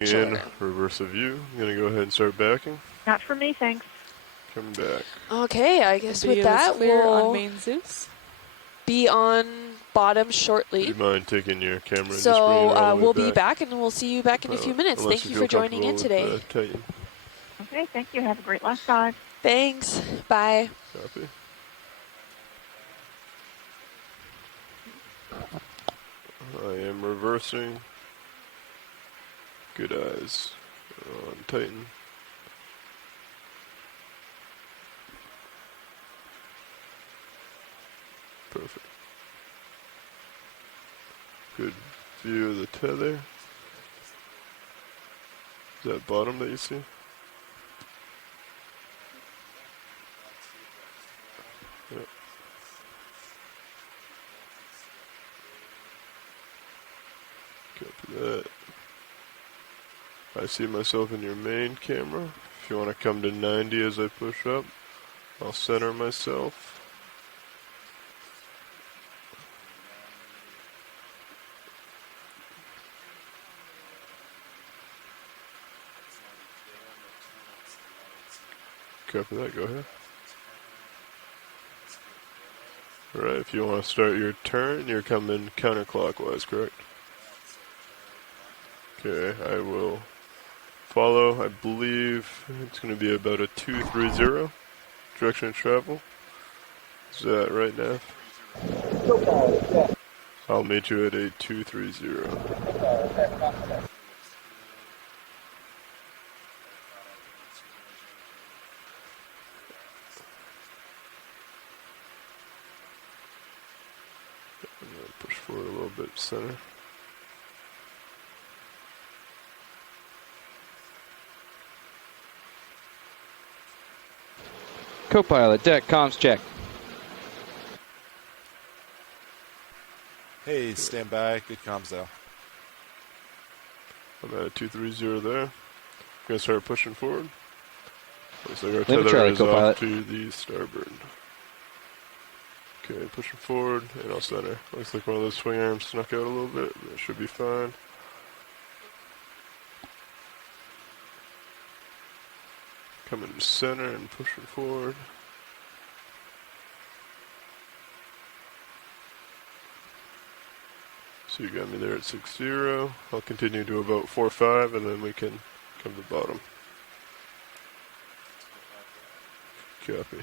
In reverse of you. I'm going to go ahead and start backing. Not for me, thanks. Coming back. Okay, I guess with Video is that, clear we'll on main Zeus. be on bottom Do shortly. you mind taking your camera and just So bring it all the way we'll back? be back, and we'll see you back in a few minutes. Unless Thank you for feel joining in comfortable today. with, Titan. Okay, thank you. Have a great last dive. Thanks. Bye. Copy. I am reversing. Good eyes on Titan. Perfect. Good view of the tether. Is that bottom that you see? Yep. Copy that. I see myself in your main camera. If you want to come to 90 as I push up, I'll center myself. Copy that, go ahead. Alright, if you want to start your turn, you're coming counterclockwise, correct? Okay, I will follow. I believe it's going to be about a 230 direction of travel. Is that right, Nav? I'll meet you at a 230. I'm going to push forward a little bit, center. Co-pilot, deck, comms check. Hey, stand by. Good comms though. I'm at a 230 there. Gonna start pushing forward. Looks like our Leave it, tether Charlie, is co-pilot. off to the starboard. Okay, pushing forward, and I'll center. Looks like one of those swing arms snuck out a little bit, but it should be fine. Coming to center and pushing forward. So you got me there at 6-0. I'll continue to about 4-5, and then we can come to the bottom. Copy.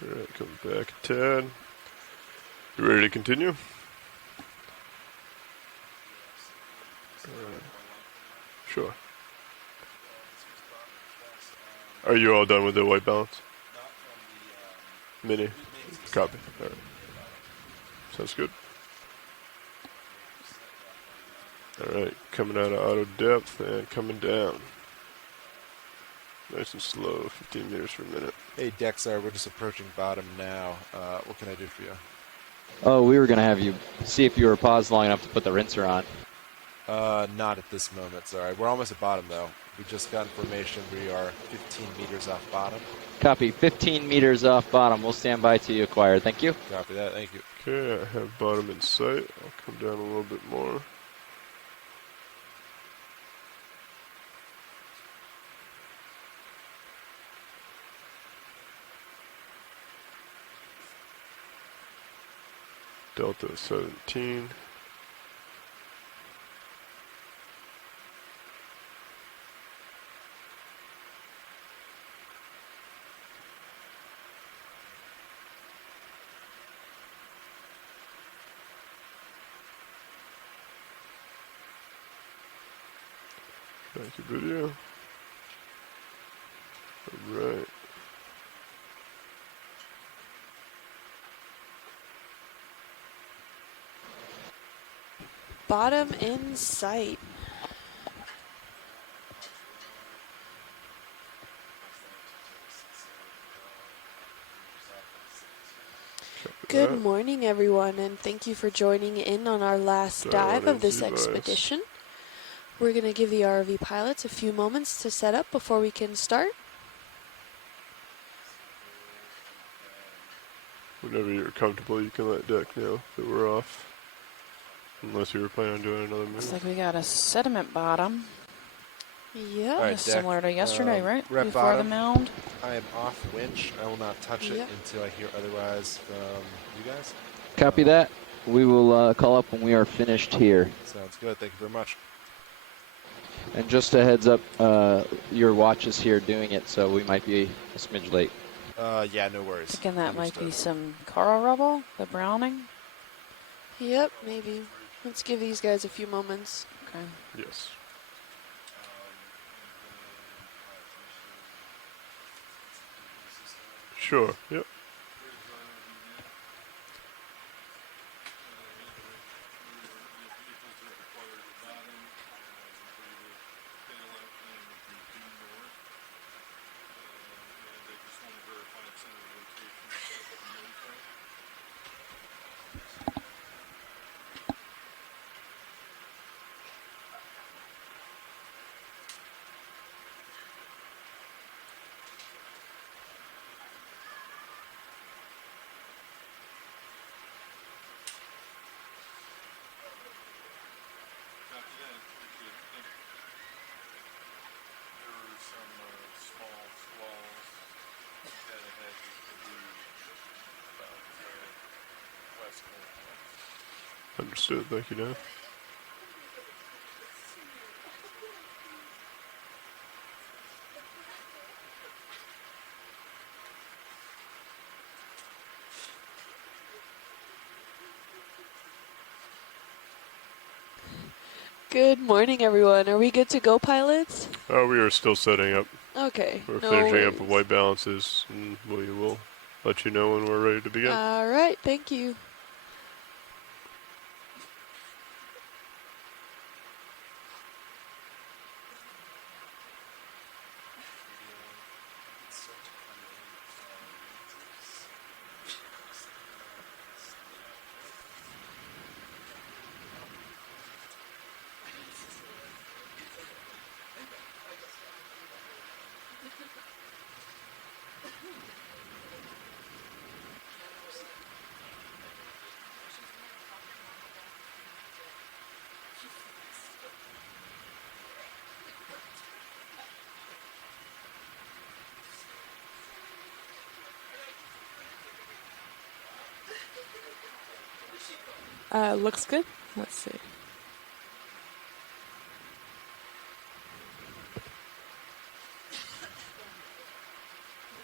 Alright, come back a tad. You ready to continue? Sure. Are you all done with the white balance? Mini? Copy. Alright. Sounds good. Alright, coming out of auto depth and coming down. Nice and slow, 15 meters per minute. Hey, Dexar, we're just approaching bottom now. What can I do for you? Oh, we were going to have you see if you were paused long enough to put the rinser on. Not at this moment, sorry. We're almost at bottom, though. We just got information we are 15 meters off bottom. Copy, 15 meters off bottom. We'll stand by till you acquire. Thank you. Copy that, thank you. Okay, I have bottom in sight. I'll come down a little bit more. Delta 17. Thank you, video. All right. Bottom in sight. Good morning, everyone, and thank you for joining in on our last dive of this expedition. We're going to give the ROV pilots a few moments to set up before we can start. Whenever you're comfortable, you can let deck know that we're off. Unless you were planning on doing another Looks move. like we got a sediment bottom. Yep. All right, Just deck. similar to yesterday, right? Rep Before bottom. the mound. I am off winch. I will not touch it Yep. until I hear otherwise from you guys. Copy that. We will call up when we are finished here. Sounds good. Thank you very much. And just a heads up, your watch is here doing it, so we might be a smidge late. Yeah, no worries. Thinking that might be Understood. some coral rubble, the browning. Yep, maybe. Let's give these guys a few moments. Okay. Yes. Sure. Yep. Understood. Thank you, Dan. Good morning, everyone. Are we good to go, pilots? We are still setting up. Okay. We're no finishing worries. up with white balances, and we will let you know when we're ready to begin. All right. Thank you. Looks good. Let's see.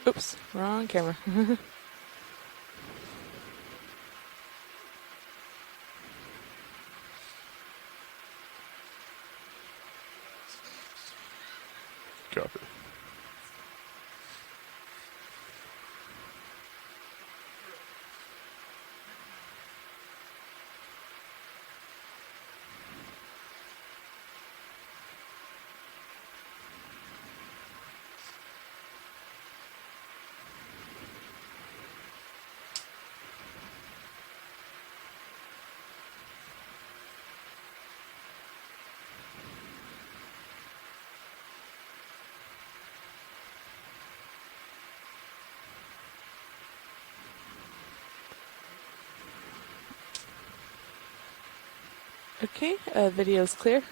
Oops, wrong camera. Copy. Okay, video's clear.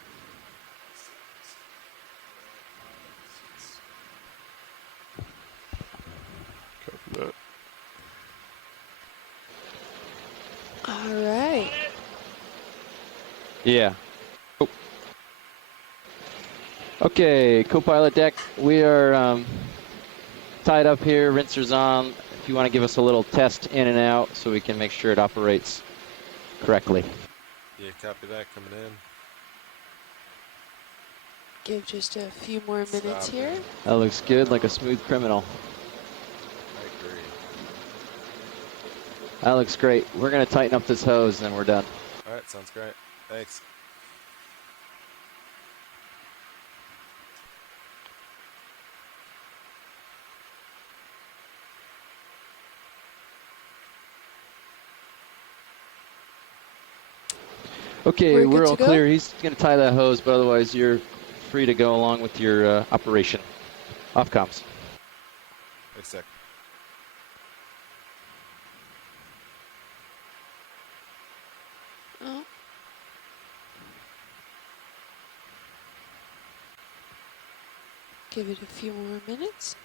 Copy that. All right. Yeah. Oh. Okay, co-pilot deck, we are tied up here, rinsers on. If you want to give us a little test in and out so we can make sure it operates correctly. Yeah, copy that. Coming in. Give just a few more minutes Stop here. it. That looks good, like a smooth criminal. I agree. That looks great. We're going to tighten up this hose and then we're done. All right, sounds great. Thanks. Okay, we're good all to go? clear. He's going to tie that hose, but otherwise you're free to go along with your operation. Off comms. Wait a sec. Oh, Give it a few more minutes.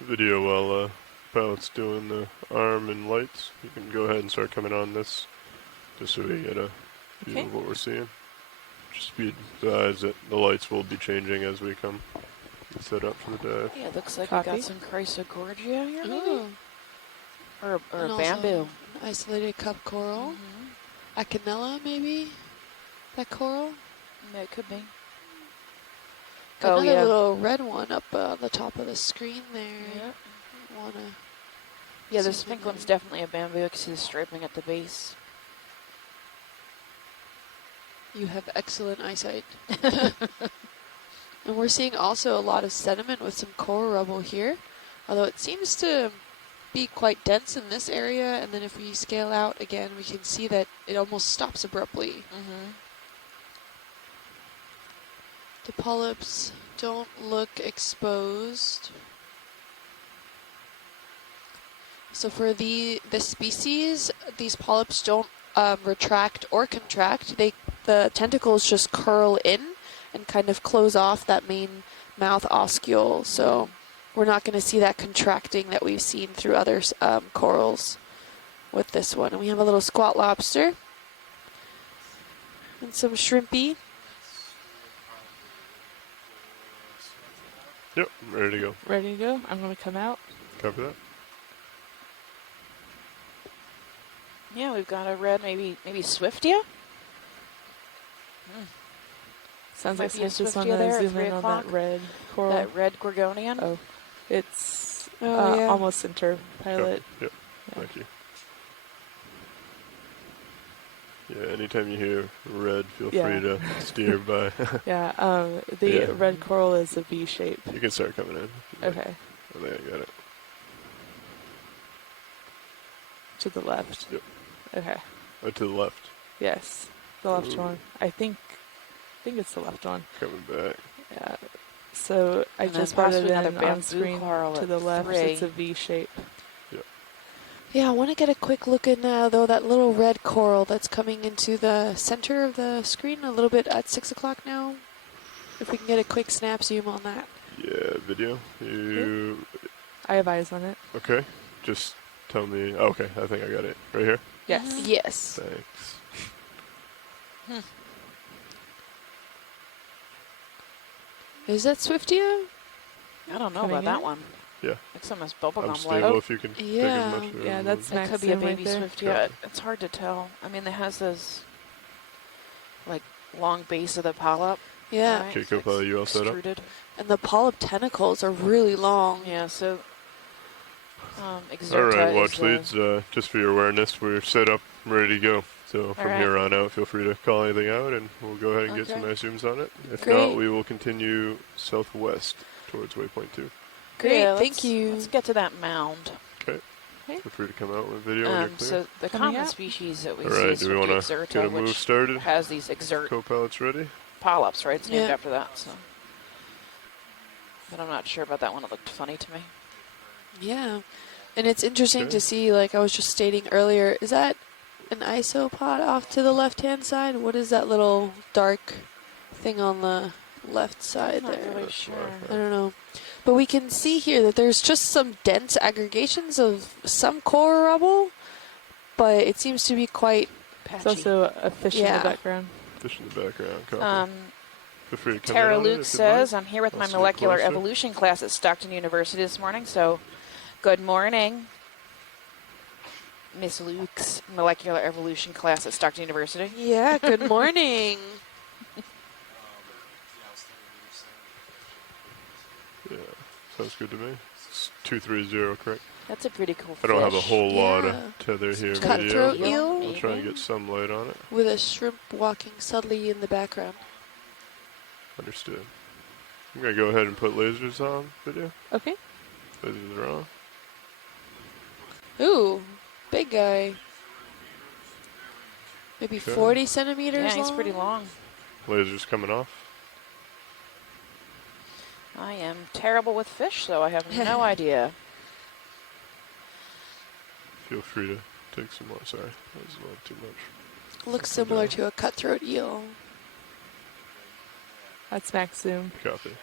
Video while pilot's doing the arm and lights. You can go ahead and start coming on this, just so we get a view Okay. of what we're seeing. Just be advised that the lights will be changing as we come set up for the dive. Yeah, it looks like Copy. we got some chrysogorgia here, maybe? Ooh. Or And bamboo. also an isolated cup coral. Acanella, maybe? That coral? Yeah, it could be. Got Oh, another yeah. little red one up on the top of the screen there. Yeah. Wanna Yeah, this zoom in pink one's there. definitely a bamboo. I can see the striping at the base. You have excellent eyesight. And we're seeing also a lot of sediment with some coral rubble here, although it seems to be quite dense in this area, and then if we scale out again, we can see that it almost stops abruptly. The polyps don't look exposed. So for the species, these polyps don't retract or contract. The tentacles just curl in and kind of close off that main mouth oscule. So we're not going to see that contracting that we've seen through other corals with this one. And we have a little squat lobster and some shrimpy. Yep, ready to go. Ready to go? I'm going to come out. Copy that. Yeah, we've got a red, maybe Swiftia. Sounds Might like be a someone just Swiftia want there to at zoom 3 in on o'clock. that red coral. That red gorgonian. Oh, it's Oh, yeah. almost center pilot. Copy. Yep, Yeah. thank you. Yeah, anytime you hear red, feel Yeah. free to steer by. Yeah, the Yeah. red coral is a V shape. You can start coming in. Okay, I think I got it. to the left. Yep. Okay, Oh, to the left. yes, the left Ooh. one. I think it's the left one. Coming back. Yeah. So I And then just brought it possibly another in on bamboo screen coral to at the left. 3. It's a V shape. Yeah, I want to get a quick look at though, that little red coral that's coming into the center of the screen a little bit at 6 o'clock now. If we can get a quick snap zoom on that. Yeah, video. You I have eyes on it. okay? Just tell me. Oh, okay, I think I got it right here. Yes. Yes. Thanks. Is that Swiftia? I don't know Coming about that in? one. Yeah. It's almost I'm bubblegum stable like. if you can take Yeah. as much. Yeah, that's It max could be a zoom right baby there. Swiftia. Copy. It's hard to tell. I mean, it has this long base of the polyp. Yeah. Right? Okay, Copilot, you all set up? Extruded. And the polyp tentacles are really long. Yeah, so All Exerta right, is watch the- leads. Just for your awareness, we're set up, ready to go. So from right. here on out, feel free to call anything out, and we'll go ahead and get some Okay. nice zooms on it. If Great. not, we will continue southwest towards waypoint 2. Great, Yeah, thank let's- you. Let's get to that mound. Okay. Okay. Feel free to come out with video when you're clear. So the Coming common out. species that we All see right, is do we want to Swiftia get a exerta, move which started? has these exert Co-pilot's ready? polyps, right? It's named Yeah. after that. So, but I'm not sure about that one. It looked funny to me. Yeah. And it's interesting Okay. to see, like I was just stating earlier, is that an isopod off to the left-hand side? What is that little dark thing on the left side I'm not there? really sure. I don't know. But we can see here that there's just some dense aggregations of some coral rubble, but it seems to be quite, There's Patchy. also a fish in Yeah. the background. Fish in the background. Copy. Feel free to come Tara in on it Luke if you'd says, like. I'm here with I'll my sit molecular closer. evolution class at Stockton University this morning, so good morning. Miss Luke's molecular evolution class at Stockton University. yeah, good morning. Yeah, sounds good to me. It's 230, correct? That's a pretty cool I fish. don't have a whole lot Yeah. of tether here Cutthroat video. eel We'll try and get some light on it. with a shrimp walking subtly in the background. Understood. I'm going to go ahead and put lasers on video. Okay. Lasers are on. Ooh, big big guy. Maybe Okay. 40 centimeters Yeah, he's long. pretty long. Laser's coming off. I am terrible with fish, so I have no idea. Feel free to take some more. Sorry, that was a little too much. Looks Up and similar down. to a cutthroat eel. That's max zoom. Copy.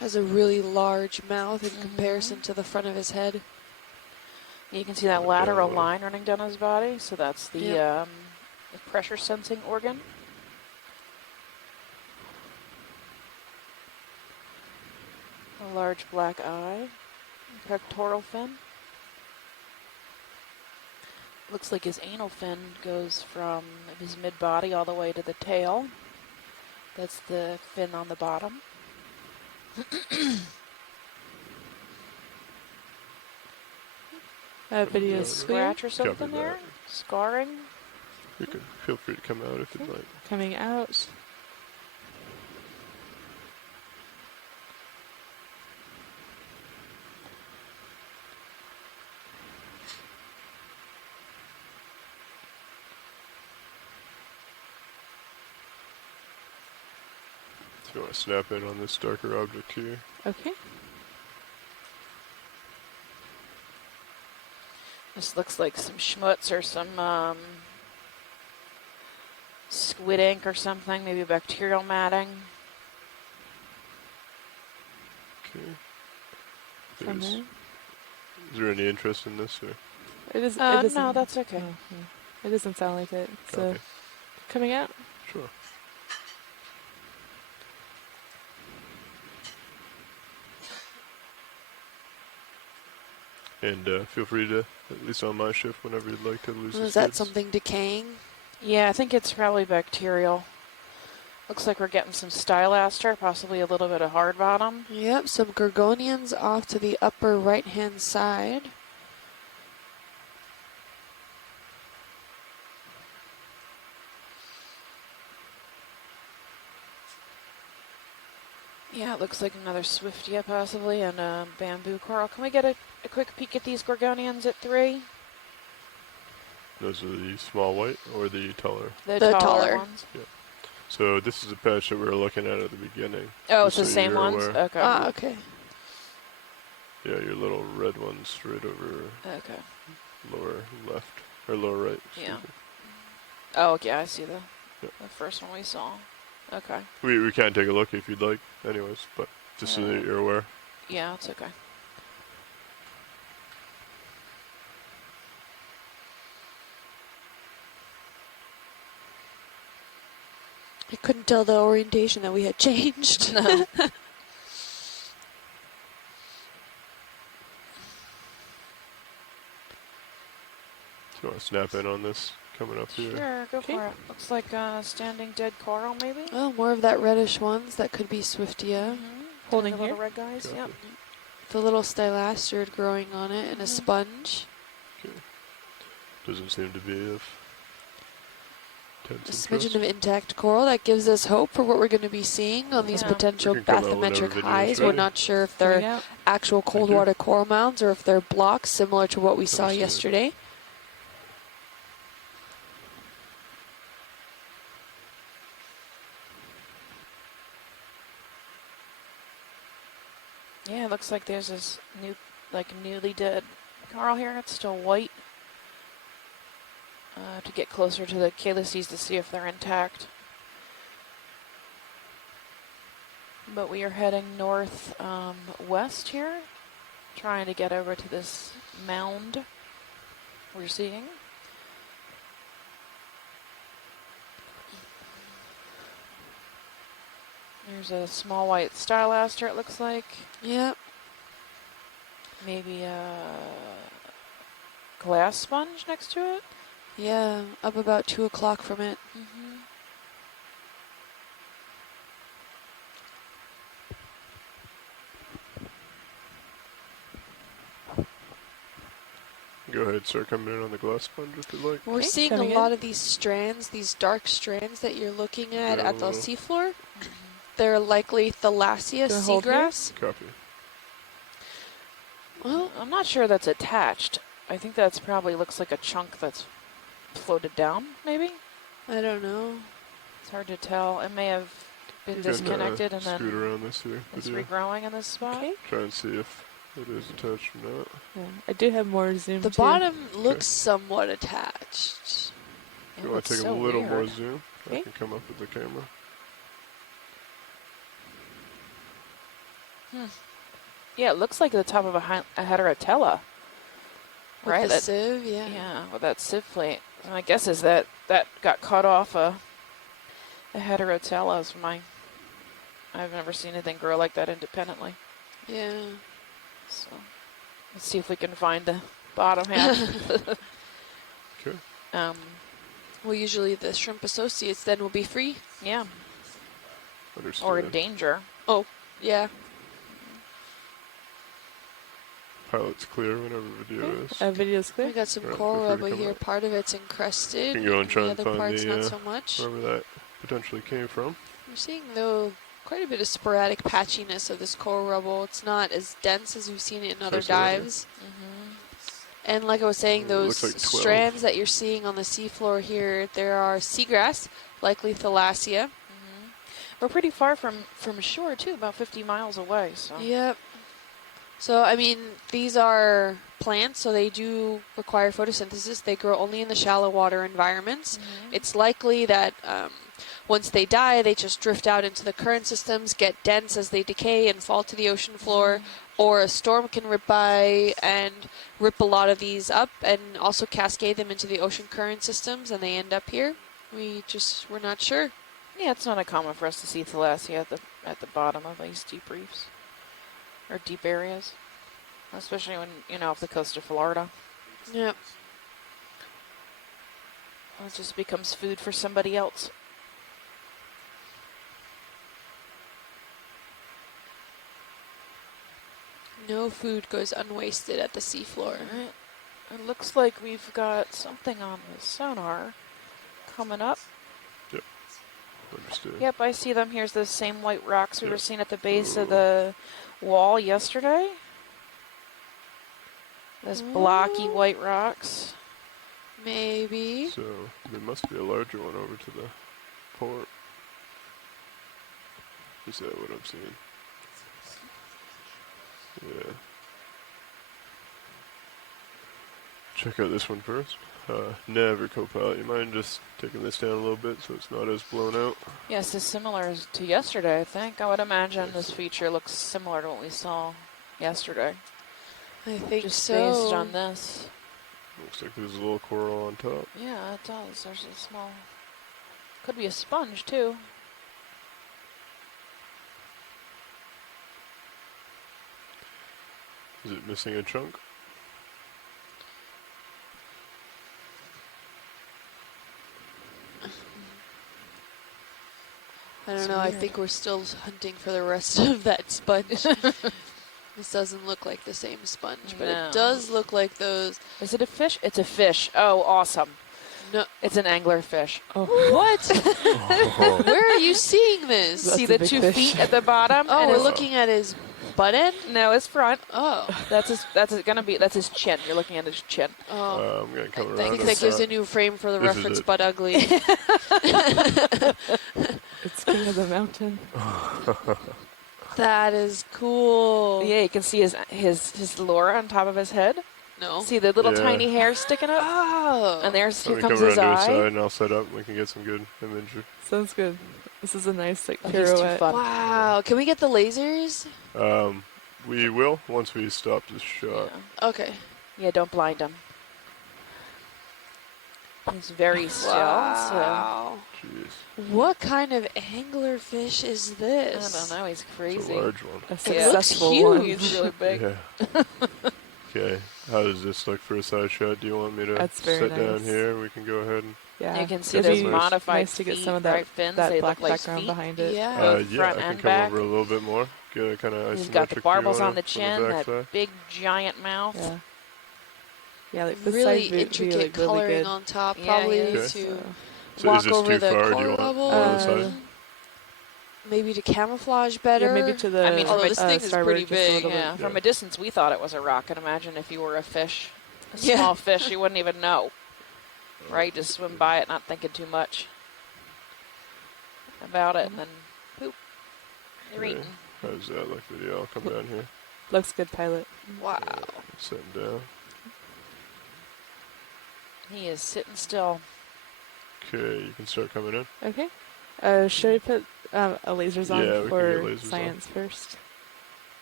Has a really large mouth in comparison to the front of his head. You can see that lateral line running down his body, so that's the, Yep. the pressure sensing organ. A large black eye, pectoral fin. Looks like his anal fin goes from his mid-body all the way to the tail. That's the fin on the bottom. Video Yeah. is clear. Scratch or something Copy there? that. Scarring? You can feel free to come out if you'd like. Coming out. If you want to snap in on this darker object here. Okay. This looks like some schmutz or some squid ink or something, maybe bacterial matting. Okay. From Is there. there any interest in this? Or? It is. No, it doesn't, that's okay. oh, yeah. It doesn't sound like it. So Copy. coming out. Sure. And feel free to, at least on my shift, whenever you'd like to lose Is that something decaying? Yeah, I think it's probably bacterial. Looks like we're getting some stylaster, possibly a little bit of hard bottom. Yep, some gorgonians off to the upper right-hand side. Yeah, it looks like another swiftia possibly, and a bamboo coral. Can we get a quick peek at these gorgonians at 3? Those are the small white or the taller? The The taller taller. ones. So this is a patch that we were looking at the beginning. Oh, Just it's the so same you're ones? aware. Okay. Ah, okay. Yeah, your little red ones right over Okay. lower left, or lower right. excuse Yeah. me. Oh, yeah, I see the Yep. first one we saw. Okay. We can take a look if you'd like, anyways, but just so that you're aware. Yeah, it's okay. I couldn't tell the orientation that we had changed. No. Do you want to snap in on this coming up here? Sure, go for it. Looks like standing dead coral, maybe? Oh, more of that reddish ones. That could be Swiftia. Holding the little here. red guys, Copy. yep. The little stylasterid growing on it and a sponge. Okay. Doesn't seem to be of A intense smidgen interest. of intact coral. That gives us hope for what we're going to be seeing on these Yeah. potential We can come out whenever bathymetric video's highs. We're ready. not sure if Coming they're out. actual cold you. water coral mounds or if they're blocks similar to what we saw Understood. yesterday. Yeah, it looks like there's this newly dead coral here. It's still white. To get closer to the calyces to see if they're intact. But we are heading north west here, trying to get over to this mound we're seeing. There's a small white stylaster, it looks like. Yep. Maybe a glass sponge next to it. Yeah, up about 2 o'clock from it. Go ahead, start coming in on the glass sponge if you like. We're Okay, seeing a coming lot in. of these strands, these dark strands that you're looking at Yeah, at the well. seafloor. They're likely Thalassia Gonna hold here? seagrass. Copy. Well, I'm not sure that's attached. I think that's probably looks like a chunk that's floated down, maybe? I don't know. It's hard to tell. It may have been You can, disconnected and scoot then around this here it's video. regrowing in this spot. Okay. Try and see if it is attached or not. Yeah, I do have more zoom. The too. bottom looks somewhat attached. If It you want looks to take so a little more weird. zoom, I Okay. can come up with the camera. Yeah, it looks like the top of a heterotella. With Right? the That- sieve, yeah. Yeah, with that sieve plate. And my guess is that got cut off a heterotella. Is I've never seen anything grow like that independently. Yeah. So let's see if we can find the bottom half. Okay. Well, usually the shrimp associates then will be free. Yeah, Understand. or in danger. Yeah. Pilot's clear whenever video Okay. is. Video's We clear. got some Right, coral feel free to rubber come here. out. Part of it's encrusted. You can go and try the and other find part's the, not so much. Wherever that potentially came from. We're seeing, though, quite a bit of sporadic patchiness of this coral rubble. It's not as dense as we've seen it in other Close to that here. dives. And like I was saying, It those looks like 12. strands that you're seeing on the seafloor here, there are seagrass, likely Thalassia. We're pretty far from shore too, about 50 miles away. So Yep. So, I mean, these are plants, so they do require photosynthesis. They grow only in the shallow water environments. It's likely that once they die, they just drift out into the current systems, get dense as they decay and fall to the ocean floor, or a storm can rip by and rip a lot of these up and also cascade them into the ocean current systems, and they end up here. We're not sure. yeah, it's not uncommon for us to see Thalassia at the bottom of these deep reefs or deep areas, especially when off the coast of Florida. Yep. It just becomes food for somebody else. No food goes unwasted at the seafloor. Alright. It looks like we've got something on the sonar coming up. Understood. Yep, I see them. Here's the same white rocks we were Yep. seeing at the base of the wall yesterday. Those blocky white rocks. Maybe. So there must be a larger one over to the port. Is that what I'm seeing? Yeah. Check out this one first. Never co-pilot. You mind just taking this down a little bit so it's not as blown out? Yes, it's similar to yesterday, I think. I would imagine this feature looks similar to what we saw yesterday. I think Just so. based on this. Looks like there's a little coral on top. Yeah, it does. There's a small... Could be a sponge, too. Is it missing a chunk? I don't It's know. I weird. think we're still hunting for the rest of that sponge. This doesn't look like the same sponge, but No. it does look like those. Is it a fish? It's a fish. Oh, awesome. No, It's an angler fish. what? Where are you seeing this? That's See a the big 2 fish. feet at the bottom? Oh, And we're his- looking at his butt end. No, his front. Oh, That's his chin. You're looking at his chin. oh. I'm gonna come I around. think on that gives a that. new frame for the This is reference it. butt ugly. It's king of the mountain. That is cool. Yeah, you can see his lure on top of his head. No. See the little Yeah. tiny hair sticking up? Oh. And Let here me comes come his around to his side eye. and I'll set up and we can get some good imagery. Sounds good. This is a nice like Oh, he's too pirouette. fun. Wow. Can we get the lasers? We will once we stop this shot. Okay. Yeah, don't blind him. He's very still. Wow. Jeez. What kind of angler fish is So I this? don't know. He's It's crazy. a large one. A Yeah. successful It one. looks He's really big. Yeah. Okay. How does this look for a side shot? Do you want me to That's very sit down nice. here? We can go ahead and. Yeah. You can see It'd those be modified nice to get feet, some of that, right fins. that They black look like background feet. behind it. Yeah. Both Yeah, front I can and come back. over a little bit more. Get a kind of He's got the isometric barbels view on the from chin, that backside. big giant mouth. Yeah. Yeah, like the really side view, intricate like, really coloring good. on top, Yeah, probably he to is. So walk is this over too the far? Do core you want level. one on the side? Maybe to camouflage better. Yeah, maybe to the. I mean, although this thing is starboard pretty just a big. little bit. Yeah, from Yeah. a distance we thought it was a rocket. Imagine if you were a fish, a Yeah. small fish, you wouldn't even know. Right? Just swim by it, not thinking too much about it, and then poop. You're Okay. eating. How's that like video? I'll come down here. Looks good, pilot. Wow. Sitting down. He is sitting still. Okay, you can start coming in. Okay. Should we put lasers on Yeah, we can for get lasers science first?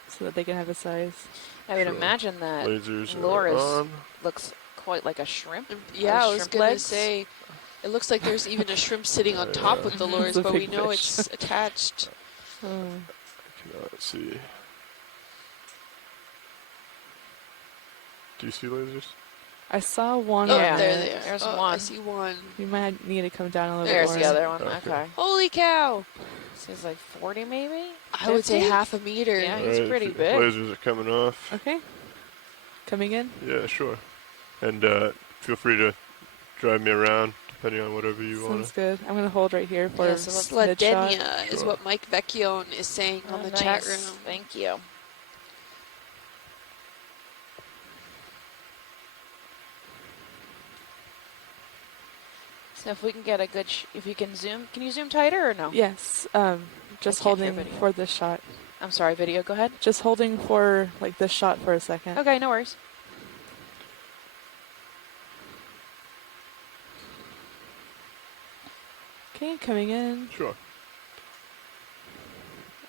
So that they can have a size? I would Sure. imagine that Lasers lure are is on. looks quite like a shrimp. Yeah, I was shrimp going to legs. say, it looks like there's even a shrimp sitting on top with the Mhm. lures, It's a but we big know fish. it's attached. I cannot see. Do you see lasers? I saw one. Oh, Yeah. there they are. There's I one. see one. You might need to come down a little There's bit the more. other one. Okay. Okay. Holy cow! This is like 40 maybe? I would say 50? half a meter. Yeah. He's Alright, pretty if big. Lasers are coming off. Okay. Coming in? Yeah, sure. And feel free to drive me around, depending on whatever you want. Sounds good. I'm going to hold right here for Yeah, so let's- mid-shot. Sladenia is Sure. what Mike Vecchione is saying on Oh, the nice. chat room. Thank you. So if we can get a good, if you can zoom, can you zoom tighter or no? Yes. Just can't hear holding video. for this shot. I'm sorry, video, go ahead. Just holding for like this shot for a second. Okay, no worries. Okay, coming in. Sure.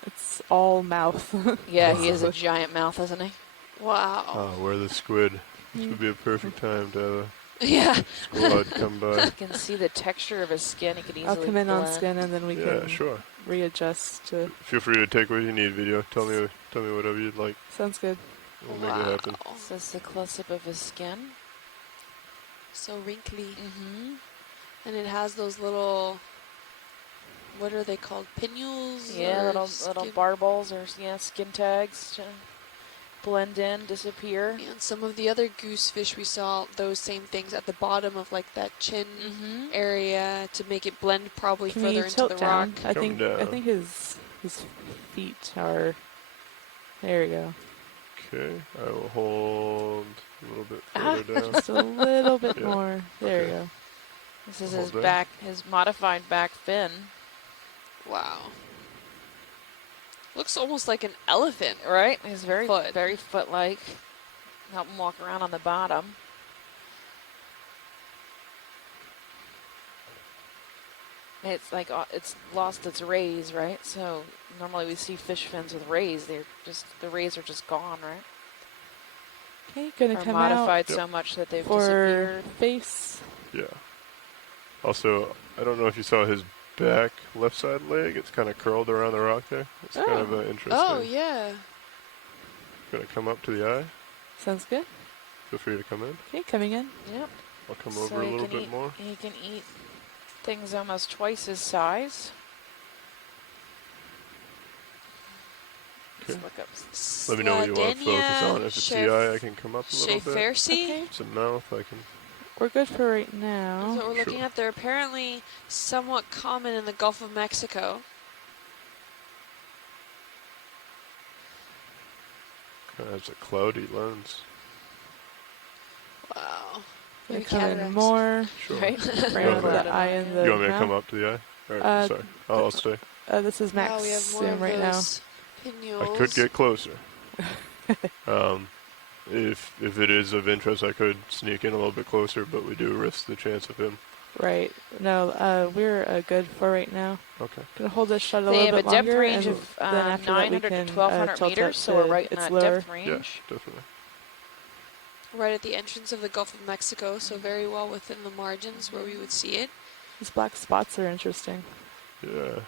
It's all mouth. Yeah, he has a giant mouth, isn't he? Wow. Oh, where the squid. This would be a perfect time to have Yeah. a squad come by. You can see the texture of his skin. He can easily I'll come in on blend. skin and then we Yeah, can sure. readjust to. Feel free to take what you need, video. Tell me whatever you'd like. Sounds good. We'll make it happen. Wow. This is the close-up of his skin. So wrinkly. Mm-hmm. And it has those little, what are they called? Pinnules? Yeah, or little skin- barbels or skin tags to blend in, disappear. And some of the other goosefish we saw, those same things at the bottom of like that chin Mm-hmm. area to make it blend probably Can further you into tilt the down? rock. I Come think down. his feet are. There we go. Okay, I will hold a little bit Ah. further down. Just a little bit Yeah. more. There Okay. we go. This is Hold his there. back, his modified back fin. Wow. Looks almost like an elephant. Right? He's very Foot. very foot-like. Help him walk around on the bottom. It's like it's lost its rays, right? So normally we see fish fins with rays. The rays are just gone, right? Okay, gonna Or come modified Yep. so much that they've out for disappeared. face. Yeah. Also, I don't know if you saw his back left side leg. It's kind of curled around the rock there. It's kind of interesting. Oh, yeah. Gonna come up to the eye. Sounds good. Feel free to come in. Okay, coming in. Yep. I'll come So over a he little can bit eat- more. He can eat things almost twice his size. Let's Okay. look up. Let me know what you want to focus on. If it's the eye, I can come up a little bit. Schaefersea? Okay. If it's a mouth, I can. We're good for right That's now. what we're looking Sure. at. They're apparently somewhat common in the Gulf of Mexico. Kind of has a cloudy lens. Wow. Gonna Maybe come in cataracts. more. Sure. Right? Right over the eye and the You want me to mouth. come up to the eye? All right, Uh, sorry. I'll stay. This is max Wow, we have more zoom of right now. those pinnules. I could get closer. If it is of interest, I could sneak in a little bit closer, but we do risk the chance of him. Right. No, we're good for right now. Okay. Gonna hold this shot a They little have a bit depth longer, range and of then after that we 900 can to 1200 tilt up meters, so we're to right in its that lure. depth Yeah, range. definitely. Right at the entrance of the Gulf of Mexico, so very well within the margins where we would see it. These black spots are interesting. Yeah.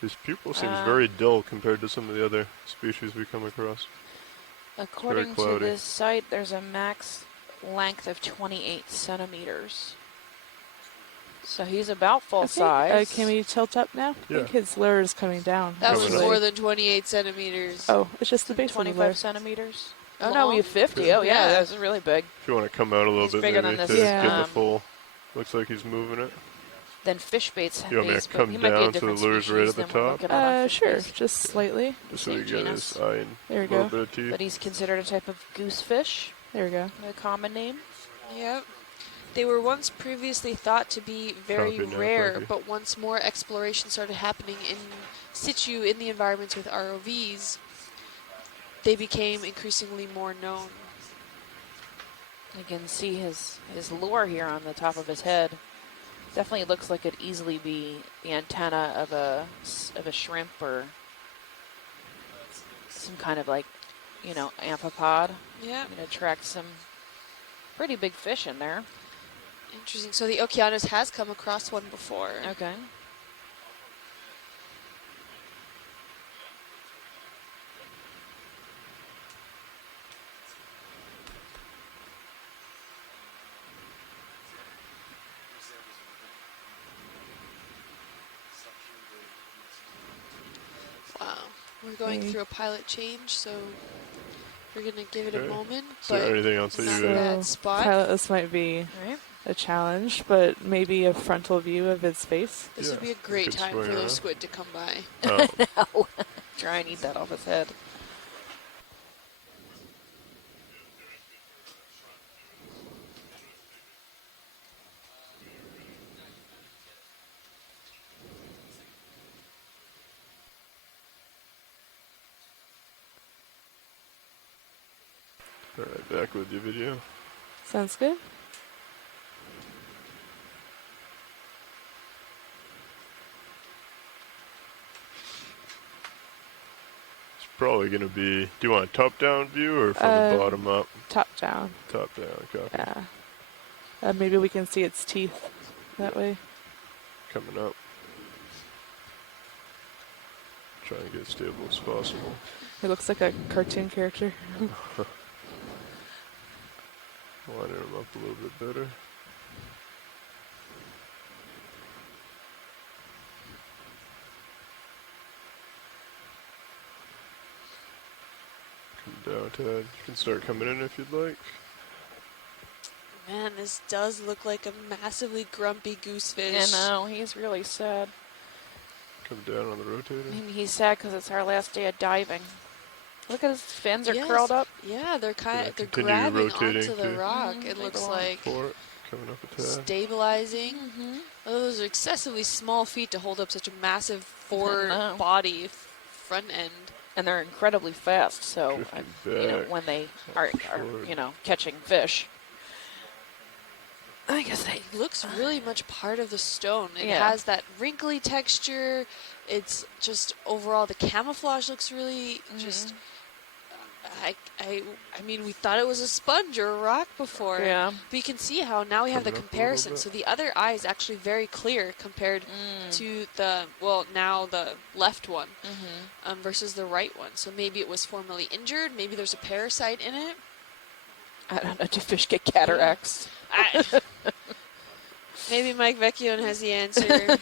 His pupil seems very dull compared to some of the other species we come across. According to cloudy. this site, there's a max length of 28 centimeters. So he's about full Okay, size. can we tilt up now? I Yeah. think his lure is coming down. That was Coming up. more than 28 centimeters. Oh, it's just the base of the lure. 25 centimeters. Oh no, we have 50. Yeah. Oh yeah, that's really big. If you want to come out a little He's bit, bigger maybe than to this, get the um, full. Looks like he's moving it. Then fish baits. You want me to base, but come he might be a down so the different lure's right species at the than we're top? looking at on fish Sure, baits. just slightly. Just so you Same get genus. his eye and There a we little go. bit of teeth. But he's considered a type of goosefish, There we go. the common name. Yep. They were once previously thought to be very Copy now, rare, thank you. but once more exploration started happening in situ in the environments with ROVs, they became increasingly more known. You can see his lure here on the top of his head. Definitely looks like it'd easily be the antenna of a shrimp or some kind of like, amphipod. Yeah. It attracts some pretty big fish in there. Interesting. So the Okeanos has come across one before. Okay. Wow. We're going Okay. through a pilot change, so we're going to give it a Okay. moment. Is there But anything else that not you a guys? bad spot. Pilot, this might be All right. a challenge, but maybe a frontal view of its face. This Yeah, would be a we great could time swing for around. those squid to come by. Oh, No. Try and eat that off his head. all right, back with your video. Sounds good. It's probably going to be. Do you want a top-down view or from the bottom up? Top down. Top down, copy. Yeah. Maybe we can see its teeth that way. Coming up. Try and get as stable as possible. It looks like a cartoon character. Lining them up a little bit better. Come down, Ted. You can start coming in if you'd like. Man, this does look like a massively grumpy goosefish. I know, he's really sad. Come down on the rotator. Maybe he's sad because it's our last day of diving. Look at his fins are Yes. curled up. Yeah, they're Yeah, they're continue grabbing rotating onto the too. rock. Mhm, It they looks belong. like Forward. Coming up a tad. stabilizing. Mm-hmm. Oh, those are excessively small feet to hold up such a massive forward know. body front end. And they're incredibly fast, so Drifting back. when they are forward. catching fish. I guess they It looks really much part of the stone. It Yeah. has that wrinkly texture. It's just overall the camouflage looks really just. I mean, we thought it was a sponge or a rock before. Yeah. But you can see how now we have the Coming up a little comparison. bit. So the other eye is actually very clear compared Mm. to the, well, now the left one Mm-hmm. versus the right one. So maybe it was formerly injured. Maybe there's a parasite in it. I don't know. Do fish get cataracts? Maybe Mike Vecchione has the answer.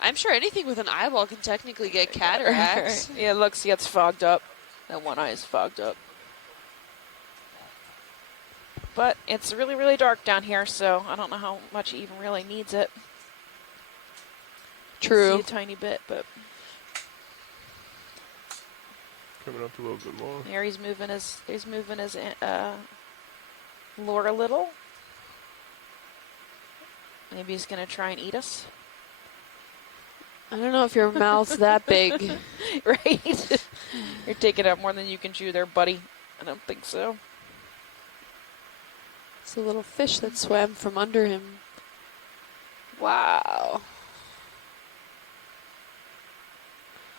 I'm sure anything with an eyeball can technically get cataracts. Yeah, it looks gets fogged up. That one eye is fogged up. But it's really, really dark down here, so I don't know how much he even really needs it. True. See a tiny bit, but Coming up a little bit more. there he's moving his lure a little. Maybe he's gonna try and eat us. I don't know if your mouth's that big. Right? You're taking out more than you can chew there, buddy. I don't think so. It's a little fish that swam from under him. Wow.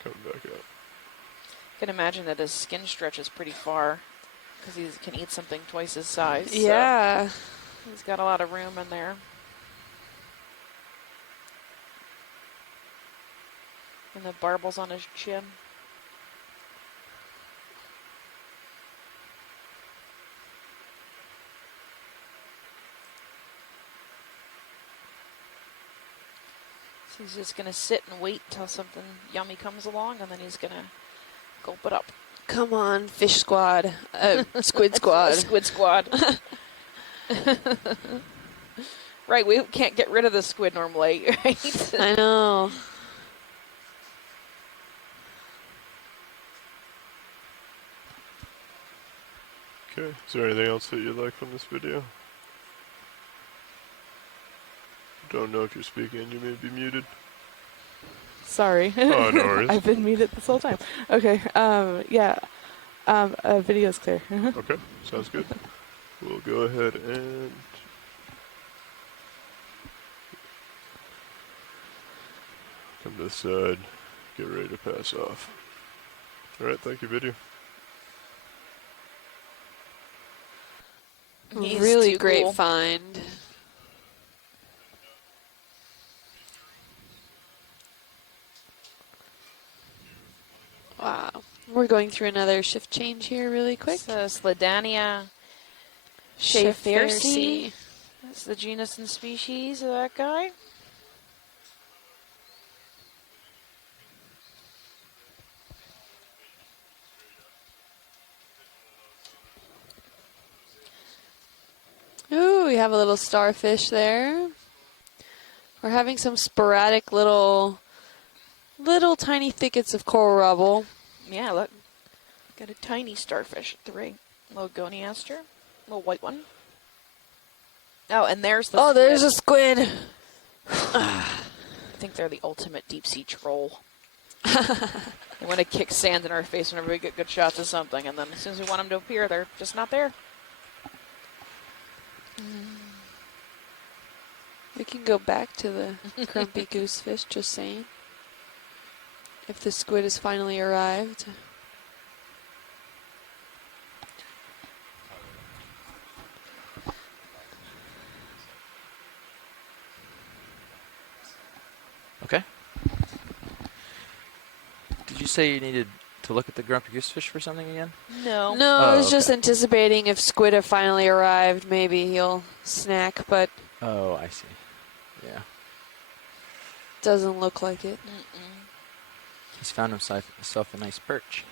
Coming back up. I can imagine that his skin stretches pretty far because he can eat something twice his size. so Yeah. he's got a lot of room in there. And the barbels on his chin. So he's just going to sit and wait till something yummy comes along, and then he's going to gulp it up. Come on, fish squad. Squid squad. Squid squad. Right, we can't get rid of the squid normally, right? I know. Okay, is there anything else that you'd like from this video? Don't know if you're speaking, you may be muted. Sorry. Oh, no worries. I've been muted this whole time. Okay. Yeah. Video's clear. Okay, sounds good. We'll go ahead and come to the side, get ready to pass off. Alright, thank you, video. He's Really too great cool. find. Wow. We're going through another shift change here really quick. So Slidania Schaefersea. That's the genus and species of that guy. Ooh, we have a little starfish there. We're having some sporadic little tiny thickets of coral rubble. Yeah, look. Got a tiny starfish at the rig. Little goniaster. Little white one. Oh, and there's the Oh, squid. there's a squid. I think they're the ultimate deep sea troll. They want to kick sand in our face whenever we get good shots of something, and then as soon as we want them to appear, they're just not there. We can go back to the crumpy goosefish, just saying. If the squid has finally arrived. Okay. Did you say you needed to look at the grumpy goosefish for something again? No. No, I Oh, was just okay. anticipating if squid have finally arrived, maybe he'll snack, but Oh, I see. Yeah. doesn't look like it. He's found himself a nice perch.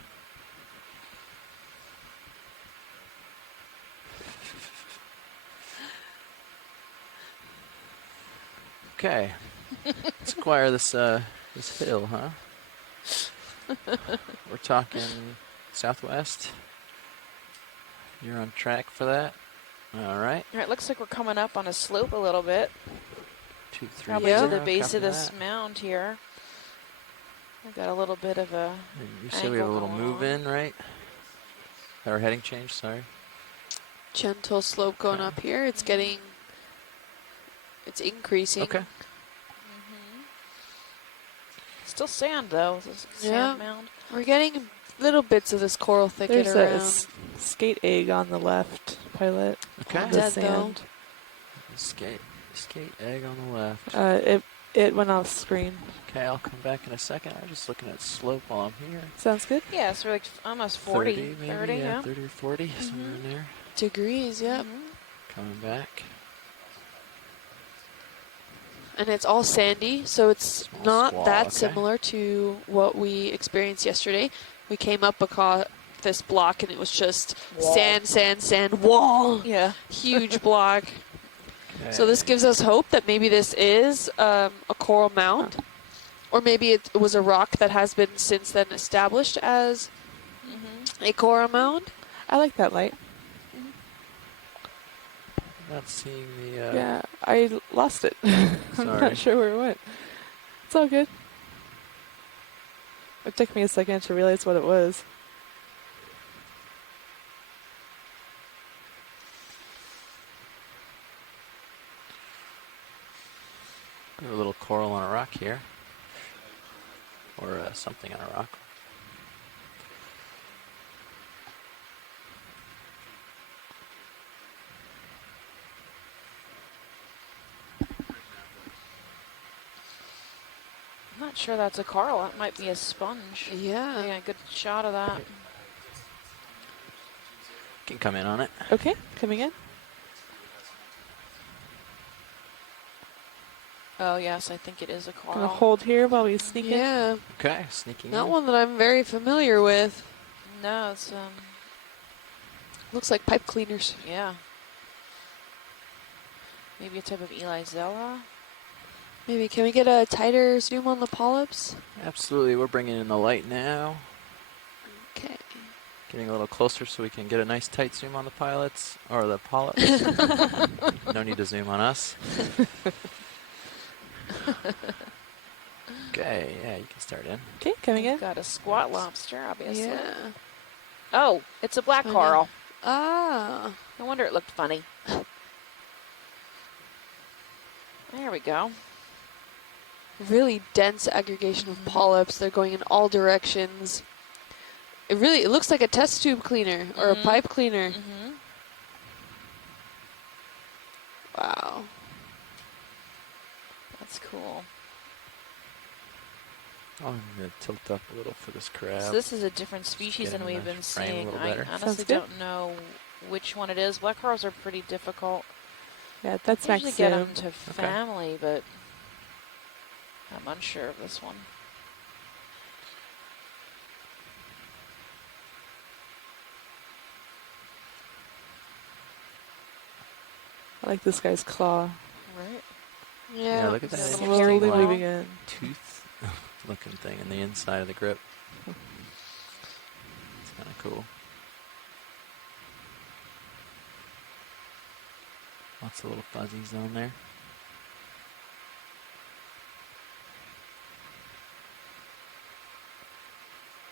Okay. Let's acquire this this hill, huh? We're talking southwest. You're on track for that. All right. All right, looks like we're coming up on a slope a little bit. 2-3. Probably Yeah. to the base Copy of this that. mound here. We've got a little bit of a And you said we have a little angle move going in, right? Or heading change, sorry. Gentle slope going up here. It's increasing. Okay. Still sand though. This is a Yeah. sand mound. We're getting little bits of this coral thicket There's a around. skate egg on the left, Pilot. Okay. On the Dead, though. sand. Skate egg on the left. It went off screen. Okay, I'll come back in a second. I'm just looking at slope while I'm here. Sounds good. Yeah, so we're like almost 40, 30 maybe, 30, yeah. 30 or 40, somewhere in there. Degrees, yep. Coming back. And it's all sandy, so it's Small not squall, that okay. similar to what we experienced yesterday. We came up across this block and it was just Wall. sand, wall. Yeah. Huge block. Okay. So this gives us hope that maybe this is a coral mound. Or maybe it was a rock that has been since then established as a coral mound. I like that light. Not seeing the. Yeah, I lost it. I'm Sorry. not sure where it went. It's all good. It took me a second to realize what it was. A little coral on a rock here. Or something on a rock. I'm not sure that's a coral. That might be a sponge. Yeah. Yeah, good shot of that. Can come in on it. Okay, coming in. Oh, yes, I think it is a Gonna coral. hold here while we sneak in. Yeah. Okay, sneaking Not in. one that I'm very familiar with. No, it's Looks like pipe cleaners. yeah. Maybe a type of Elizella. Maybe can we get a tighter zoom on the polyps? Absolutely. We're bringing in the light now. Okay. Getting a little closer so we can get a nice tight zoom on the pilots, or the polyps. No need to zoom on us. Okay, yeah, you can start in. Okay, coming in. Got a squat lobster, obviously. Yeah. Oh, it's a black Funny. coral. Ah. No wonder it looked funny. There we go. Really dense aggregation of polyps. They're going in all directions. It looks like a test tube cleaner or a pipe cleaner. Mm-hmm. Wow. That's cool. Oh, I'm going to tilt up a little for this crab. So this is a different species get than in we've the been frame a seeing. little I better. honestly Sounds good. don't know which one it is. Black corals are pretty difficult. Yeah, that's I max usually get zoom. them to family, but I'm unsure of this one. I like this guy's claw. Right. Yeah. Yeah, look at that. It's a interesting, little Slowly hairy like, moving in. tooth looking thing in the inside of the grip. It's kind of cool. Lots of little fuzzies on there.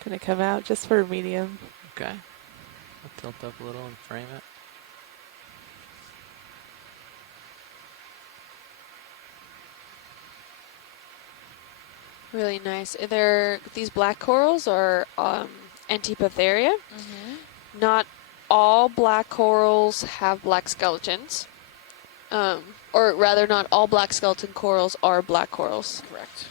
Gonna come out just for medium. Okay. I'll tilt up a little and frame it. Really nice. These black corals are Antipatheria. Mm-hmm. Not all black corals have black skeletons. Or rather, not all black skeleton corals are black corals. Correct.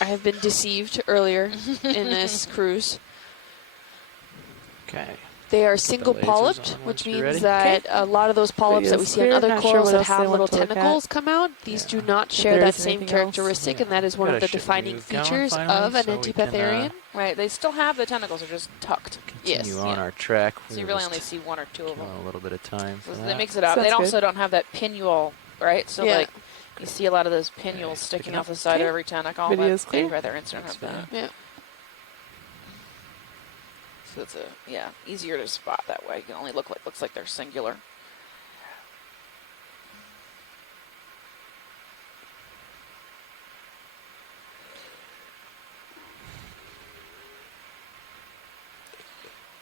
I have been deceived earlier in this cruise. Okay. They are the single lasers polyped, on which once you're means ready. that a lot of those polyps that we Video's see on clear. other Not sure corals what that else they have want little to look at. tentacles come out, these do not share there that is same anything else. characteristic, and Yeah. that is one Got of a the ship defining move going features finally, of an so we can, Antipatherian. Right. They still have the tentacles. They're just tucked. Continue Yes. on Yeah. our track. So you We'll really just only see one or two of kill them. a little bit of time for So that. they mix it up. Sounds They good. also don't have that pinnuole, right? So Yeah. like you see a lot of those pinnules Okay, sticking picking off up. the side Okay. of every tentacle. Video's But clear. they'd rather Instagram That's have that. fine. Yeah. So it's easier to spot that way. It can only looks like they're singular.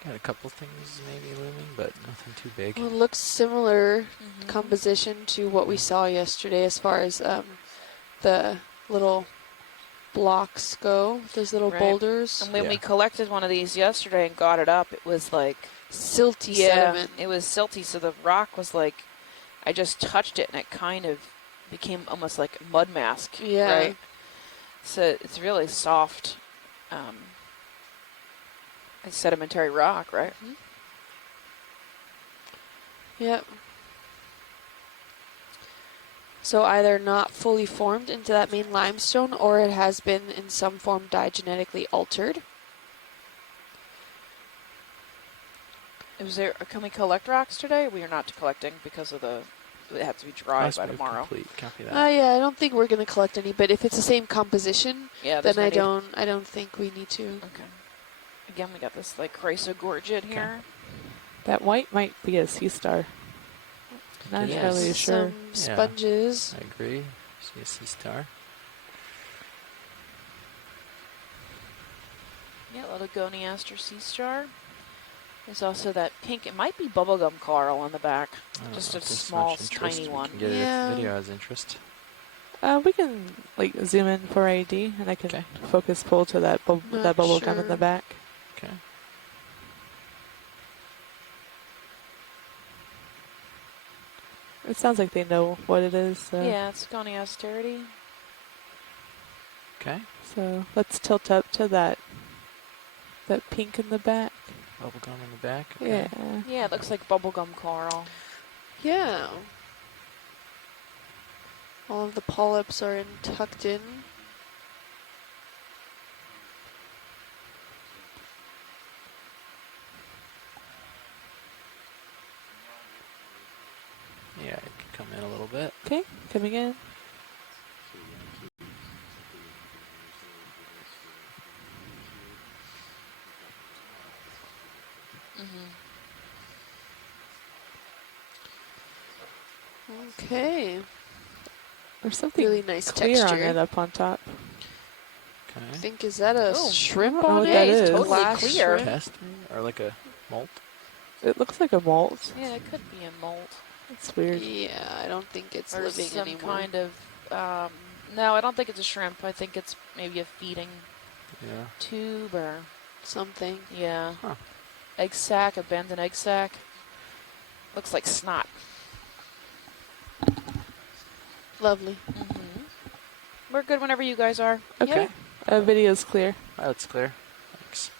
Got a couple things maybe looming, but nothing too big. Well, it looks similar Mm-hmm. composition to what we saw yesterday as far as the little blocks go, those little Right. boulders. And when we Yeah. collected one of these yesterday and got it up, it was like Silty sediment. it was silty. So the rock was like, I just touched it and it kind of became almost like mud mask. Yeah. Right. So it's really soft. It's sedimentary rock, right? Yep. So either not fully formed into that main limestone, or it has been in some form diagenetically altered. Can we collect rocks today? We are not collecting because of it has to be dry Last by move tomorrow. complete. Copy that. Yeah, I don't think we're going to collect any, but if it's the same composition, Yeah, then there's no need. I don't think we need to. Okay. Again, we got this like chrysogorgid here. That white might be a sea star. Not It entirely is. sure. Some sponges. I agree. See a sea star. Yeah, a little goniaster sea star. There's also that pink. It might be bubblegum coral on the back. I don't Just know a if there's small, much interest. tiny We one. can get it Yeah. if the video has interest. We can like zoom in for ID, and I can Okay. focus pull to that Not that bubble gum in sure. the back. Okay. It sounds like they know what it is. So. Yeah, it's goniasterity. Okay. So let's tilt up to that pink in the back. Bubble gum in the back. Okay. Yeah. Yeah, it looks like bubblegum coral. Yeah. All of the polyps are tucked in. Coming in. Okay. There's something Really nice clear on texture. it up on top. I Okay. think, is that a Oh, shrimp I don't know on what it? that is. Totally Glass clear. shrimp? Test or like a molt? It looks like a molt. Yeah, it could be a molt. It's weird. Yeah, I don't think it's Or living some anymore. kind of, no, I don't think it's a shrimp. I think it's maybe a feeding Yeah. tube or, Something. yeah. Huh. Egg sac, abandoned egg sac. Looks like snot. Lovely. We're good whenever you guys are. Okay. Yeah. Video's clear. Oh, that's clear. Thanks.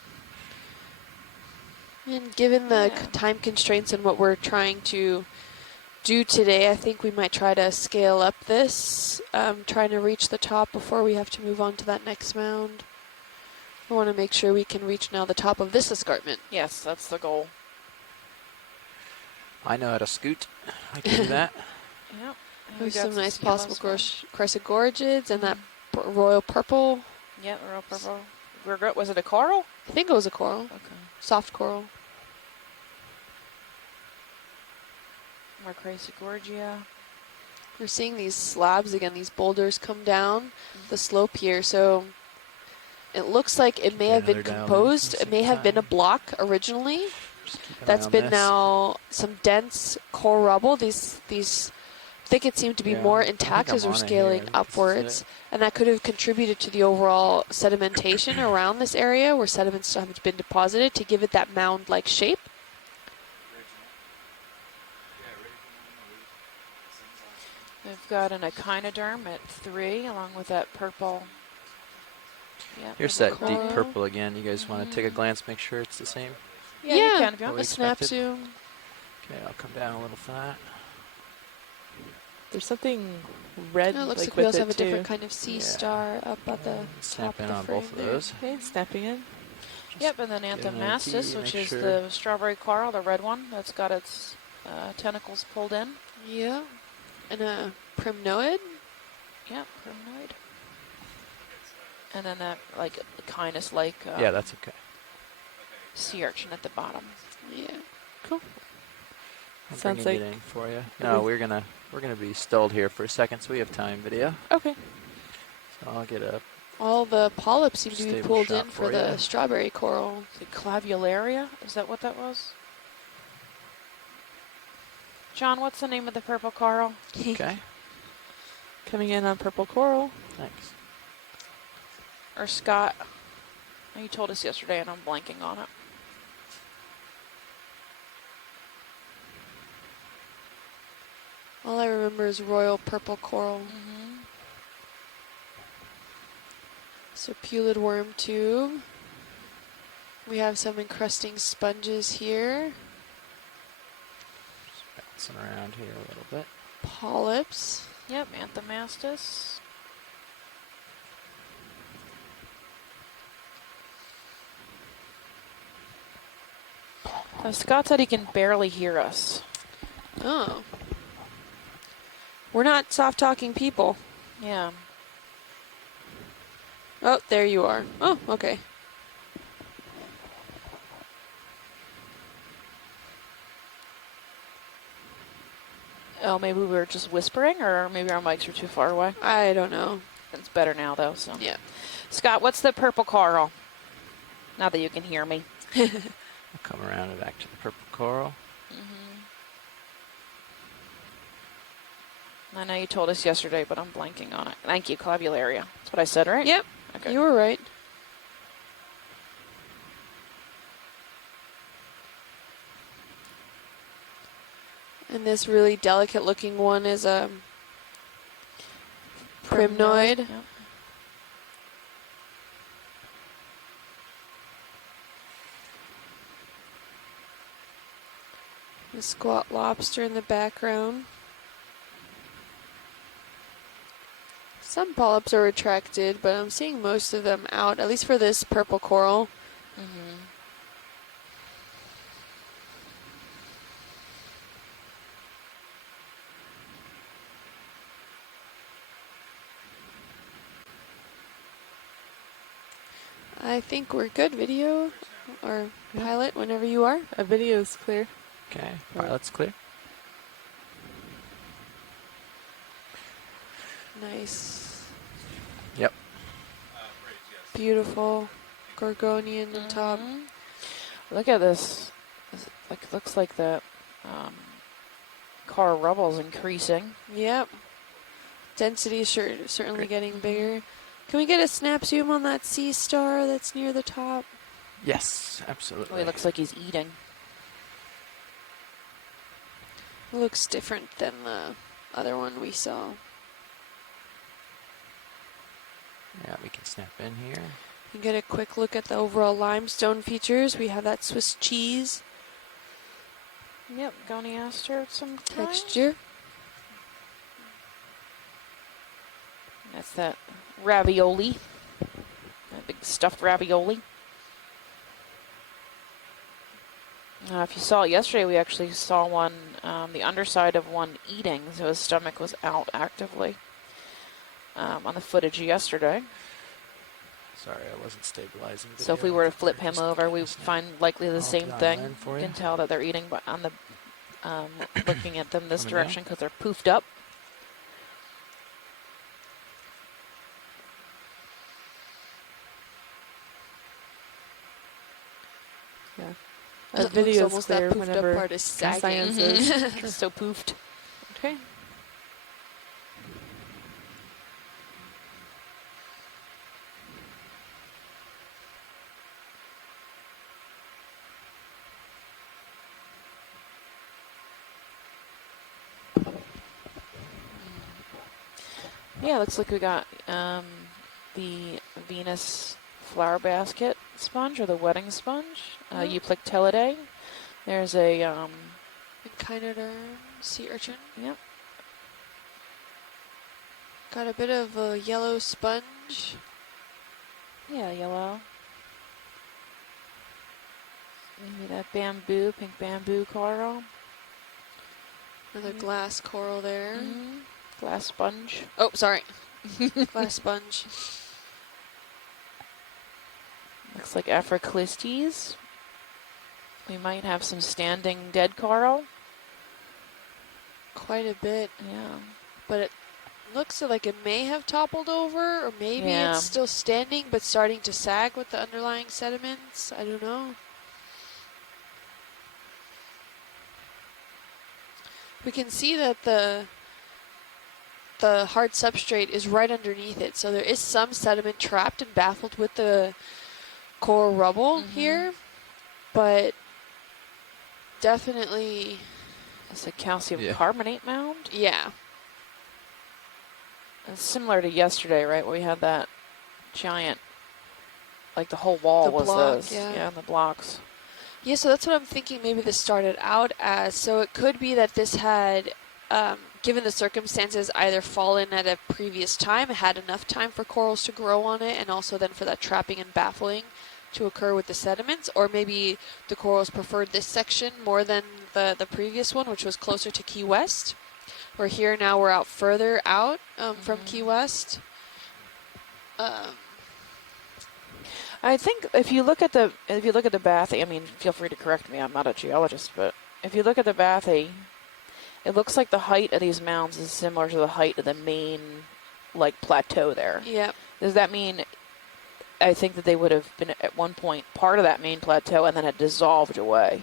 And given the Yeah. time constraints and what we're trying to do today, I think we might try to scale up this, trying to reach the top before we have to move on to that next mound. I want to make sure we can reach now the top of this escarpment. Yes, that's the goal. I know how to scoot. I can do that. Yep. There's some nice possible crescent gorgets and that royal purple. Yeah, royal purple. Was it a coral? I think it was a coral. Okay. Soft coral. More Crassegorgia. We're seeing these slabs again, these boulders come down the slope here, so it looks like it may have been another dial in. composed. Let's It may take have been a time. block originally. Just keep an eye That's on been this. now some dense core rubble. These thickets seem to be Yeah, more I think intact I'm as we're on it here. scaling I think this is upwards, it. and that could have contributed to the overall sedimentation around this area where sediments have been deposited to give it that mound-like shape. We've got an echinoderm at 3 along with that purple. Yeah, Here's that purple deep coral. purple again. You guys want to take a glance, make sure it's the same? Yeah, you can if you What want. we A snap expected. zoom. Okay, I'll come down a little for that. There's something red It looks like with we also it have a too. different kind of sea Yeah. star up at the top Snap of in the on frame both of there. those. Okay, snapping in. Yep, and then Get an Anthomastus, NT, which make is sure. the strawberry coral, the red one that's got its tentacles pulled in. Yeah. And a primnoid. Yep, primnoid. And then that like echinus-like Yeah, that's okay. sea urchin at the bottom. Yeah. I'm Sounds bringing like it in for you. No, we're gonna be stalled here for a second, so we have time. Video. Okay. So I'll get up. All the polyps seem to be Stable pulled shot in for for the ya. strawberry coral. Is it clavularia? Is that what that was? John, what's the name of the purple coral? Okay. Coming in on purple coral. Thanks. Or Scott? You told us yesterday and I'm blanking on it. All I remember is royal purple coral. Serpulid worm tube. We have some encrusting sponges here. Just bouncing around here a little bit. Polyps. Yep, Anthomastus. Scott said he can barely hear us. Oh. We're not soft-talking people. Yeah. Oh, there you are. Oh, okay. Oh, maybe we were just whispering, or maybe our mics are too far away. I don't know. It's better now, though. So, Yeah. Scott, what's the purple coral? Now that you can hear me. I'll come around and back to the purple coral. I know you told us yesterday, but I'm blanking on it. Thank you, clavularia. That's what I said, right? Yep. Okay. You were right. And this really delicate looking one is a primnoid. Yep. The squat lobster in the background. Some polyps are retracted, but I'm seeing most of them out, at least for this purple coral. I think we're good. Video or pilot, whenever you are. A video is clear. Okay, pilot's clear. Nice. Yep. Beautiful. Gorgonian on top. Look at this. Looks like the car rubble's increasing. Yep. Density is certainly getting bigger. Can we get a snap zoom on that sea star that's near the top? Yes, absolutely. Oh, he looks like he's eating. Looks different than the other one we saw. Yeah, we can snap in here. You get a quick look at the overall limestone features. We have that Swiss cheese Yep, goniaster some texture. That's that ravioli. That big stuffed ravioli. If you saw it yesterday, we actually saw one, the underside of one eating, so his stomach was out actively on the footage yesterday. Sorry, I wasn't stabilizing. So if we were to flip him over, we would find likely the same thing. For You can tell that they're eating but on the looking at them this Coming direction because they're poofed up. Yeah. It A looks video is almost that clear poofed up whenever part is sagging. science is. It's so poofed. Okay. Yeah, looks like we got the Venus flower basket sponge or the wedding sponge. Euplectellidae. There's a Echinoderm, sea urchin. Yep. Got a bit of a yellow sponge. Yeah, yellow. Maybe that bamboo, pink bamboo coral. Another glass coral there. Glass sponge. Oh, sorry. Glass sponge. Looks like Aphroclistes. We might have some standing dead coral. Quite a bit. Yeah. But it looks like it may have toppled over, or maybe Yeah. it's still standing but starting to sag with the underlying sediments. I don't know. We can see that the hard substrate is right underneath it, so there is some sediment trapped and baffled with the coral rubble here, but definitely... It's a calcium Yeah. carbonate mound. Yeah. It's similar to yesterday, right? Where we had that giant, like the whole wall The was block, those. yeah. Yeah, the blocks. Yeah, so that's what I'm thinking maybe this started out as. So it could be that this had, given the circumstances, either fallen at a previous time, had enough time for corals to grow on it, and also then for that trapping and baffling to occur with the sediments, or maybe the corals preferred this section more than the previous one, which was closer to Key West. We're here now, we're out further out from Key West. I think if you look at the bathy, I mean, feel free to correct me. I'm not a geologist, but if you look at the bathy, it looks like the height of these mounds is similar to the height of the main, like, plateau there. Yep. Does that mean? I think that they would have been at one point part of that main plateau and then had dissolved away.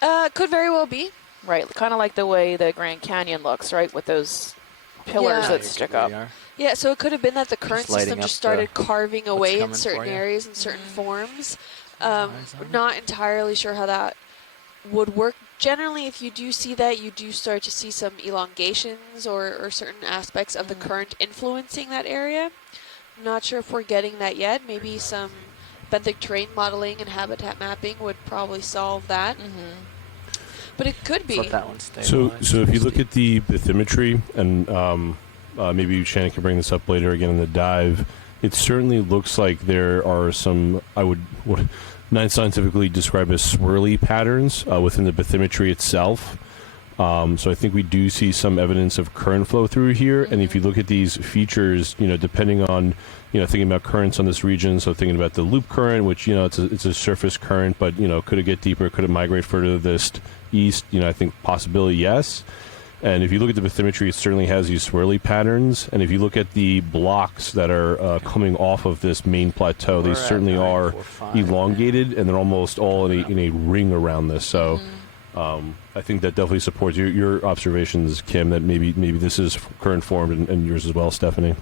Could very well be. Right, kind of like the way the Grand Canyon looks, right, with those pillars Yeah. that stick up. Yeah, so it could have been that the current lighting system up just started carving away in coming certain for you. areas and certain forms. Horizon. Not entirely sure how that would work. Generally, if you do see that, you do start to see some elongations or certain aspects of the current influencing that area. I'm not sure if we're getting that yet. Maybe some benthic terrain modeling and habitat mapping would probably solve that. But it could be. Let that one So stabilize. if you look at the bathymetry, and maybe Shannon can bring this up later again in the dive, it certainly looks like there are some, what non-scientifically describe as swirly patterns within the bathymetry itself. So I think we do see some evidence of current flow through here. And if you look at these features, depending on, thinking about currents on this region, so thinking about the loop current, which, it's a surface current, but, could it get deeper? Could it migrate further this east? I think possibility, yes. And if you look at the bathymetry, it certainly has these swirly patterns. And if you look at the blocks that are coming off of this main plateau, they certainly are elongated, and they're almost all in a ring around this. So I think that definitely supports your observations, Kim, that maybe this is current form, and yours as well, Stephanie.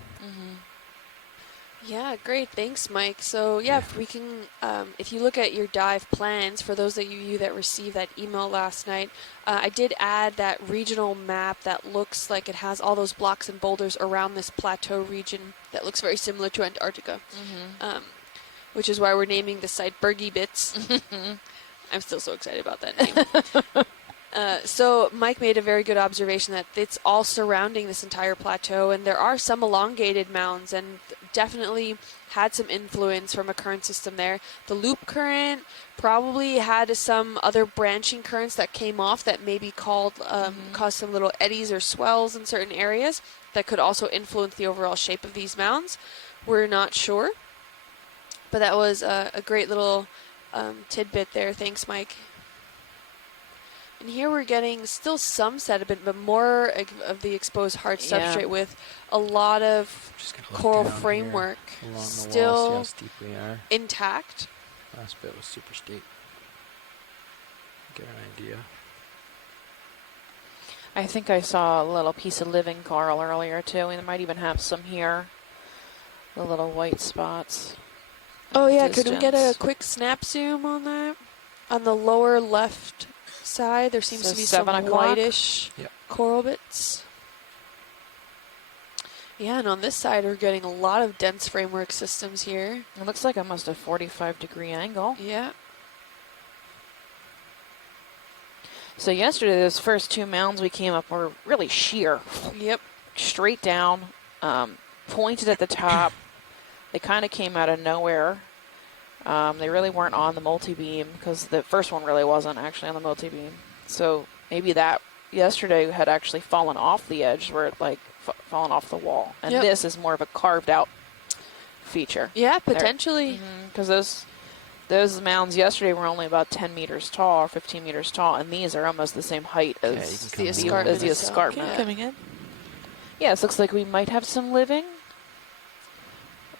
Yeah, great. Thanks, Mike. So, if we can, if you look at your dive plans, for those of you that received that email last night, I did add that regional map that looks like it has all those blocks and boulders around this plateau region that looks very similar to Antarctica, which is why we're naming the site Bergy Bits. I'm still so excited about that name. So Mike made a very good observation that it's all surrounding this entire plateau, and there are some elongated mounds, and definitely had some influence from a current system there. The loop current probably had some other branching currents that came off that maybe caused some little eddies or swells in certain areas that could also influence the overall shape of these mounds. We're not sure, but that was a great little tidbit there. Thanks, Mike. And here we're getting still some sediment, but more of the exposed hard substrate with a lot of coral framework still intact. Last bit was super steep. Get an idea. I think I saw a little piece of living coral earlier too, and it might even have some here. The little white spots. Oh yeah, could we get a quick snap zoom on that? On the lower left side, there seems to be some whitish coral bits. Yeah, and on this side, we're getting a lot of dense framework systems here. It looks like almost a 45-degree angle. Yeah. So yesterday, those first two mounds we came up were really sheer. Yep. Straight down, pointed at the top. They kind of came out of nowhere. They really weren't on the multi-beam because the first one really wasn't actually on the multi-beam. So maybe that yesterday had actually fallen off the edge where it like fallen off the wall. And this is more of a carved out feature. Yeah, potentially. Because those mounds yesterday were only about 10 meters tall or 15 meters tall, and these are almost the same height as the escarpment. Okay, coming in. Yeah, it looks like we might have some living.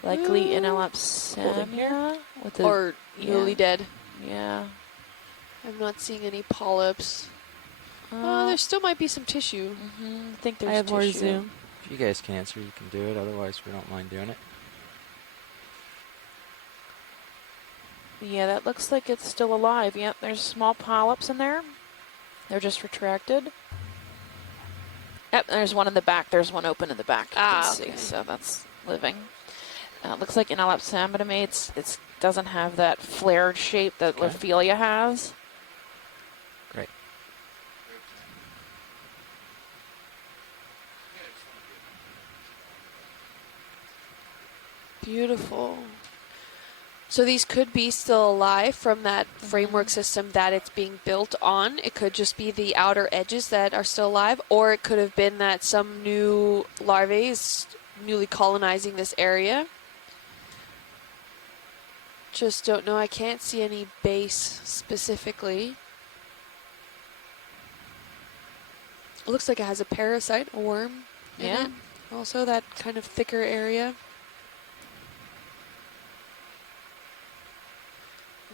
Likely in Elapsamia. Or newly dead. Yeah. I'm not seeing any polyps. There still might be some tissue. I think there's I have tissue. more zoom. If you guys can answer, you can do it. Otherwise, we don't mind doing it. Yeah, that looks like it's still alive. Yep, there's small polyps in there. They're just retracted. Yep, there's one in the back. There's one open in the back. You can see, so that's living. It looks like in Elapsamidame, it doesn't have that flared shape that Lophelia has. Great. Beautiful. So these could be still alive from that framework system that it's being built on. It could just be the outer edges that are still alive, or it could have been that some new larvae is newly colonizing this area. Just don't know. I can't see any base specifically. It looks like it has a parasite, a worm in it. Also that kind of thicker area.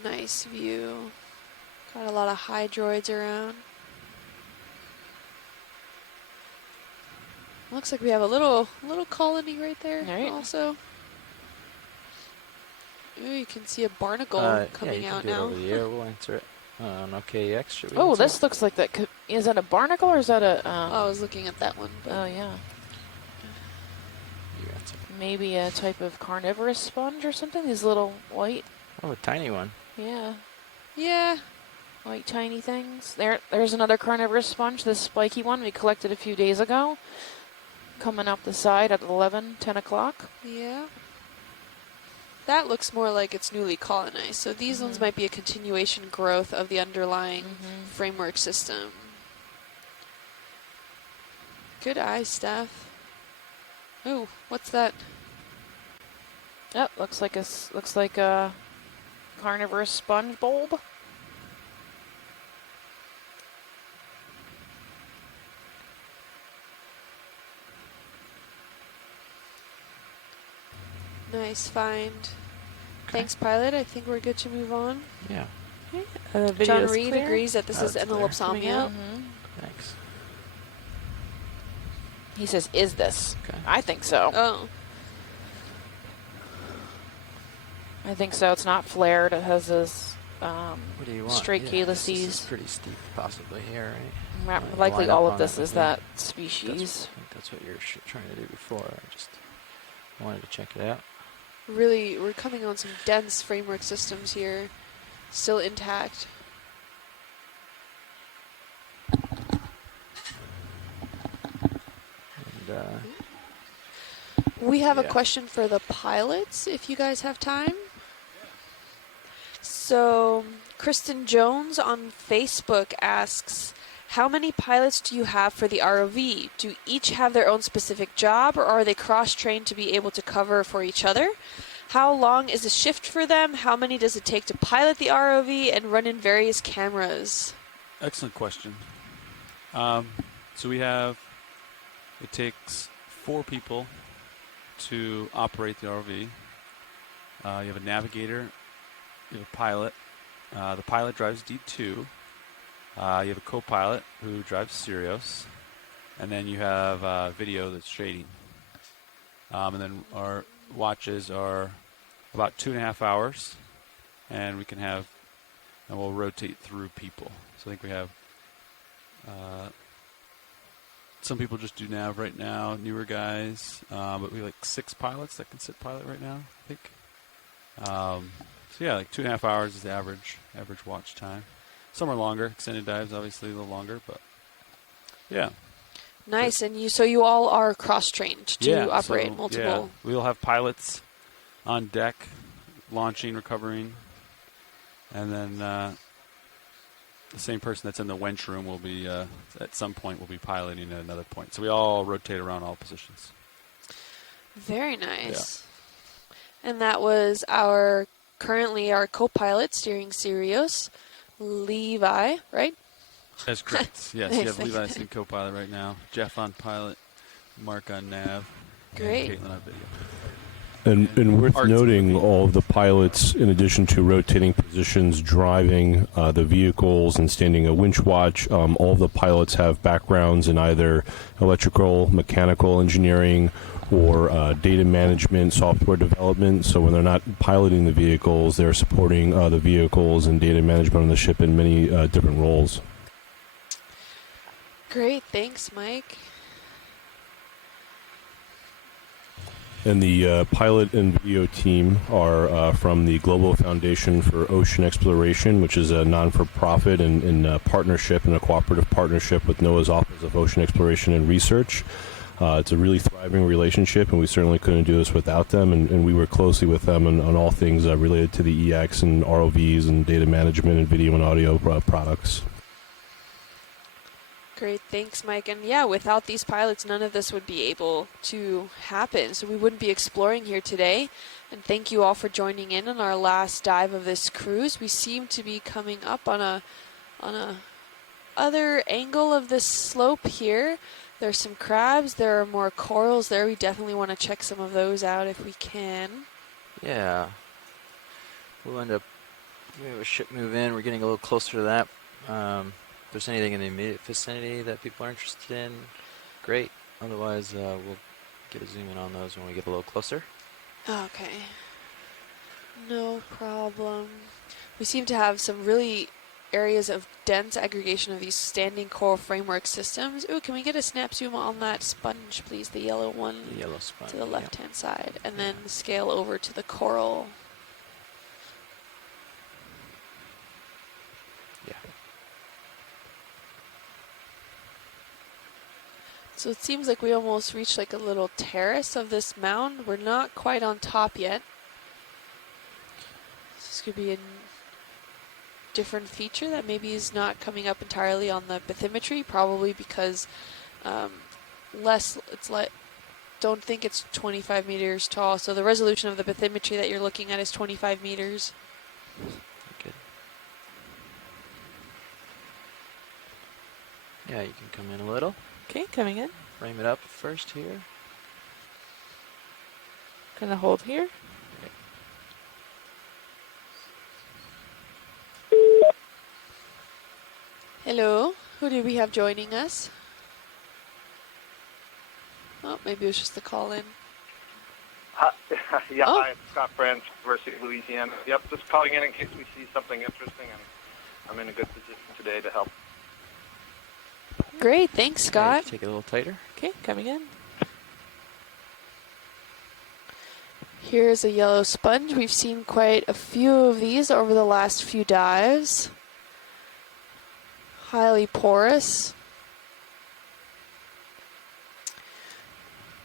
Nice view. Got a lot of hydroids around. Looks like we have a little colony right there also. Ooh, you can see a barnacle coming out now. Over the air. We'll answer it on OKEX. Should we? Oh, this looks like that. Is that a barnacle or is that a? I was looking at that one. Oh yeah. You answer. Maybe a type of carnivorous sponge or something. These little white. Oh, a tiny one. Yeah. Yeah. White tiny things. There's another carnivorous sponge. This spiky one we collected a few days ago. Coming up the side at 10 o'clock. Yeah. That looks more like it's newly colonized. So these ones might be a continuation growth of the underlying framework system. Good eye, Steph. Oh, what's that? Yep, looks like a carnivorous sponge bulb. Nice find. Thanks, pilot. I think we're good to move on. Yeah. John Reed agrees that this is That's clear. enelopsomnia. Thanks. He says, "Is this?" Okay. I think so. Oh. I think so. It's not flared. It has this What do you want? straight This calyces. is pretty steep, possibly here, right? Likely line up all on of this it is with me. that species. I think that's what you're trying to do before. I just wanted to check it out. Really, we're coming on some dense framework systems here. Still intact. And, We have a yeah. question for the pilots, if you guys have time. So, Kristen Jones on Facebook asks, how many pilots do you have for the ROV? Do each have their own specific job, or are they cross-trained to be able to cover for each other? How long is a shift for them? How many does it take to pilot the ROV and run in various cameras? Excellent question. So it takes 4 people to operate the ROV. You have a navigator, you have a pilot. The pilot drives D2. You have a co-pilot who drives Sirius. And then you have video that's shading. And then our watches are about 2.5 hours. And we'll rotate through people. So I think we have some people just do nav right now, newer guys, but we have like 6 pilots that can sit pilot right now, I think. So yeah, like 2.5 hours is the average watch time. Some are longer, extended dives obviously a little longer, but yeah. Nice, and you all are cross-trained to operate multiple. Yeah, we'll have pilots on deck, launching, recovering, and then the same person that's in the wench room will be, at some point, will be piloting at another point. So we all rotate around all positions. Very nice. Yeah. And that was currently our co-pilot steering Sirius, Levi, right? That's correct. Yes, you have Levi as the co-pilot right now. Jeff on pilot, Mark on nav, Great. and Caitlin on video. And worth noting, all of the pilots, in addition to rotating positions, driving the vehicles and standing a winch watch, all of the pilots have backgrounds in either electrical, mechanical engineering, or data management, software development. So when they're not piloting the vehicles, they're supporting the vehicles and data management on the ship in many different roles. Great, thanks, Mike. And the pilot and video team are from the Global Foundation for Ocean Exploration, which is a non-for-profit and in partnership and a cooperative partnership with NOAA's Office of Ocean Exploration and Research. It's a really thriving relationship, and we certainly couldn't do this without them. And we work closely with them on all things related to the EX and ROVs and data management and video and audio products. Great, thanks, Mike. And yeah, without these pilots, none of this would be able to happen. So we wouldn't be exploring here today. And thank you all for joining in on our last dive of this cruise. We seem to be coming up on a other angle of this slope here. There's some crabs. There are more corals there. We definitely want to check some of those out if we can. Yeah. We'll end up, we have a ship move in. We're getting a little closer to that. If there's anything in the immediate vicinity that people are interested in, great. Otherwise, we'll get a zoom in on those when we get a little closer. Okay. No problem. We seem to have some really areas of dense aggregation of these standing coral framework systems. Ooh, can we get a snap zoom on that sponge, please? The yellow one. The yellow sponge. To the left-hand side. And then scale over to the coral. Yeah. So it seems like we almost reached like a little terrace of this mound. We're not quite on top yet. This could be a different feature that maybe is not coming up entirely on the bathymetry, probably because less, it's like, don't think it's 25 meters tall. So the resolution of the bathymetry that you're looking at is 25 meters. Good. Yeah, you can come in a little. Okay, coming in. Frame it up first here. Gonna hold here. Hello, who do we have joining us? Oh, maybe it was just the call in. Yeah, Oh. hi, it's Scott Brands, University of Louisiana. Yep, just calling in case we see something interesting, and I'm in a good position today to help. Great, thanks, Scott. Take it a little tighter. Okay, coming in. Here's a yellow sponge. We've seen quite a few of these over the last few dives. Highly porous.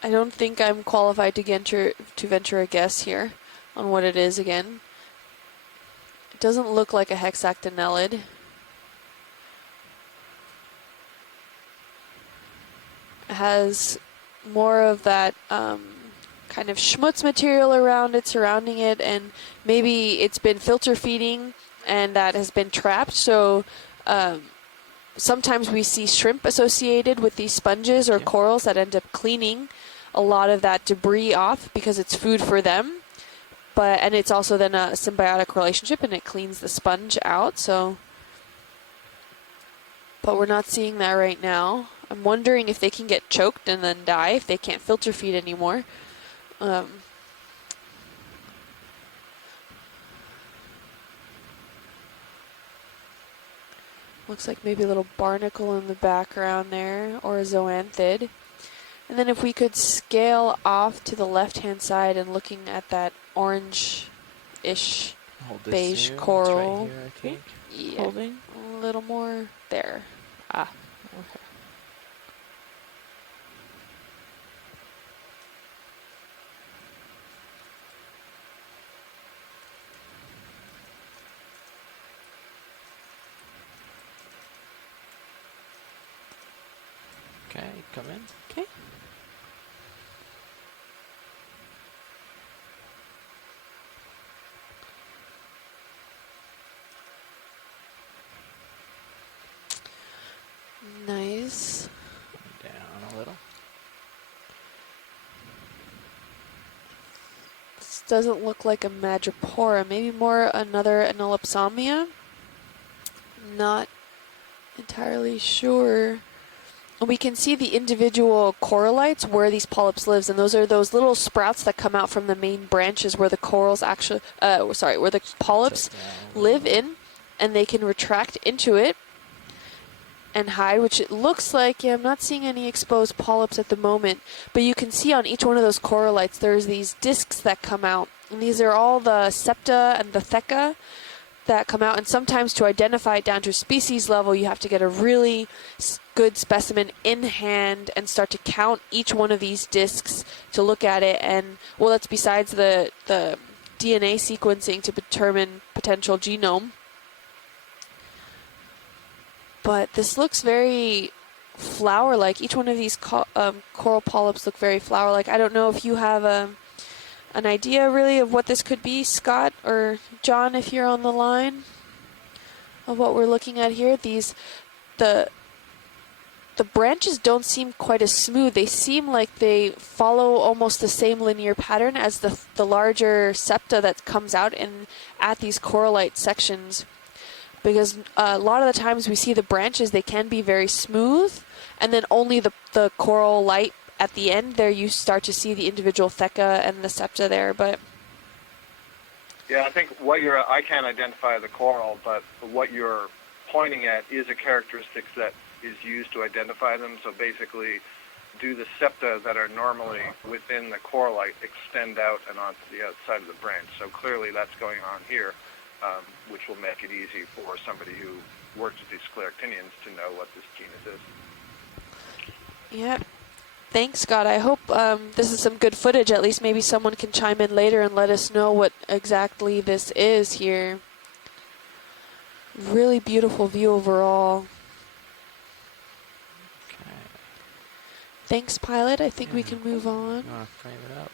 I don't think I'm qualified to venture a guess here on what it is again. It doesn't look like a hexactinellid. It has more of that kind of schmutz material around it, surrounding it, and maybe it's been filter feeding and that has been trapped. So sometimes we see shrimp associated with these sponges or corals that end up cleaning a lot of that debris off because it's food for them. And it's also then a symbiotic relationship and it cleans the sponge out. So, but we're not seeing that right now. I'm wondering if they can get choked and then die if they can't filter feed anymore. Looks like maybe a little barnacle in the background there, or a zoanthid. And then if we could scale off to the left-hand side and looking at that orange-ish beige coral. Right here, I think. Yeah, Holding. a little more there. Ah, okay. Okay, come in. Okay. Nice. Down a little. This doesn't look like a madrepora. Maybe more another anolopsomia. Not entirely sure. We can see the individual corallites where these polyps lives, and those are those little sprouts that come out from the main branches where the corals actually, where the polyps live in, and they can retract into it and hide, which it looks like, yeah, I'm not seeing any exposed polyps at the moment, but you can see on each one of those corallites there's these discs that come out, and these are all the septa and the theca that come out, and sometimes to identify it down to a species level, you have to get a really good specimen in hand and start to count each one of these discs to look at it, and, well, that's besides the DNA sequencing to determine potential genome. But this looks very flower-like. Each one of these coral polyps look very flower-like. I don't know if you have an idea really of what this could be, Scott or John, if you're on the line, of what we're looking at here. The branches don't seem quite as smooth. They seem like they follow almost the same linear pattern as the larger septa that comes out at these corallite sections. Because a lot of the times we see the branches, they can be very smooth, and then only the coral light at the end there you start to see the individual theca and the septa there. But Yeah, I think I can't identify the coral, but what you're pointing at is a characteristic that is used to identify them. So basically, do the septa that are normally within the corallite extend out and onto the outside of the branch? So clearly that's going on here, which will make it easy for somebody who works with these scleractinians to know what this genus is. yeah, thanks, Scott. I hope this is some good footage. At least maybe someone can chime in later and let us know what exactly this is here. Really beautiful view overall. Thanks, pilot. I think we can move on. You want to frame it up?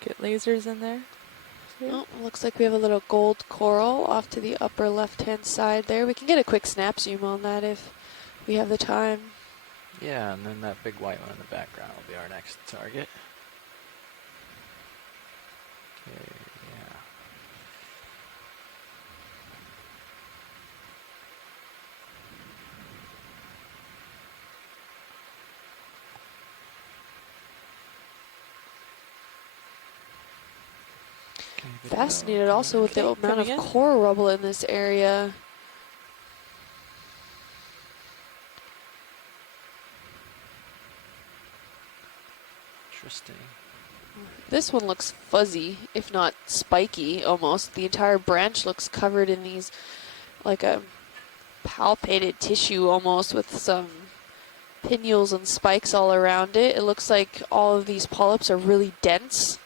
Get lasers in there. Oh, looks like we have a little gold coral off to the upper left-hand side there. We can get a quick snap zoom on that if we have the time. Yeah, and then that big white one in the background will be our next target. Okay, yeah. Fascinated also with the Okay, amount of coming in. coral rubble in this area. Interesting. This one looks fuzzy, if not spiky almost. The entire branch looks covered in these, like a palpated tissue almost, with some pinnules and spikes all around it. It looks like all of these polyps are really dense,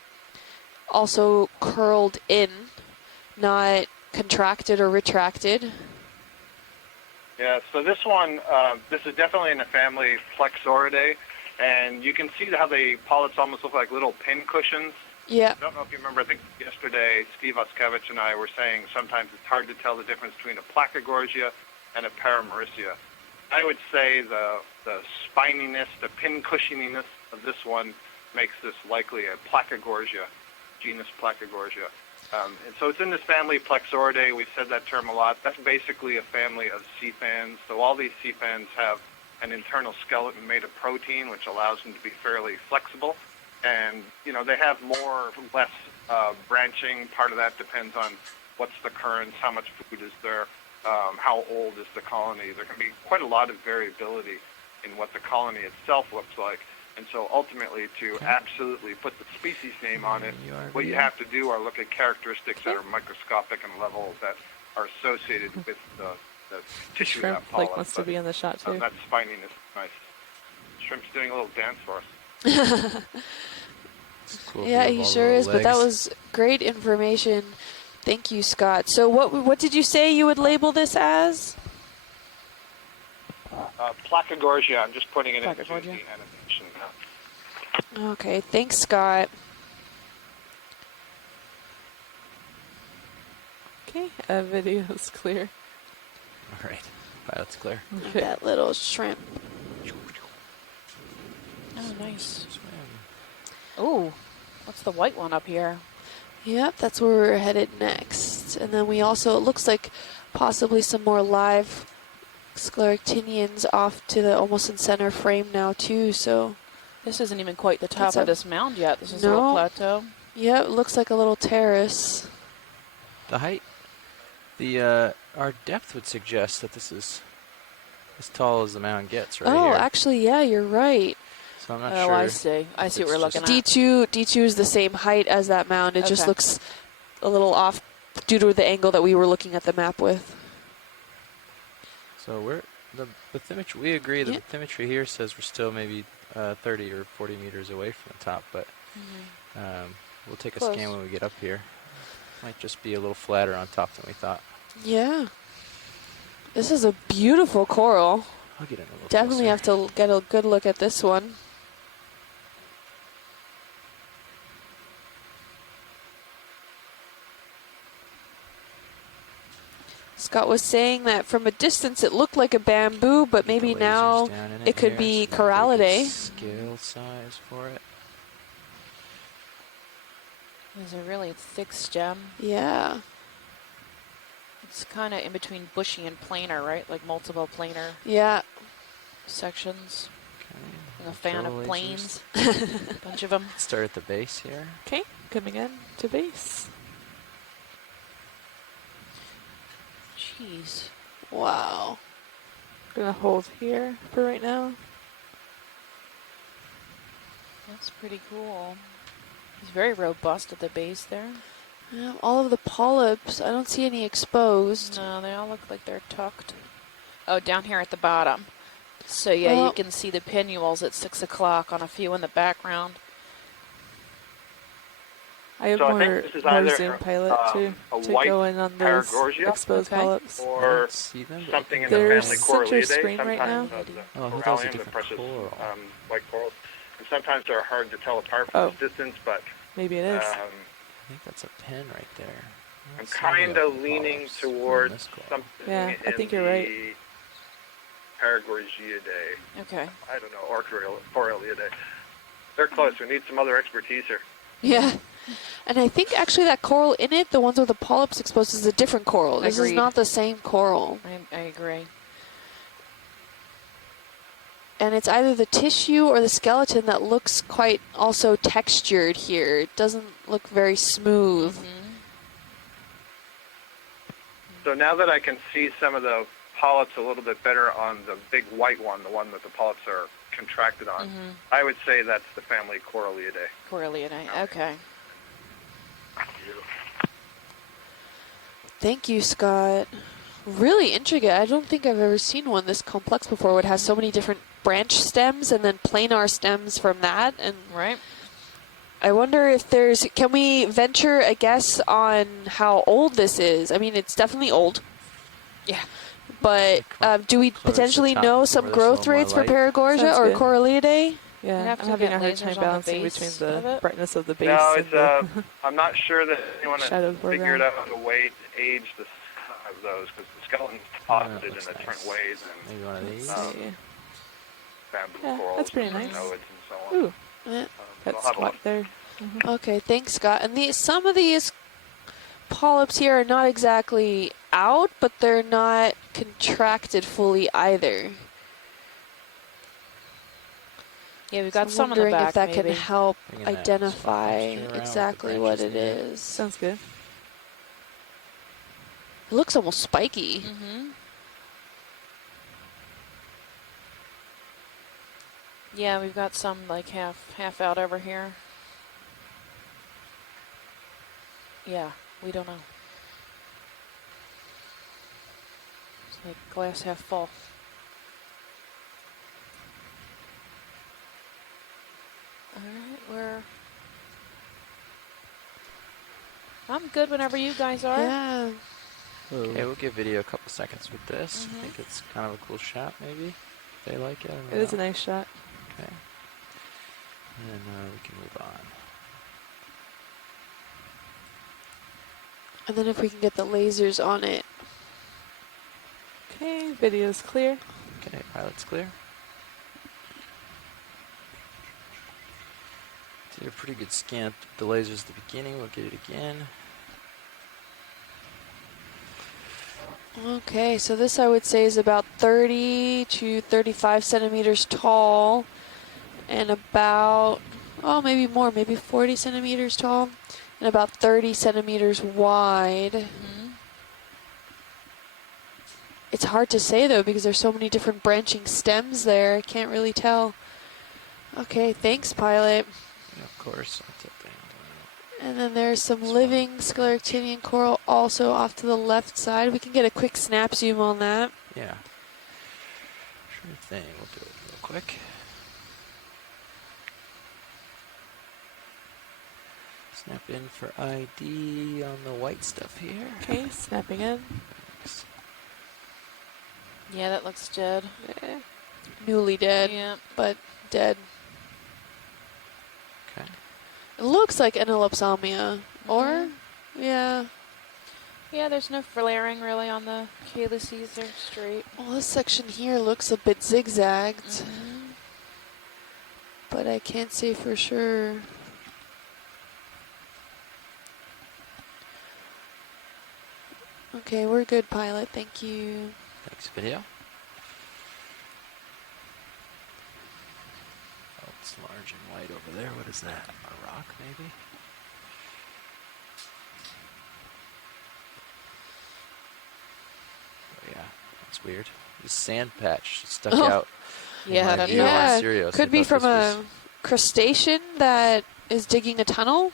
also curled in, not contracted or retracted. Yeah, so this one, this is definitely in the family Plexauridae, and you can see how the polyps almost look like little pin cushions. Yeah. I don't know if you remember, I think yesterday Steve Oskevich and I were saying sometimes it's hard to tell the difference between a Placagorgia and a Paramaricia. I would say the spininess, the pin cushioniness of this one makes this likely a Placagorgia, genus Placagorgia. And so it's in this family Plexauridae. We've said that term a lot. That's basically a family of sea fans. So all these sea fans have an internal skeleton made of protein, which allows them to be fairly flexible. And, you know, they have more or less branching. Part of that depends on what's the currents, how much food is there, how old is the colony. There can be quite a lot of variability in what the colony itself looks like. And so ultimately, to absolutely put the species name on it, what you have to do are look at characteristics that are microscopic and level that are associated with the tissue of that Shrimp polyp. wants to be in the shot too. That spininess is nice. Shrimp's doing a little dance for us. Cool Yeah, view he of all sure the is, but that legs. was great information. Thank you, Scott. So what did you say you would label this as? Placagorgia, I'm just putting it into the Placagorgia. animation now. Okay, thanks, Scott. Okay, video's clear. All right, pilot's clear. Okay. That little shrimp. Oh, nice. Oh, what's the white one up here? Yep, that's where we're headed next. And then we also, it looks like possibly some more live scleractinians off to the almost in center frame now too, so. This isn't even quite the top That's of a- this mound yet. This is a No. little plateau. Yeah, it looks like a little terrace. The height, our depth would suggest that this is as tall as the mound gets right Oh, here. actually, yeah, you're right. So I'm not Oh, sure. I see. I see what we're looking at. D2 is the same height as that mound. It just Okay. looks a little off due to the angle that we were looking at the map with. So we're the bathymetry. We agree the Yeah. bathymetry here says we're still maybe 30 or 40 meters away from the top, but we'll take a Close. scan when we get up here. Might just be a little flatter on top than we thought. Yeah. This is a beautiful coral. I'll get in a little Definitely closer. have to get a good look at this one. Scott was saying that from a distance it looked like a bamboo, but maybe The lasers now down in it could here, be so maybe we Corallidae. get Scale size for it. There's a really thick stem. Yeah. It's kind of in between bushy and planar, right? Like multiple planar Yeah. sections. Okay. I'm a fan of Control planes. lasers. A bunch of them. Start at the base here. Okay, coming in to base. Jeez. Wow. Gonna hold here for right now. That's pretty cool. It's very robust at the base there. Yeah, all of the polyps, I don't see any exposed. No, they all look like they're tucked. Oh, down here at the bottom. So yeah, Well- you can see the pinnules at 6 o'clock on a few in the background. I have So I more, think this is more either Zoom pilot to white go in on those Paragorgia exposed polyps. or See them, but something in They're the family center Corallidae. screen right Sometimes now. the Oh, those are corallium, the different precious coral. white corals, and sometimes they're hard to tell apart from this distance. But maybe it is. I think that's a pin right there. I'm kind of leaning towards something Yeah, I in think you're the right. Paragorgiidae. Okay. I don't know, or Corallidae. They're close. We need some other expertise here. Yeah. And I think actually that coral in it, the ones with the polyps exposed, is a different coral. This is Agreed. not the same coral. I agree. And it's either the tissue or the skeleton that looks quite also textured here. It doesn't look very smooth. So now that I can see some of the polyps a little bit better on the big white one, the one that the polyps are contracted on, I would say that's the family Corallidae. Corallidae. Okay. Thank you, Scott. Really intricate. I don't think I've ever seen one this complex before where it has so many different branch stems and then planar stems from that. And right. I wonder if there's, can we venture a guess on how old this is? I mean, it's definitely old. Yeah. But do we potentially know some growth rates for Paragorgia or Corallidae? Yeah, I'm having a hard time balancing between the brightness of the base No, and it's the I'm not sure that anyone has shadow figured foreground. out the way to age the of those because the skeleton's posited in different ways and maybe one of these. bamboo Yeah, corals, that's pretty and nice. nodes and so on. Ooh, Yeah. that's I'll have a what look. there. Okay, thanks, Scott. And some of these polyps here are not exactly out, but they're not contracted fully either. Yeah, we've got I'm some in the wondering back, if that maybe. can help Bringing that identify swap texture around with the exactly what branches it here. is. Sounds good. It looks almost spiky. Yeah, we've got some like half out over here. Yeah, we don't know. It's like glass half full. Alright, I'm good whenever you guys are. Yeah. Okay, we'll give video a couple seconds with this. I think it's kind of a cool shot, maybe. If they like it. I don't It is a know. nice shot. Okay. And we can move on. And then if we can get the lasers on it. Okay, video's clear. Okay, pilot's clear. Did a pretty good scan of the lasers at the beginning. We'll get it again. Okay, so this I would say is about 30 to 35 centimeters tall and about, oh, maybe more, maybe 40 centimeters tall and about 30 centimeters wide. It's hard to say though because there's so many different branching stems there. I can't really tell. Okay, thanks, pilot. Yeah, of course. I'll take that. And then there's some living scleractinian coral also off to the left side. We can get a quick snap zoom on that. Yeah. Sure thing. We'll do it real quick. Snap in for ID on the white stuff here. Okay, snapping in. Thanks. Yeah, that looks dead. Newly dead, Yeah. but dead. Okay. It looks like Enelopsalmia, or, yeah. Yeah, there's no flaring really on the calyces. They're straight. Well, this section here looks a bit zigzagged, but I can't say for sure. Okay, we're good, pilot. Thank you. Thanks, video. Oh, it's large and white over there. What is that? A rock, maybe? Oh, yeah. That's weird. This sand patch stuck out. Yeah, that yeah. Could be from a crustacean that is digging a tunnel.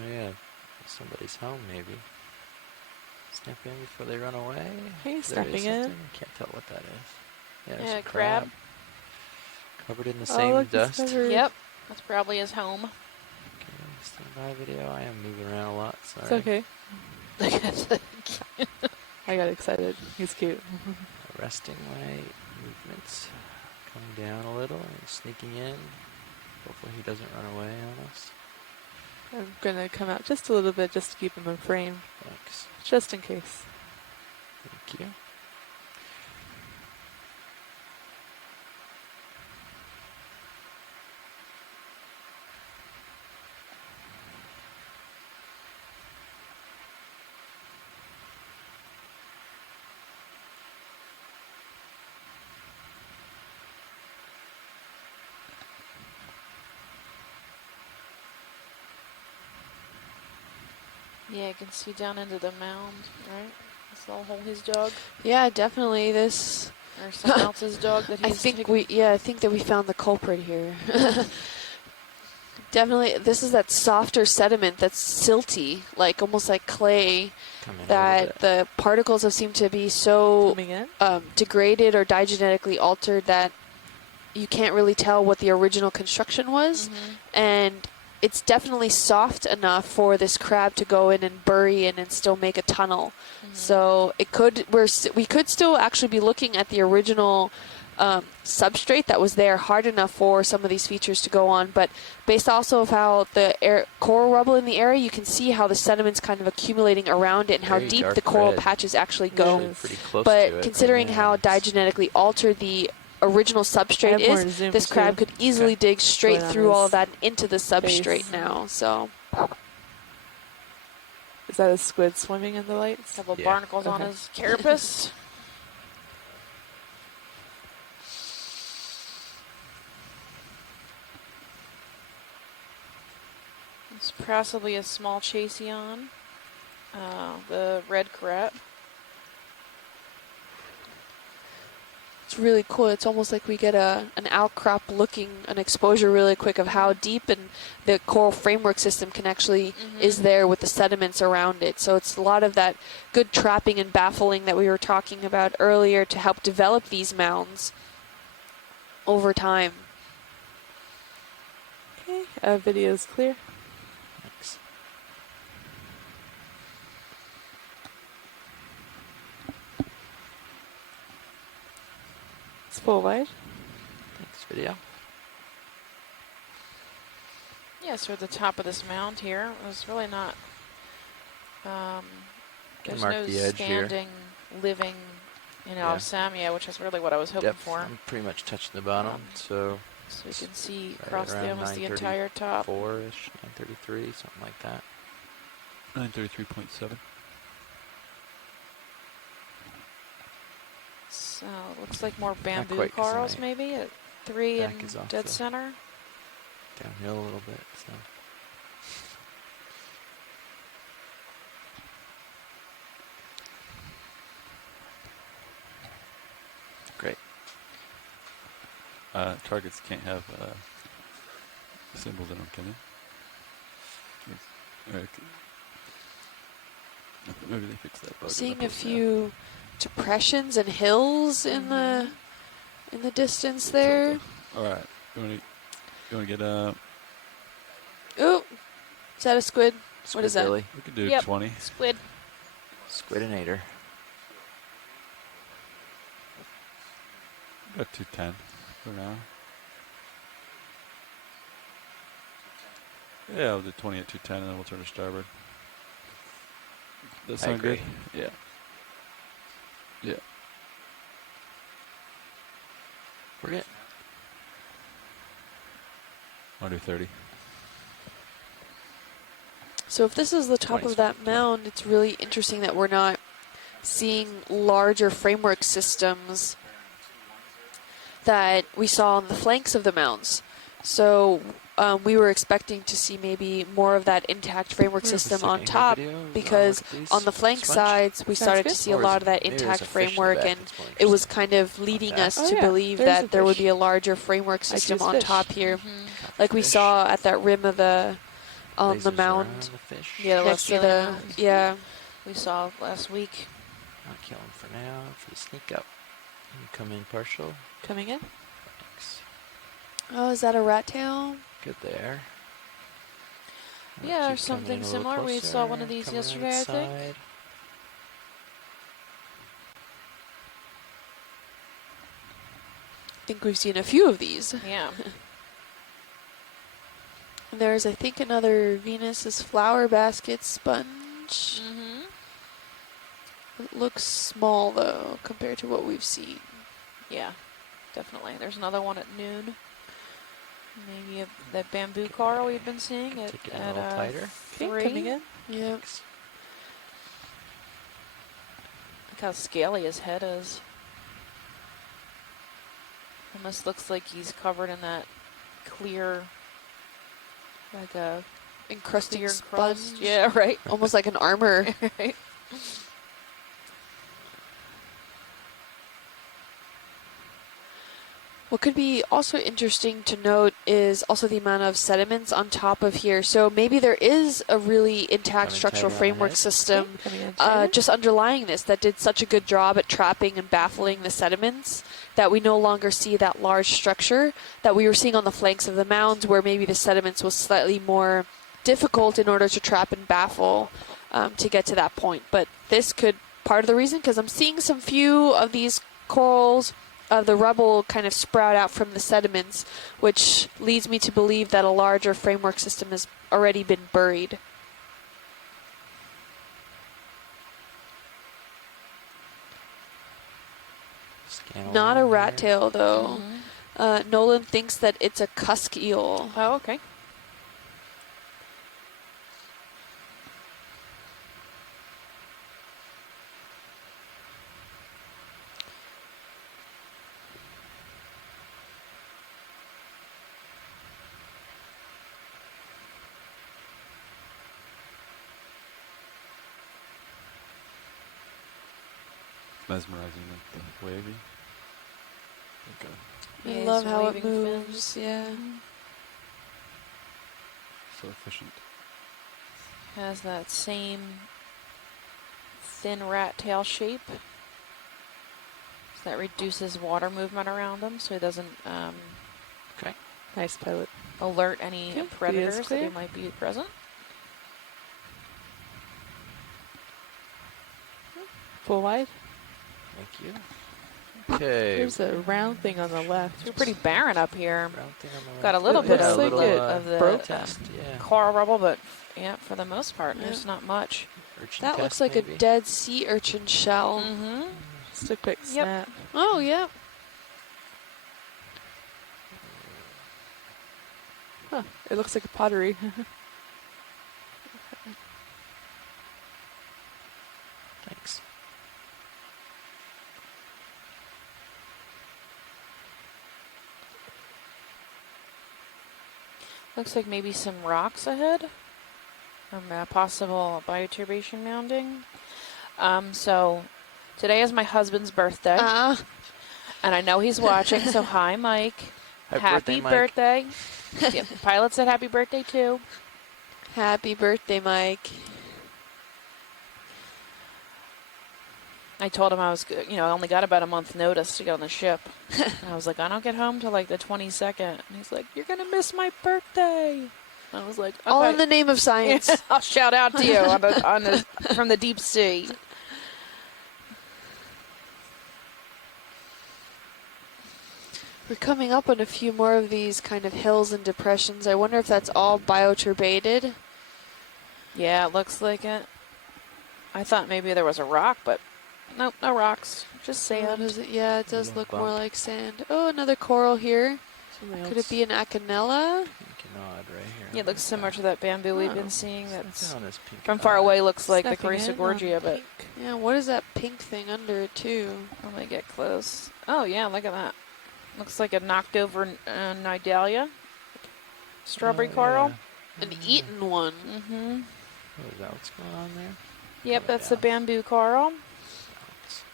Oh, yeah. Somebody's home, maybe. Snap in before they run away. Hey, There is snapping in. something. Can't tell what that is. Yeah, there's Yeah, a crab. Covered in the same look, dust. discovered. Yep. That's probably his home. Okay, stand by video. I am moving around a lot. Sorry. It's okay. I got excited. He's cute. Arresting my movements. Coming down a little and sneaking in. Hopefully he doesn't run away on us. I'm gonna come out just a little bit just to keep him in frame. Thanks. Just in case. Thank you. Yeah, I can see down into the mound, right? This little hole he's dug. Yeah, definitely. This. Or someone else's dog that he's I think taken. I think that we found the culprit here. Definitely, this is that softer sediment that's silty, like almost like clay, that the particles have seemed to be so degraded or diagenetically altered that you can't really tell what the original construction was. And it's definitely soft enough for this crab to go in and bury in and still make a tunnel. So it could, we could still actually be looking at the original substrate that was there, hard enough for some of these features to go on. But based also of how the coral rubble in the area, you can see how the sediment's kind of accumulating around it and how Very deep dark the coral red. patches actually go. Actually pretty close But to it considering right how now. diagenetically altered the original substrate more is, zoom this crab too. could easily dig straight Going on through all his of that into the substrate face. now. So Is that a squid swimming in the lights? Couple Yeah. barnacles on Okay. his carapace. It's possibly a small chaseon. The red crab. it's really cool. It's almost like we get an outcrop looking, an exposure really quick of how deep and the coral framework system can actually is there with the sediments around it. So it's a lot of that good trapping and baffling that we were talking about earlier to help develop these mounds over time. Okay, video's clear. Thanks. It's full wide. Thanks, video. Yeah, so at the top of this mound here, there's really not. There's mark no the edge here. standing, living, Yeah. Samia, which is really what I was hoping for. I'm pretty much touching the bottom, so So you can see right across the around almost the entire top. 934-ish, 933, something like that. 933.7. So looks like more bamboo quite, 'cause corals my maybe at 3 back and is off dead the- center. Downhill a little bit, so. Great. Targets can't have symbols in them, can they? Okay. Maybe they fixed that bug. Seeing a few depressions and hills in the distance there. All right. You want to get Ooh, is that a squid? What is that? Billy. We could do Yep. 20. Squid. Squidinator. Got 210 for now. Yeah, we'll do 20 at 210 and then we'll turn to starboard. That sound good? Yeah. Yeah. Forget. I'll do 30. So if this is the top of that mound, it's really interesting that we're not seeing larger framework systems that we saw on the flanks of the mounds. So we were expecting to see maybe more of that intact framework system on top, because on the flank sides we started to see a lot of that intact framework, and it was kind of leading us to believe that there would be a larger framework system on top here, like we saw at that rim of the on the mound. Yeah, next to the yeah we saw last week. Not kill him for now. For the sneak up. You come in partial. Coming in. Thanks. Oh, is that a rat tail? Good there. Yeah, or Keep coming something in a little similar. We saw one of closer, these coming yesterday, I think. inside. I think we've seen a few of these. Yeah. And there's, I think, another Venus's flower basket sponge. Mm-hmm. It looks small, though, compared to what we've seen. Yeah, definitely. There's another one at noon. Maybe that bamboo coral we've been seeing at, Take it a little tighter. 3. Coming in. Yeah. Look how scaly his head is. Almost looks like he's covered in that clear, like a Encrusting clear sponge. crust. Yeah, right. Almost like an armor. Right. What could be also interesting to note is also the amount of sediments on top of here. So maybe there is a really intact Coming structural tighter on the framework head. system Coming in. tighter. just underlying this that did such a good job at trapping and baffling the sediments that we no longer see that large structure that we were seeing on the flanks of the mounds, where maybe the sediments was slightly more difficult in order to trap and baffle to get to that point. But this could part of the reason, because I'm seeing some few of these corals of the rubble kind of sprout out from the sediments, which leads me to believe that a larger framework system has already been buried. Scan Not a along rat here. tail, though. Nolan thinks that it's a cusk eel. Oh, okay. Mesmerizing, like the wavy. Okay. I Yeah, love some how it waving moves. fins. Yeah. So efficient. Has that same thin rat tail shape. So that reduces water movement around him, so he doesn't Nice pilot. alert any Okay, predators that clear. might be present. Full wide. Thank you. Okay. There's a round thing on the left. We're pretty barren up here. Round thing on the Got a left. little It bit looks of, like it of the broke. Test, yeah. coral rubble, but yeah, for the most part, Yeah. there's not much. Urchin That test, looks like maybe? a dead sea urchin shell. Mm-hmm. Just a quick Yep. snap. Oh, yeah. Huh. It looks like a pottery. Thanks. Looks like maybe some rocks ahead from possible bioturbation mounding. So today is my husband's birthday, and I know he's watching. So hi, Mike. Happy birthday, Mike. birthday. Yep, the pilot said happy birthday too. Happy birthday, Mike. I told him I was, I only got about a month's notice to get on the ship. And I was like, I don't get home till like the 22nd. And he's like, you're gonna miss my birthday. I was like, okay. All in the name of science. I'll shout out to you from the deep sea. We're coming up on a few more of these kind of hills and depressions. I wonder if that's all bioturbated. Yeah, it looks like it. I thought maybe there was a rock, but nope, no rocks. Just sand. Yeah, it does look more bump. like sand. Oh, another coral here. Something Could else. it be an Acanella? Pink and odd right here. Yeah, it looks similar to that bamboo we've Oh. been seeing. That's Something on this pink from far eye. away looks like the Snapping in on Coryphogorgia, but pink. Yeah, what is that pink thing under it, too? when they get close. Oh yeah, look at that. Looks like a knocked over Nidalia. Strawberry Oh, coral. yeah. An eaten one. Mm-hmm. What is that? What's going on there? Yep, Oh, that's yeah. the bamboo coral.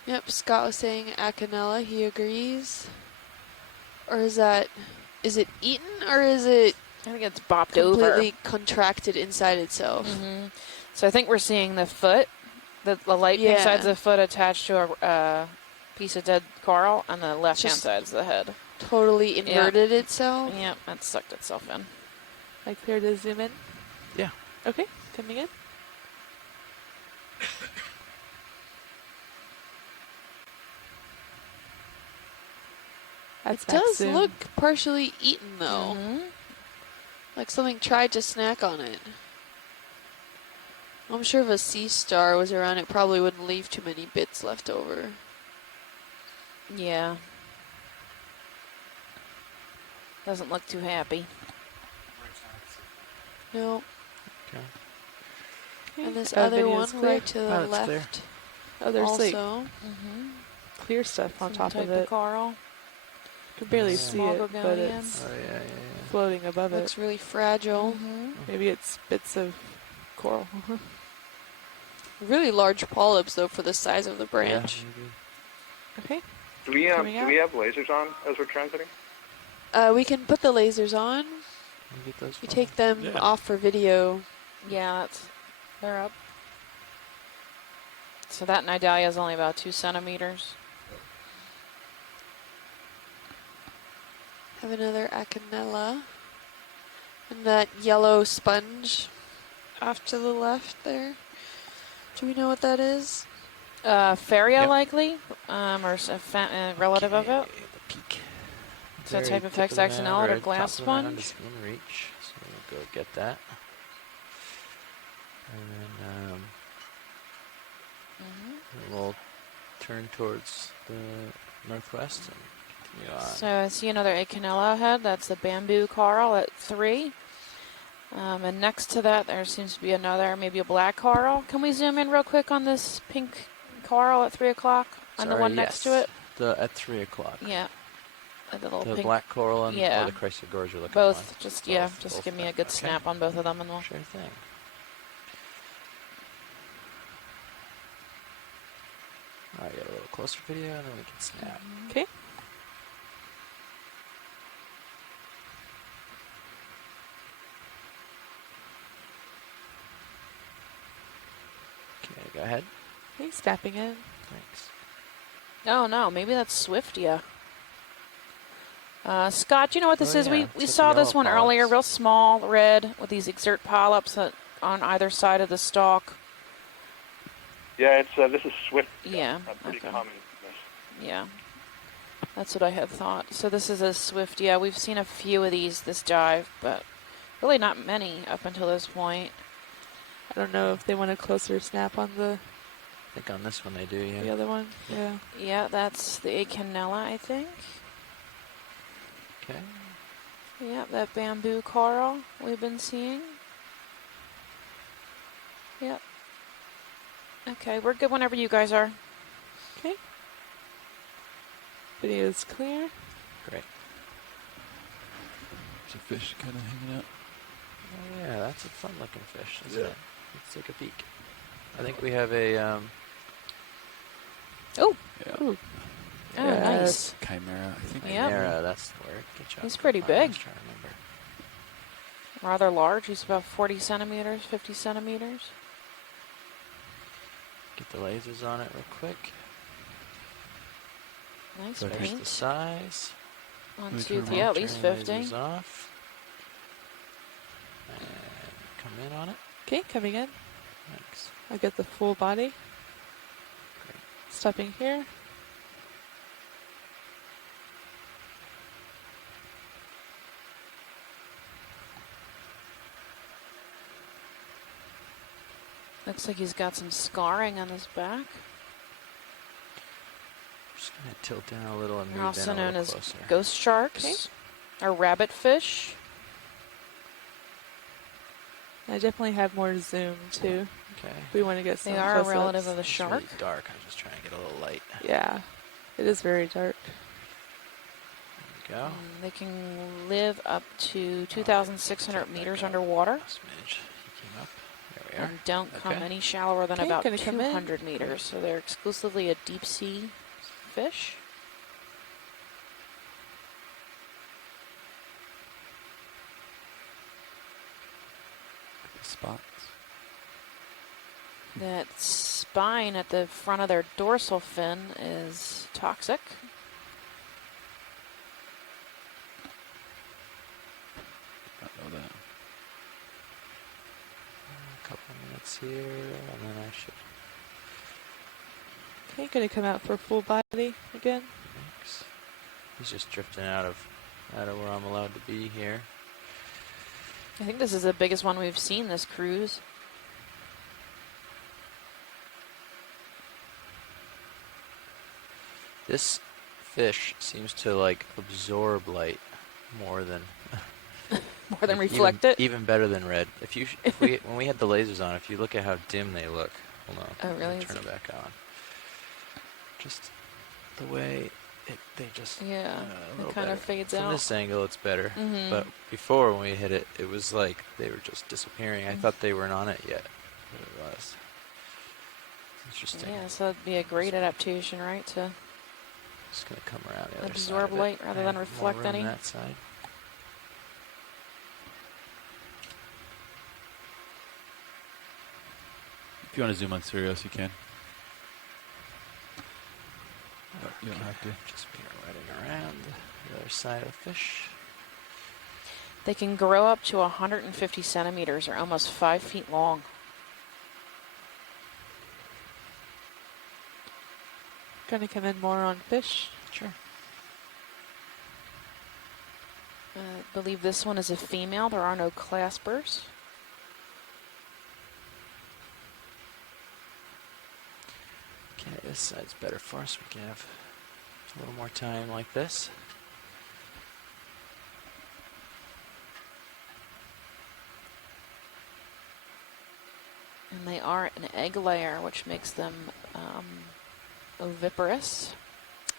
Yep, Scott was saying Acanella. He agrees. Or is it eaten or is it I think it's bopped over. completely contracted inside itself? Mm-hmm. So I think we're seeing the foot, the light pink Yeah. sides of the foot attached to piece of dead coral, and the left-hand Just side's the head. Totally inverted itself. Yep, that sucked itself in. Like clear to zoom in? Yeah. Okay, coming in. It does look partially eaten, though. Mm-hmm. Like something tried to snack on it. I'm sure if a sea star was around, it probably wouldn't leave too many bits left over. Yeah. Doesn't look too happy. No. Okay. And this other one clear. right to the Pilot's left. clear. Oh, there's also. like clear stuff on top of it. Coral. You can barely Yeah. see Small it, but Gorgonian. it's Oh, yeah. floating above it. Looks really fragile. Maybe it's bits of coral. Really large polyps, though, for the size of the branch. Okay. Do we Coming out. have lasers on as we're transiting? We can put the lasers on. Get those You from take them off for video. Yeah, they're up. So that Nidalia is only about 2 centimeters. Have another Acanella. And that yellow sponge off to the left there. Do we know what that is? Faria Yep. likely, or a relative of it. The peak. So Very type of tip text the axonella mound, or right glass top of the mound sponge. is in reach, so we'll go get that. And then we'll turn towards the northwest and continue on. So I see another Acanella head. That's the bamboo coral at 3. And next to that, there seems to be another, maybe a black coral. Can we zoom in real quick on this pink coral at 3 o'clock? On the Sorry, one next to it? At 3 o'clock. Yeah. The little The pink. black coral and Yeah. or the Chrysogorgia looking Both. one? Just Both give me a then. good Okay. snap on both of them, and we'll. Sure thing. All right, get a little closer video, and then we can snap. Okay. Okay, go ahead. Okay, snapping in. Thanks. Oh no, maybe that's Swiftia. Scott, do you know what this Oh, is? yeah, We it's with saw the this yellow one earlier, polyps. real small, red, with these exert polyps on either side of the stalk. Yeah, it's this is Swift. Yeah. Pretty Okay. common. Yeah. That's what I had thought. So this is a Swiftia. We've seen a few of these this dive, but really not many up until this point. I don't know if they want a closer snap on the I think on this one they do, yeah. the other one. Yeah. Yeah, that's the Acanella, I think. Okay. Yeah, that bamboo coral we've been seeing. Yep. Okay, we're good whenever you guys are. Okay. Video is clear. Great. There's a fish kind of hanging out. Oh, yeah, that's a fun-looking fish, isn't it? Let's take a peek. I think we have a Oh. Yeah. Ooh. Oh, Yes. nice. Chimera, I think. Yep. chimera. That's the word. Good job. He's pretty I big. was trying to remember. Rather large. He's about 40 centimeters, 50 centimeters. Get the lasers on it real quick. Nice There's the paint. size. 1, Let 2, me 3, turn at least Turn 50. lasers off. And come in on it. Okay, coming in. Thanks. I'll get the full body. Great. Stepping here. Looks like he's got some scarring on his back. Just gonna tilt down a little and They're move also in a known little as closer. ghost sharks or rabbit fish. I definitely have more zoom too. Okay. We want to get some They are a close-ups. relative of the It's shark. really dark. I'm just trying to get a little light. Yeah, it is very dark. There we go. They can live up to 2,600 meters underwater Last smidge. He came up. There we are. and don't come Okay. any shallower than Okay, about gonna come in. 200 meters. So they're exclusively a deep sea fish. The spots. That's spine at the front of their dorsal fin is toxic. I know that. A couple minutes here, and then I should. Okay, gonna come out for full body again. Thanks. He's just drifting out of where I'm allowed to be here. I think this is the biggest one we've seen this cruise. This fish seems to like absorb light more than more than like reflect it. Even better than red. When we had the lasers on, if you look at how dim they look, hold on. Oh, really? Turn it back on. Just the way they just Yeah, it kind of fades out. From this angle, it's better. Mhm. But before, when we hit it, it was like they were just disappearing. I thought they weren't on it yet, but it was. Interesting. Yeah, so it'd be a great adaptation, right? To Just gonna come around the other absorb side of it. light rather than Yeah, reflect more room any. that side. If you want to zoom on Sirius, you can. But you don't have to. Just be running around the other side of the fish. They can grow up to 150 centimeters, or almost 5 feet long. Gonna come in more on fish. Sure. I believe this one is a female. There are no claspers. Okay, this side's better for us. We can have a little more time like this. And they are an egg layer, which makes them oviparous.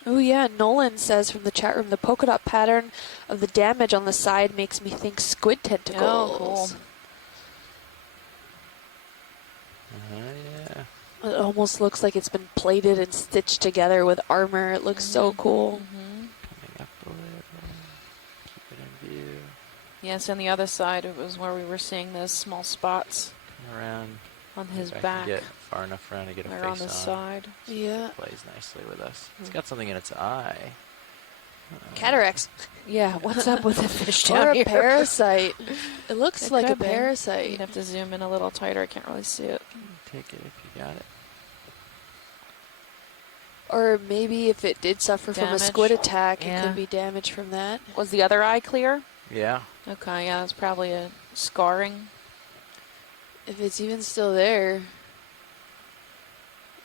Oh yeah, Nolan says from the chat room, the polka dot pattern of the damage on the side makes me think squid tentacles. Oh, cool. Yeah. It almost looks like it's been plated and stitched together with armor. It looks so cool. Coming up a little. Keep it in view. Yes, and the other side, it was where we were seeing those small spots Come around. on his If I can back. get far enough around to get a They're face on the side. Yeah. It plays nicely with us. It's got something in its eye. Cataracts. Yeah, what's up with the fish Or down a here? parasite. It looks It like a could be. parasite. You'd have to zoom in a little tighter. I can't really see it. Take it if you got it. Or maybe if it did suffer from a Damage. squid attack, it Yeah. could be damage from that. Was the other eye clear? Yeah. Okay, yeah, it's probably a scarring. If it's even still there.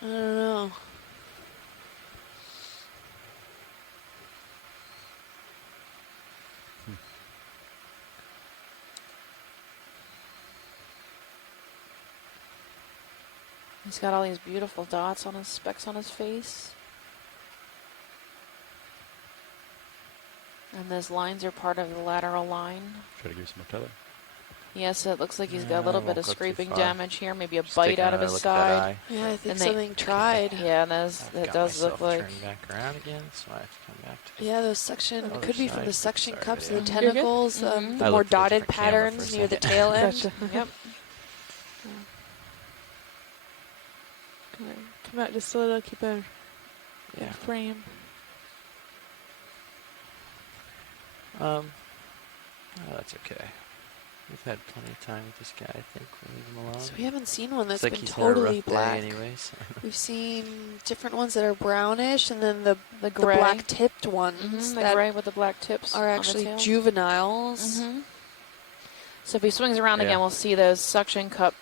I don't know. He's got all these beautiful dots on his specks on his face. And those lines are part of the lateral line. Try to give some more color. Yes, it looks like he's got Yeah, a little I bit won't of go too scraping far. damage here, maybe a Just bite taking out of another his look at that side. eye. Yeah, I think And they- something tried. Yeah, and those, I've that got does look myself like... turned back around again, so I have to come back to Yeah, those suction, it Other could be from the side. suction Sorry, cups yeah. and the You're good. tentacles, Mhm. the I more looked at a dotted different camera for a patterns near the second. tail end. Gotcha. Yep. Come out just a little, keep a Yeah. frame. Oh, that's okay. We've had plenty of time with this guy. I think we'll leave him alone. So we haven't seen one that's It's like been he's had a totally rough black. day anyways. We've seen different ones that are brownish, and then the gray. black tipped ones The that gray with the black tips are on the actually tail. juveniles. So if he swings around Yeah. again, we'll see those suction cup,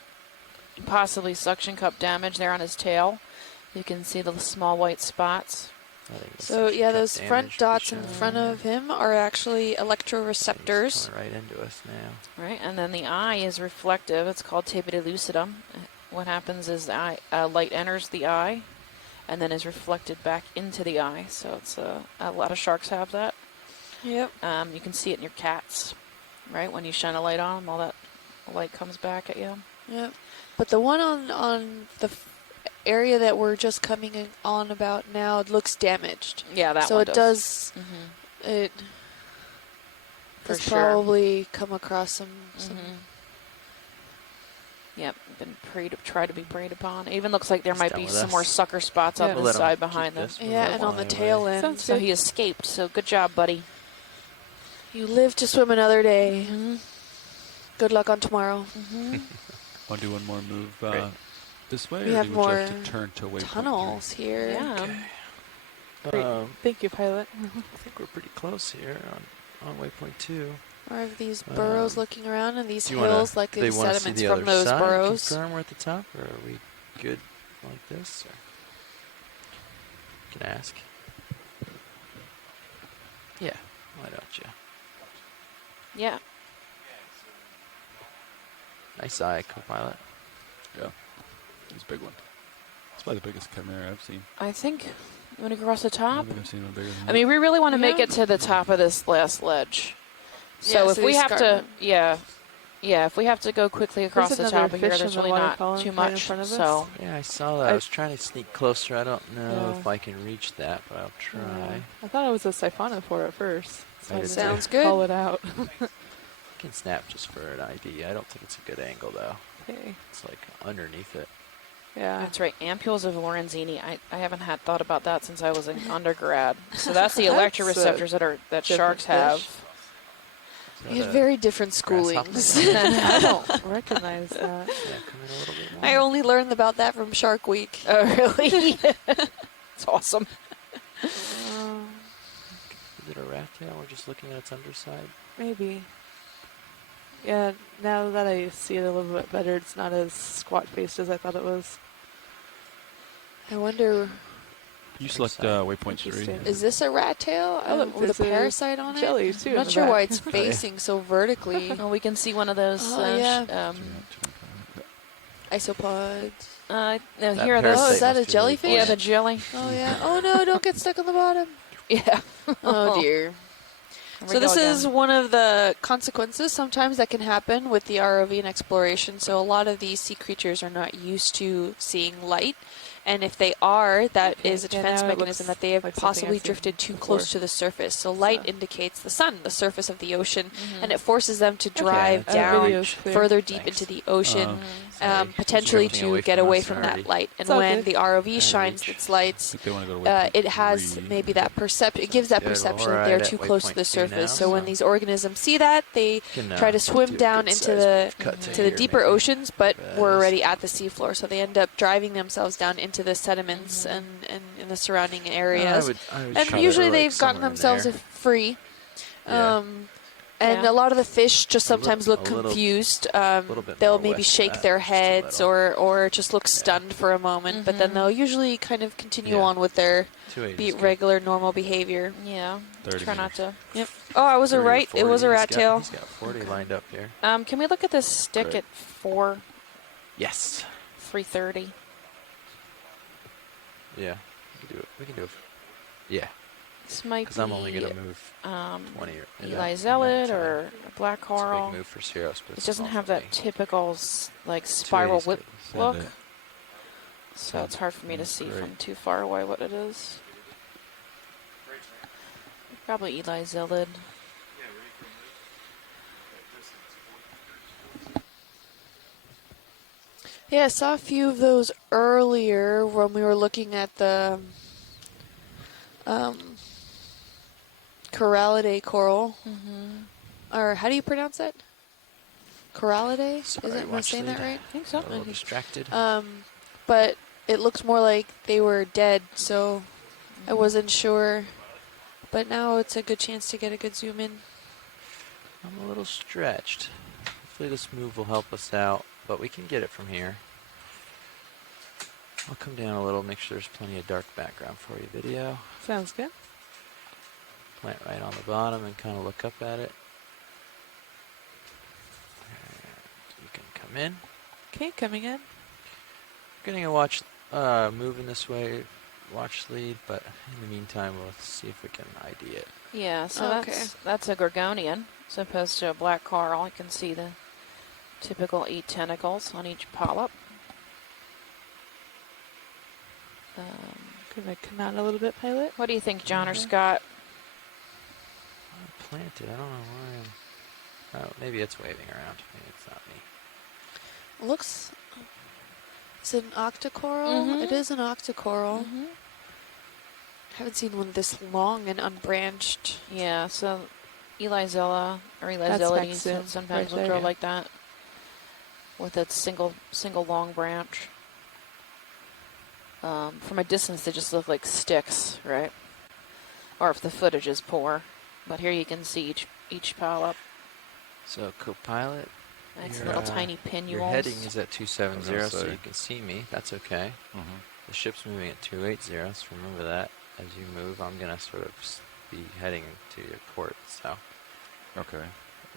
possibly suction cup damage there on his tail. You can see the small white spots. I think the So suction yeah, cup those front damage dots will in be front shown. of him are actually He's electroreceptors. coming right into us now. Right, and then the eye is reflective. It's called tapetum lucidum. What happens is the eye, light enters the eye and then is reflected back into the eye. So it's a lot of sharks have that. Yep. You can see it in your cats, right? When you shine a light on them, all that light comes back at you. Yep. But the one on the area that we're just coming on about now, it looks damaged. Yeah, that so one it does. it For has sure. probably come across some Yep, been tried to be preyed upon. It even looks like there might done be with some us. more sucker spots up We'll the let him side keep behind them. this. We'll Yeah, let and him on the fly tail away. end. Sounds So good. he escaped. So good job, buddy. You live to swim another day. Mm-hmm. Good luck on tomorrow. Mm-hmm. Want to do one more move this way, We or have would you like more to turn to waypoint 3? Tunnels here. Yeah. Great. Thank you, pilot. I think we're pretty close here on waypoint 2. More of these burrows looking around, and these Do you hills wanna, like they the wanna see sediments the from other those side, burrows. confirm we're at the top, or are we good like this? Or? You can ask. Yeah, why don't you? Yeah. Nice eye, co-pilot. Yeah, it's a big one. It's probably the biggest chimera I've seen. I think you want to cross the I top. don't think I've seen one bigger than I mean, we really want to make Yeah. it to the top of this last ledge. So Yeah, if so we the have to, escarpment. yeah, if we have to go quickly across There's the another top of here, fish in there's the really water not column too right in much. front of us. So Yeah, I saw that. I was trying to sneak closer. I don't know Yeah. if I can reach that, but I'll try. I thought it was a siphonophore at first. So I I did didn't Sounds good. Call it out. I can snap just for an ID. I don't think it's a good angle, though. Okay. It's like underneath it. Yeah. that's right. Ampules of Lorenzini. I haven't had thought about that since I was in undergrad. So that's the That's a electroreceptors that sharks different have. fish. Is We that had a very different grasshopper? schoolings. I don't recognize that. Yeah, come in a little bit more. I only learned about that from Shark Week. Oh, really? It's awesome. Is it a rat tail? We're just looking at its underside. Maybe. Yeah, now that I see it a little bit better, it's not as squat-faced as I thought it was. I wonder, You select Side. waypoint 3. Interesting. is this a rat tail Oh, look, with a there's a parasite on it? jelly, too, I'm in not the sure back. why it's facing so vertically. Well, we can see one of those Oh, yeah. uh, Isopods. no, That here are Oh, parasite those. is that a must be really jellyfish? Yeah, close. the jelly. Oh, yeah. Oh, no, don't get stuck on the bottom. Yeah. Oh, dear. Here we So this go is again. one of the consequences sometimes that can happen with the ROV and exploration. So a lot of these sea creatures are not used to seeing light. And if they are, that Okay, is a yeah, defense now it mechanism looks that they have like something possibly I've seen drifted too before. close to the surface. So light So- indicates the sun, the surface of the ocean, Mm-hmm. and it forces them to Okay, drive that's a down video's clear. further deep Thanks. into the ocean, Sorry. potentially Drifting away to get from away us from already. that light. And It's all when good. the ROV Yeah, shines reach. its lights, I think they want to go to waypoint it has 3. maybe that perception. It gives that Good, perception we're that they're right too at close to the waypoint 2 now, surface. So when so- these organisms see that, they Can, try to do swim a down good into size the cut to the here, deeper maybe. oceans, but we're Best. already at the seafloor. So they end up driving themselves down into the sediments and in the surrounding areas. I would And shove it, usually like, they've gotten somewhere in themselves there. free. Yeah. And Yeah. a lot of the fish just A little- sometimes look a little- confused. little bit They'll more maybe west of shake that, their just a heads little. or just look stunned for a moment, but then Mhm. they'll usually kind of continue Yeah. on with their 280 is good. regular, normal behavior. Yeah. 30 Try not to. Yep. Oh, I was 30 to right. It 40. was a He's rat got- tail. He's got 40 lined up here. Can we look at this stick Great. at Yes. 330? Yeah. We can do it. We can do it. Yeah. This might Because be I'm only going to move 20 or Eli Zealot or a black It's a coral. big move for Sierras, but It it's doesn't small have for that me. typical spiral 280 's whip good. look. Send it. So it's hard for me to see Great. from too far away what it is. Probably Eli Zealot. Yeah, I saw a few of those earlier when we were looking at the Corallidae coral. Or how do you pronounce that? Corallidae? Sorry, Is it? Am I watch saying that lead. right? I think so. Got a little Okay. distracted. But it looked more like they were dead, so I wasn't sure. But now it's a good chance to get a good zoom in. I'm a little stretched. Hopefully this move will help us out, but we can get it from here. I'll come down a little, make sure there's plenty of dark background for you, video. Sounds good. Plant right on the bottom and kind of look up at it. And you can come in. Okay, coming in. Getting a watch, moving this way, watch lead, but in the meantime, we'll see if we can ID it. Yeah, so Okay. that's a Gorgonian, as opposed to a black coral. You can see the typical 8 tentacles on each polyp. Gonna come out a little bit, pilot. What do you think, John or Scott? Planted, I don't know where I am. Oh, maybe it's waving around. Maybe it's not me. Looks... Is it an octocoral? It is an octocoral. Haven't seen one this long and unbranched. Yeah, so Elizella or Elizellades sometimes will grow like that with its single long branch. From a distance, they just look like sticks, right? Or if the footage is poor. But here you can see each polyp. So Copilot, Nice little tiny pinnules. Your heading is at 270, so you can see me. That's okay. The ship's moving at 280, so remember that. As you move, I'm going to sort of be heading to your port, so. Okay.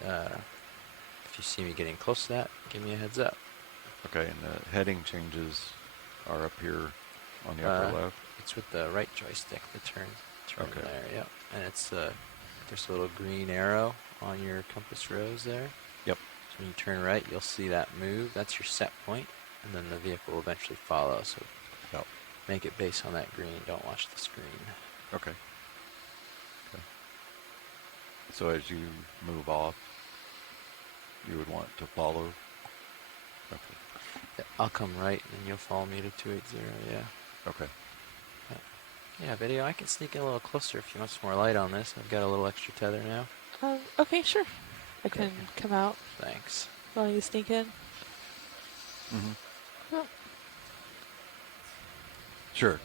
If you see me getting close to that, give me a heads up. Okay, and the heading changes are up here on the upper left? It's with the right joystick, the turn okay. there, yep. And it's there's a little green arrow on your compass rose there. Yep. So when you turn right, you'll see that move. That's your set point, and then the vehicle will eventually follow. So make it base on that green. Don't watch the screen. Okay. So as you move off, you would want to follow? Okay. I'll come right, and you'll follow me to 280, yeah. Okay. Yeah, video, I can sneak in a little closer if you want some more light on this. I've got a little extra tether now. Okay, sure. I can come out. Thanks. While you sneak in. Oh. Sure.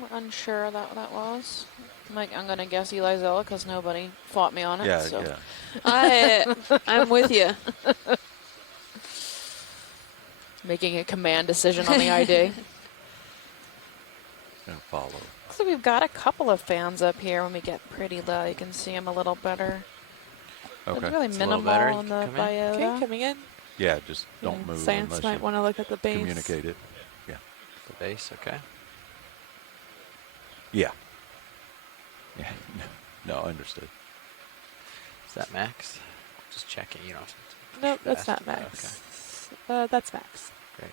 We're unsure that was. I'm going to guess Elizella because nobody fought me on it. Yeah, so. yeah. I'm with you. Making a command decision on the ID. And follow. So we've got a couple of fans up here. When we get pretty low, you can see them a little better. Okay. It's really minimal on the biota. Okay, coming in. Yeah, just don't move Science unless might you want to look at the base. communicate it. Yeah. The base, okay. Yeah. Yeah. No, understood. Is that max? Just checking, you know. Nope, that's not max. Okay. That's max. Great.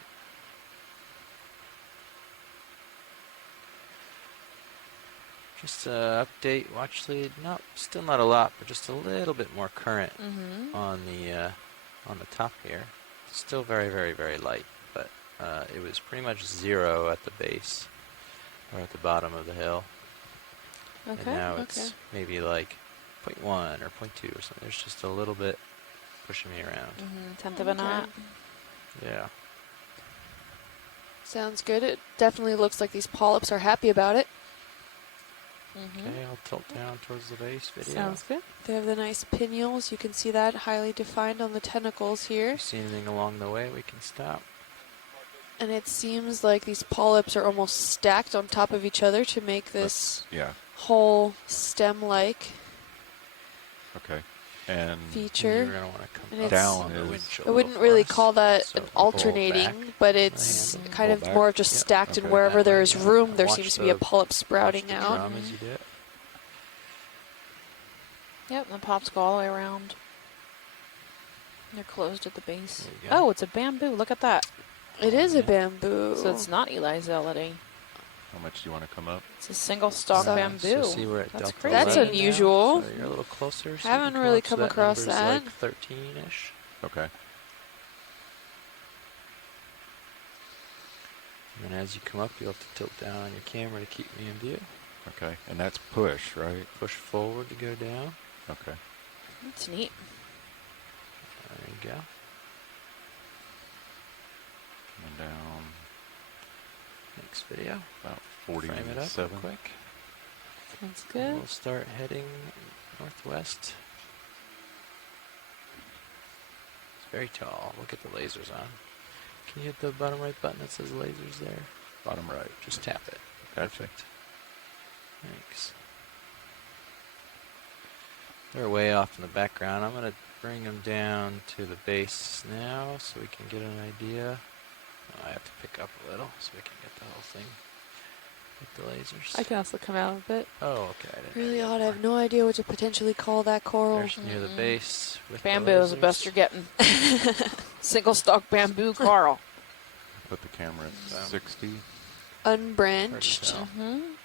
Just update watch lead. No, still not a lot, but just a little bit more current on the top here. Still very, very, very light, but it was pretty much 0 at the base or at the bottom of the hill. Okay. And now it's maybe like 0.1 or 0.2 or something. There's just a little bit pushing me around. Tenth of a knot. Yeah. Sounds good. It definitely looks like these polyps are happy about it. Okay, I'll tilt down towards the base video. Sounds good. They have the nice pinnules. You can see that highly defined on the tentacles here. If you see anything along the way, we can stop. And it seems like these polyps are almost stacked on top of each other to make this whole stem-like feature. You're gonna want to come and down. I wouldn't really call that an alternating, but it's kind of more of just stacked, and wherever there is room, there seems to be a polyp sprouting out. Yep, and the pops go all the way around. They're closed at the base. Oh, it's a bamboo. Look at that. It is a bamboo. So it's not Elizellate. How much do you want to come up? It's a single stalk bamboo. So see we're at That's delta crazy. That's unusual. So you're a little closer. So Haven't really come across that. Like 13-ish. Okay. And then as you come up, you'll have to tilt down on your camera to keep me in view. Okay, and that's push, right? Push forward to go down. Okay. That's neat. There you go. Coming down. Next video. About Frame it up 47. real quick. Sounds good. We'll start heading northwest. It's very tall. We'll get the lasers on. Can you hit the bottom right button that says lasers there? Bottom right. Just tap it. Perfect. Thanks. They're way off in the background. I'm going to bring them down to the base now so we can get an idea. Oh, I have to pick up a little so we can get the whole thing with the lasers. I can also come out a bit. Oh, okay. I didn't Really know odd. I have no idea what to potentially call that coral. There's near the base with Bamboo the is the best lasers. you're getting. Single stalk bamboo coral. Put the camera at 60. Unbranched.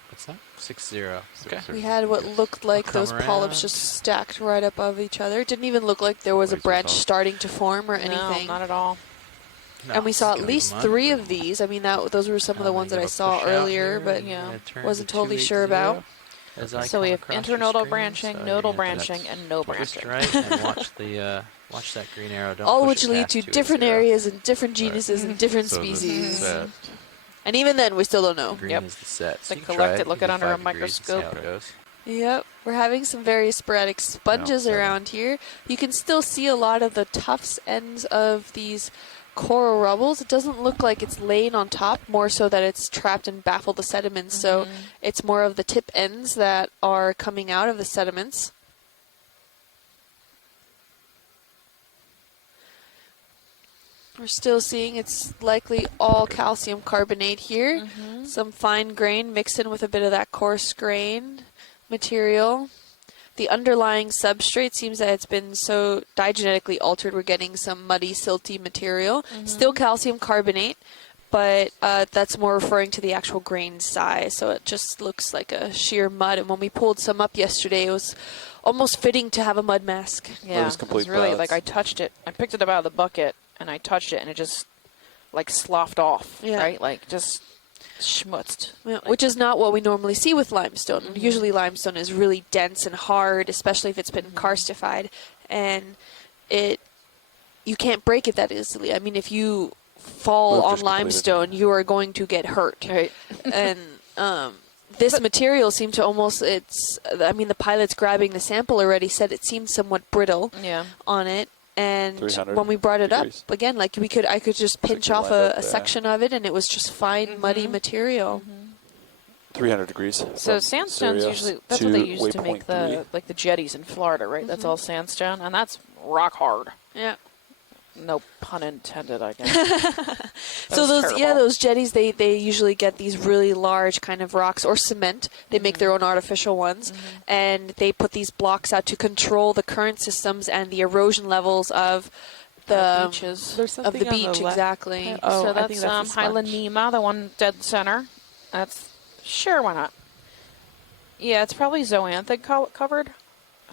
What's that? 60. Okay. We had what looked like Come those polyps around. just stacked right above each other. It didn't even look like there was a Lasers branch off. starting to form or anything. No, not at all. And we saw at least 3 of these. I mean, those were some of the ones that I saw earlier, but wasn't totally sure about. So we have internodal branching, nodal branching, and no branching. Right, and watch that green arrow. Don't all push which it lead past to 2 different 0. areas and different genuses and different So this is species. set. And even then, we still don't know. Green is the set. So They you can collect try it, look at You under can a 5 degrees and see microscope. how it goes. Yep, we're having some very sporadic sponges No, 7. around here. You can still see a lot of the tufts ends of these coral rubbles. It doesn't look like it's laying on top, more so that it's trapped and baffled the sediments. So it's more of the tip ends that are coming out of the sediments. We're still seeing it's likely all calcium carbonate here. Some fine grain mixed in with a bit of that coarse grain material. The underlying substrate seems that it's been so diagenetically altered, we're getting some muddy, silty material. Still calcium carbonate, but that's more referring to the actual grain size. So it just looks like a sheer mud. And when we pulled some up yesterday, it was almost fitting to have a mud mask. Yeah, it was really like I touched it. I picked it up out of the bucket, and I touched it, and it just like sloughed off, right? Like just schmutzed. Yeah, which is not what we normally see with limestone. Usually limestone is really dense and hard, especially if it's been karstified, and you can't break it that easily. I mean, if you fall on limestone, you are going to get hurt. Right. And this material seemed to almost, I mean, the pilot's grabbing the sample already said it seemed somewhat brittle on it. And when we brought it up, again, like I could just pinch off a section of it, and it was just fine, muddy material. 300 degrees. So sandstone's usually, that's what they use to make the jetties in Florida, right? That's all sandstone, and that's rock hard. Yeah. No pun intended, I guess. So those jetties, they usually get these really large kind of rocks or cement. They make their own artificial ones, and they put these blocks out to control the current systems and the erosion levels of the beaches. of the beach. Exactly. So that's Hylanema, the one dead center. That's sure, why not? Yeah, it's probably zoanthid covered.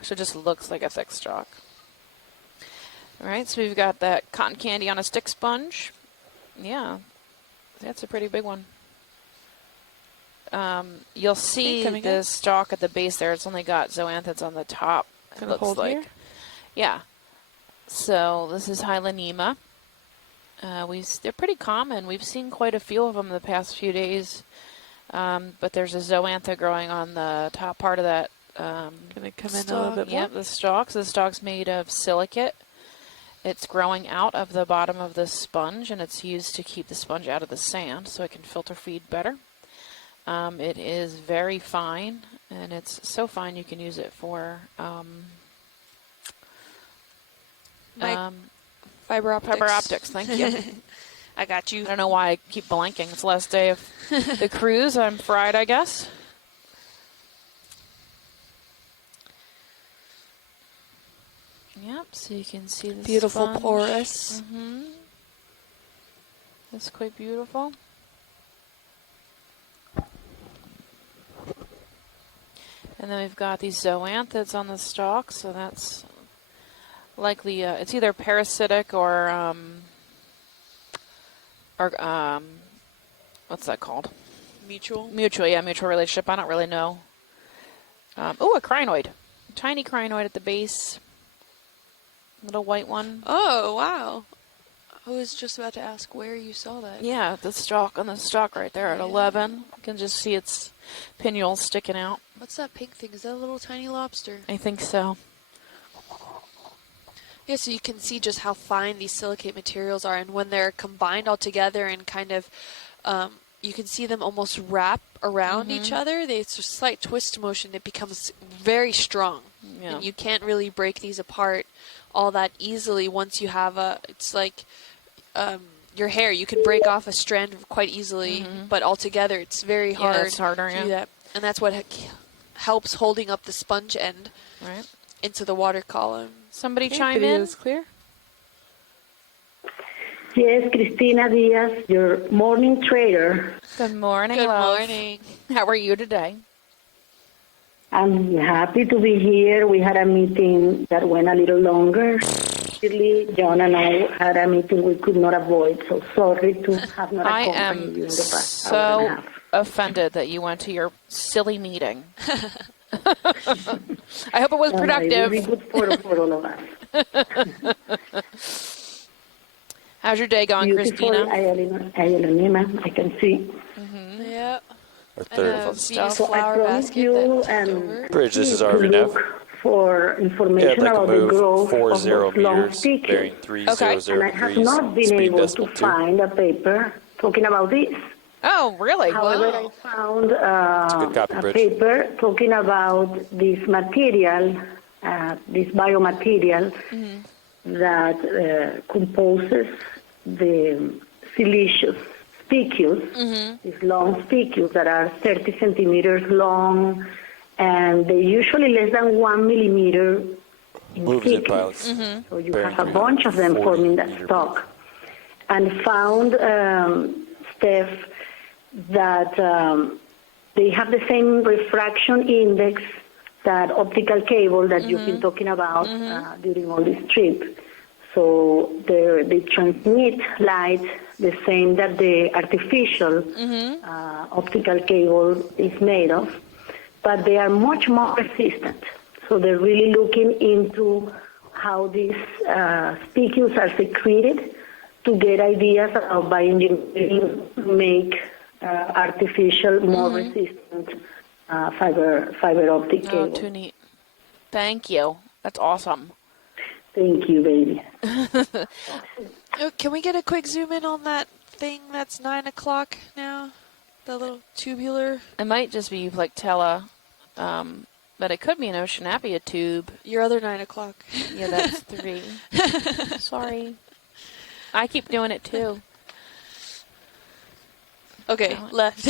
So it just looks like a thick stalk. All right, so we've got that cotton candy on a stick sponge. Yeah, that's a pretty big one. You'll see the stalk at the base there. It's only got zoanthids on the top. It looks like. Here? Yeah. So this is Hylanema. They're pretty common. We've seen quite a few of them the past few days. But there's a zoanthid growing on the top part of that. Can it come in a little bit more? Yep, the stalk. So the stalk's made of silicate. It's growing out of the bottom of the sponge, and it's used to keep the sponge out of the sand so it can filter feed better. It is very fine, and it's so fine you can use it for fiber optics. Fiber optics, thank you. I got you. I don't know why I keep blanking. It's the last day of the cruise. I'm fried, I guess. Yep, so you can see the beautiful sponge. porous. That's quite beautiful. And then we've got these zoanthids on the stalk, so that's likely it's either parasitic or what's that called? Mutual relationship. I don't really know. A crinoid, tiny crinoid at the base. Little white one. Oh, wow. I was just about to ask where you saw that. Yeah, the stalk, on the stalk right there at 11. You can just see its pinnules sticking out. What's that pink thing? Is that a little tiny lobster? I think so. Yeah, so you can see just how fine these silicate materials are, and when they're combined all together and kind of, you can see them almost wrap around each other. It's a slight twist motion. It becomes very strong, and you can't really break these apart all that easily once you have it's like your hair. You can break off a strand quite easily, but altogether it's very hard. Yeah, it's harder, to do that. And that's what helps holding up the sponge end into the water column. Somebody chime in? Is clear? Yes, Cristina Diaz, your morning trader. Good morning, Good love. morning. How are you today? I'm happy to be here. We had a meeting that went a little longer. Clearly, John and I had a meeting we could not avoid, so sorry to have not I accompanied am you in the past hour and a so half. offended that you went to your silly meeting. I hope it was productive. It was good for all of us. How's your day going, Beautiful Christina? Ayalonema, I can see. Yep. Our And third. a Venus So I flower promise basket you that and over. Bridge, this is to RV Nav. look for Yeah, information I'd like to about the move growth 40 of those long meters, speakers. bearing Okay. 300 And I have degrees, not been speed able to decimal 2. find a paper talking about this. Oh, really? However, Wow. I found It's a good copy, a Bridge. paper talking about this material, this biomaterial that composes the siliceous spicules, these long spicules that are 30 centimeters long, and they're usually less than 1 millimeter in Moves in thickness. pilots. So you Bearing have a bunch of them 340 forming that meter stock. And found, Steph, that they have the same refraction index, that optical cable that you've been talking about during all this trip. So they transmit light the same that the artificial optical cable is made of, but they are much more resistant. So they're really looking into how these spicules are secreted to get ideas about bioengineering to make artificial, more resistant fiber optic cable. Oh, too neat. Thank you. That's awesome. Thank you, baby. Oh, can we get a quick zoom in on that thing that's 9 o'clock now? The little tubular. It might just be like but it could be an Oceanapia tube. Your other 9 o'clock. Yeah, that's 3. Sorry. I keep doing it too. Okay, left.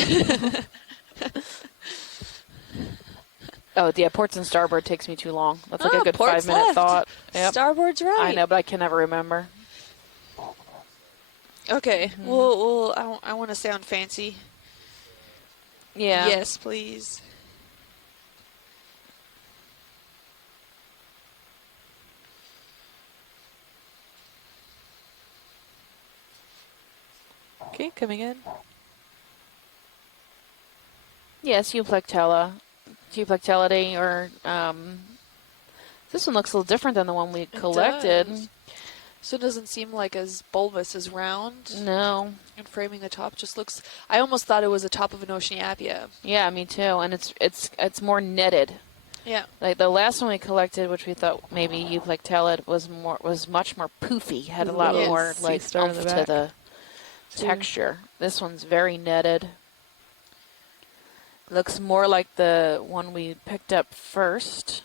Oh, yeah, ports and starboard takes me too long. That's like a good ports 5-minute left. thought. Yep. Starboard's right. I know, but I can never remember. Okay, we'll I want to sound fancy. Yeah. Yes, please. Okay, coming in. Yes, Euplectellidae, or this one looks a little different than the one we collected. Does. So it doesn't seem like as bulbous as round. No. And framing the top just looks. I almost thought it was the top of an Oceanapia. Yeah, me too. And it's more knitted. Yeah. Like the last one we collected, which we thought maybe Euplectellid was much more poofy, had a lot more like oomph to the texture. This one's very netted. Looks more like the one we picked up first.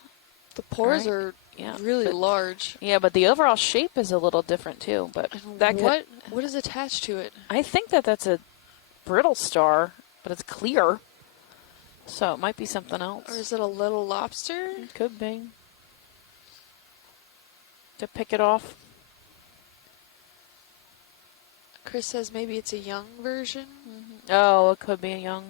The pores are really large. Yeah, but the overall shape is a little different too. But what is attached to it? I think that's a brittle star, but it's clear. So it might be something else. Or is it a little lobster? It could be. To pick it off. Chris says maybe it's a young version. Oh, it could be a young.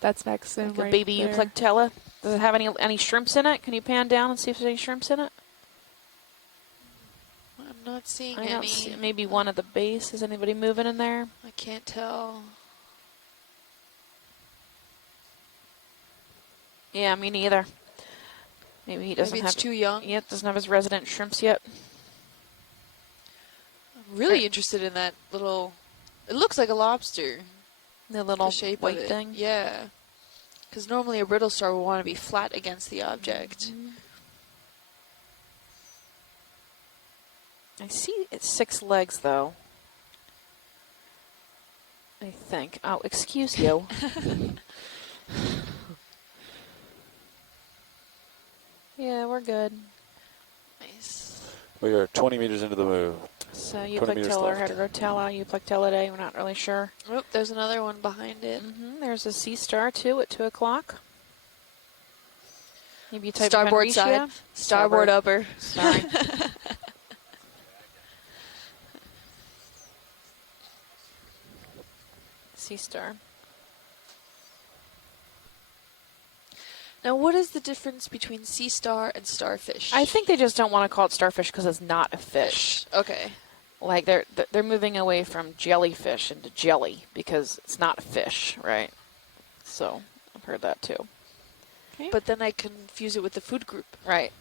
That's Maxim Like a right baby there. Euplectella. Does it have any shrimps in it? Can you pan down and see if there's any shrimps in it? I'm not seeing I any. don't see, maybe one at the base. Is anybody moving in there? I can't tell. Yeah, me neither. Maybe he doesn't Maybe it's have too young. Yet doesn't have his resident shrimps yet. I'm really interested in that little. It looks like a lobster. The little shape white of it. thing. Yeah. Because normally a brittle star would want to be flat against the object. I see it's 6 legs though. I think. Oh, excuse you. Yeah, we're good. Nice. We are 20 meters into the move. So 20 meters Euplectella, left. Heterotella, Euplectellidae, we're not really sure. Oh, there's another one behind it. There's a sea star too at 2 o'clock. Maybe you type Starboard Henricia. side. Starboard upper. Sorry. Sea star. Now, what is the difference between sea star and starfish? I think they just don't want to call it starfish because it's not a fish. Okay. Like they're moving away from jellyfish into jelly because it's not a fish, right? So I've heard that too. Okay. But then I confuse it with the food group. Right.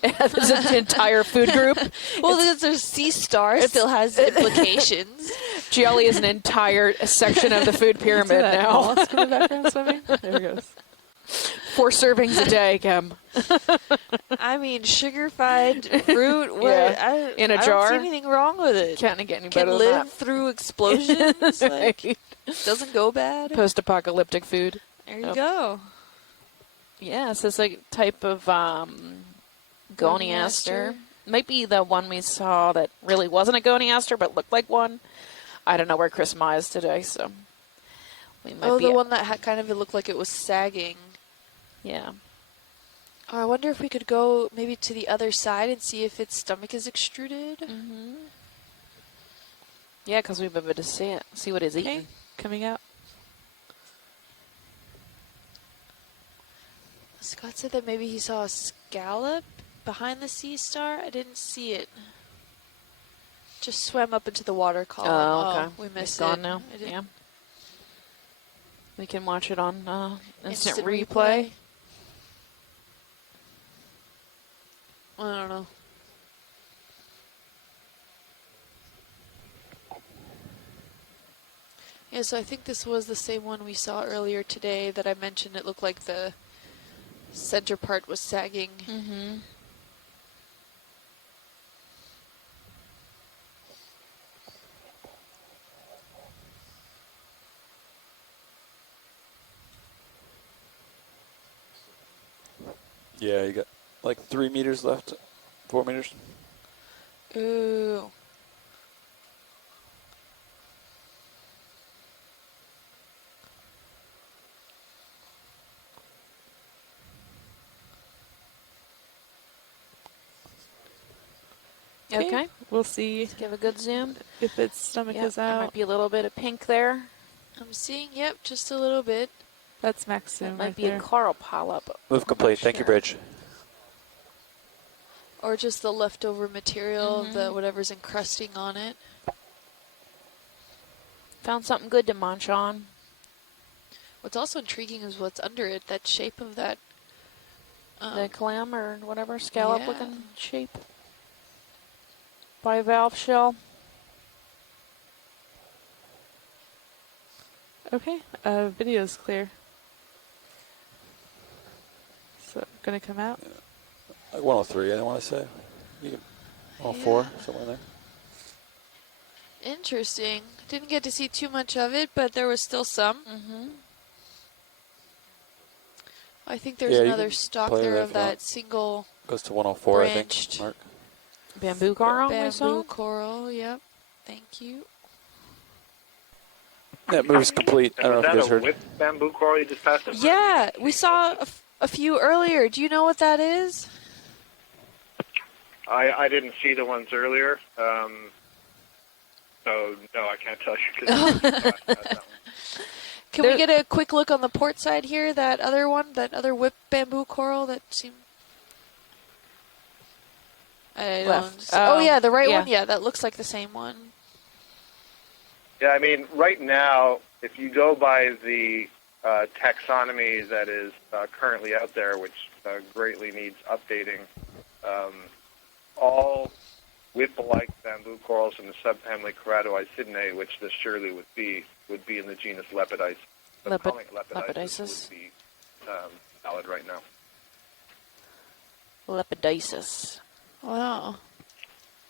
There's an entire food group. Well, there's sea star still has implications. Jelly is an entire section of the food pyramid now. In the background swimming. There it goes. 4 servings a day, Kim. I mean, sugar-fied fruit. In a jar. I don't see anything wrong with it. Can't get any Can better live than that. through explosions. Like, doesn't go bad. Post-apocalyptic food. There you go. Yeah, so it's like type of goniaster. Might be the one we saw that really wasn't a goniaster but looked like one. I don't know where Chris Ma is today, so we might be the one that kind of looked like it was sagging. Yeah. Oh, I wonder if we could go maybe to the other side and see if its stomach is extruded. Mm-hmm. Yeah, because we've been able to see it, see what it's eating. Coming out. Scott said that maybe he saw a scallop behind the sea star. I didn't see it. Just swam up into the water column. Oh, okay. We missed It's gone it. now. Yeah. We can watch it on instant replay. replay. I don't know. Yeah, so I think this was the same one we saw earlier today that I mentioned. It looked like the center part was sagging. Mm-hmm. Yeah, you got like 3 meters left. 4 meters. Ooh. Okay. We'll see. Let's give a good zoom. If its stomach is There out. might be a little bit of pink there. I'm seeing, yep, just a little bit. That's max zoom. That might right be there. a coral polyp. Move complete. Thank you, Bridge. Or just the leftover material of the whatever's encrusting on it. Found something good to munch on. What's also intriguing is what's under it, that shape of that. The clam or whatever, scallop-looking shape. Bivalve shell. Okay, video's clear. So, gonna come out? Like 103, I want to say. You can 104, somewhere in there. Interesting. Didn't get to see too much of it, but there was still some. Mm-hmm. I think there's Yeah, you another can stalk play there that of if you want. that single Goes to 104, I branched think, Mark. Bamboo coral we saw? bamboo coral. Yep. Thank you. That move's complete. I don't know Was if you that guys a heard. whip bamboo coral you just passed? Us? Yeah, we saw a few earlier. Do you know what that is? I didn't see the ones earlier, so no, I can't tell you. 'Cause Can we get a quick look on the port side here? That other one, that other whip bamboo coral that seemed. I Left. don't. Oh yeah, the right yeah. one. Yeah, that looks like the same one. Yeah, I mean, right now, if you go by the taxonomy that is currently out there, which greatly needs updating, all whip-like bamboo corals in the subfamily Keratoicidinae, which this surely would be in the genus Lepidice. So calling it Lepidices would be valid right now. Lepidices. Wow.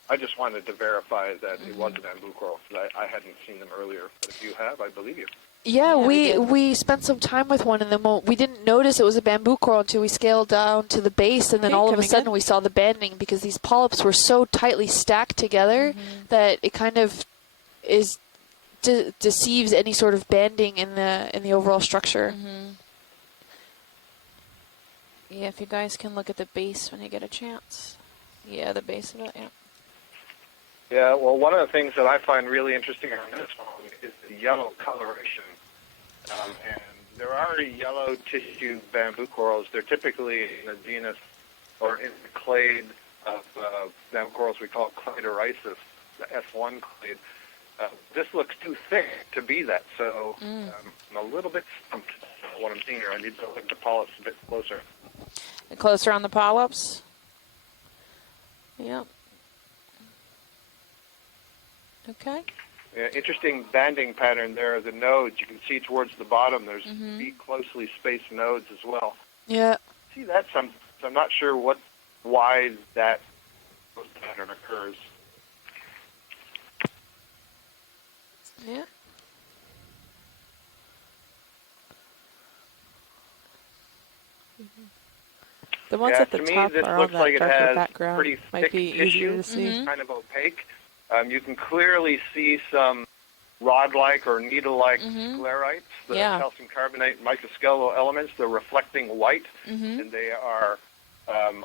I just wanted to verify that it was a bamboo coral, because I hadn't seen them earlier. But if you have, I believe you. Yeah, we spent some time with one, and then we didn't notice it was a bamboo coral until we scaled down to the base, and then all of a sudden we saw the banding because these polyps were so tightly stacked together that it kind of deceives any sort of banding in the overall structure. Yeah, if you guys can look at the base when you get a chance. Yeah, the base of it. Yeah. Yeah, well, one of the things that I find really interesting on this one is the yellow coloration. And there are yellow tissue bamboo corals. They're typically in the genus or in the clade of bamboo corals we call cladorisis, the S1 clade. This looks too thick to be that, so I'm a little bit stumped at what I'm seeing here. I need to look at the polyps a bit closer. Closer on the polyps? Yep. Okay. Yeah, interesting banding pattern there. The nodes, you can see towards the bottom, there's three closely spaced nodes as well. Yeah. See that? So I'm not sure why that pattern occurs. Yeah. The ones Yeah, at the to me, top this are on looks that like it darker has background. pretty Might thick be tissue, easier to see. kind of opaque. You can clearly see some rod-like or needle-like sclerites, the calcium carbonate microskeletal elements. They're reflecting white, and they are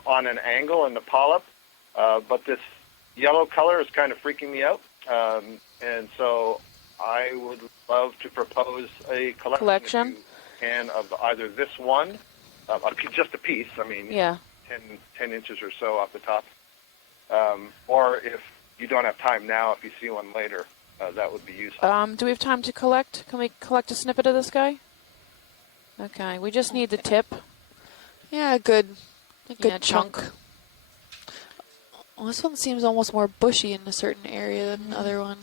on an angle in the polyp. But this yellow color is kind of freaking me out. And so I would love to propose a collection if you can, of either this one, just a piece, I mean, 10 inches or so off the top, or if you don't have time now, if you see one later, that would be useful. Do we have time to collect? Can we collect a snippet of this guy? Okay, we just need the tip. Yeah, a good chunk. chunk. Well, this one seems almost more bushy in a certain area than the other one.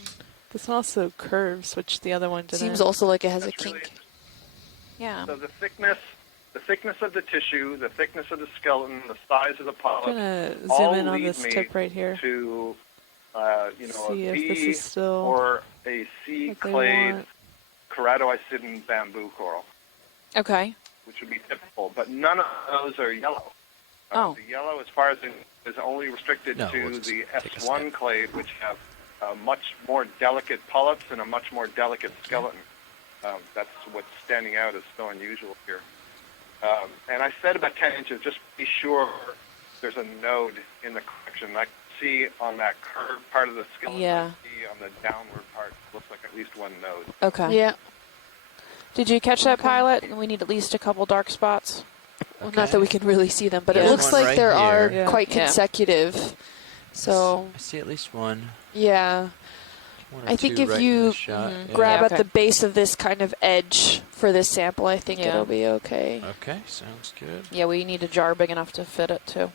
This one also curves, which the other one didn't. Seems also like it has a kink. Yeah. So the thickness of the tissue, the thickness of the skeleton, the size of the polyp, I'm gonna all zoom in on lead this me tip right here. to See a if B this is still or a C what they clade want. keratoicidin bamboo coral. Okay. Which would be typical, but none of those are yellow. The yellow, as far as is only restricted to the S1 clade, which have much more delicate polyps and a much more delicate skeleton. That's what's standing out as so unusual here. And I said about 10 inches, just be sure there's a node in the collection. I can see on that curved part of the skeleton, I see on the downward part, looks like at least one node. Okay. Yeah. Did you catch that, Pilot? We need at least a couple dark spots. Well, not that we can really see them, but it There's looks one like right there are here. quite consecutive. So I see at least one. yeah. One or I think two if right in you the shot, yeah. grab Yeah, at the base of this kind of edge for this sample, I think it'll be okay. Okay, sounds good. Yeah, we need a jar big enough to fit it too.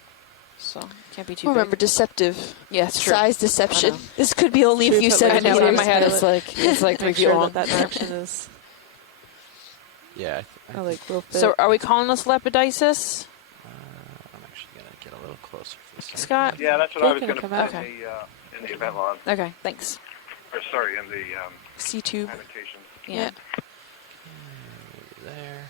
So can't be too Remember, big. deceptive. Yeah, it's true. Size deception. This could be only Should a we few put, like, centimeters. I know, in my head it's like 3 Make feet sure long. that dimension is. Yeah. Will fit. So are we calling this Lepidopsis? I'm actually going to get a little closer for this. Scott? Yeah, that's what I was They're going to gonna put come in the event log. Okay, thanks. Or sorry, in the C-tube. annotations. Yeah. Over there.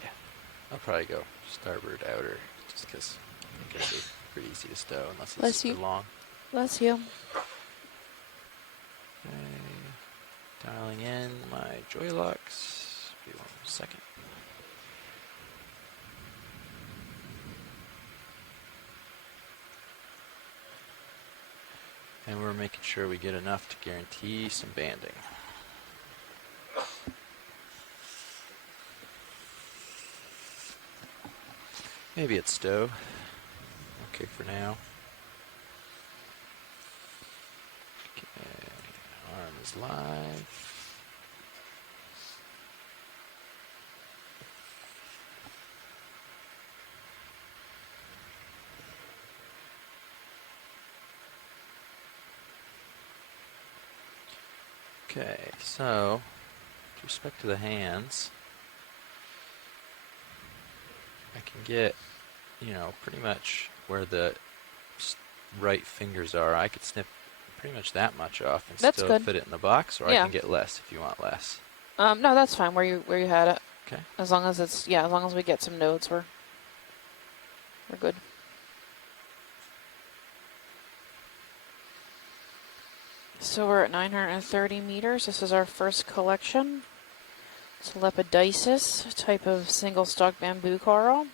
Yeah, I'll probably go starboard outer, just because I think it'll be pretty easy to stow unless it's Bless you. super long. Bless you. Okay, dialing in my joy locks. Be 1 second. And we're making sure we get enough to guarantee some banding. Maybe it's stow. Okay for now. Okay, arm is live. Okay, so with respect to the hands, I can get, pretty much where the right fingers are. I could snip pretty much that much off and That's still good. fit it in the box, or I Yeah. can get less if you want less. No, that's fine. Where you had it. Okay. As long as as long as we get some nodes, we're good. So we're at 930 meters. This is our first collection. It's Lepidopsis, a type of single stalk bamboo coral.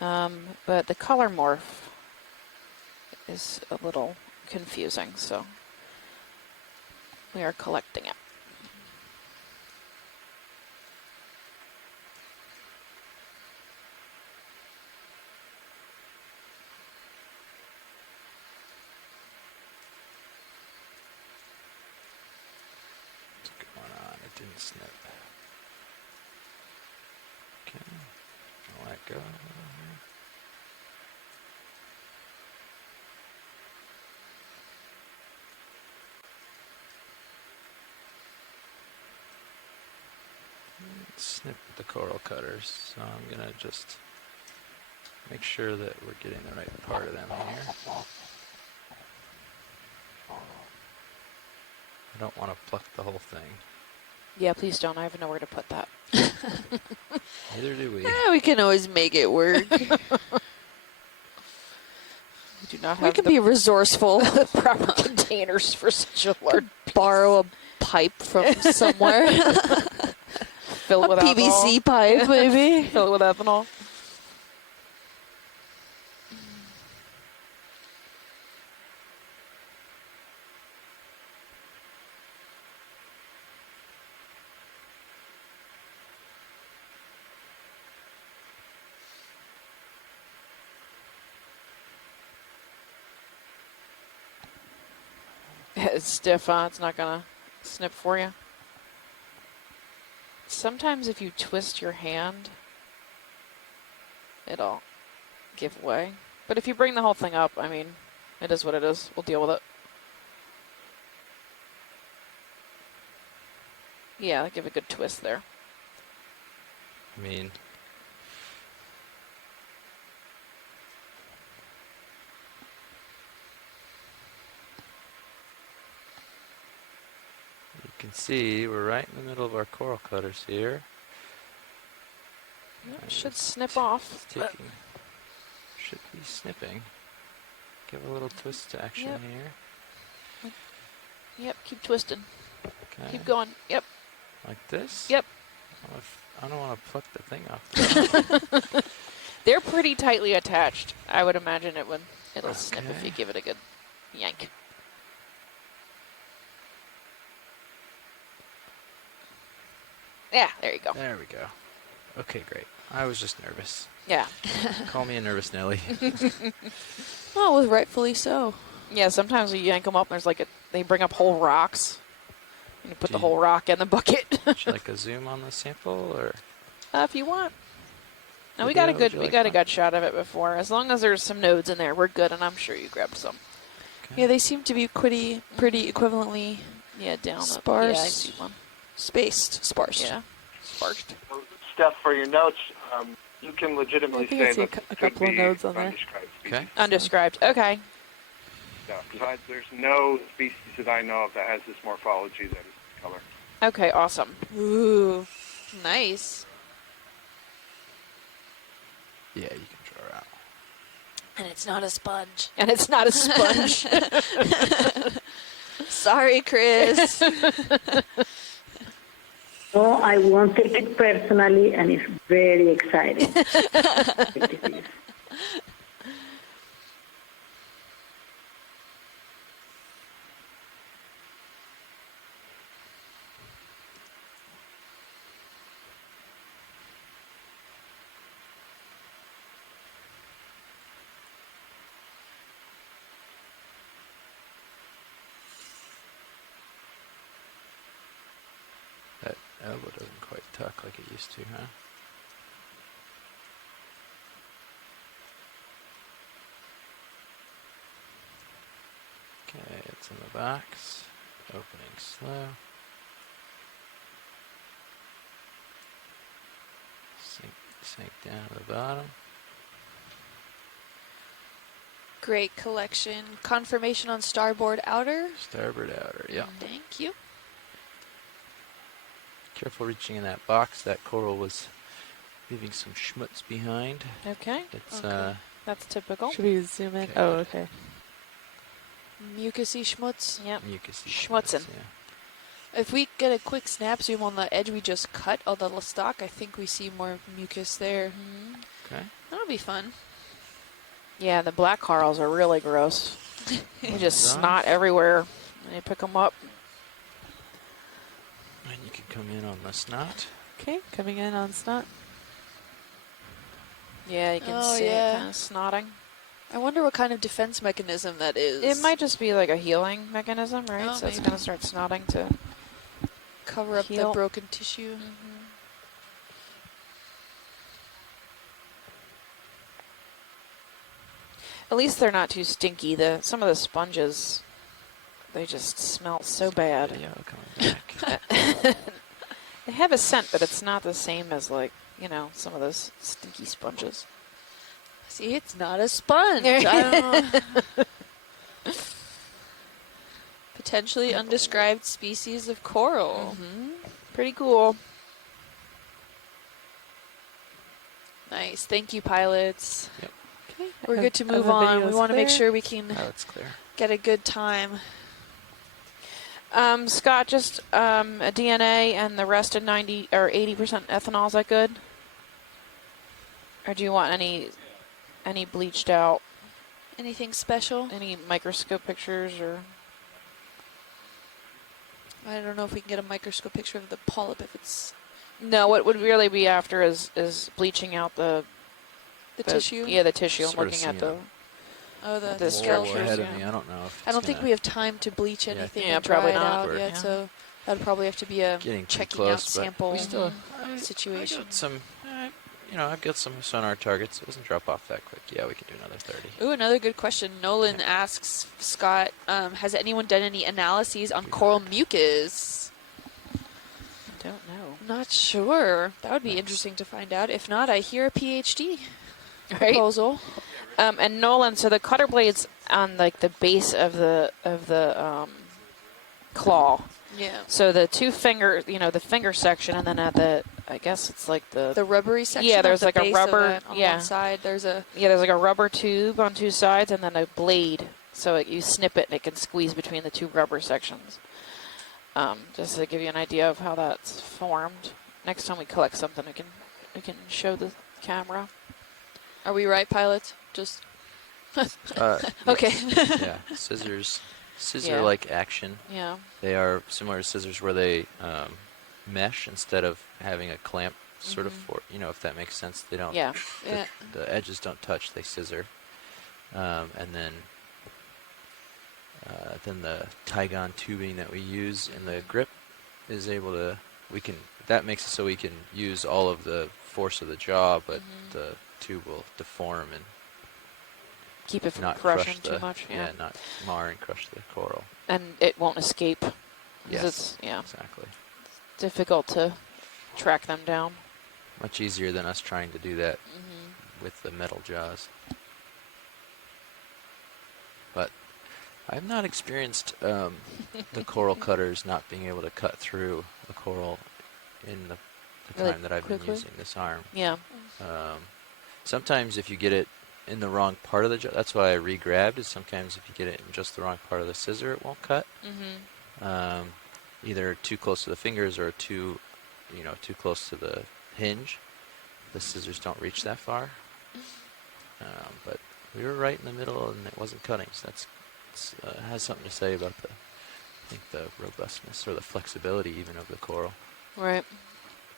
But the color morph is a little confusing, so we are collecting it. What's going on? It didn't snip. Okay. I'll let go. Snip the coral cutters, so I'm gonna just make sure that we're getting the right part of them here. I don't want to pluck the whole thing. Yeah, please don't. I have nowhere to put that. Neither do we. We can always make it work. We do not have We can be resourceful. the proper containers for such a large Borrow a pipe from somewhere. Fill it with PVC ethanol. pipe, maybe. Fill it with ethanol. It's stiff, huh? It's not gonna snip for you. Sometimes if you twist your hand, it'll give way. But if you bring the whole thing up, I mean, it is what it is. We'll deal with it. Yeah, give a good twist there. I mean, you can see we're right in the middle of our coral cutters here. Yep, should snip off. Should be snipping. Give a little twist action Yep. here. Yep, keep twisting. Okay. Keep going. Yep. Like this? Yep. I don't want to pluck the thing off. They're pretty tightly attached. I would imagine it'll snip if Okay. you give it a good yank. Yeah, there you go. There we go. Okay, great. I was just nervous. Yeah. Call me a nervous Nelly. Oh, well, rightfully so. Yeah, sometimes you yank them up and they bring up whole rocks. And you put the whole rock in the bucket. Would you like a zoom on the sample, or? If you want. No, we got a Video, good shot of it before. As long as there's some nodes in there, we're good, and I'm sure you grabbed some. Yeah, they seem to be pretty equivalently down sparse. Yeah, I see one. Spaced, sparse. Yeah, sparsed. Steph, for your notes, you can legitimately I think I say see that a couple of nodes on there. undescribed species. Okay. Undescribed. Okay. Yeah, besides, there's no species that I know of that has this morphology that is this color. Okay, awesome. Ooh, nice. Yeah, you can draw out. And it's not a sponge. And it's not a sponge. Sorry, Chris. No, I won't take it personally, and it's very exciting. That elbow doesn't quite tuck like it used to, huh? Okay, it's in the box. Opening slow. Sink down to the bottom. Great collection. Confirmation on starboard outer. Starboard outer, yeah. Thank you. Careful reaching in that box. That coral was leaving some schmutz behind. Okay. It's That's typical. Should we zoom in? Okay. Oh, okay. Mucusy schmutz. Yep. mucusy Schmutzin'. Yeah. If we get a quick snap zoom on the edge we just cut of the stock, I think we see more mucus there. Okay. That'll be fun. Yeah, the black corals are really gross. They just snot everywhere when you pick them up. And you can come in on the snot. Okay, coming in on snot. Yeah, you can see it kind of snotting. I wonder what kind of defense mechanism that is. It might just be like a healing mechanism, right? Oh, So it's maybe. going to start snotting to cover up heal. the broken tissue. At least they're not too stinky. Some of the sponges, they just smell so bad. Coming back. They have a scent, but it's not the same as, like, you know, some of those stinky sponges. See, it's not a sponge. I don't know. Potentially undescribed species of coral. Pretty cool. Nice. Thank you, pilots. Yep. Okay. We're good to move on. We want to make sure we can clear. get a good time. Scott, just a DNA and the rest of 90 or 80% ethanol. Is that good? Or do you want any bleached out? Anything special? Any microscope pictures or? I don't know if we can get a microscope picture of the polyp if it's... No, what would really be after is bleaching out the tissue? Yeah, the tissue. I'm Sort of looking at seeing the structures. ahead of me. I don't know if I don't think we have time to bleach anything Yeah, and dry probably it not. out yet, so that would probably have to be a Getting too checking close, out but sample we still, situation. I got some, I've got some sonar targets. It doesn't drop off that quick. Yeah, we can do another 30. Ooh, another good question. Nolan asks, Scott, has anyone done any analyses on coral mucus? I don't know. Not sure. That would be interesting to find out. If not, I hear a PhD Right? proposal. And Nolan, so the cutter blade's on like the base of the claw. Yeah. So the two finger, the finger section, and then at I guess it's like the rubbery section. Yeah, of there's the like a base rubber. of it on one side. There's like a rubber tube on two sides, and then a blade. So you snip it, and it can squeeze between the two rubber sections. Just to give you an idea of how that's formed. Next time we collect something, we can show the camera. Are we right, pilots? Just okay. Yeah, scissor-like action. Yeah. They are similar to scissors where they mesh instead of having a clamp sort of for, if that makes sense. They don't. Yeah. The edges don't touch. They scissor, and then the Tygon tubing that we use in the grip is able to. That makes it so we can use all of the force of the jaw, but the tube will deform and keep it from not crushing crush too much. Yeah, not mar and crush the coral. And it won't escape. Yes, it's, exactly. Difficult to track them down. Much easier than us trying to do that with the metal jaws. But I've not experienced the coral cutters not being able to cut through a coral in the Really time that I've quickly? been using this arm. Yeah. Sometimes if you get it in the wrong part of the jaw, that's why I re-grabbed, is sometimes if you get it in just the wrong part of the scissor, it won't cut. Either too close to the fingers or too close to the hinge. The scissors don't reach that far. But we were right in the middle and it wasn't cutting, so that's has something to say about the robustness or the flexibility even of the coral. Right.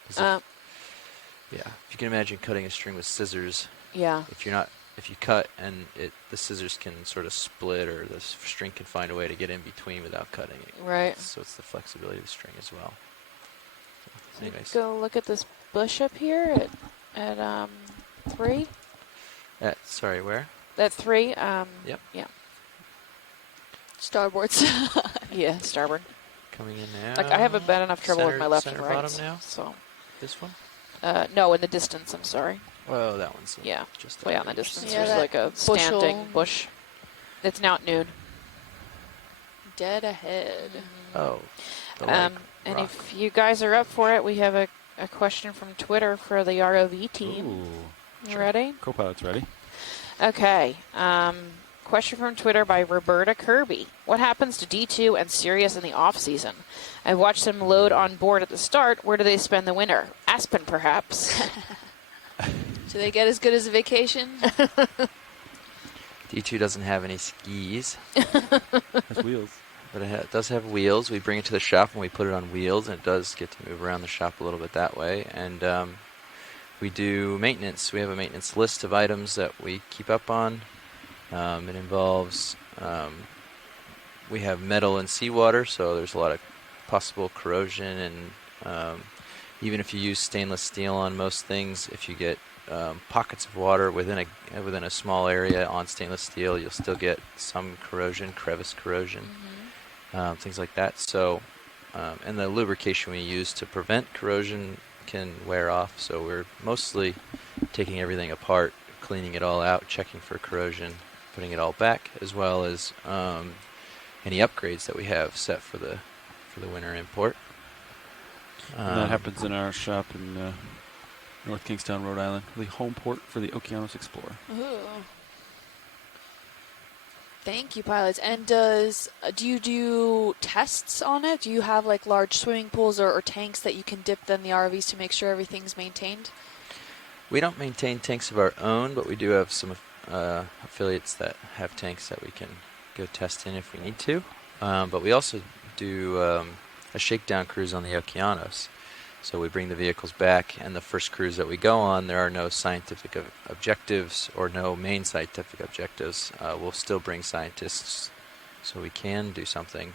If you can imagine cutting a string with scissors. Yeah. If you cut and the scissors can sort of split, or the string can find a way to get in between without cutting it. Right. So it's the flexibility of the string as well. So anyways. Go look at this bush up here at 3. Sorry, where? At 3. Yep. Yeah. Starboard side. Yeah, starboard. Coming in now. Like I haven't bad enough trouble with my left and center right. bottom now. So. This one? No, in the distance. I'm sorry. Well, that one's just way out in the distance. Yeah, There's like a standing bush. It's now at noon. Dead ahead. Oh. And if you guys are up for it, we have a question from Twitter for the ROV team. Ooh. You ready? Co-pilot's ready. Okay. Question from Twitter by Roberta Kirby. What happens to D2 and Sirius in the off-season? I've watched them load on board at the start. Where do they spend the winter? Aspen, perhaps. Do they get as good as a vacation? D2 doesn't have any skis. Has wheels. But it does have wheels. We bring it to the shop and we put it on wheels, and it does get to move around the shop a little bit that way. And we do maintenance. We have a maintenance list of items that we keep up on. It involves, we have metal and seawater, so there's a lot of possible corrosion. And even if you use stainless steel on most things, if you get pockets of water within a small area on stainless steel, you'll still get some corrosion, crevice corrosion. Things like that. So, and the lubrication we use to prevent corrosion can wear off. So we're mostly taking everything apart, cleaning it all out, checking for corrosion, putting it all back, as well as any upgrades that we have set for the winter import. And that happens in our shop in North Kingstown, Rhode Island, the home port for the Okeanos Explorer. Ooh. Thank you, pilots. And do you do tests on it? Do you have like large swimming pools or tanks that you can dip in the RVs to make sure everything's maintained? We don't maintain tanks of our own, but we do have some affiliates that have tanks that we can go test in if we need to. But we also do a shakedown cruise on the Okeanos. So we bring the vehicles back, and the first cruise that we go on, there are no scientific objectives or no main scientific objectives. We'll still bring scientists so we can do something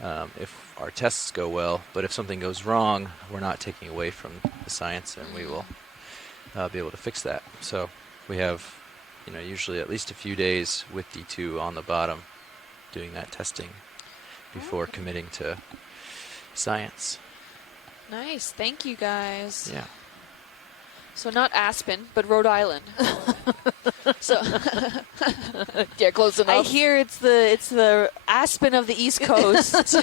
if our tests go well. But if something goes wrong, we're not taking away from the science, and we will be able to fix that. So we have, usually at least a few days with D2 on the bottom doing that testing before committing to science. Nice. Thank you, guys. Yeah. So not Aspen, but Rhode Island. So yeah, close enough. I hear it's the Aspen of the East Coast.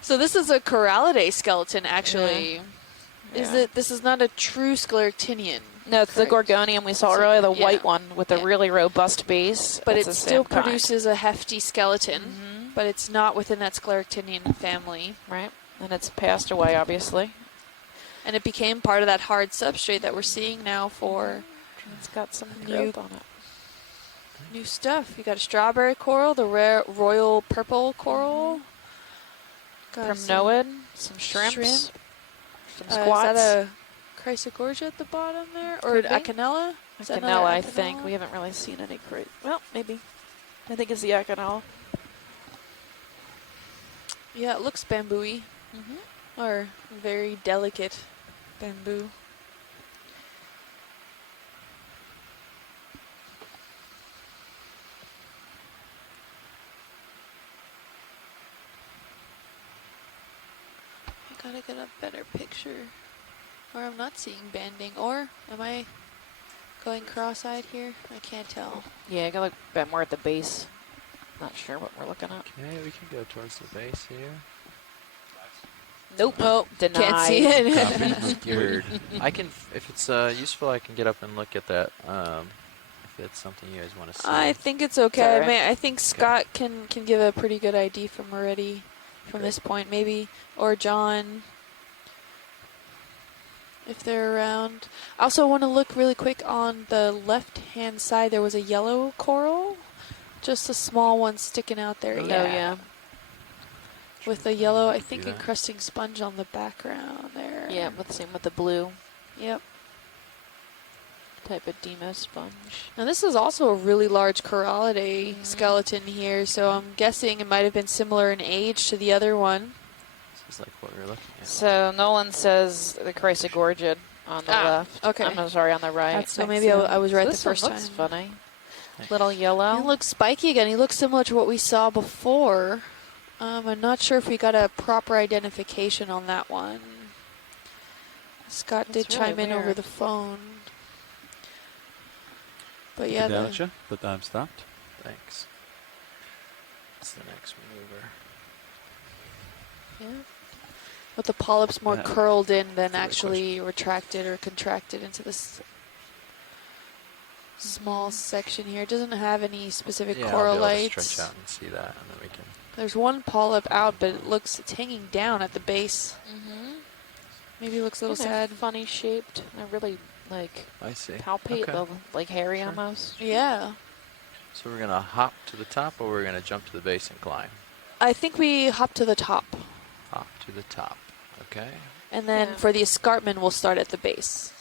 So this is a Corallidae skeleton, actually. Yeah. This is not a true Scleractinian. No, it's the Gorgonium we saw earlier, the white one with a really robust base. But It's it the still same kind. produces a hefty skeleton, but it's not within that Scleractinian family. Right. And it's passed away, obviously. And it became part of that hard substrate that we're seeing now for... It's got some growth on it. New stuff. You got a strawberry coral, the rare royal purple coral. From Noed, some shrimps, some squats. Is that a Chrysogorgia at the bottom there? Or Acanella? Acanella, I think. We haven't really seen any well, maybe. I think it's the Acanella. Yeah, it looks bamboo-y. Or very delicate bamboo. I gotta get a better picture. Or I'm not seeing banding. Or am I going cross-eyed here? I can't tell. Yeah, I gotta look a bit more at the base. Not sure what we're looking at. Okay, we can go towards the base here. Nope. Oh, denied. Can't see it. Weird. I can, if it's useful, I can get up and look at that. If it's something you guys want to see. I think it's okay. It's all right. I think Scott can give a pretty good ID from already from this point, maybe, or John, if they're around. I also want to look really quick on the left-hand side. There was a yellow coral, just a small one sticking out there. Oh, yeah. With a yellow, I think, encrusting sponge on the background there. Yeah, same with the blue. Yep. Type of Demo sponge. Now this is also a really large Corallidae skeleton here, so I'm guessing it might have been similar in age to the other one. This is like what we were looking at. So Nolan says the Chrysogorgia on the left. Okay. I'm sorry, on the right. So maybe I was right the first time. This one looks funny. Little yellow. He looks spiky again. He looks similar to what we saw before. I'm not sure if we got a proper identification on that one. Scott did chime in over the phone. But yeah, but I'm stopped. Thanks. That's the next maneuver. Yeah. With the polyps more curled in than actually retracted or contracted into this small section here. It doesn't have any specific coral I'll be able lights. to stretch out and see that, and then we can. There's one polyp out, but it's hanging down at the base. Maybe it looks a little sad. Funny shaped. They're really like I see. palpate, Okay. the, like hairy almost. Yeah. So we're gonna hop to the top, or we're gonna jump to the base and climb. I think we hop to the top. Hop to the top. Okay. And then for the escarpment, we'll start at the base.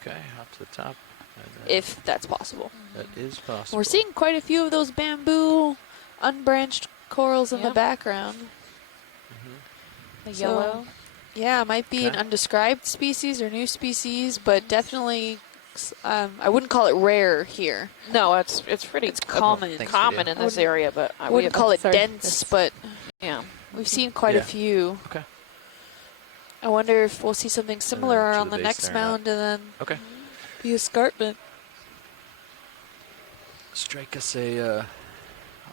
Okay. Hop to the top. And then If that's possible. that is possible. We're seeing quite a few of those bamboo, unbranched corals in the background. The So, yellow. Yeah, it might be an undescribed species or new species, but definitely, I wouldn't call it rare here. No, it's pretty common. Common in this area, but I wouldn't call it dense, but yeah, we've seen quite a few. Okay. I wonder if we'll see something similar to on the the base next there or not. mound, and then Okay. the escarpment. Strike us a.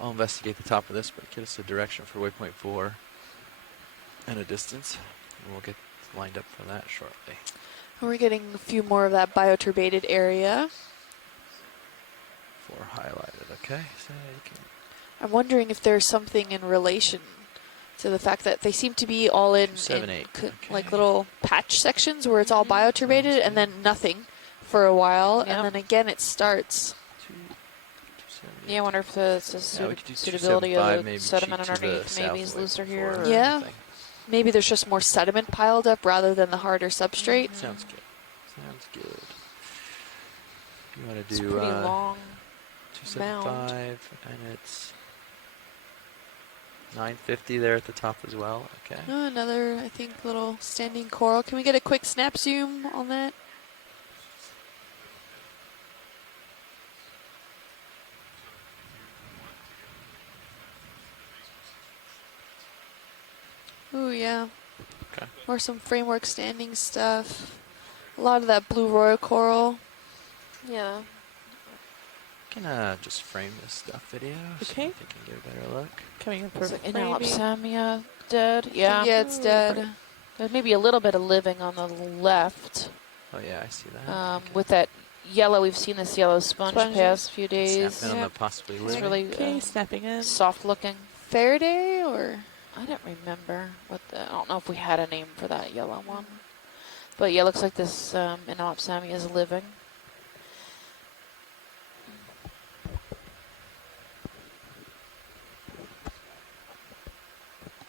I'll investigate the top of this, but get us a direction for waypoint 4 and a distance. And we'll get lined up for that shortly. We're getting a few more of that bioturbated area. 4 highlighted. Okay. So you can. I'm wondering if there's something in relation to the fact that they seem to be all in, 7, 8. like little patch sections where it's all bioturbated and then nothing for a while, and then again it starts. Yeah, I wonder if the we could do suitability 275, of maybe the sediment cheat to the underneath maybe is south looser waypoint here. 4 or Yeah. something. Maybe there's just more sediment piled up rather than the harder substrate. Sounds good. Sounds good. You want to It's do pretty long 275, and it's 950 there at the top as well. Okay. Oh, another, I think, little standing coral. Can we get a quick snap zoom on that? Ooh, yeah. Okay. Or some framework standing stuff. A lot of that blue royal coral. Yeah. Can just frame this stuff video so Okay. you can get a better look. Coming in for Is it framing. Inalopsamia dead? Yeah. Yeah, it's dead. There's maybe a little bit of living on the left. Oh yeah, I see that. With that yellow, we've seen this yellow sponge past few days. Snapping on the possibly It's living. really Okay, snapping in. soft looking. Faraday or? I don't remember what I don't know if we had a name for that yellow one. But yeah, looks like this Inalopsamia is living.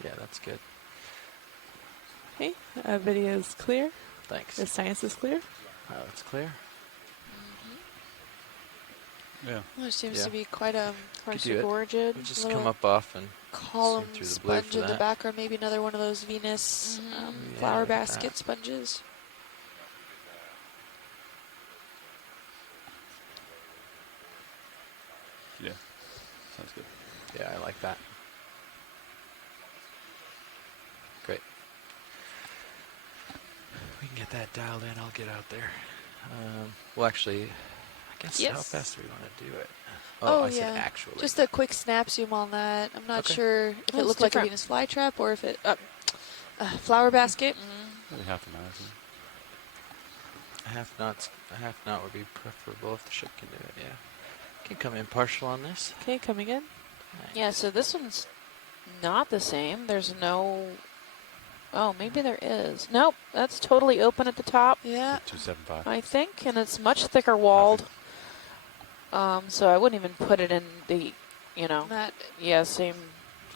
Yeah, that's good. Okay, video's clear. Thanks. The science is clear. It's clear. Yeah. Well, there seems Yeah. to be quite a Could do it. Gorgid. We'll just little come up off and column zoom through the blue sponge for in the that. background. Maybe another one of those Venus Yeah, flower like that. basket sponges. Yeah. Sounds good. Yeah, I like that. Great. We can get that dialed in. I'll get out there. Well, actually, I guess how Yes. fast do we want to do it? Oh, I yeah. said actually. Just a quick snap zoom on that. I'm not Okay. sure if Oh, it it's looked like a different. Venus flytrap or if it flower basket. Maybe half an hour. A half knot would be preferable if the ship can do it. Yeah. Can come in partial on this. Okay, coming in. Yeah, so this one's not the same. There's no... Oh, maybe there is. Nope, that's totally open at the top. Yeah. 275. I think, and it's much thicker walled. So I wouldn't even put it in the, That same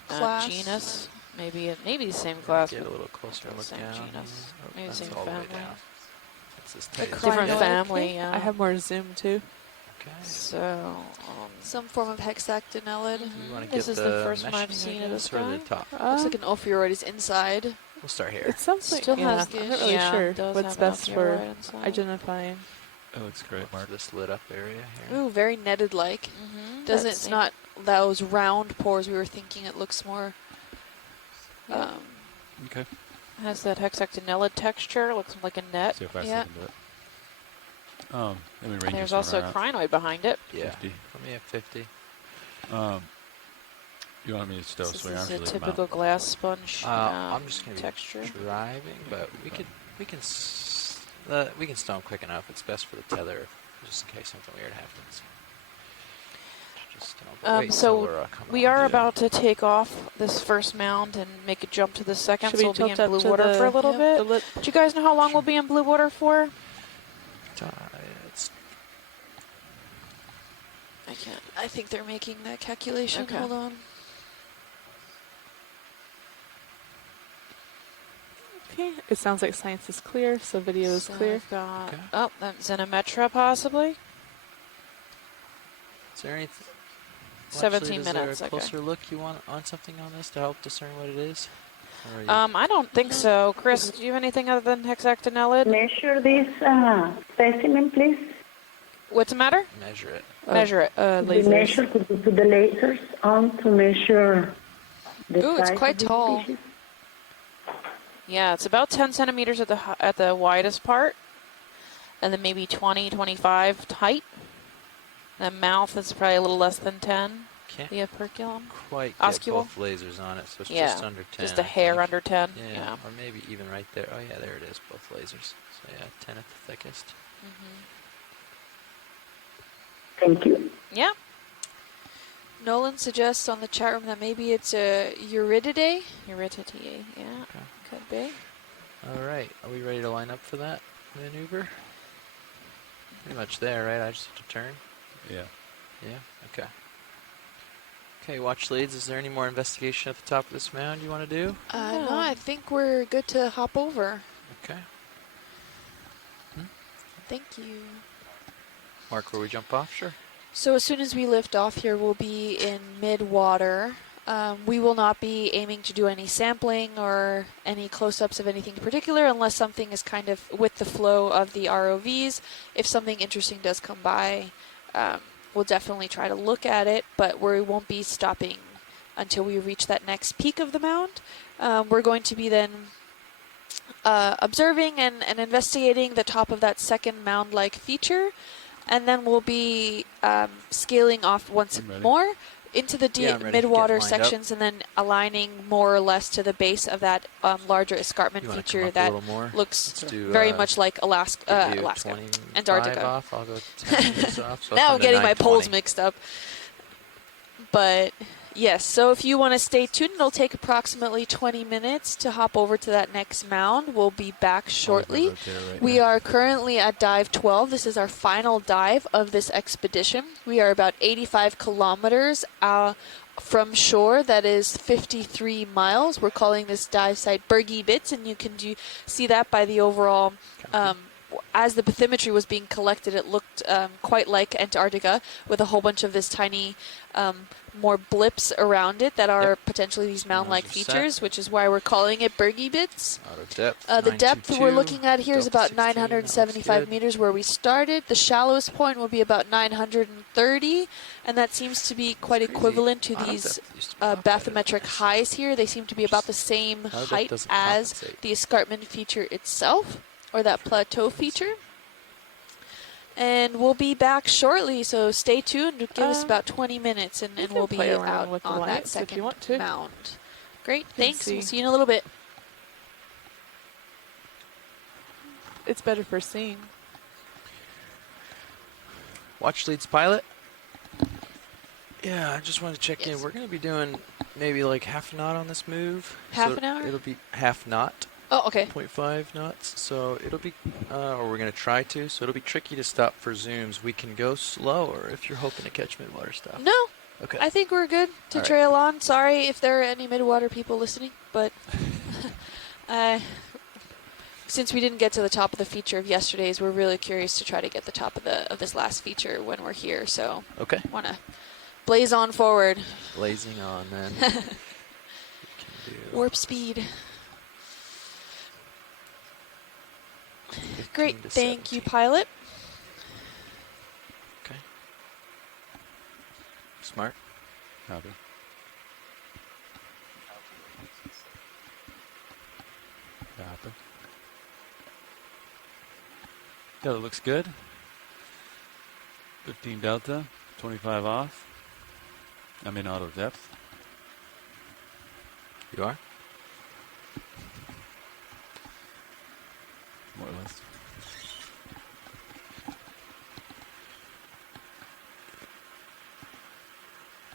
class. genus. Maybe the same class. Get a but little closer and look same down. genus. Oh, Maybe that's same all the way family. down. That's this The tight. Different crinoid. family, yeah. I have more zoom too. Okay. So, Some form of hexactinellid. You want to This get is the first mesh one I've in, seen I of this guess, or the guy. top? Looks like an ophiuroides inside. We'll start here. It sounds like Still has I'm not really yeah, sure it does what's have an best for ophiuroid inside. identifying. That looks great. Mark this lit up area here. Ooh, very netted like. Doesn't That's it's same. not those round pores we were thinking. It looks more. Okay. Has that hexactinellid texture. Looks like a net. See how fast Yeah. I can do it. Let me range There's this also a one out. crinoid behind it. Yeah. 50. Let me at 50. You want me to still This swing arms is or a leave 'em out? typical glass sponge I'm just gonna be texture. driving, but we can stone quick enough. It's best for the tether, just in case something weird happens. Just wait So until we're, coming we on. are about to take off this first mound and make a jump to the second, Should so we we'll be in tilt up blue to water the- for a little yep, bit. Do you guys know how long we'll be in blue water for? Tide. can't. I think they're making that calculation. Okay. Hold on. Okay, it sounds like science is clear, so video is So clear. I've got, Okay. oh, that's Zenometra possibly. Is there any? 17 is minutes, there a okay. closer look you want on something on this to help discern what it is? Or are you- I don't think so. Chris, do you have anything other than hexactinellid? Measure this specimen, please. What's the matter? Measure it. Measure it. We Lasers. measure to put the lasers on to measure the Ooh, it's size quite of the tall. species. Yeah, it's about 10 centimeters at the widest part, and then maybe 20, 25 height. The mouth is probably a little less than 10. Can't The operculum. quite get Oscule. both lasers on it, so it's Yeah, just under 10. just a I hair think. under 10. Yeah, Yeah. or maybe even right there. Oh yeah, there it is, both lasers. So yeah, 10 at the thickest. Thank you. Yeah. Nolan suggests on the chat room that maybe it's a Eurididae. Eurytidae, yeah. Okay. Could be. All right, are we ready to line up for that maneuver? Pretty much there, right? I just have to turn. Yeah. Yeah. Okay. Okay, watch leads. Is there any more investigation at the top of this mound you want to do? No, I think we're good to hop over. Okay. Thank you. Mark where we jump off? Sure. So as soon as we lift off here, we'll be in mid-water. We will not be aiming to do any sampling or any close-ups of anything in particular unless something is kind of with the flow of the ROVs. If something interesting does come by, we'll definitely try to look at it, but we won't be stopping until we reach that next peak of the mound. We're going to be then observing and investigating the top of that second mound-like feature, and then we'll be scaling off once more into the mid-water sections and then aligning more or less to the base of that larger escarpment feature that looks very much like Alaska, Antarctica. Off. I'll go 10 minutes off. So now I'm getting my 9:20. poles mixed up. But yes, so if you want to stay tuned, it'll take approximately 20 minutes to hop over to that next mound. We'll be back shortly. We are currently at dive 12. This is our final dive of this expedition. We are about 85 kilometers from shore. That is 53 miles. We're calling this dive site Bergy Bits, and you can see that by the overall as the bathymetry was being collected, it looked quite like Antarctica with a whole bunch of this tiny more blips around it that are potentially these mound-like features, which is why we're calling it Bergy Bits. The depth we're looking at here is about 975 meters where we started. The shallowest point will be about 930, and that seems to be quite equivalent to these bathymetric highs here. They seem to be about the same height as the escarpment feature itself, or that plateau feature. And we'll be back shortly, so stay tuned. Give us about 20 minutes, and we'll be out on that second mound. Great, thanks. We'll see you in a little bit. It's better for seeing. Watch leads pilot. Yeah, I just wanted to check in. We're going to be doing maybe like half a knot on this move. Half an hour? It'll be half knot. Oh, okay. 0.5 knots. So it'll be, or we're going to try to. So it'll be tricky to stop for zooms. We can go slower if you're hoping to catch midwater stuff. No. Okay. I think we're good to All right. trail on. Sorry if there are any midwater people listening, but since we didn't get to the top of the feature of yesterday's, we're really curious to try to get the top of this last feature when we're here. So okay, want to blaze on forward. Blazing on then. Warp speed. Great, thank you, pilot. Okay. Smart. Copy. Copy. Delta looks good. 15 delta, 25 off. I'm in auto depth. You are? More or less.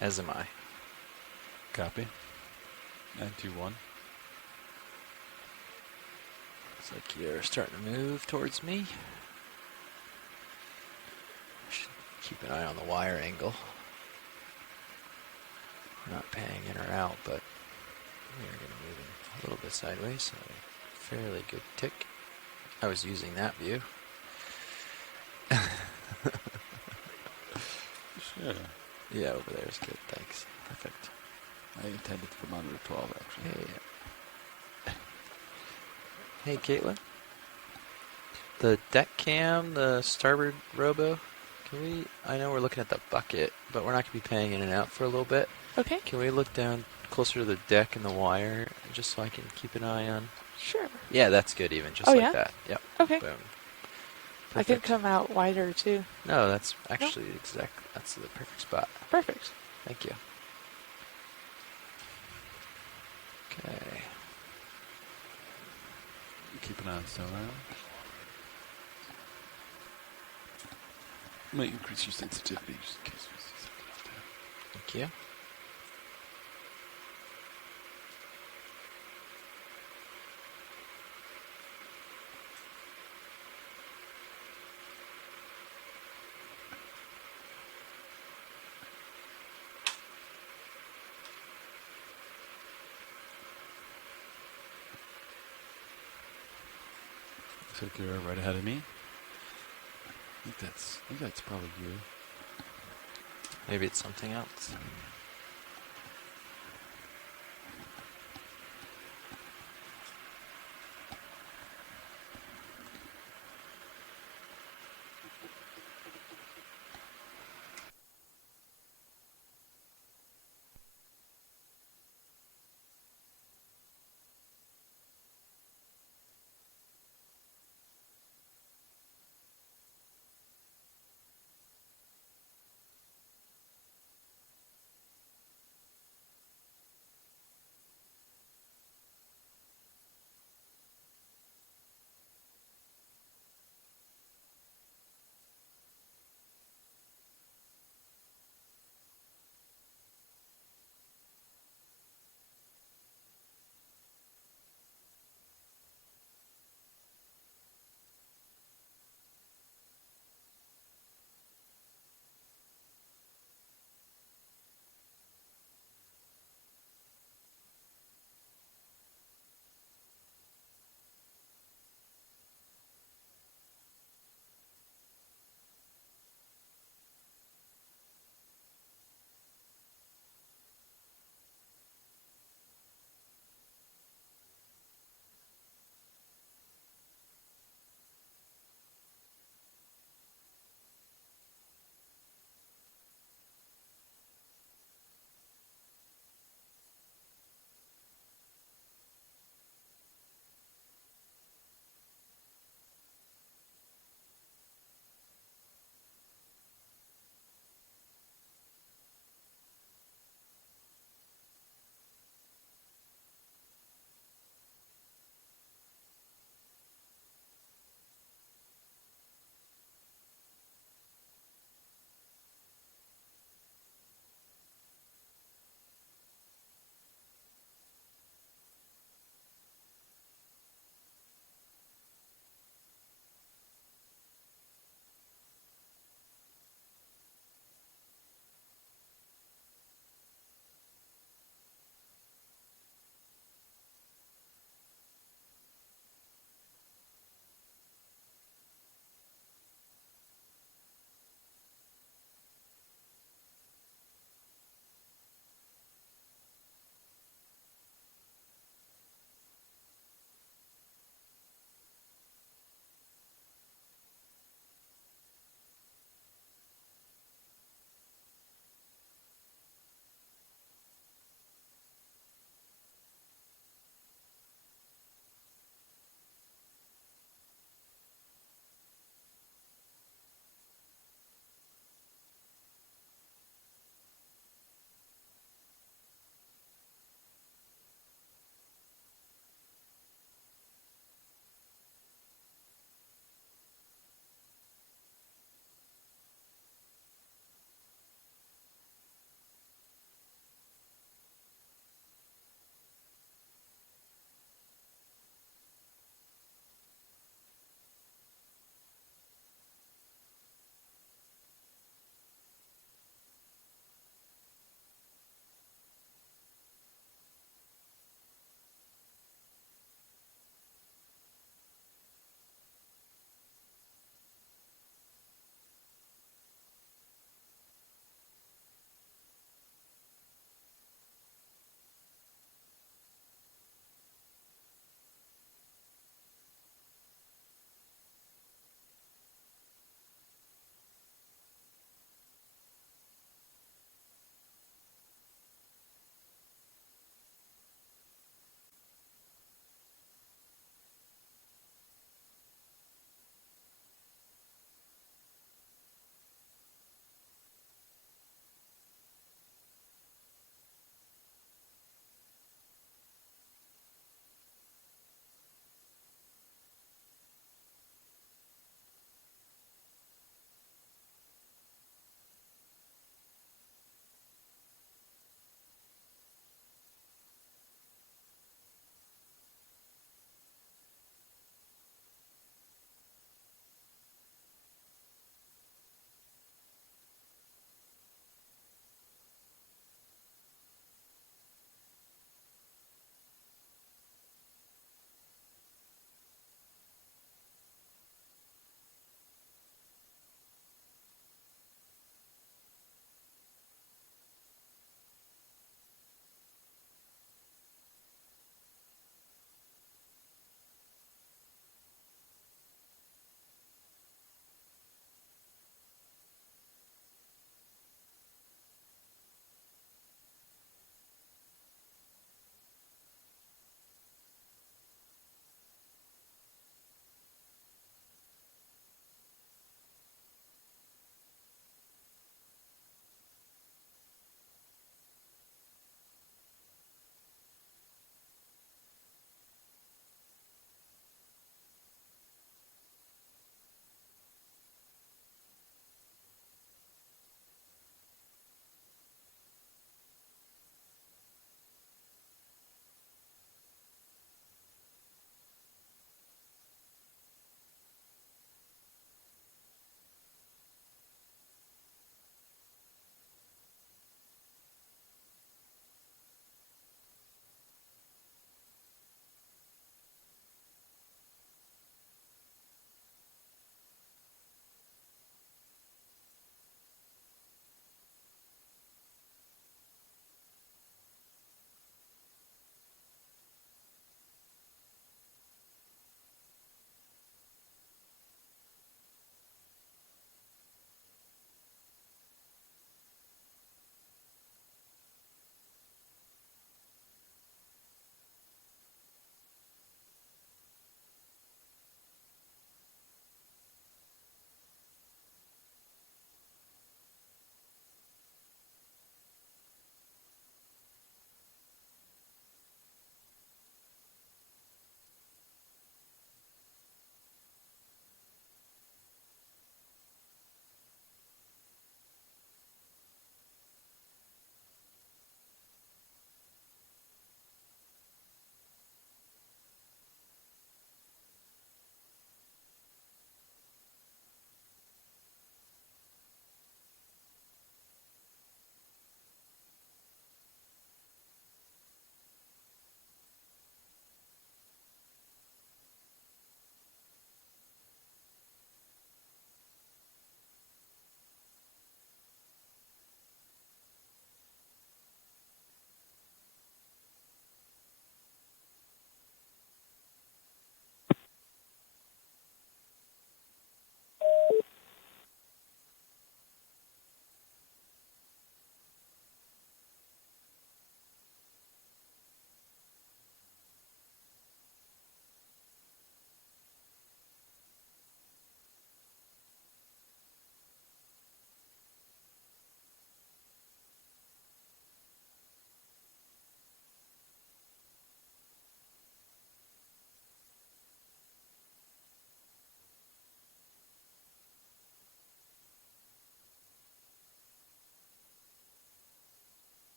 As am I. Copy. 921. Looks like you're starting to move towards me. keep an eye on the wire angle. We're not panning in or out, but we are going to move in a little bit sideways, so fairly good tick. I was using that view. Sure. Yeah, over there is good, thanks. Perfect. I intended to come under 12, actually. Hey, Caitlin. The deck cam, the starboard robo, can we, I know we're looking at the bucket, but we're not going to be paying in and out for a little bit. Okay. Can we look down closer to the deck and the wire, just so I can keep an eye on? Sure. Yeah, that's good even, just Oh, like yeah? that. Yep. Okay. Boom. I could Perfect. come out wider too. No, that's actually that's the perfect spot. Perfect. Thank you. Okay. Keep an eye on sonar. Might increase your sensitivity just in case we see something out there. Thank you. Looks like you're right ahead of me. I think that's probably you. Maybe it's something else.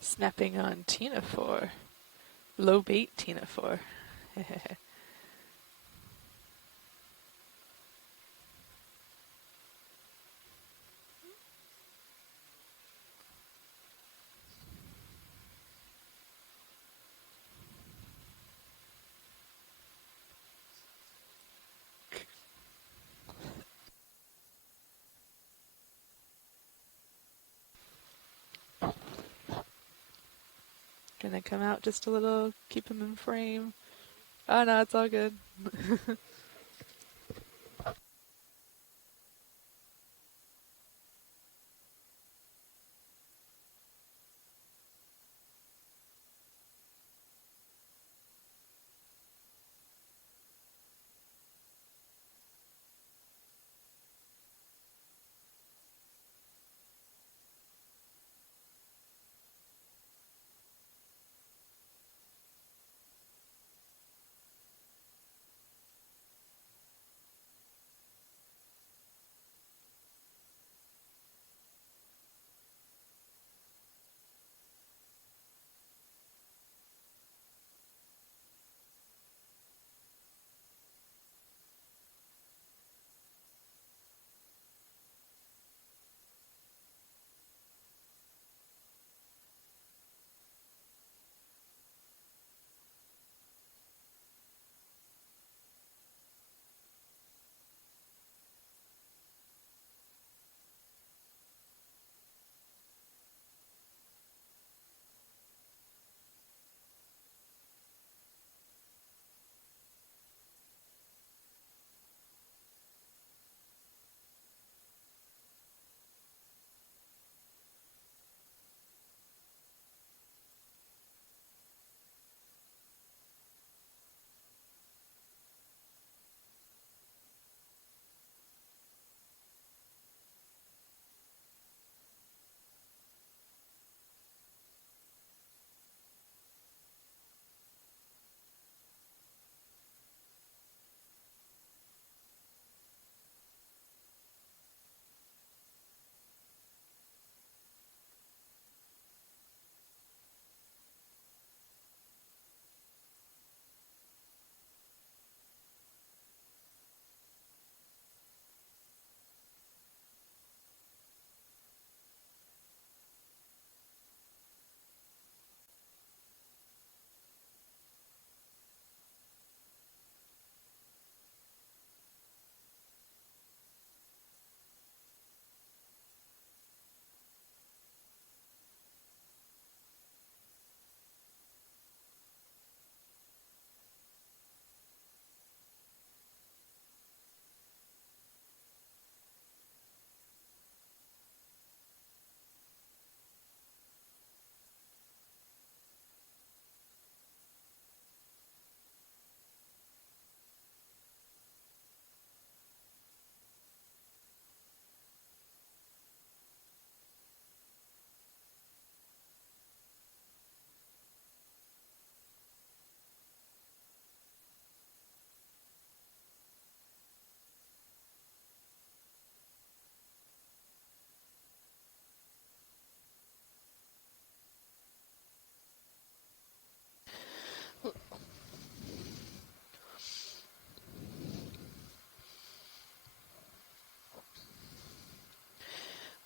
Snapping on Tina 4. Low bait Tina 4. Gonna come out just a little, keep him in frame. Oh no, it's all good.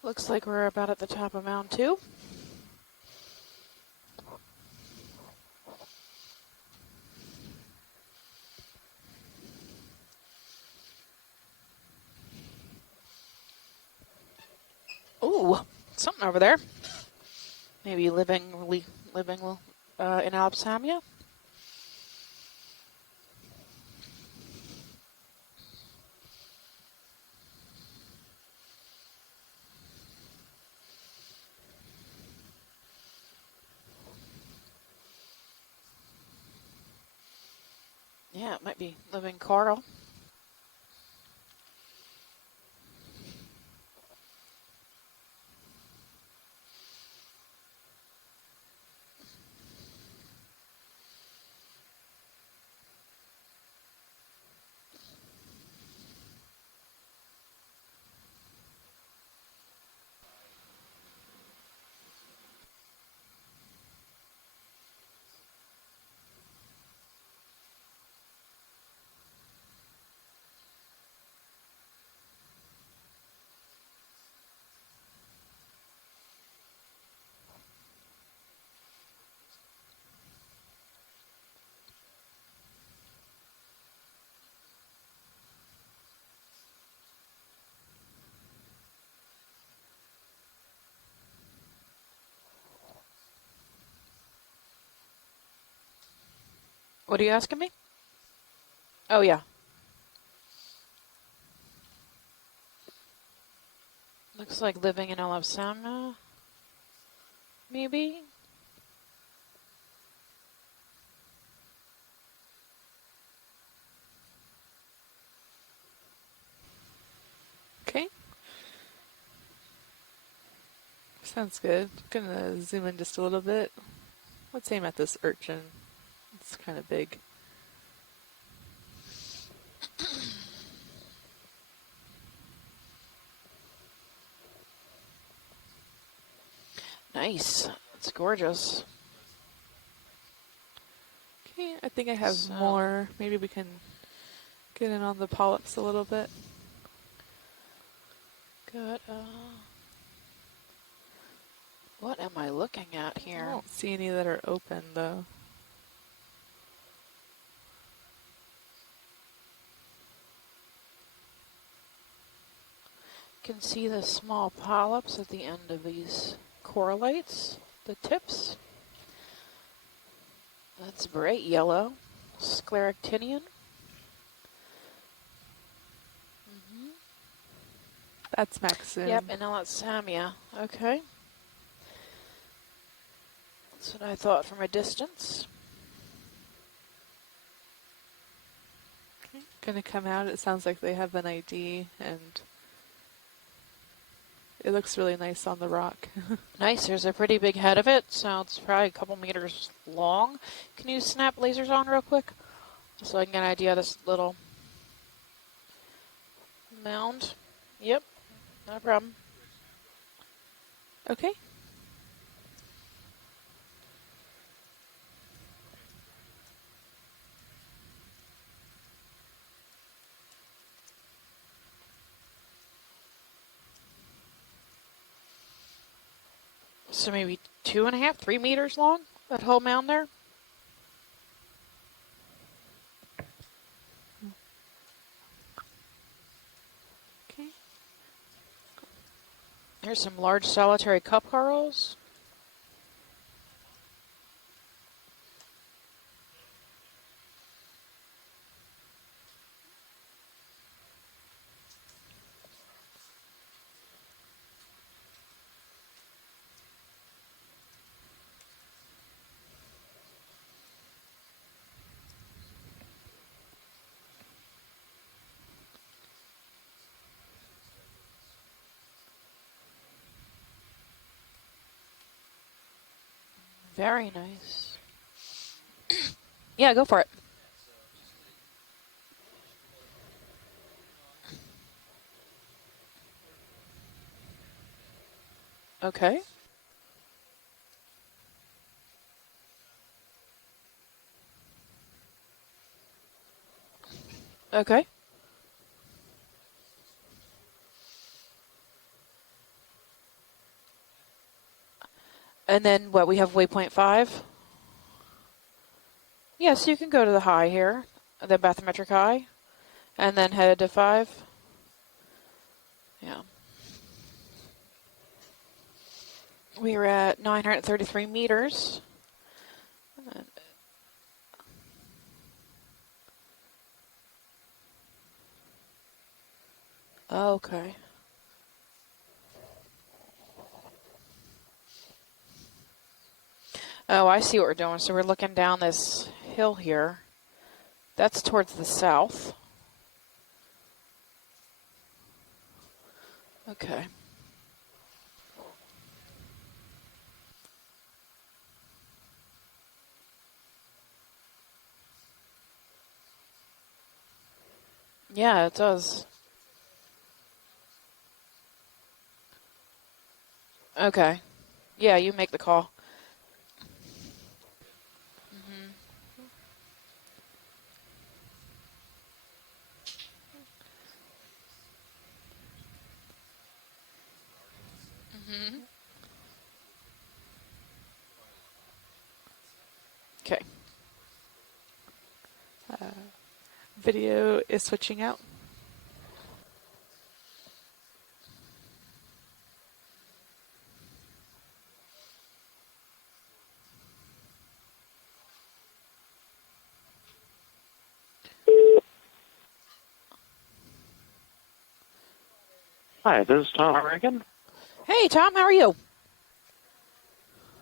Looks like we're about at the top of Mound 2. Ooh, something over there. Maybe living in Alabama. Yeah, it might be living coral. What are you asking me? Oh, yeah. Looks like living in Alabama, maybe? Okay. Sounds good. Gonna zoom in just a little bit. Let's aim at this urchin. It's kind of big. Nice. It's gorgeous. Okay, I think I have So, more. Maybe we can get in on the polyps a little bit. good. What am I looking at here? I don't see any that are open, though. You can see the small polyps at the end of these correlates, the tips. That's bright yellow, scleractinian. That's Maxim. Yep, and now that's Samia. Okay. That's what I thought from a distance. Okay. Gonna come out. It sounds like they have an ID, and it looks really nice on the rock. Nice. There's a pretty big head of it, so it's probably a couple meters long. Can you snap lasers on real quick? Just so I can get an idea of this little mound. Yep, no problem. Okay. So maybe 2.5, 3 meters long, that whole mound there. Okay. There's some large solitary cup corals. Very nice. Yeah, go for it. Okay. Okay. And then what, we have waypoint 5? Yeah, so you can go to the high here, the bathymetric high, and then head to 5. Yeah. We are at 933 meters. Okay. Oh, I see what we're doing. So we're looking down this hill here. That's towards the south. Okay. Yeah, it does. Okay. Yeah, you make the call. Okay. Video is switching out. Hi, this is Tom Reagan. Hey, Tom, how are you?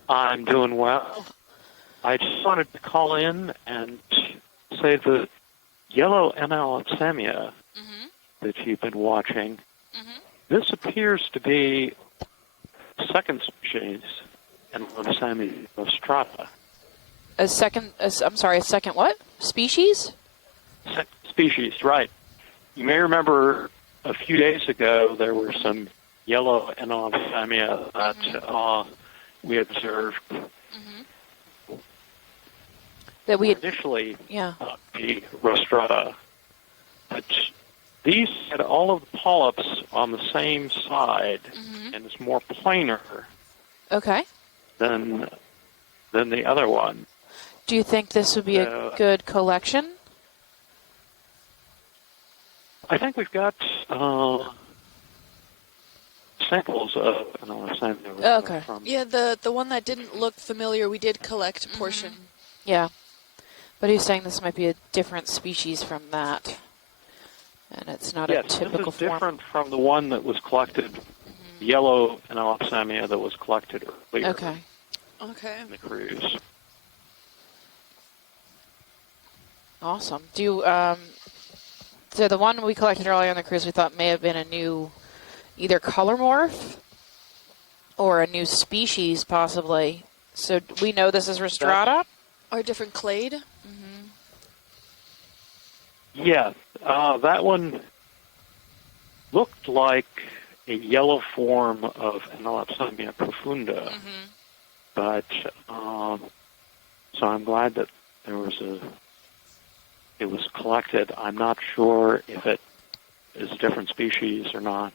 I'm doing well. I just wanted to call in and say the yellow Samia that you've been watching, this appears to be second species Samia rostrata. A second what? Species? Species, right. You may remember a few days ago there were some yellow Samia that we observed. That we initially the rostrata, but these had all of the polyps on the same side, and it's more planar. Okay. Than the other one. Do you think this would be a good collection? I think we've got samples of okay. Yeah, the one that didn't look familiar, we did collect a portion. Yeah. But he's saying this might be a different species from that. And it's not a typical this is form. different from the one that was collected, yellow Samia that was collected earlier Okay. in the cruise. Awesome. Do you, so the one we collected earlier on the cruise we thought may have been a new either color morph or a new species possibly. So we know this is rostrata? Or a different clade? Yeah, that one looked like a yellow form of Samia profunda, but so I'm glad that it was collected. I'm not sure if it is a different species or not.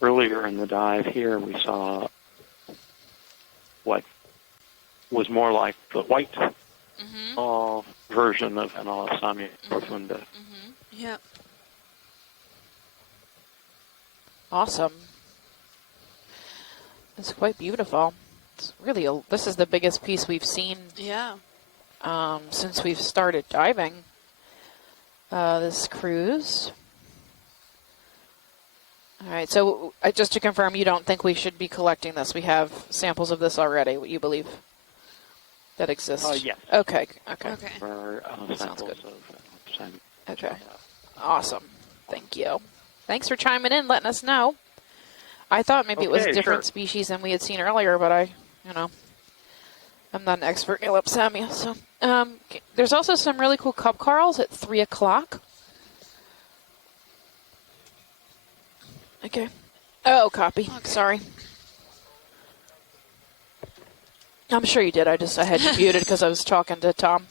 Earlier in the dive here, we saw what was more like the white version of Samia profunda. Yeah. Awesome. It's quite beautiful. It's really this is the biggest piece we've seen. Yeah. Since we've started diving this cruise. All right, so just to confirm, you don't think we should be collecting this? We have samples of this already, what you believe that exists? Yes. Okay. For, sounds good. Samia. Okay. Awesome. Thank you. Thanks for chiming in, letting us know. I thought maybe it was a different species than we had seen earlier, but I'm not an expert in Samia, so. There's also some really cool cup corals at 3 o'clock. Okay. Oh, copy. Okay. Sorry. I'm sure you did. I had you muted because I was talking to Tom.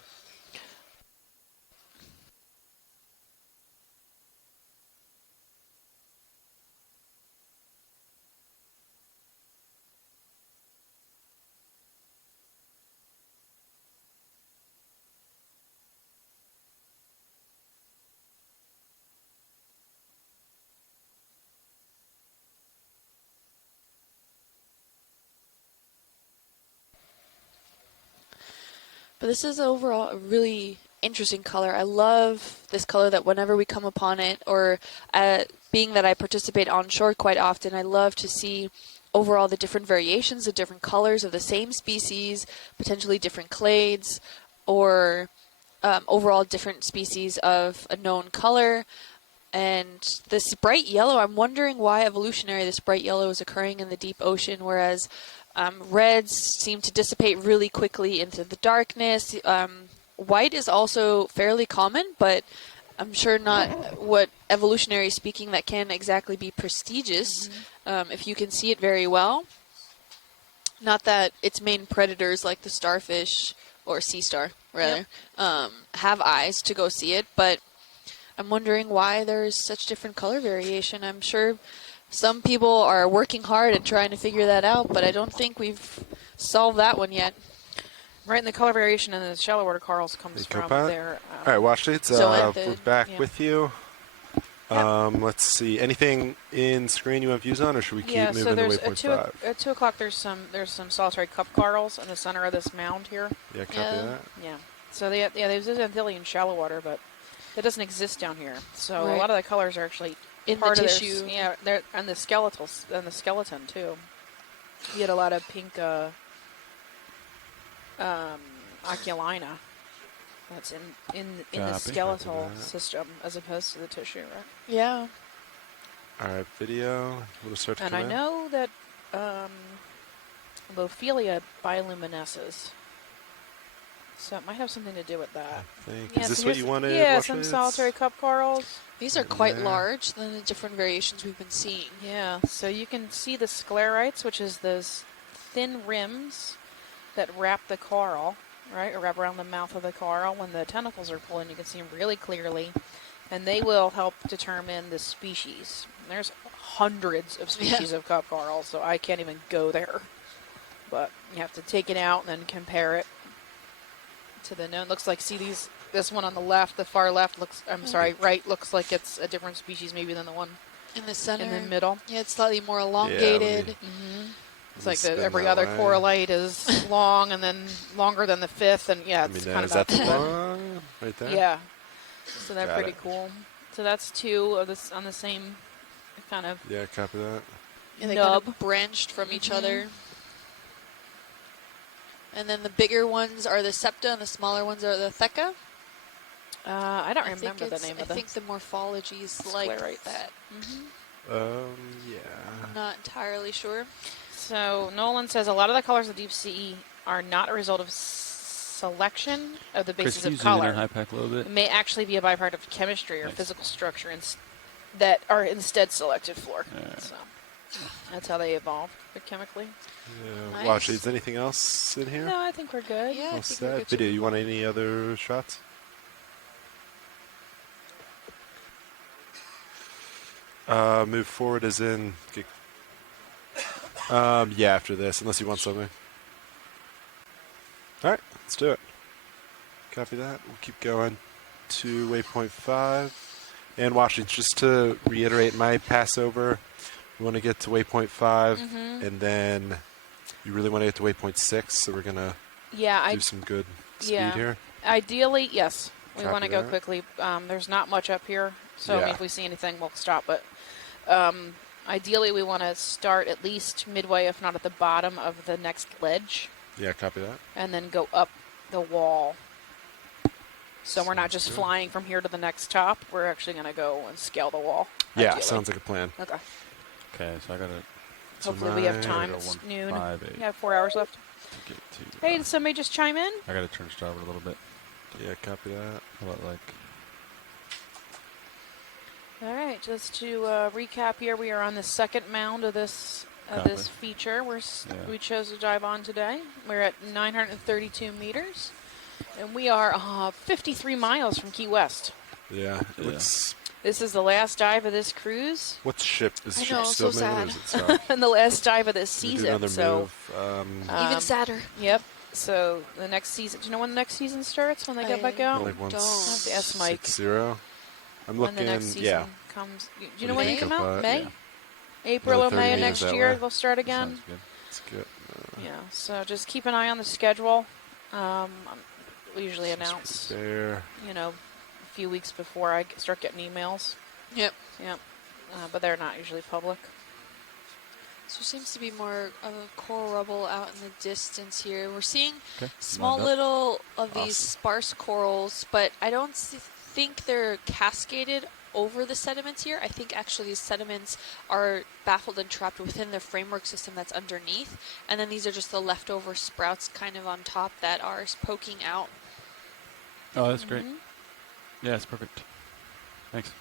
But this is overall a really interesting color. I love this color that whenever we come upon it, or being that I participate on shore quite often, I love to see overall the different variations, the different colors of the same species, potentially different clades, or overall different species of a known color. And this bright yellow, I'm wondering why evolutionary this bright yellow is occurring in the deep ocean, whereas reds seem to dissipate really quickly into the darkness. White is also fairly common, but I'm sure not what evolutionary speaking that can exactly be prestigious if you can see it very well. Not that its main predators like the starfish or sea star rather have eyes to go see it, but I'm wondering why there's such different color variation. I'm sure some people are working hard and trying to figure that out, but I don't think we've solved that one yet. Right, and the color variation in the shallow water corals comes from their... All right, watch dates. We're back with you. Let's see. Anything in screen you have views on, or should we keep moving to waypoint 5? At 2 o'clock, there's some solitary cup corals in the center of this mound here. Yeah, copy that. Yeah. So there's Antillian shallow water, but it doesn't exist down here. So a lot of the colors are actually in part the of tissue. they're and the skeleton too. You had a lot of pink oculina. That's in the skeletal system as opposed to the tissue, right? Yeah. All right, video. We'll start to And come I in. know that Lophelia bioluminesces. So it might have something to do with that. Is this what you wanted? Yeah, some solitary cup corals. These are quite large than the different variations we've been seeing. Yeah, so you can see the sclerites, which is those thin rims that wrap the coral, right, or wrap around the mouth of the coral. When the tentacles are pulling, you can see them really clearly, and they will help determine the species. There's hundreds of species of cup coral, so I can't even go there. But you have to take it out and then compare it to the known. Looks like, see this one on the left, the far left looks, right, looks like it's a different species maybe than the one in the center. In the middle. Yeah, it's slightly more elongated. It's like every other corallite is long and then longer than the fifth, and it's kind of is that the one right there? Yeah. So they're pretty cool. So that's two of this on the same kind of. Yeah, copy that. And they kind of branched from each other. And then the bigger ones are the septa, and the smaller ones are the theca. I don't remember the name of them. I think the morphology is like that. Yeah. I'm not entirely sure. So Nolan says a lot of the colors of deep sea are not a result of selection of the basis of color. High-pack a little bit. It may actually be a byproduct of chemistry or physical structure that are instead selected for. So that's how they evolved chemically. Yeah. Watch, is anything else in here? No, I think we're good. Yeah, I think we're good. Video, you want any other shots? Move forward as in... yeah, after this, unless you want something. Alright, let's do it. Copy that. We'll keep going to waypoint 5. And watching, just to reiterate my passover, we want to get to waypoint 5, and then you really want to get to waypoint 6, so we're going to do some good speed here. Ideally, yes. We want to go that. quickly. There's not much up here, so I mean, if we see anything, we'll stop. But ideally, we want to start at least midway, if not at the bottom of the next ledge. Yeah, copy that. And then go up the wall. So we're not just flying from here to the next top. We're actually going to go and scale the wall. Yeah, ideally. sounds like a plan. Okay. Okay, so I got to... Hopefully we have time. It's noon. We have 4 hours left. Hey, did somebody just chime in? I got to turn starboard a little bit. Yeah, copy that. How about like... All right, just to recap here, we are on the second mound of this feature. We chose to dive on today. We're at 932 meters, and we are 53 miles from Key West. Yeah. This is the last dive of this cruise. What's ship? Is ship so still sad. Or is it stopped? And the last dive of this season. Move. Even sadder. Yep. So the next season. Do you know when the next season starts? When they get back out? Like I have to ask Mike. 6-0. I'm looking. When the next season comes. Do you know when they come out? May? Yeah. April or May of next year they'll start again. Sounds good. That's good. Yeah. So just keep an eye on the schedule. We usually announce. There. A few weeks before I start getting emails. Yep. But they're not usually public. So there seems to be more of a coral rubble out in the distance here. We're seeing small little of these sparse corals, but I don't think they're cascaded over the sediments here. I think actually these sediments are baffled and trapped within the framework system that's underneath, and then these are just the leftover sprouts kind of on top that are poking out. Oh, that's great. Yeah, it's perfect. Thanks.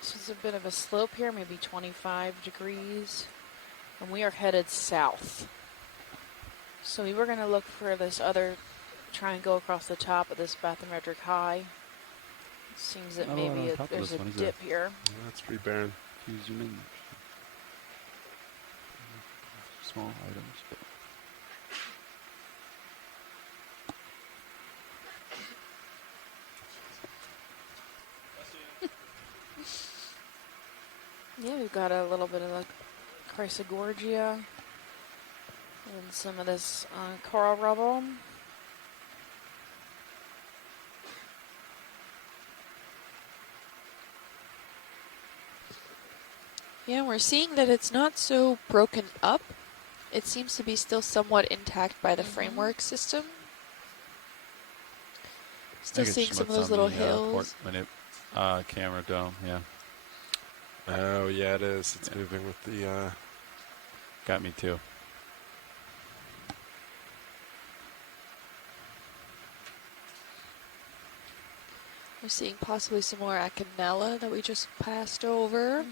So it's a bit of a slope here, maybe 25 degrees, and we are headed south. So we were going to look for this other, try and go across the top of this bathymetric high. It seems that maybe there's a dip here. Yeah, that's pretty barren. Can you zoom in? Small items. Yeah, we've got a little bit of the Chrysogorgia and some of this coral rubble. Yeah, we're seeing that it's not so broken up. It seems to be still somewhat intact by the framework system. Still seeing some of those little hills. Camera dome, yeah. Oh, yeah, it is. It's moving with the... Got me too. We're seeing possibly some more Acanella that we just passed over.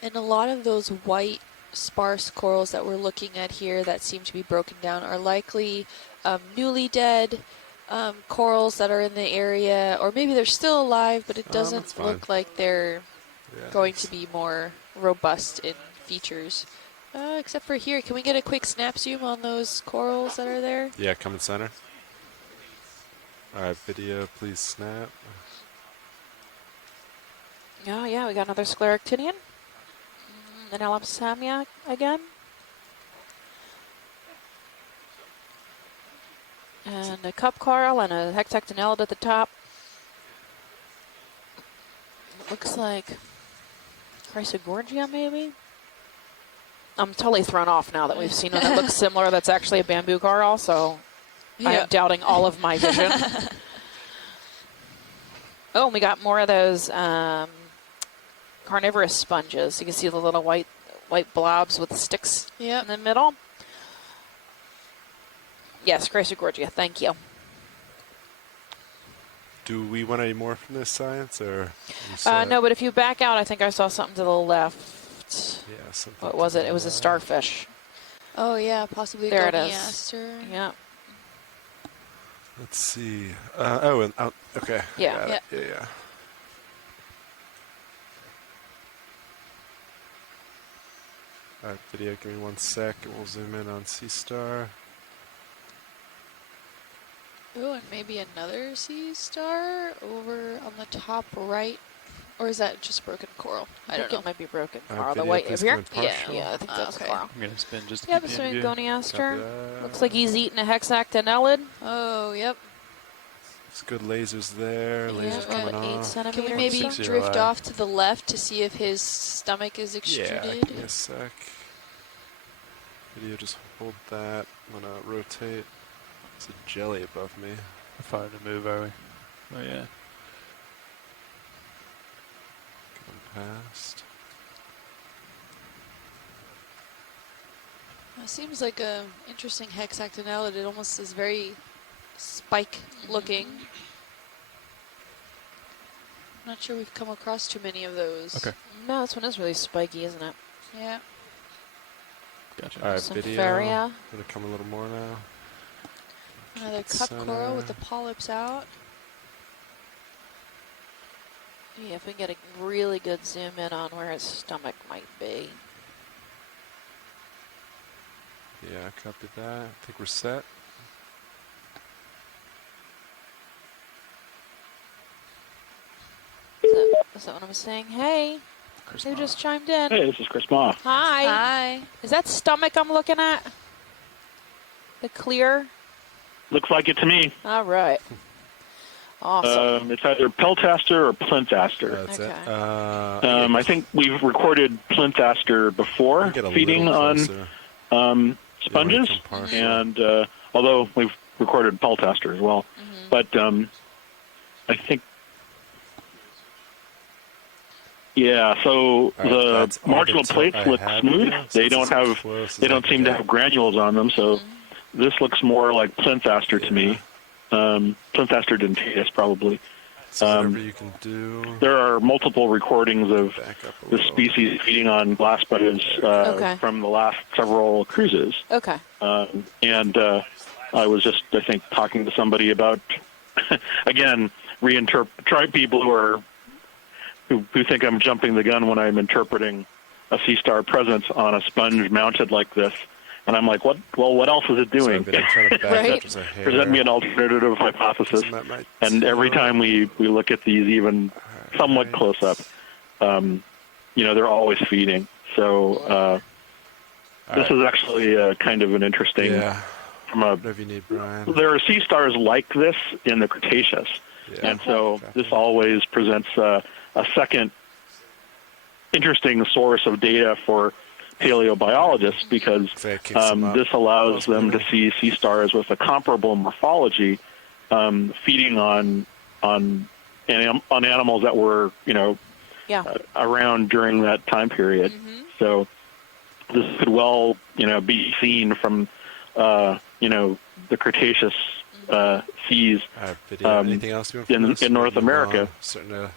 And a lot of those white sparse corals that we're looking at here that seem to be broken down are likely newly dead corals that are in the area, or maybe they're still alive, but it doesn't look like they're going to be more robust in features. Except for here, can we get a quick snap zoom on those corals that are there? Yeah, come in center. All right, video, please snap. Oh, yeah, we got another scleractinian. An Elopsamia again. And a cup coral and a hexactinellid at the top. Looks like Chrysogorgia, maybe? I'm totally thrown off now that we've seen one that looks similar that's actually a bamboo coral, so I am doubting all of my vision. Oh, and we got more of those carnivorous sponges. You can see the little white blobs with sticks in the middle. Yes, Chrysogorgia, thank you. Do we want any more from this science, or? No, but if you back out, I think I saw something to the left. Yeah, something. What was it? It was a starfish. Oh, yeah, possibly there a it is. Goniaster. Yeah. Let's see. Oh, and out. Okay. Yeah. Yeah. All right, video. Give me 1 sec, and we'll zoom in on Sea Star. Oh, and maybe another sea star over on the top right. Or is that just broken coral? I don't know. It might be broken All coral. right, The video, white please over here? go in partial. Yeah, I think that's okay. coral. I'm going to spin just to Yep, keep so you in view. Goniaster. Looks like he's eating a hexactinellid. Oh, yep. It's good lasers there. Lasers coming about 8 off. centimeters. Can we maybe 6 drift0. off to the left to see if his stomach is extruded? Yeah, give me a sec. Video, just hold that. I'm going to rotate. There's a jelly above me. We're fine to move, are we? Oh, yeah. Going past. It seems like a interesting hexactinellid. It almost is very spike looking. I'm not sure we've come across too many of those. Okay. No, this one is really spiky, isn't it? Yeah. Gotcha. All right, Some video. Faria. Gonna come a little more now. Another cup coral with the polyps out. Yeah, if we can get a really good zoom in on where his stomach might be. Yeah, copy that. I think we're set. Is that what I'm saying? Hey, who just chimed in? Hey, this is Chris Ma. Hi. Hi. Is that stomach I'm looking at? The clear? Looks like it to me. All right. Awesome. It's either Peltaster or Plinthaster. That's it. I think we've recorded Plinthaster before feeding on sponges, and although we've recorded Peltaster as well, but I think. Yeah, so the marginal plates look smooth. They don't have, they don't seem to have granules on them. So this looks more like Plinthaster to me. Plinthaster dentatus probably. Whatever you can do. There are multiple recordings of the species feeding on glass sponges from the last several cruises. Okay. And I was just, I think, talking to somebody about, again, try people who think I'm jumping the gun when I'm interpreting a sea star presence on a sponge mounted like this, And I'm like, what? Well, what else is it doing? So I'm trying to back Right? up just a hair. Present me an alternative hypothesis. And every time we look at these, even somewhat close up, they're always feeding. So this is actually kind of an interesting. Yeah. Whatever you need, Brian. There are sea stars like this in the Cretaceous, and so this always presents a second interesting source of data for paleobiologists because this allows them to see sea stars with a comparable morphology, feeding on animals that were around during that time period. So this could well be seen from the Cretaceous seas Anything else you want in North America. Starting to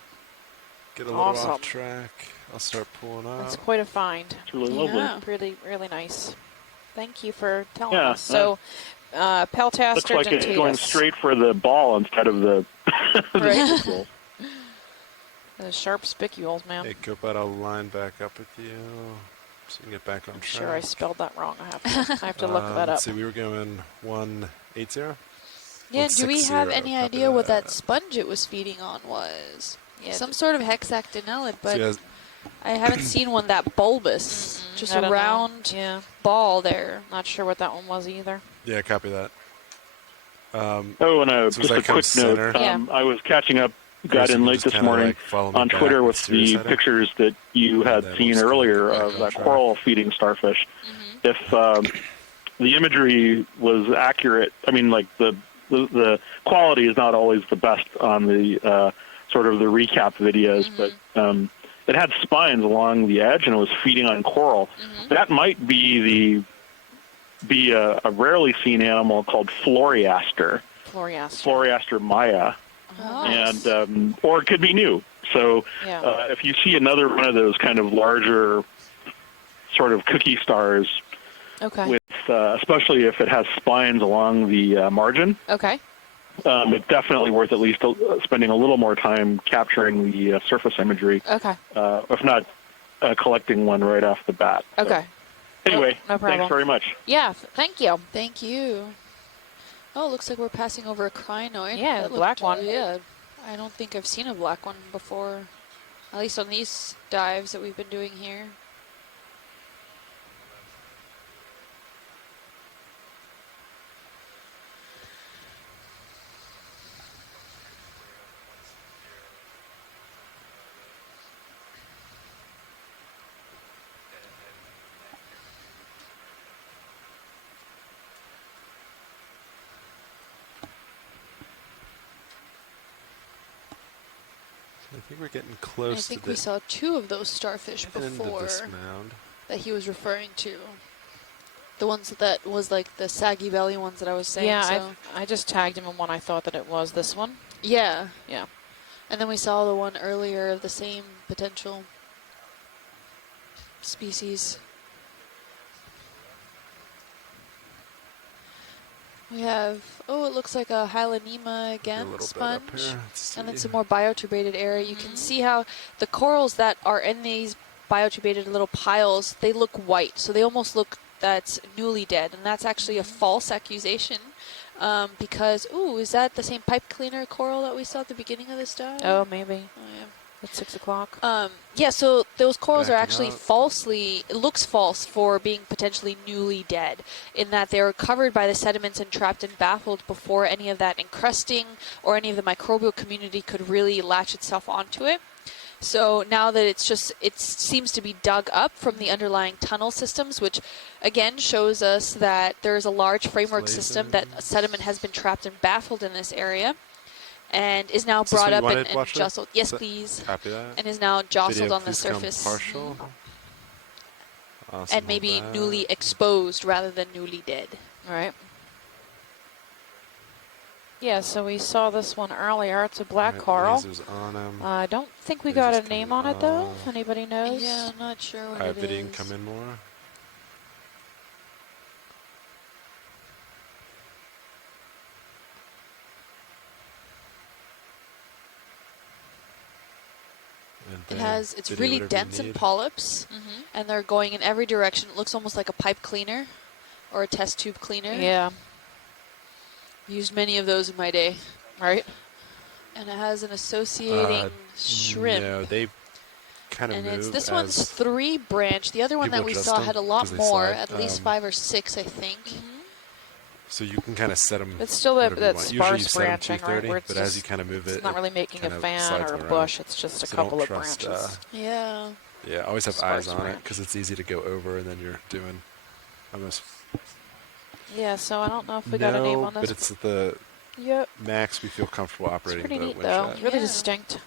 get a little off track. I'll start pulling up. That's quite a find. It's really lovely. Really, really nice. Thank you for telling Yeah, us. So, Peltaster looks like it's dentatus. going straight for the ball instead of the Right. The sharp spicules, man. Hey, Coop, I'll line back up with you so you can get back on track. Sure, I spelled that wrong. I have to look that up. Let's see, we were going 180. Yeah, do we have any idea what that sponge it was feeding on was? Yeah, some sort of hexactinellid, but So, I haven't seen one that bulbous. Just I a don't know. round Yeah. ball there. Not sure what that one was either. Yeah, copy that. and so just a quick note. I was catching up, got in late this morning on Twitter with the pictures that you had seen earlier of that coral feeding starfish. If the imagery was accurate, I mean, like the quality is not always the best on the sort of the recap videos, but it had spines along the edge and it was feeding on coral. That might be a rarely seen animal called Floriaster. Floriaster maya. Oh. And or it could be new. So if you see another one of those kind of larger sort of cookie stars, with especially if it has spines along the margin, it's definitely worth at least spending a little more time capturing the surface imagery. If not collecting one right off the bat. So, anyway, no problem. Thanks very much. Yeah, thank you. Thank you. Oh, it looks like we're passing over a crinoid. Yeah, That the black looked- one. Yeah, I don't think I've seen a black one before, at least on these dives that we've been doing here. I think we're getting close I think to we saw two of those starfish end of before this mound. that he was referring to. The ones that was like the saggy belly ones that I was saying. Yeah, so. I just tagged him in one I thought that it was this one. Yeah. Yeah. And then we saw the one earlier of the same potential species. We have, it looks like a Hylanema again, sponge. And then some more bioturbated area. You can see how the corals that are in these bioturbated little piles, they look white. So they almost look that's newly dead. And that's actually a false accusation. Because, is that the same pipe cleaner coral that we saw at the beginning of this dive? Oh, maybe. Oh, yeah. At 6 o'clock. Yeah, so those corals are actually Backing it looks false for being potentially newly dead, in that they were covered by the sediments and trapped and baffled before any of that encrusting or any of the microbial community could really latch itself onto it. So now that it seems to be dug up from the underlying tunnel systems, which again shows us that there is a large framework system that sediment has been trapped and baffled in this area. And is now brought up and jostled. Yes, please. Copy that. And is now jostled Video, on the please come surface. partial. Awesome, And maybe newly exposed rather than newly dead. All right. Yeah, so we saw this one earlier. It's a black coral. I don't think we got a name on it, though. If anybody knows? Yeah, I'm not sure what it Video is. come in more. It's really dense in polyps, and they're going in every direction. It looks almost like a pipe cleaner. or a test tube cleaner. Yeah. Used many of those in my day. Right. And it has an associating shrimp. No, they kind of and move. it's this as one's 3 branch. The other one people that we adjust saw them had a lot 'cause they more, slide. at least 5 or 6, I think. So you can kind of set them. It's still that sparse branching, right? Where it's but just, as you kind of move it, it's not really making a kind of fan slides or a around. bush. It's just a So couple don't of trust, branches. Yeah. Yeah, always have Sparse eyes on it branch. because it's easy to go over, and then you're doing almost. Yeah, so I don't know if we got a name on this. But it's the Yep. max we feel comfortable operating Pretty the neat, winch though. at. Really distinct.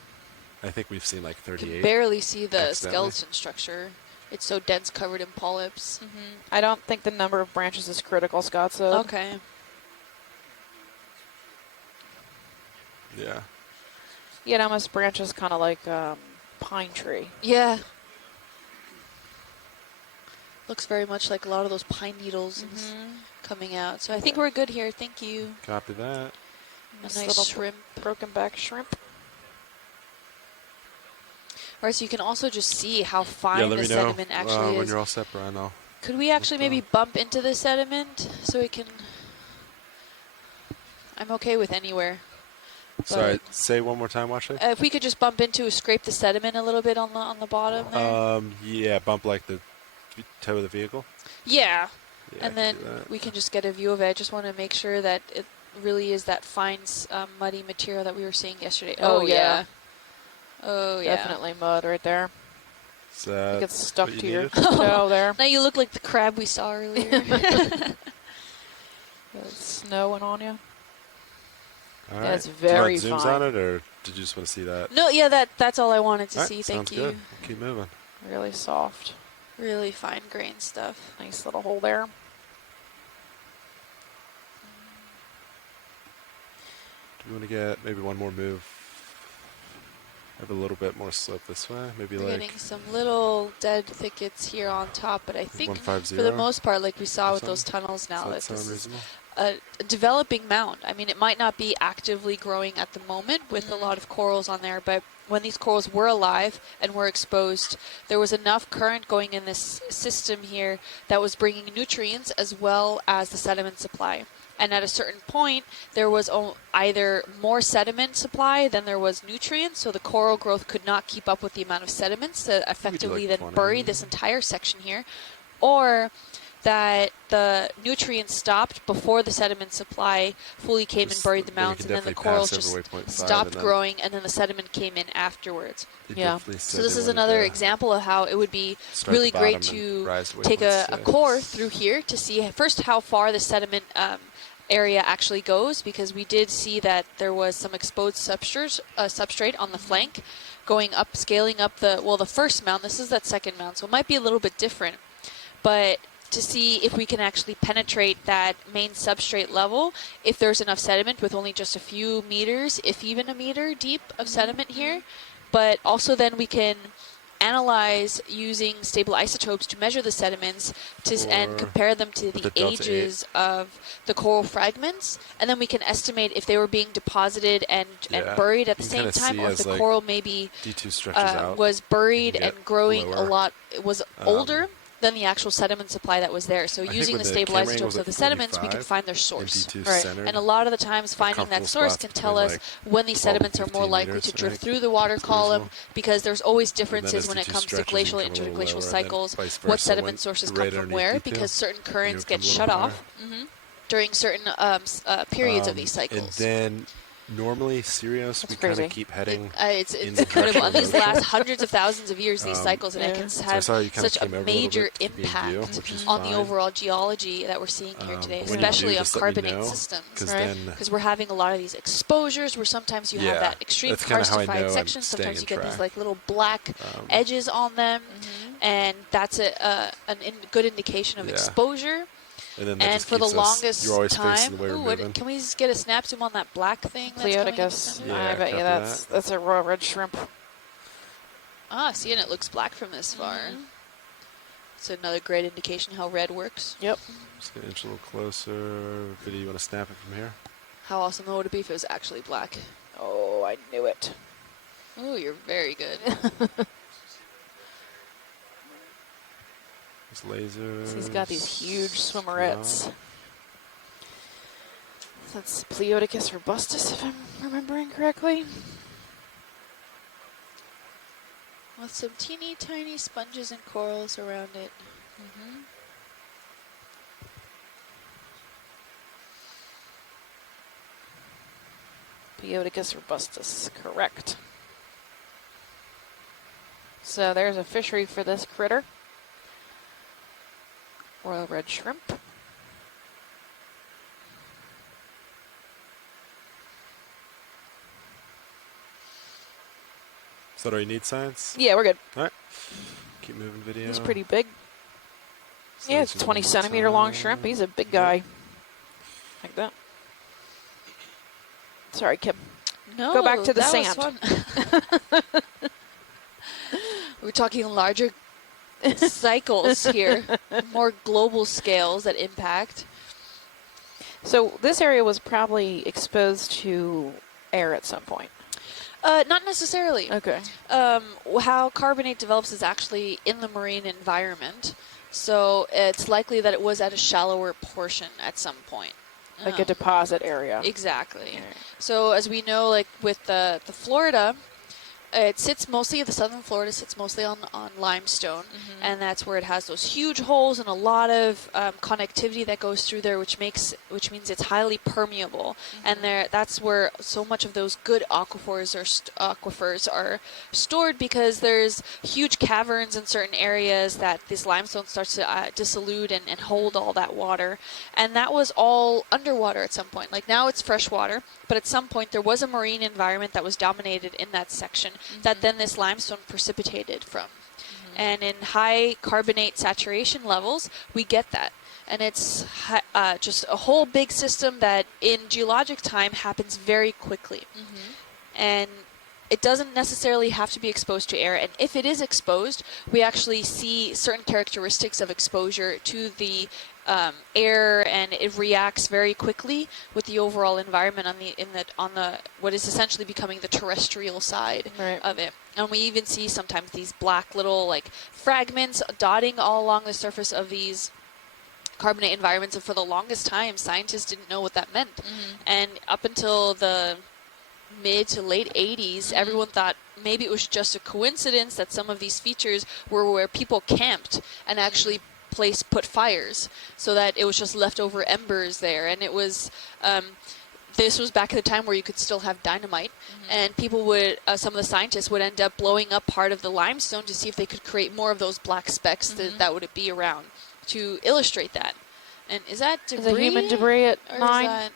I think we've seen like 38. Barely see the accidentally. skeleton structure. It's so dense, covered in polyps. I don't think the number of branches is critical, Scott said. Okay. Yeah. Yeah, it almost branches kind of like pine tree. Yeah. Looks very much like a lot of those pine needles coming out. So I think we're good here. Thank you. Copy that. A Nice nice little shrimp. Broken back shrimp. All right, so you can also just see how fine Yeah, let the me know sediment actually when is. you're all set, Brian. Could we actually maybe bump into the sediment so we can... I'm okay with anywhere. Sorry, say one more time, Washley. If we could just bump into, scrape the sediment a little bit on the bottom there. Yeah, bump like the toe of the vehicle. Yeah. Yeah, And then we can just get a view of it. I just want to make sure that it really is that fine, muddy material that we were seeing yesterday. Oh, yeah. Oh, yeah. Definitely mud right there. Is that it gets stuck what you to your needed? toe there. Now you look like the crab we saw earlier. It's snowing on you. All Yeah, right. it's very Do you want zooms fine. on it, or did you just want to see that? No, yeah, that's all I wanted to All right, see. sounds Thank you. good. We'll keep moving. Really soft. Really fine grain stuff. Nice little hole there. Do we want to get maybe one more move? Have a little bit more slope this way. Maybe We're like getting some little dead thickets here on top, but I think 150 for the most part, like we saw or with those something? tunnels now, Does that that sound this is reasonable? a developing mound. I mean, it might not be actively growing at the moment with a lot of corals on there, but when these corals were alive and were exposed, there was enough current going in this system here that was bringing nutrients as well as the sediment supply. And at a certain point, there was either more sediment supply than there was nutrients, so the coral growth could not keep up with the amount of sediments that effectively like then 20. buried this entire section here, or that the nutrients stopped before the sediment supply fully came and buried the then you mounds, can and then the definitely pass corals over just waypoint 5 stopped and then growing, and then the sediment came in afterwards. They Yeah. definitely said So this they is wanted another to example of how it would be start really at the great bottom and to rise to take waypoint a 6. core through here to see first how far the sediment area actually goes, because we did see that there was some exposed substrate on the flank going up, scaling up the first mound. This is that second mound, so it might be a little bit different, but to see if we can actually penetrate that main substrate level, if there's enough sediment with only just a few meters, if even a meter deep of sediment here. But also then we can analyze using stable isotopes to measure the sediments and compare them to the delta ages of the coral fragments, and then we can estimate if they were being deposited and buried at the You can same kinda time, see or if as, the like, coral maybe D2 stretches out, was buried you can and get growing lower. a lot, was older than the actual sediment supply that was there. So I think using when the the stable camera isotopes angle's of the at sediments, we can 45 find their and source. D2 Right. centered, And a lot of the times finding that comfortable source spots can tell between, us like, when these 12 sediments are more 15 likely meters, to I drift think. through the water It's column, reasonable. because there's always And then differences as when it D2 comes to stretches, glacial you and come a little interglacial lower, and then cycles, vice what versa sediment when sources you're come right from underneath where, D2, because certain and currents you get come a little shut higher. off during certain periods of these cycles. And then normally Sirius, we kind crazy. of keep heading. It's in the incredible. direction And of these motion. last hundreds of thousands of years, these cycles, and it can So I have saw you kinda such a came over a little major bit to be in view, impact which is on the fine. overall geology that we're seeing here today, but when you especially do, on just let me carbonate know, systems. 'cause Right? then- Because we're having a lot of these exposures where sometimes you have that extreme that's kinda how I know karstified I'm section, staying sometimes in you get these track. like little black edges on them, and that's a good indication of Yeah. exposure. And then that And just for the keeps us- longest you're always facing time, the way we're ooh, moving. can we just get a snap zoom on that black thing? That's coming in the Cleoticus. center? I bet you copy that's a raw red shrimp. See, and it looks black from this far. It's another great indication how red works. Yep. Just gonna inch a little closer. Video, you want to snap it from here? How awesome would it be if it was actually black? Oh, I knew it. Oh, you're very good. There's lasers. So he's got these huge swimmerettes. That's Pleodicus robustus, if I'm remembering correctly. With some teeny tiny sponges and corals around it. Pleodicus robustus, correct. So there's a fishery for this critter. Royal red shrimp. Is that all you need, Science? Yeah, we're good. All right. Keep moving video. He's pretty big. Yeah, it's 20 centimeter long shrimp. He's a big guy. Like that. Sorry, Kim. No, go back to the that sand. Was fun. We're talking larger cycles here, more global scales that impact. So this area was probably exposed to air at some point. Not necessarily. Okay. How carbonate develops is actually in the marine environment, so it's likely that it was at a shallower portion at some point. Like a deposit area. Exactly. Okay. So as we know, like with the Florida, it sits mostly, the southern Florida sits mostly on limestone, and that's where it has those huge holes and a lot of connectivity that goes through there, which means it's highly permeable, and that's where so much of those good aquifers are stored, because there's huge caverns in certain areas that this limestone starts to dissolute and hold all that water, and that was all underwater at some point. Like now it's freshwater, but at some point there was a marine environment that was dominated in that section that then this limestone precipitated from. And in high carbonate saturation levels, we get that. And it's just a whole big system that in geologic time happens very quickly. And it doesn't necessarily have to be exposed to air. And if it is exposed, we actually see certain characteristics of exposure to the air, and it reacts very quickly with the overall environment on the what is essentially becoming the terrestrial side of it. And we even see sometimes these black little like fragments dotting all along the surface of these carbonate environments, and for the longest time scientists didn't know what that meant. And up until the mid to late 80s, everyone thought maybe it was just a coincidence that some of these features were where people camped and actually put fires, so that it was just leftover embers there. And it was this was back at the time where you could still have dynamite, and people would some of the scientists would end up blowing up part of the limestone to see if they could create more of those black specks that would be around to illustrate that. And is that debris? Is it human debris at or 9? Is that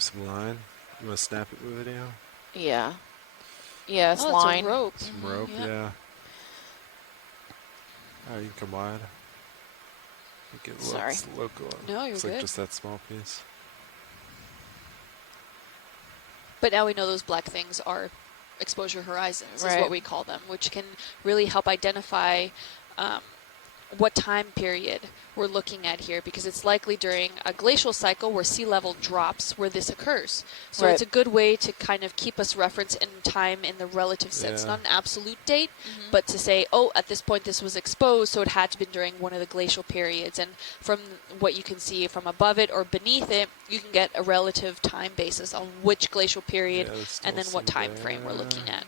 Some line. You want to snap it with video? Yeah. Yeah, it's oh, line. It's a rope. Some rope, yeah. Oh, you can come wide. It Sorry. looks local. No, you're it's good. like just that small piece. But now we know those black things are exposure horizons, is Right. what we call them, which can really help identify what time period we're looking at here, because it's likely during a glacial cycle where sea level drops where this occurs. So Right. it's a good way to kind of keep us reference in time in the relative sense, Yeah. not an absolute date, but to say, oh, at this point this was exposed, so it had to be during one of the glacial periods. And from what you can see from above it or beneath it, you can get a relative time basis on which glacial period Yeah, there's and then still what some time frame we're looking there. at.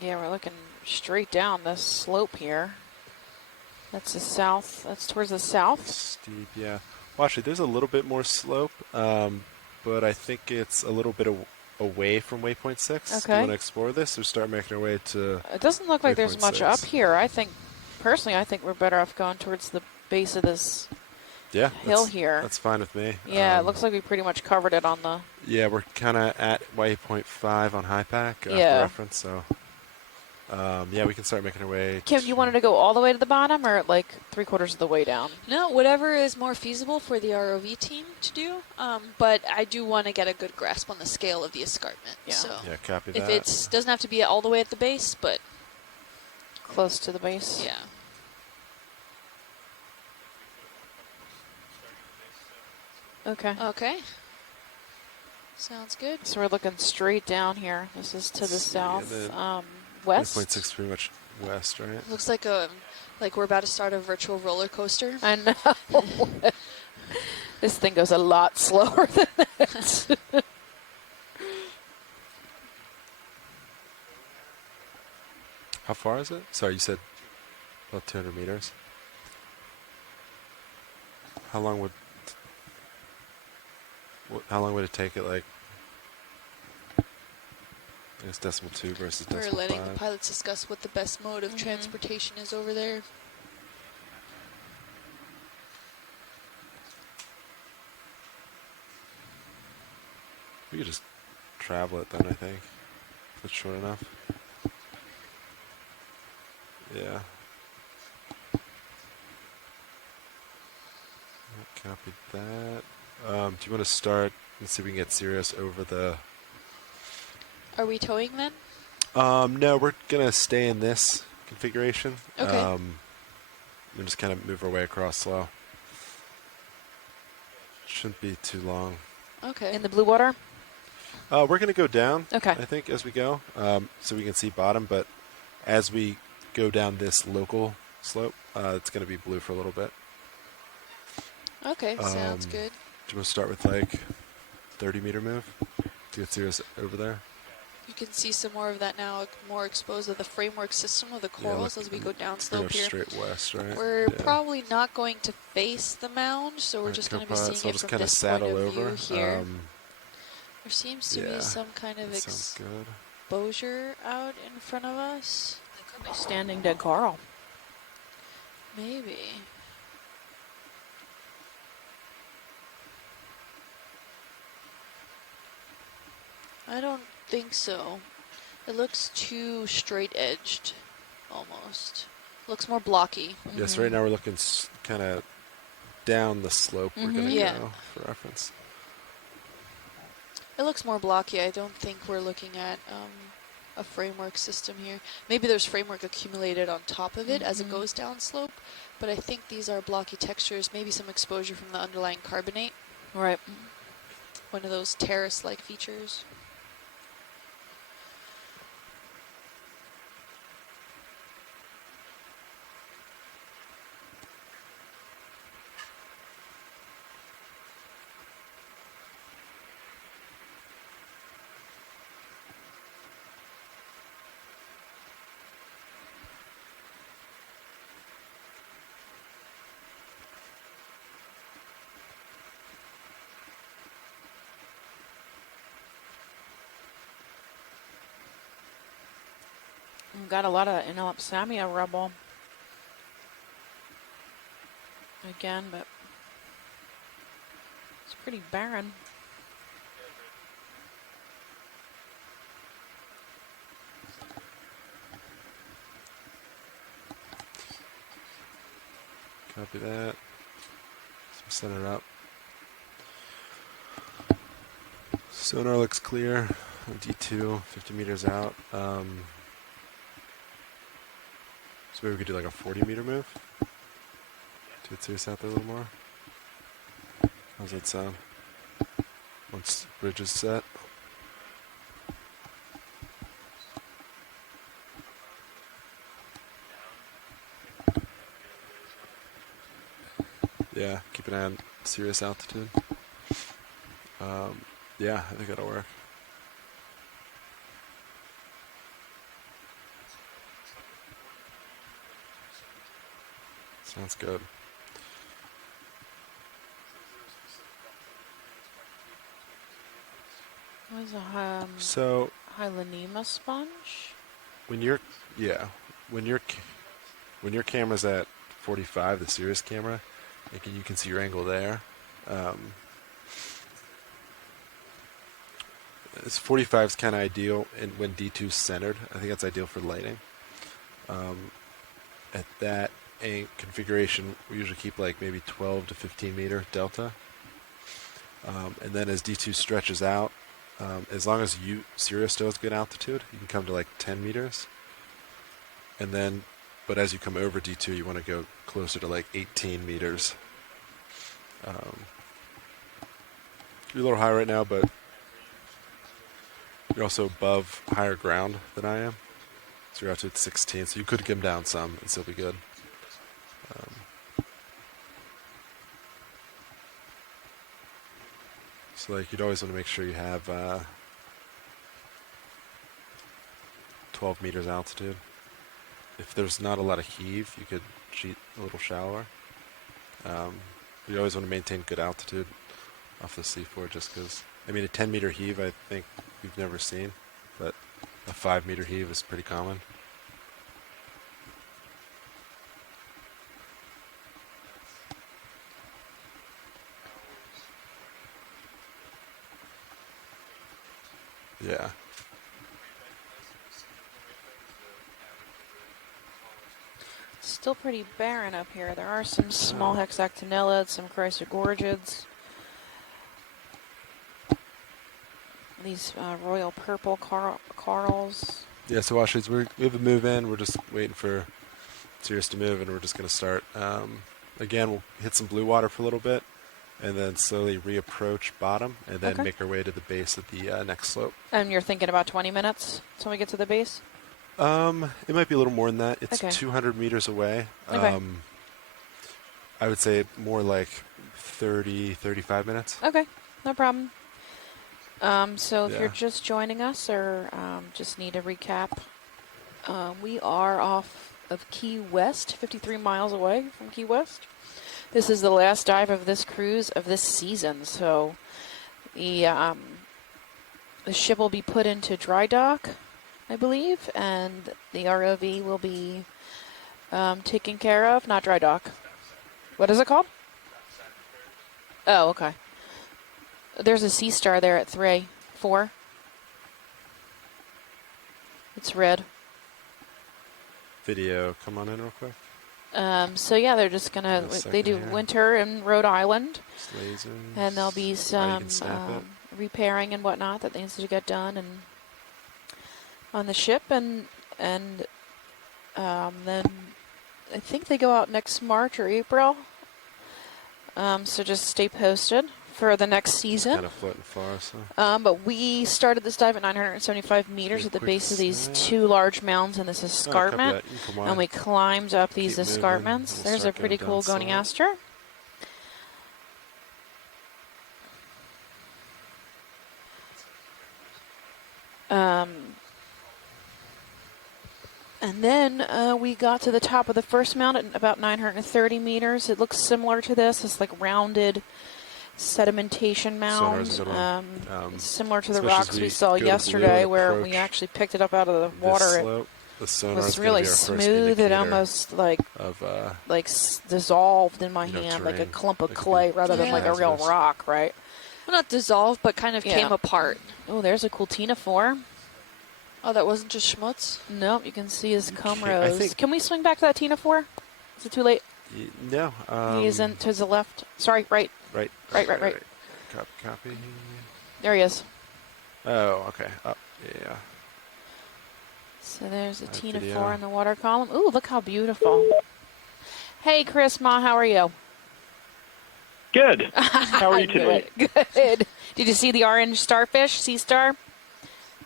Yeah, we're looking straight down this slope here. That's the south. That's towards the south. Steep, yeah. Well, actually, there's a little bit more slope, but I think it's a little bit away from waypoint 6. Do Okay. you want to explore this or start making our way to It doesn't look like there's waypoint much 6? up here. I think, personally, I think we're better off going towards the base of this Yeah, hill here. That's fine with me. Yeah, it looks like we pretty much covered it on the... Yeah, we're kind of at waypoint 5 on HiPAC for Yeah. reference, so yeah, we can start making our way. Kim, you wanted to go all the way to the bottom or like 3/4 of the way down? No, whatever is more feasible for the ROV team to do, but I do want to get a good grasp on the scale of the escarpment. Yeah. So Yeah, copy if that. it doesn't have to be all the way at the base, but Close to the base? yeah. Okay. Okay. Sounds good. So we're looking straight down here. This is to the Let's see, south. and then- West? 8.6 pretty much west, right? Looks like we're about to start a virtual roller coaster. I know. This thing goes a lot slower than that. How far is it? Sorry, you said about 200 meters. How long would it take it, like, I guess decimal 2 versus We're decimal letting 5? the pilots discuss what the best mode of transportation is over there. We could just travel it then, I think. If it's short enough. Yeah. Copy that. Do you want to start and see if we can get Sirius over the... Are we towing then? No, we're going to stay in this configuration. Okay. And just kind of move our way across slow. Shouldn't be too long. Okay. In the blue water? We're going to go down, okay. I think, as we go, so we can see bottom. But as we go down this local slope, it's going to be blue for a little bit. Okay, sounds good. Do you want to start with, like, 30-meter move to get Sirius over there? You can see some more of that now, more exposed of the framework system of the corals as we go downslope here. Straight west, right? We're probably not going to face the mound, so we're just going to be seeing it from this point of view here. There seems to be some kind of exposure out in front of us. They could be standing dead coral. Maybe. I don't think so. It looks too straight-edged, almost. Looks more blocky. Yes, right now we're looking kind of down the slope we're going to go, for reference. It looks more blocky. I don't think we're looking at a framework system here. Maybe there's framework accumulated on top of it as it goes down slope, but I think these are blocky textures, maybe some exposure from the underlying carbonate. Right. One of those terrace-like features. We've got a lot of Inelopsamia rubble. Again, but it's pretty barren. Copy that. Set it up. Sonar looks clear. D2, 50 meters out. So maybe we could do like a 40-meter move to get Sirius out there a little more. How's that sound? Once the bridge is set. Yeah, keep an eye on Sirius altitude. Yeah, I think that'll work. Sounds good. What is a Hylanema sponge? When your camera's at 45, the Sirius camera, you can see your angle there. This 45 is kind of ideal, and when D2 is centered, I think that's ideal for lighting. At that configuration, we usually keep like maybe 12 to 15 meter delta, and then as D2 stretches out, as long as Sirius still has good altitude, you can come to like 10 meters, and then, but as you come over D2, you want to go closer to like 18 meters. You're a little high right now, but you're also above higher ground than I am. So your altitude's 16, so you could get them down some and still be good. So like you'd always want to make sure you have 12 meters altitude. If there's not a lot of heave, you could cheat a little shallower. You always want to maintain good altitude off the seafloor just because, I mean, a 10-meter heave I think you've never seen, but a 5-meter heave is pretty common. Yeah. Still pretty barren up here. There are some small hexactinellids, some chrysogorgids. These royal purple corals. Yeah, so Washington, we have a move in. We're just waiting for Sirius to move, and we're just going to start. Again, we'll hit some blue water for a little bit, and then slowly reapproach bottom, and then make our way to the base of the next slope. And you're thinking about 20 minutes until we get to the base? It might be a little more than that. It's 200 meters away. I would say more like 30, 35 minutes. Okay, no problem. So if you're just joining us or just need a recap, we are off of Key West, 53 miles away from Key West. This is the last dive of this cruise of this season, so the ship will be put into dry dock, I believe, and the ROV will be taken care of. Not dry dock. What is it called? Oh, okay. There's a Sea Star there at 4. It's red. Video, come on in real quick. So yeah, they're just gonna, they do winter in Rhode Island. Lasers. And there'll be some repairing and whatnot that needs to get done and on the ship, and then I think they go out next March or April. So just stay posted for the next season. Kind of floating far, so. But we started this dive at 975 meters at the base of these two large mounds in this escarpment, and we climbed up these escarpments. There's a pretty cool Goniaster. And then we got to the top of the first mount at about 930 meters. It looks similar to this. It's like rounded sedimentation mound, similar to the rocks we saw yesterday where we actually picked it up out of the water. It was really smooth. It almost like dissolved in my hand, like a clump of clay rather than like a real rock, right? Well, not dissolved, but kind of came apart. Oh, there's a cool Ctenophore. Oh, that wasn't just schmutz? Nope, you can see his comb rose. Can we swing back to that Ctenophore? Is it too late? No. He isn't to the left. Sorry, right. Right. Copy. There he is. Oh, okay. Up. Yeah. So there's a Ctenophore in the water column. Ooh, look how beautiful. Hey, Chris, Ma, how are you? Good. How are you today? Good. Did you see the orange starfish, sea star?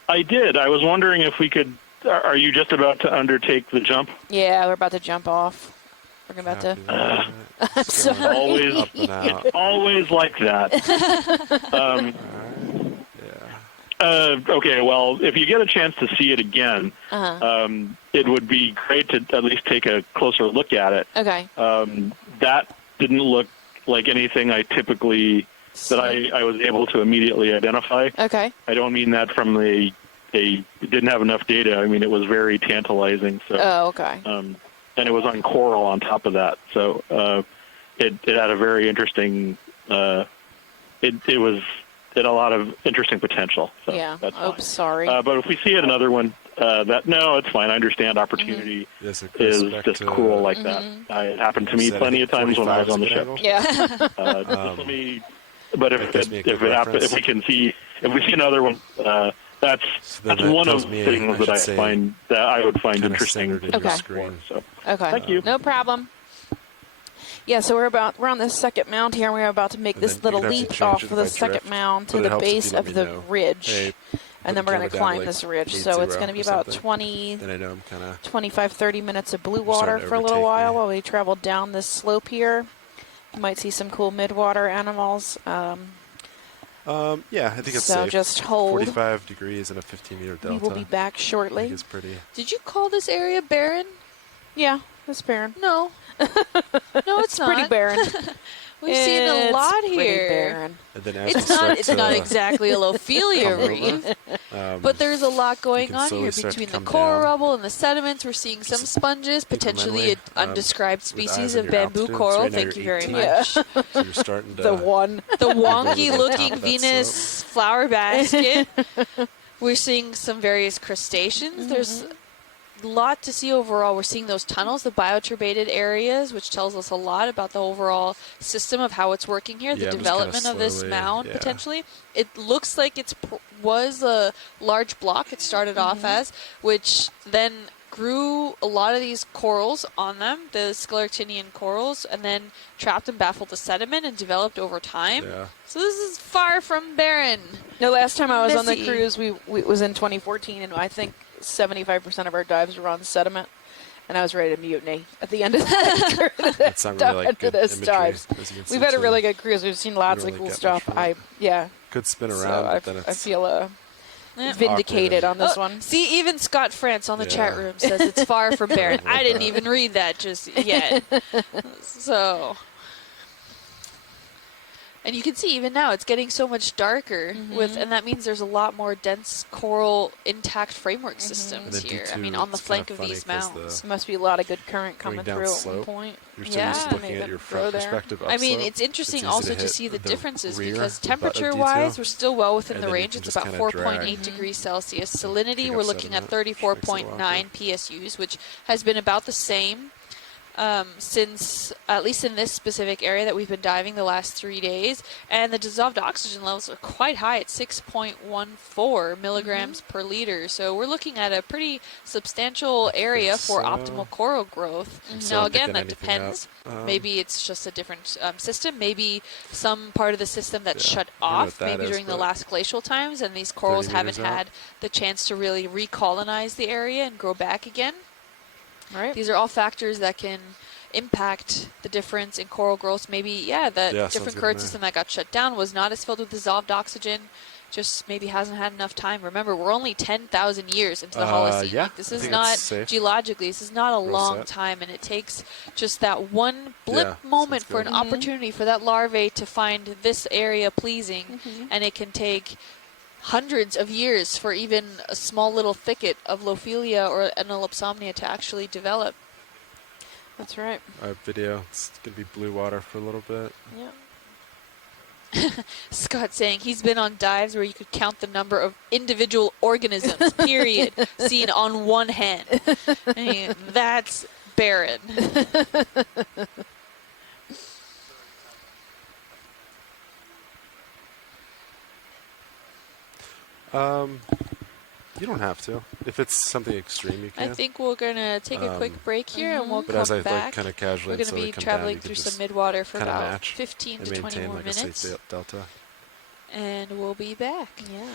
I did. I was wondering if we could. Are you just about to undertake the jump? Yeah, we're about to jump off. We're about to. I'm sorry. Always like that. Okay, well, if you get a chance to see it again, it would be great to at least take a closer look at it. Okay. That didn't look like anything I typically. That I was able to immediately identify. Okay. I don't mean that from it didn't have enough data. I mean, it was very tantalizing. So. Oh, okay. And it was on coral on top of that. So it had a very interesting, it had a lot of interesting potential. So yeah. That's fine. Sorry. But if we see it another one, no, it's fine. I understand opportunity is just cool like that. It happened to me plenty of times when I was on the ship. Yeah. But if we see another one, that's one of the things that I would find interesting. Okay. So thank you. No problem. Yeah, so we're on the second mound here, and we're about to make this little leap off of the second mound to the base of the ridge. and then we're going to climb this ridge. So it's going to be about 20, and I know I'm kind of 25, 30 minutes of blue water for a little while we travel down this slope here. You might see some cool midwater animals. Yeah, I think it's so safe. Just hold. 45 degrees and a 15-meter delta. We will be back shortly. I think it's pretty. Did you call this area barren? Yeah, it's barren. No. No, it's not. Pretty barren. We've seen a lot here. Barren. And then as It's not exactly a Lophelia reef, but there's a lot going on here between the coral rubble and the sediments. We're seeing some sponges, potentially an undescribed species of bamboo coral. Right, Thank you very much. So you're starting to the wonky-looking Venus flower basket. We're seeing some various crustaceans. There's a lot to see overall. We're seeing those tunnels, the bioturbated areas, which tells us a lot about the overall system of how it's working here, the development of this mound potentially. It looks like it was a large block it started off as, which then grew a lot of these corals on them, the scleractinian corals, and then trapped and baffled the sediment and developed over time. Yeah. So this is far from barren. No, last time I was on the cruise, we was in 2014, and I think 75% of our dives were on sediment, and I was ready to mutiny at the end of that. That's not really like good dives. We've had a really good cruise. We've seen lots of cool stuff. Could spin around. So I feel vindicated on this one. See, even Scott France on the chat room says it's far from barren. I didn't even read that just yet. So. And you can see even now it's getting so much darker, and that means there's a lot more dense coral intact framework systems here. I mean, on the flank of these mounds. There must be a lot of good current coming through at one point. You're still just looking at your front perspective I mean, it's interesting also to see the differences because temperature-wise, we're still well within the range. It's about 4.8 degrees Celsius. Salinity, we're looking at 34.9 PSUs, which has been about the same since, at least in this specific area that we've been diving the last 3 days. And the dissolved oxygen levels are quite high at 6.14 milligrams per liter. So we're looking at a pretty substantial area for optimal coral growth. Now, again, that depends. Maybe it's just a different system. Maybe some part of the system that's shut off, maybe during the last glacial times, and these corals haven't had the chance to really recolonize the area and grow back again. Right. These are all factors that can impact the difference in coral growth. Maybe, the different current system that got shut down was not as filled with dissolved oxygen, just maybe hasn't had enough time. Remember, we're only 10,000 years into the Holocene. This is not, geologically, this is not a long time, and it takes just that one blip moment for an opportunity for that larvae to find this area pleasing, and it can take hundreds of years for even a small little thicket of Lophelia or Anelopsomnia to actually develop. That's right. Our video, it's going to be blue water for a little bit. Yeah. Scott saying he's been on dives where you could count the number of individual organisms, period, seen on one hand. I mean, that's barren. You don't have to. If it's something extreme, you can. I think we're going to take a quick break here and we'll come as I back. kind of casually, we're going to be traveling through some midwater for about 15 to 20 more like minutes. A safe delta. And we'll be back. Yeah.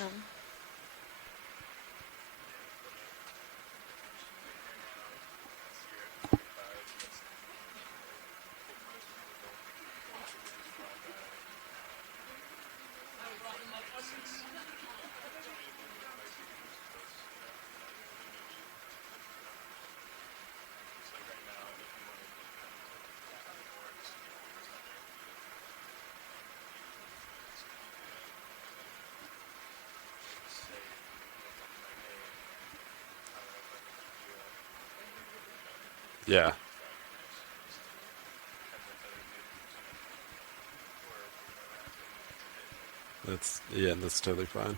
Yeah. That's totally fine.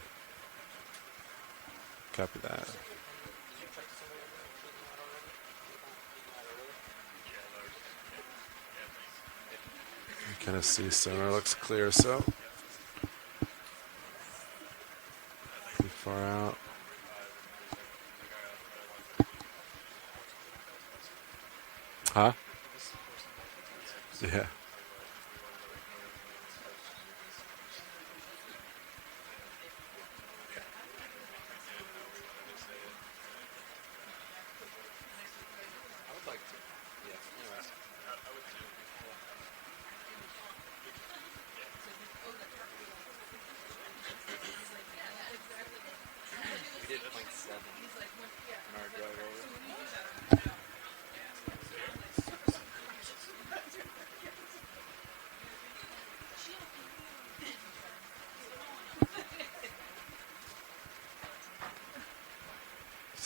Copy that. You kind of see sonar looks clear, so pretty far out. Huh? Yeah.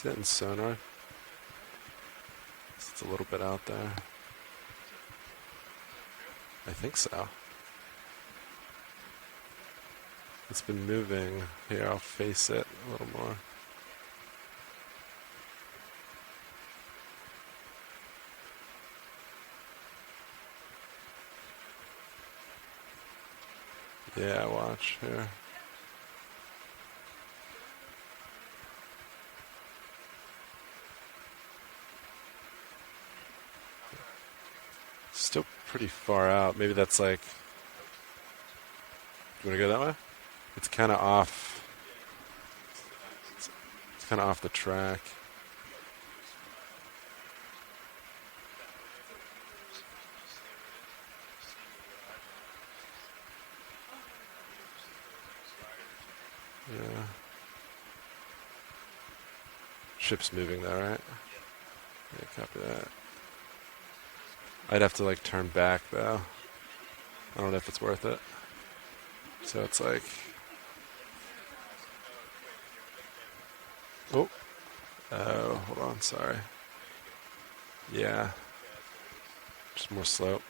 see that in sonar? It's a little bit out there. I think so. It's been moving. Here, I'll face it a little more. Yeah, watch here. Still pretty far out. Maybe that's like... You want to go that way? It's kind of off. It's kind of off the track. Yeah. Ship's moving though, right? Yeah, copy that. I'd have to like turn back though. I don't know if it's worth it. So it's like... Oh. Oh, hold on, sorry. Yeah. Just more slope.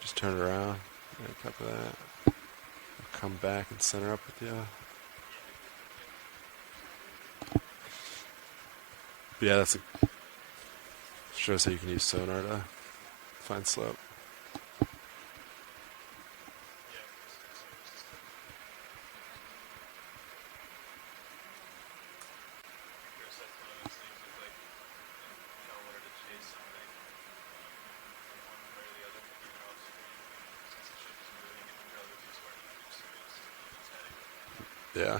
Just turn around. Yeah, copy that. I'll come back and center up with you. But yeah, that's a... Shows how you can use sonar to find slope. Yeah.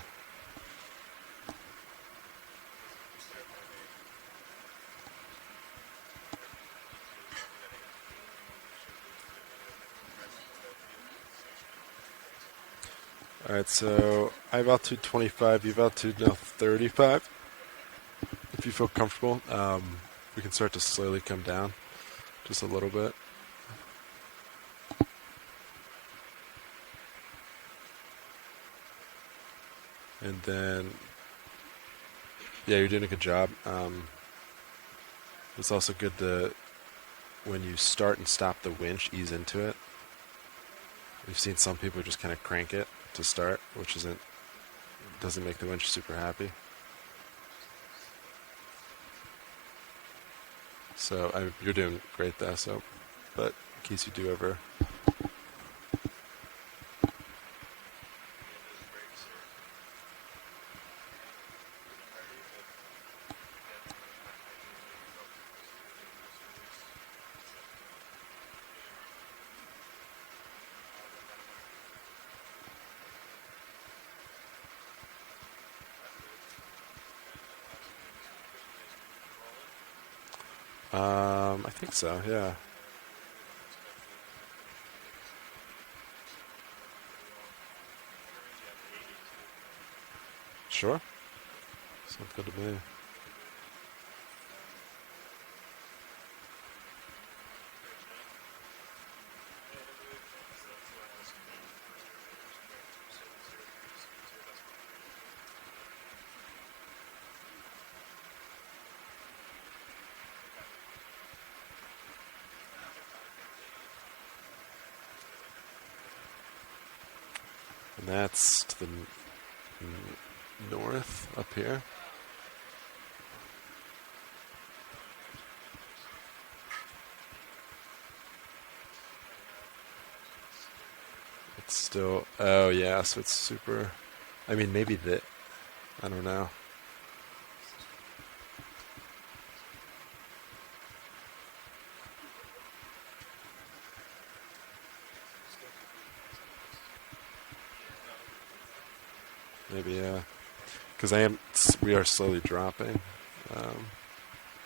Alright, so I have altitude 25, you've altitude now 35. If you feel comfortable, we can start to slowly come down just a little bit. And then, yeah, you're doing a good job. It's also good to, when you start and stop the winch, ease into it. We've seen some people just kind of crank it to start, which doesn't make the winch super happy. So you're doing great though. So, but in case you do ever. I think so, yeah. Sure. Sounds good to me. And that's to the north up here. It's still, oh yeah, so it's super, I mean maybe I don't know. Maybe, yeah. Because we are slowly dropping.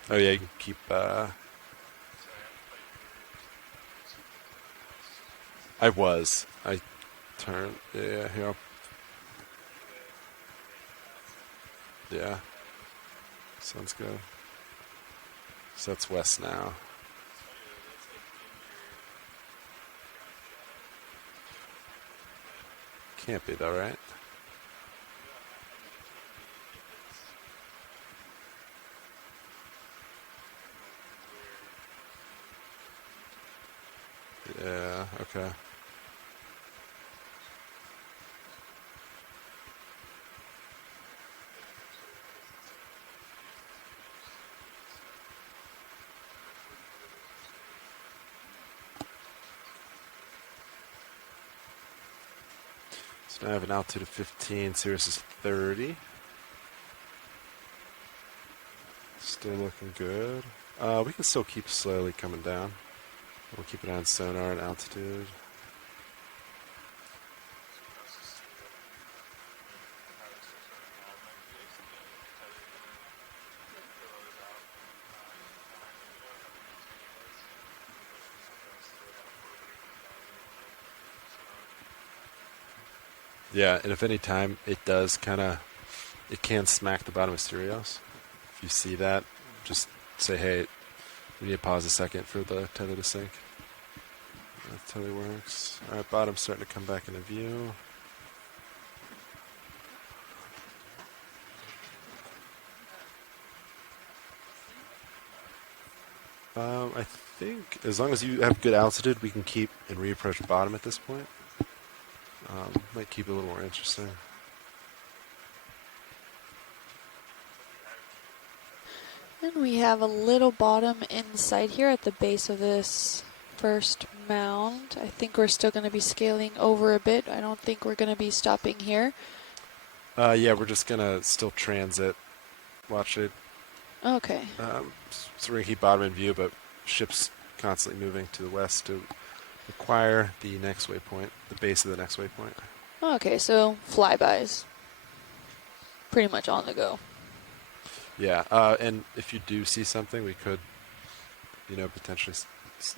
Oh yeah, you can keep, I turned, yeah, here. Yeah. Sounds good. So that's west now. Can't be though, right? Yeah, okay. So now I have an altitude of 15, Cirrus is 30. Still looking good. We can still keep slowly coming down. We'll keep it on sonar and altitude. Yeah, and if any time it does it can smack the bottom of Sirius. If you see that, just say, hey, we need to pause a second for the tether to sink. That totally works. All right, bottom's starting to come back into view. I think as long as you have good altitude, we can keep and reapproach bottom at this point. Might keep it a little more interesting. And we have a little bottom in sight here at the base of this first mound. I think we're still going to be scaling over a bit. I don't think we're going to be stopping here. Yeah, we're just going to still transit. Watch it. Okay. So we're going to keep bottom in view, but ship's constantly moving to the west to acquire the next waypoint, the base of the next waypoint. Okay, so flybys. Pretty much on the go. Yeah, and if you do see something, we could, potentially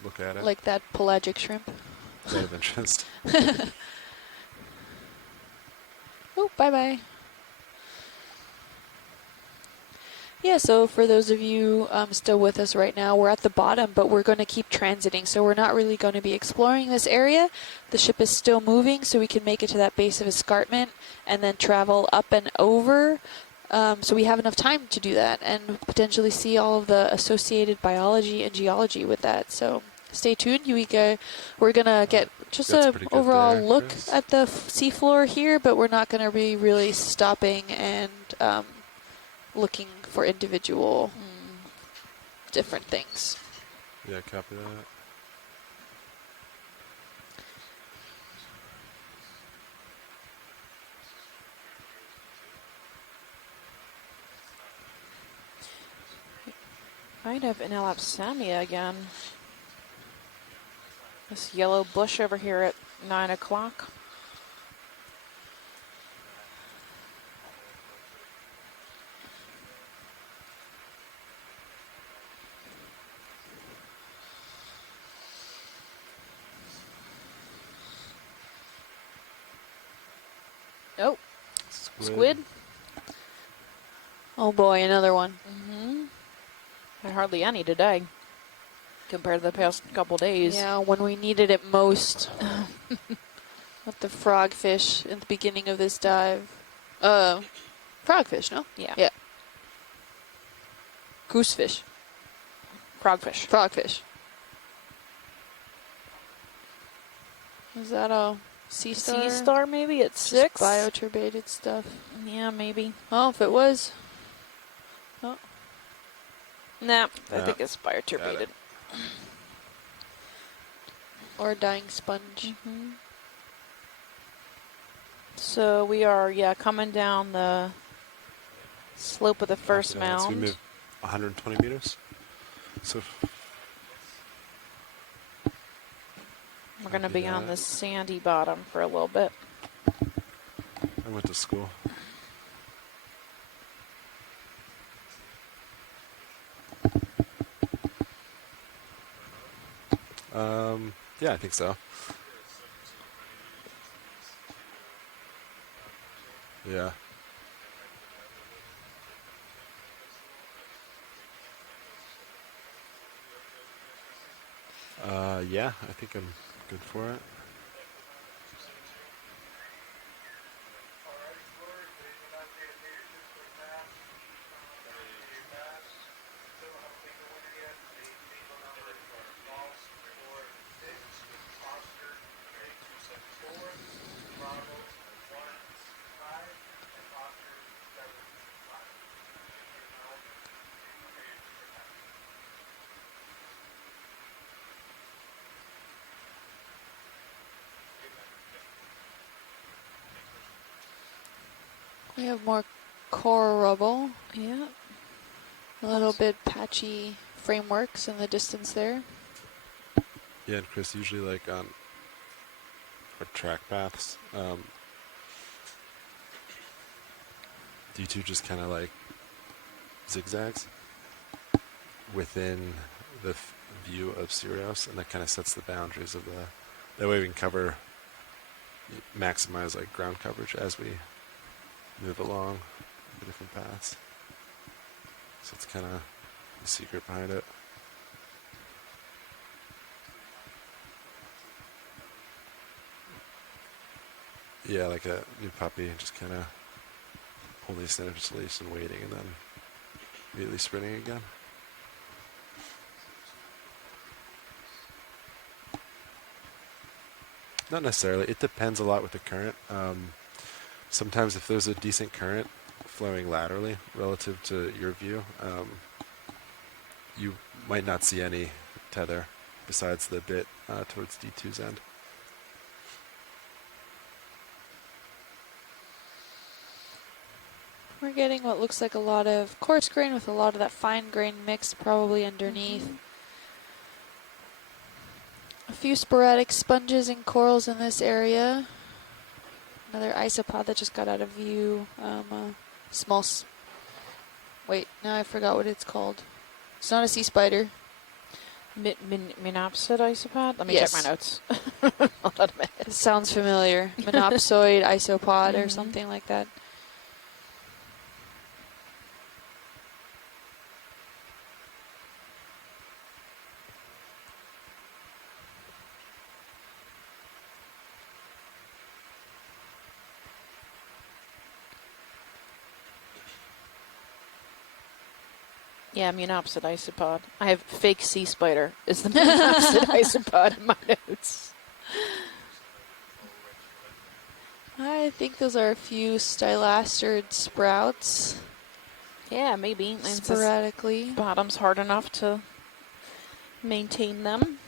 look at it. Like that pelagic shrimp. Is that of interest? Oh, bye-bye. Yeah, so for those of you still with us right now, we're at the bottom, but we're going to keep transiting. So we're not really going to be exploring this area. The ship is still moving, so we can make it to that base of escarpment and then travel up and over. So we have enough time to do that and potentially see all of the associated biology and geology with that. So stay tuned. We're going to get just an overall look at the seafloor here, but we're not going to be really stopping and looking for individual different things. Yeah, copy that. Might have Inelapsamia again. This yellow bush over here at 9 o'clock. Oh, squid. Oh boy, another one. Hardly any today compared to the past couple days. Yeah, when we needed it most. With the frogfish at the beginning of this dive. Frogfish, no? Yeah. Yeah. Goosefish. Frogfish. Frogfish. Is that a sea star? Sea star maybe at 6? Bioturbated stuff. Yeah, maybe. Oh, if it was. Oh. Nah, I think it's bioturbated. Or a dying sponge. So we are, coming down the slope of the first mound. So we move 120 meters. So we're going to be on this sandy bottom for a little bit. I went to school. Yeah, I think so. Yeah. Yeah, I think I'm good for it. We have more coral rubble. Yeah. A little bit patchy frameworks in the distance there. Yeah, and Chris, usually like on our track paths, D2 just kind of like zigzags within the view of Sirius, and that kind of sets the boundaries of the. That way we can maximize like ground coverage as we move along the different paths. So it's kind of the secret behind it. Yeah, like a new puppy, just kind of holding his center just leash and waiting, and then immediately sprinting again. Not necessarily. It depends a lot with the current. Sometimes if there's a decent current flowing laterally relative to your view, you might not see any tether besides the bit towards D2's end. We're getting what looks like a lot of coarse grain with a lot of that fine grain mixed probably underneath. A few sporadic sponges and corals in this area. Another isopod that just got out of view. Wait, now I forgot what it's called. It's not a sea spider. Monopsid isopod? Let me Yes. check my notes. Hold on a minute. It sounds familiar. Monopsoid isopod or something like that. Yeah, Monopsid isopod. I have fake sea spider is the Monopsid isopod in my notes. I think those are a few stylastered sprouts. Yeah, maybe. Sporadically. Bottom's hard enough to maintain them.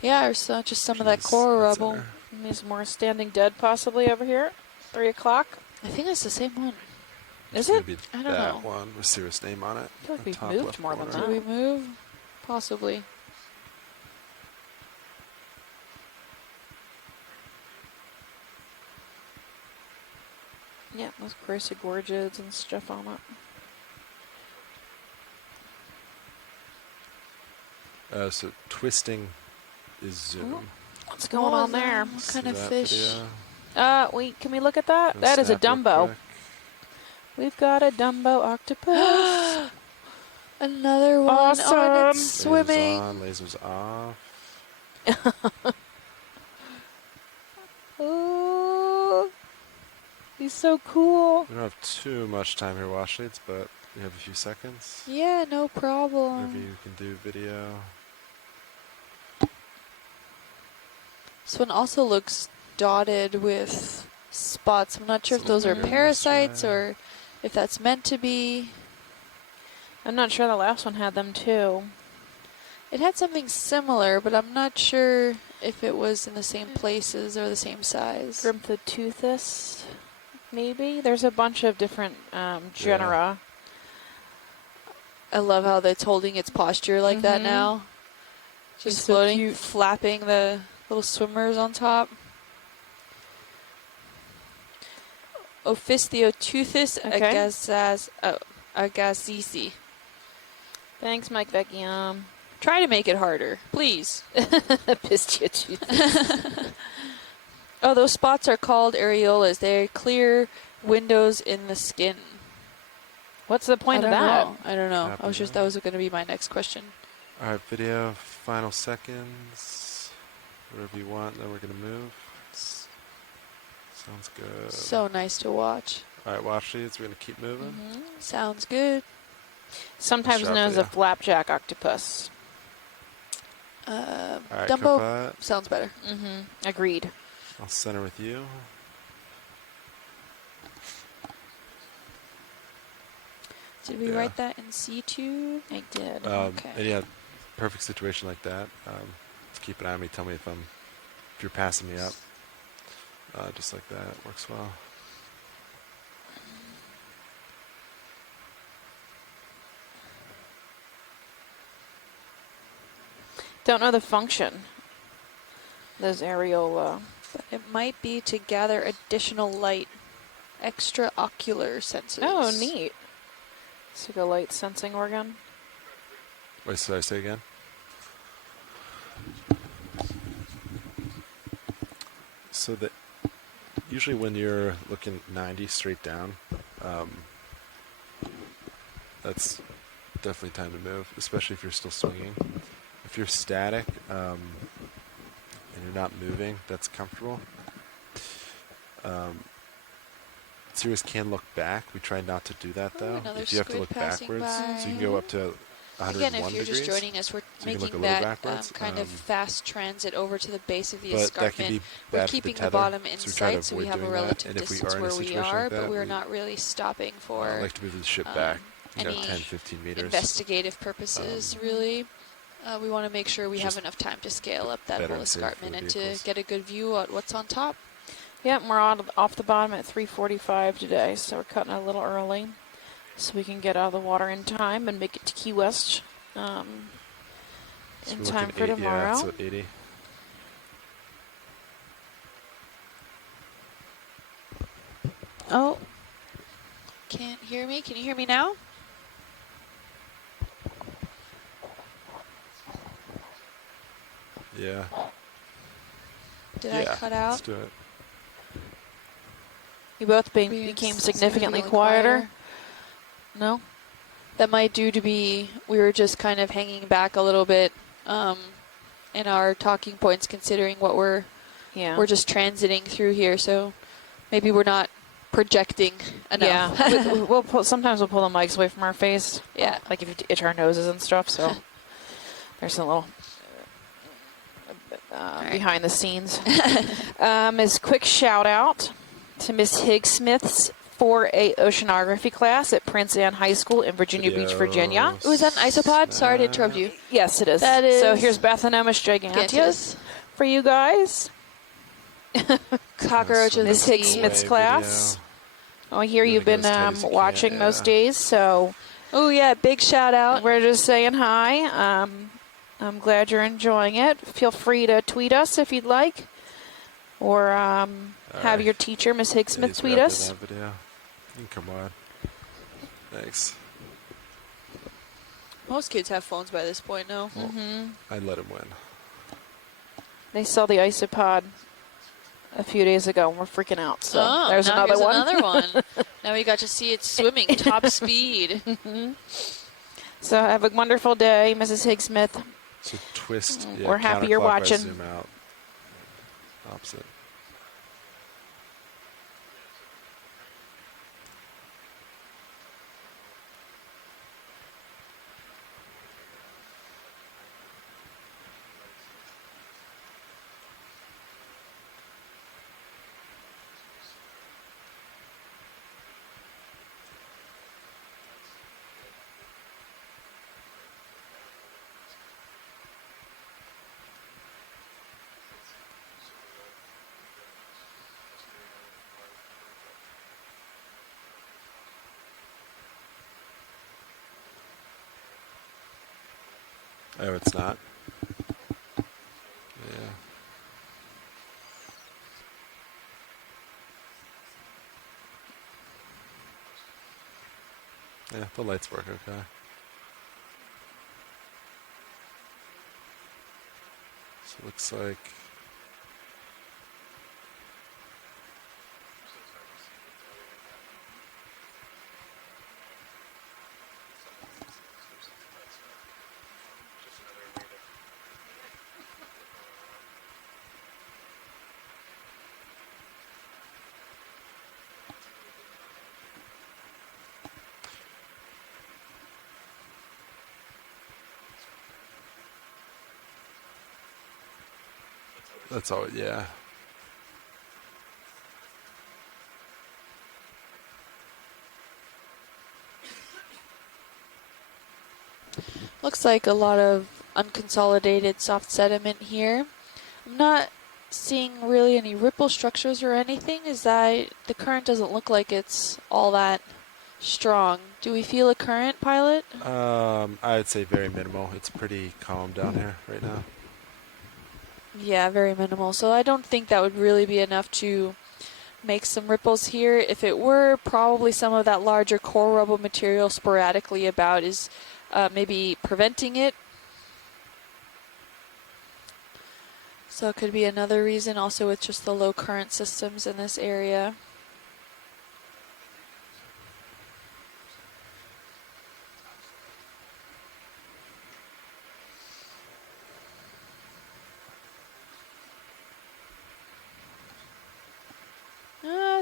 Yeah, or so just some of that coral rubble. There's more standing dead possibly over here. 3 o'clock. I think that's the same one. Is It's it? gonna be I don't that know. one with Sirius name on it. I feel like on we've top moved left more than corner. Did we move? Possibly. Yeah, those chrysogorgids and stuff on it. So twisting is zoom. What's going on there? What See kind of that fish? video? Wait, can we look at that? Gonna That is a snap real Dumbo. quick. We've got a Dumbo octopus. Another one Awesome. on its swimming. Lasers off. Ooh, he's so cool. We don't have too much time here, Washleads, but we have a few seconds. Yeah, no Whatever problem. you can do video. This one also looks dotted with spots. I'm not sure if those are Something parasites this way. or if that's meant to be. I'm not sure the last one had them too. It had something similar, but I'm not sure if it was in the same places or the same size. Grimphoteuthis, maybe? There's a bunch of different genera. I love how it's holding its posture like that now. Just He's so floating, cute. flapping the little swimmers on top. Ophisteoteuthis agassizi. Thanks, Mike Vecchiam. Try to make it harder, please. Ophisteoteuthis. Oh, those spots are called areolas. They're clear windows in the skin. What's the point of that? I don't know. Happy That was going to be my next question. All right, video, final seconds. Whatever you want, then we're going to move. Sounds good. So nice to watch. All right, Washleads, we're going to keep moving. Sounds good. Sometimes Sharp known as a video. flapjack octopus. All right, Dumbo Copa, sounds better. Agreed. I'll center with you. Did we Yeah. write that in C2? I did. Okay. And yeah, perfect situation like that. Just keep an eye on me. Tell me if you're passing me up. Just like that works well. Don't know the function. Those aerial. But it might be to gather additional light, extraocular sensors. Oh, neat. So go light sensing organ. Wait, should I say again? So that usually when you're looking 90 straight down, that's definitely time to move, especially if you're still swinging. If you're static and you're not moving, that's comfortable. Series can look back. We try not to do that though. If you have to look backwards, so you can go up to 101 Again, if you're degrees, just joining us, we're so you can making look a little that backwards. kind of fast transit over to the base of the But that escarpment. can be We're bad for keeping the tether, bottom in so we try to sight, so we avoid have a doing that. relative And if we distance are in a where we situation are, like but that, we're we not really stopping for I like to move the ship back, you know, any 10, 15 meters. investigative purposes, really. We want to make sure we have Just enough time to scale up that better whole and safer for escarpment the and to vehicles. get a good view at what's on top. Yep, we're off the bottom at 3:45 today, so we're cutting a little early, so we can get out of the water in time and make it to Key West in time for tomorrow. Yeah, so 80. Oh, can't hear me. Can you hear me now? Yeah. Did I cut out? Let's do it. You both became significantly quieter. No? That might due to be, we were just kind of hanging back a little bit in our talking points, considering what we're just transiting through here. So maybe we're not projecting enough. Yeah, sometimes we'll pull the mics away from our face. Yeah. Like if you itch our noses and stuff, so there's a little behind the scenes. As quick shout out to Miss Higgs-Smith's 4A oceanography class at Prince Anne High School in Virginia Beach, Virginia. Ooh, is that an isopod? Sorry to interrupt you. Yes, it is. That is. So here's Bathanomus giganteus for you guys. Cockroaches. Miss Higgs-Smith's class. Oh, I hear you've been watching most days, so. Oh yeah, big shout out. We're just saying hi. I'm glad you're enjoying it. Feel free to tweet us if you'd like, or have your teacher, Miss Higgs-Smith, tweet us. Come on. Thanks. Most kids have phones by this point, no? Well, I let him win. They saw the isopod a few days ago, and we're freaking out. So there's another one. Another one. Now we got to see it swimming top speed. So have a wonderful day, Mrs. Higgs-Smith. So twist. We're happy you're watching. Zoom out. Opposite. Oh, it's not? Yeah. Yeah, the lights work okay. So it looks like... That's all, yeah. Looks like a lot of unconsolidated soft sediment here. I'm not seeing really any ripple structures or anything. Is that the current doesn't look like it's all that strong. Do we feel a current, pilot? I'd say very minimal. It's pretty calm down here right now. Yeah, very minimal. So I don't think that would really be enough to make some ripples here. If it were, probably some of that larger coral rubble material sporadically about is maybe preventing it. So it could be another reason also with just the low current systems in this area.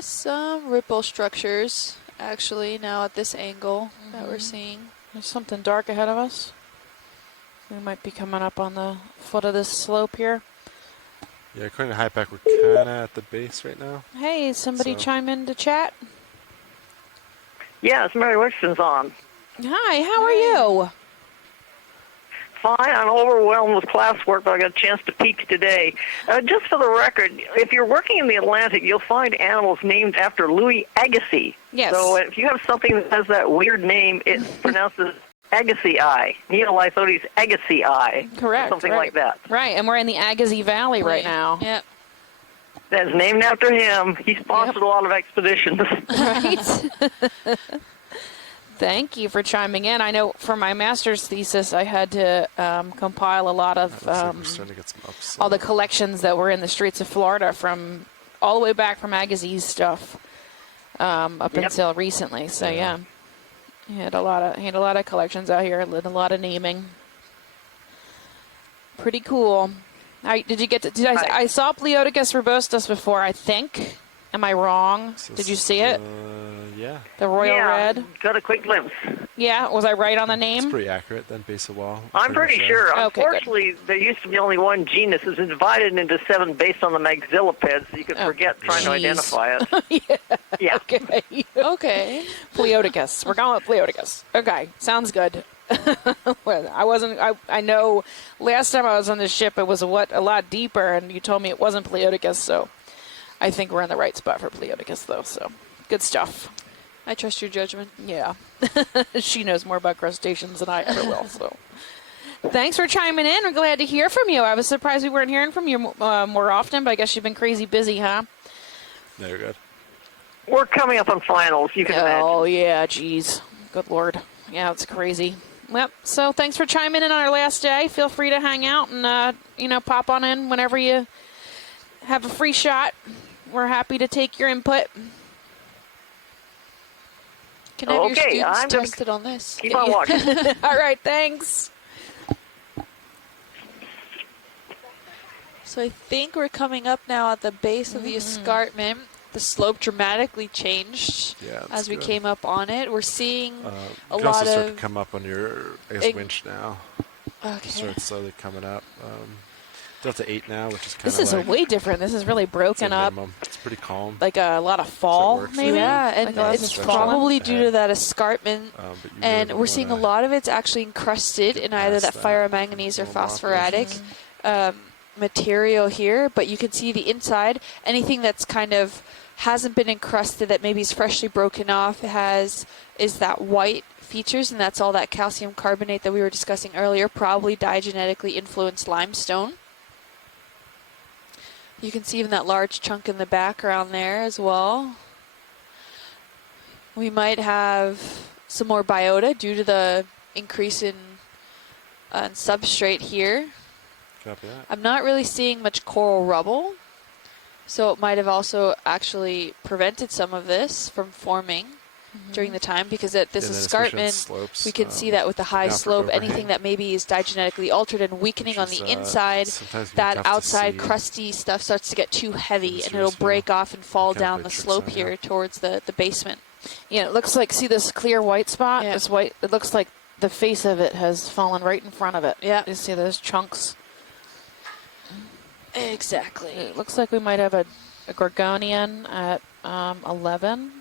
Some ripple structures, actually, now at this angle that we're seeing. There's something dark ahead of us. We might be coming up on the foot of this slope here. Yeah, according to HiPAC, we're kind of at the base right now. Hey, somebody chime in to chat? Yes, Mary Wixton's on. Hi, how are you? Fine, I'm overwhelmed with classwork, but I got a chance to peek today. Just for the record, if you're working in the Atlantic, you'll find animals named after Louis Agassiz. Yes. So if you have something that has that weird name, it's pronounced as Agassiz. Neolithodes Agassiz. Correct. Something like that. Right, and we're in the Agassiz Valley right now. Yep. That's named after him. He sponsored a lot of expeditions. Right. Thank you for chiming in. I know for my master's thesis, I had to compile a lot of all the collections that were in the streets of Florida from all the way back from Agassiz stuff up until recently. So yeah, he had a lot of collections out here, a lot of naming. Pretty cool. Did you get to? I saw Pleodicus robustus before, I think. Am I wrong? Did you see it? Yeah. The royal red? Got a quick glimpse. Yeah, was I right on the name? It's pretty accurate, then base of wall. I'm pretty sure. Okay, Unfortunately, there used to be only one genus. It's divided into 7 based on the maxillipeds, so you could forget trying to identify it. Yeah. Okay. Okay. Pleodicus. We're going with Pleodicus. Okay, sounds good. Well, I know last time I was on this ship, it was a lot deeper, and you told me it wasn't Pleodicus, so I think we're in the right spot for Pleodicus, though, so good stuff. I trust your judgment. Yeah. She knows more about crustaceans than I ever will, so. Thanks for chiming in. We're glad to hear from you. I was surprised we weren't hearing from you more often, but I guess you've been crazy busy, huh? No, you're good. We're coming up on finals, you can imagine. Oh, yeah, geez. Good Lord. Yeah, it's crazy. Yep. So thanks for chiming in on our last day. Feel free to hang out and, pop on in whenever you have a free shot. We're happy to take your input. Can have your students I'm gonna tested on this. Keep on watching. All right, thanks. So I think we're coming up now at the base of the escarpment. The slope dramatically changed as we came up on it. We're seeing a you lot also start of... to come up on your winch now. Okay. Start slowly coming up. Delta 8 now, which is kind of This is way different. This is really broken up. It's pretty calm. Like a lot of fall, maybe? Yeah, and like it's probably due to that escarpment. And we're seeing a lot of it's actually encrusted in either that pyromanganese or phosphoratic material here. But you can see the inside. Anything that's kind of hasn't been encrusted that maybe is freshly broken off is that white features, and that's all that calcium carbonate that we were discussing earlier, probably diagenetically influenced limestone. You can see even that large chunk in the background there as well. We might have some more biota due to the increase in substrate here. Copy that. I'm not really seeing much coral rubble, so it might have also actually prevented some of this from forming during the time, because at this escarpment, slopes, we can see that with the high slope, anything that maybe is diagenetically altered and weakening on the inside, that outside crusty stuff starts to get too heavy and it'll break off and fall down the slope here towards the basement. Yeah, it looks like, see this clear white spot? This white, it looks like the face of it has fallen right in front of it. Yeah. You see those chunks? Exactly. It looks like we might have a Gorgonian at 11.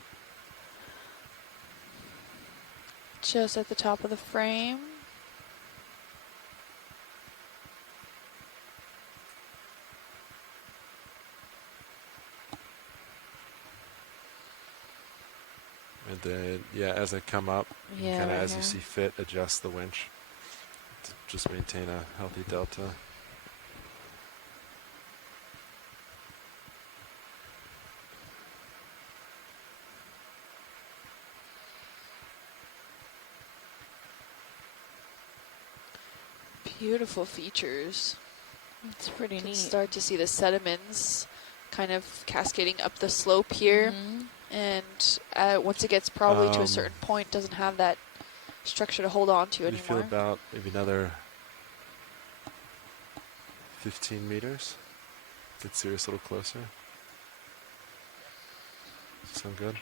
Just at the top of the frame. And the And yeah, as I come up, Yeah, kind of right as you here. see fit, adjust the winch to just maintain a healthy delta. Beautiful features. It's pretty You can neat. start to see the sediments kind of cascading up the slope here. And once it gets probably to a certain point, doesn't have that structure to hold on to What do you feel anymore. about maybe another 15 meters? Get serious a little closer. Sound good?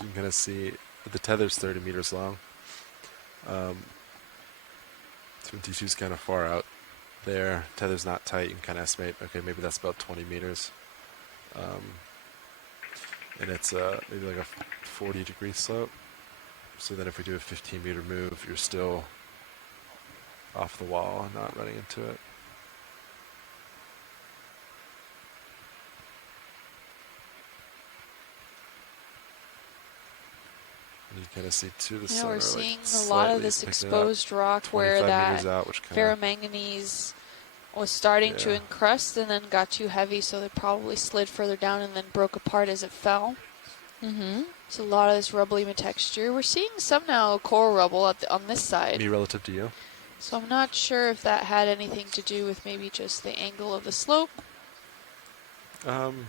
You can kind of see the tether's 30 meters long. So D2 is kind of far out there. Tether's not tight. You can kind of estimate, okay, maybe that's about 20 meters. And it's maybe like a 40-degree slope. So then if we do a 15-meter move, you're still off the wall and not running into it. And you kind of see to the center, We're seeing like a lot of slightly this picking it up, exposed rock where 25 that meters out, which kinda- ferromanganese was starting to Yeah. encrust and then got too heavy, so they probably slid further down and then broke apart as it fell. So a lot of this rubbly texture. We're seeing some now coral rubble on this side. Me relative to you? So I'm not sure if that had anything to do with maybe just the angle of the slope. Depends.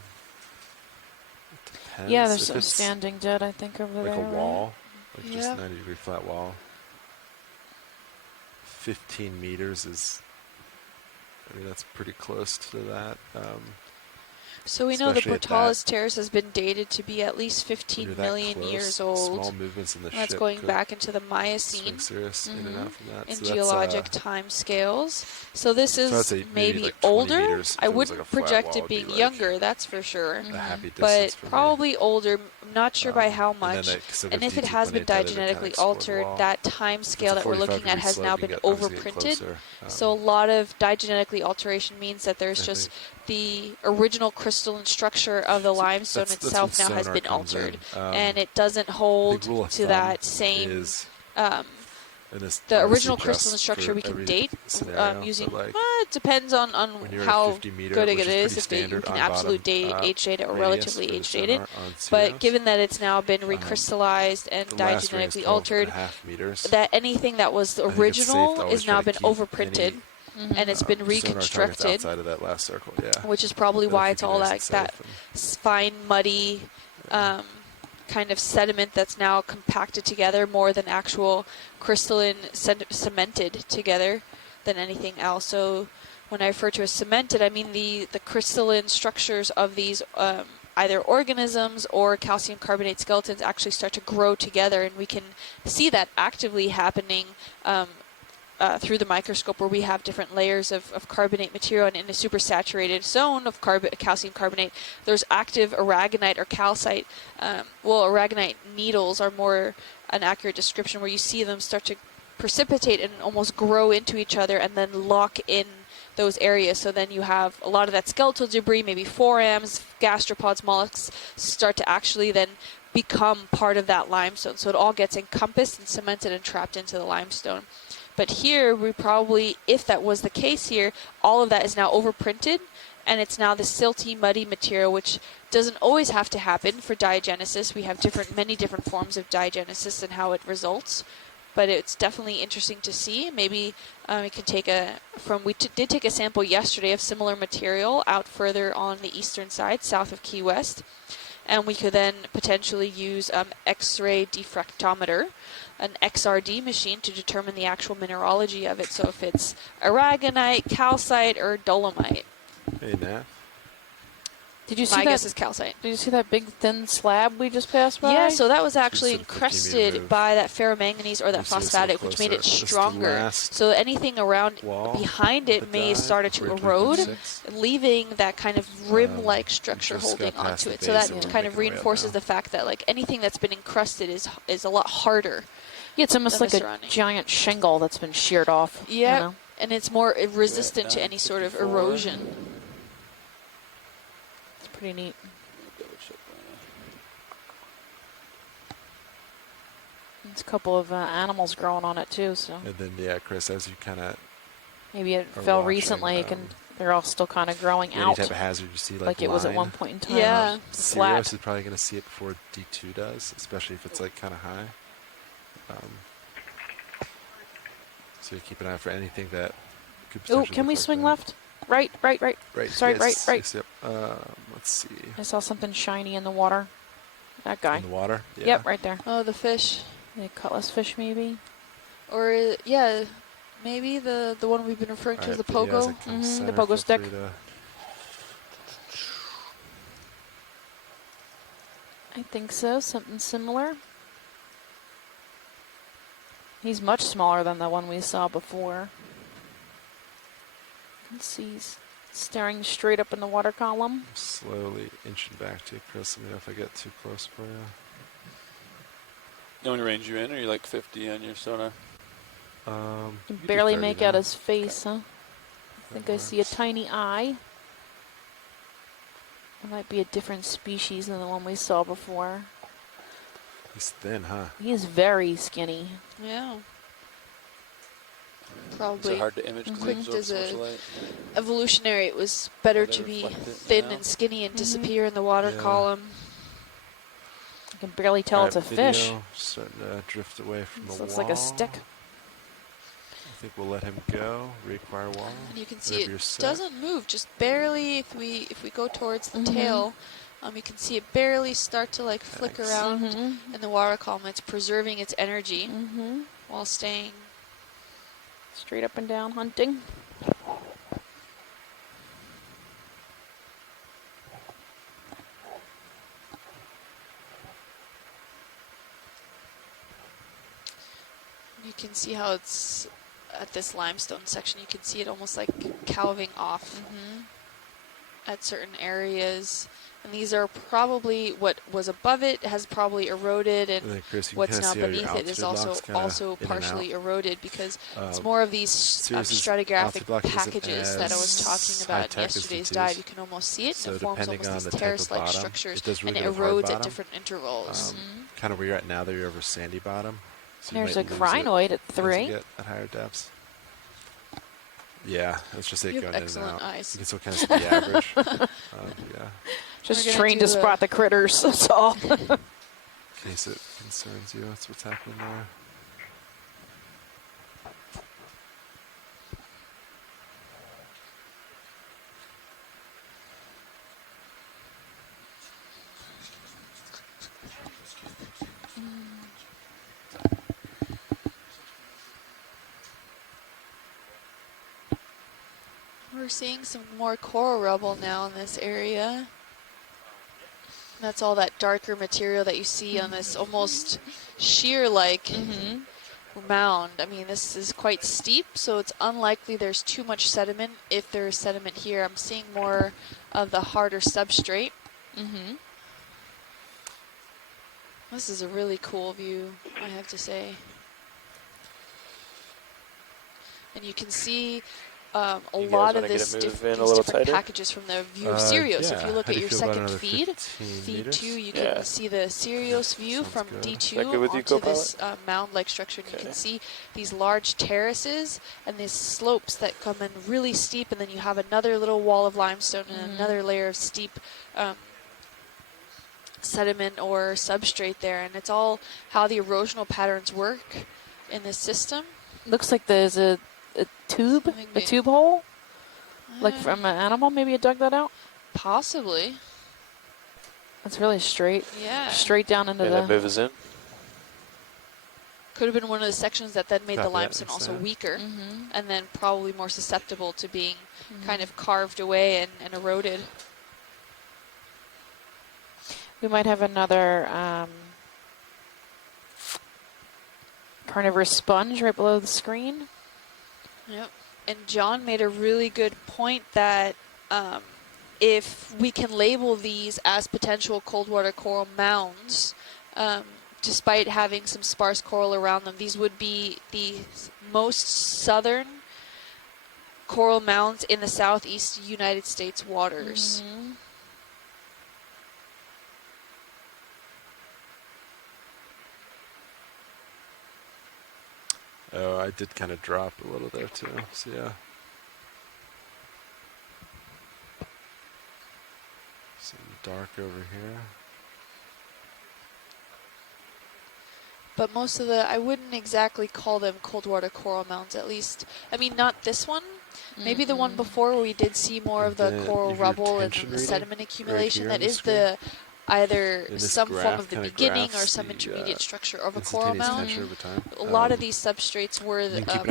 Yeah, there's If some it's standing dead, I think, over like there. a wall, like just Yep. 90-degree flat wall. 15 meters is, I mean, that's pretty close to that. So we know the especially at Portales Terrace has been dated to be at least when 15 you're that million close, years old. Small movements in the That's ship going could back into the swing Miocene serious in and out from that. in So that's, geologic time scales. So this so I'd is say maybe like 20 older. meters. I If it was wouldn't like a flat project wall, it it'd be being like younger, that's for sure. a happy But distance for me. probably older. I'm not sure by how And then much. that still And gives if it D2 has plenty been of tether to kinda diagenetically explore the altered, wall. that time If scale it's a that we're looking 45-degree at has slope, now you can been obviously get overprinted. closer. So a lot of diagenetically alteration means that there's I just think the original crystalline structure of the limestone that's itself when now has sonar been comes in. altered, and it doesn't hold rule of to thumb that same. is, and this The obviously original crystalline adjusts structure for we can every date scenario, using. but like It depends on when you're at how 50 meter, good which it is is. pretty If you standard can on absolute bottom, age date it or radius relatively for the age date it. sonar on But Okeanos. given that it's now been recrystallized and the last ring is diagenetically 12.5 altered, meters. that anything that was I think it's original safe to always is try now to been keep overprinted. any, And it's been sonar targets reconstructed, outside of that last circle, yeah. which is probably It'll why keep it's you all nice like and that safe fine, muddy kind of sediment that's now compacted together more than actual crystalline cemented together than anything else. So when I refer to as cemented, I mean the crystalline structures of these either organisms or calcium carbonate skeletons actually start to grow together, and we can see that actively happening through the microscope, where we have different layers of carbonate material, and in a supersaturated zone of calcium carbonate, there's active aragonite or calcite. Aragonite needles are more an accurate description, where you see them start to precipitate and almost grow into each other and then lock in those areas. So then you have a lot of that skeletal debris, maybe forams, gastropods, mollusks, start to actually then become part of that limestone. So it all gets encompassed and cemented and trapped into the limestone. But here, we probably, if that was the case here, all of that is now overprinted, and it's now the silty, muddy material, which doesn't always have to happen for diagenesis. We have many different forms of diagenesis and how it results, but it's definitely interesting to see. Maybe we could take did take a sample yesterday of similar material out further on the eastern side, south of Key West, and we could then potentially use X-ray diffractometer, an XRD machine, to determine the actual mineralogy of it. So if it's aragonite, calcite, or dolomite. Hey, Nat. Did you see my that? guess is calcite. Did you see that big thin slab we just passed by? Yeah, so that was actually Just a 50-meter encrusted move. by that ferromanganese or that You see this a phosphatic, little which made it closer. This is the stronger. last So anything around wall behind of it the may dive started to before you erode, 3.6. leaving that kind of rim-like structure just holding got past onto the it. So base that and we're kind of making our way up reinforces now. the fact that like anything that's been encrusted is a lot harder. Yeah, it's almost than like the a surrounding. giant shingle that's been sheared off. Yeah, You know? and it's more resistant to any sort of 9:54. erosion. It's pretty neat. There's a couple of animals growing on it too, so And then, yeah, Chris, as you kind of maybe it are fell watching, recently. They're all still kind of growing any out. type of hazard you see, like it was at line, one point in time. Yeah. Flat. Sirius is probably going to see it before D2 does, especially if it's like kind of high. So you keep an eye for anything that could Oh, potentially can we look like swing that. left? Right. Sorry, yes, right. yes, yep. Let's see. I saw something shiny in the water. That guy. In the water? Yeah. Yep, right there. Oh, the fish. The cutlass fish, maybe. Or, yeah, maybe the one we've been referring to as the pogo. The pogo stick. I think so, something similar. He's much smaller than the one we saw before. You can see he's staring straight up in the water column. Slowly inching back to you, Chris. Let me know if I get too close for you. How many range you in? Are you like 50 on your sonar? You You can do barely 30 make now. out his face, huh? I think I see a tiny eye. It might be a different species than the one we saw before. He's thin, huh? He is very skinny. Yeah. Is Probably it hard to image because it clicked absorbs as so much a light? evolutionary. It was better Oh, they to be reflect it thin now? and skinny and disappear in the water Yeah. column. You can barely tell Alright, it's a fish. video starting to drift away from This the looks wall. like a stick. I think we'll let him go. Reacquire wall. And you can see Whenever you're it set. doesn't move, just barely. If we go towards the Mhm. tail, you can see it barely start to like flick Thanks. around Mhm. in the water column. It's preserving its energy Mm-hmm. while staying. Straight up and down hunting. You can see how it's at this limestone section. You can see it almost like calving off at certain areas. And these are probably what was above it has probably eroded, and And then, Chris, you can what's kinda now see how your beneath it is altitude lock's kinda also in and partially out. eroded because it's Um, more of these Sirius's stratigraphic altitude lock isn't packages that I was as talking about in high-tech as yesterday's D2s. dive. You can almost see it, So and it forms depending almost on these the type of terrace-like bottom, structures, it does really and it good with hard erodes at bottom. different intervals. Kind of where you're at now, that you're over sandy bottom. So you There's might a lose crinoid it at as 3. you get at higher depths. Yeah, it's just it You have going in and excellent out. eyes. You can still kind of see the average. Yeah. Just We're gonna trained to do a- spot the critters, that's all. In case it concerns you, that's what's happening there. We're seeing some more coral rubble now in this area. That's all that darker material that you see on this almost sheer-like mound. I mean, this is quite steep, so it's unlikely there's too much sediment. If there is sediment here, I'm seeing more of the harder substrate. This is a really cool view, I have to say. And you can see a You guys lot of wanna get a this move these in a little different tighter? packages from the view of Sirius. If yeah. you look How at do your you feel about second another feed, 15 feed meters? 2, you Yeah. can see the Sirius view Sounds from good. D2 Is that good with you, onto co-pilot? this mound-like structure. And you Okay. can see these large terraces and these slopes that come in really steep, and then you have another little wall of limestone and another layer of steep sediment or substrate there. And it's all how the erosional patterns work in this system. Looks like there's a tube, Something a may- tube hole, like from an animal. Maybe you dug that out. Possibly. It's really straight. Yeah. Straight down into And that the. move is in. Could have been one of the sections that then made the Copy that, limestone thanks, also Dan. weaker, and then probably more susceptible to being kind of carved away and eroded. We might have another carnivorous sponge right below the screen. Yep. And John made a really good point that if we can label these as potential cold water coral mounds, despite having some sparse coral around them, these would be the most southern coral mounds in the southeast United States waters. Mm-hmm. Oh, I did kind of drop a little there too. So yeah. Some dark over here. But most of the, I wouldn't exactly call them cold water coral mounds, at least. I mean, not this one. Maybe the one before where we did see more of the coral rubble and then the sediment accumulation. That is the either some form of the beginning or some intermediate structure of a coral mound. A lot of these substrates were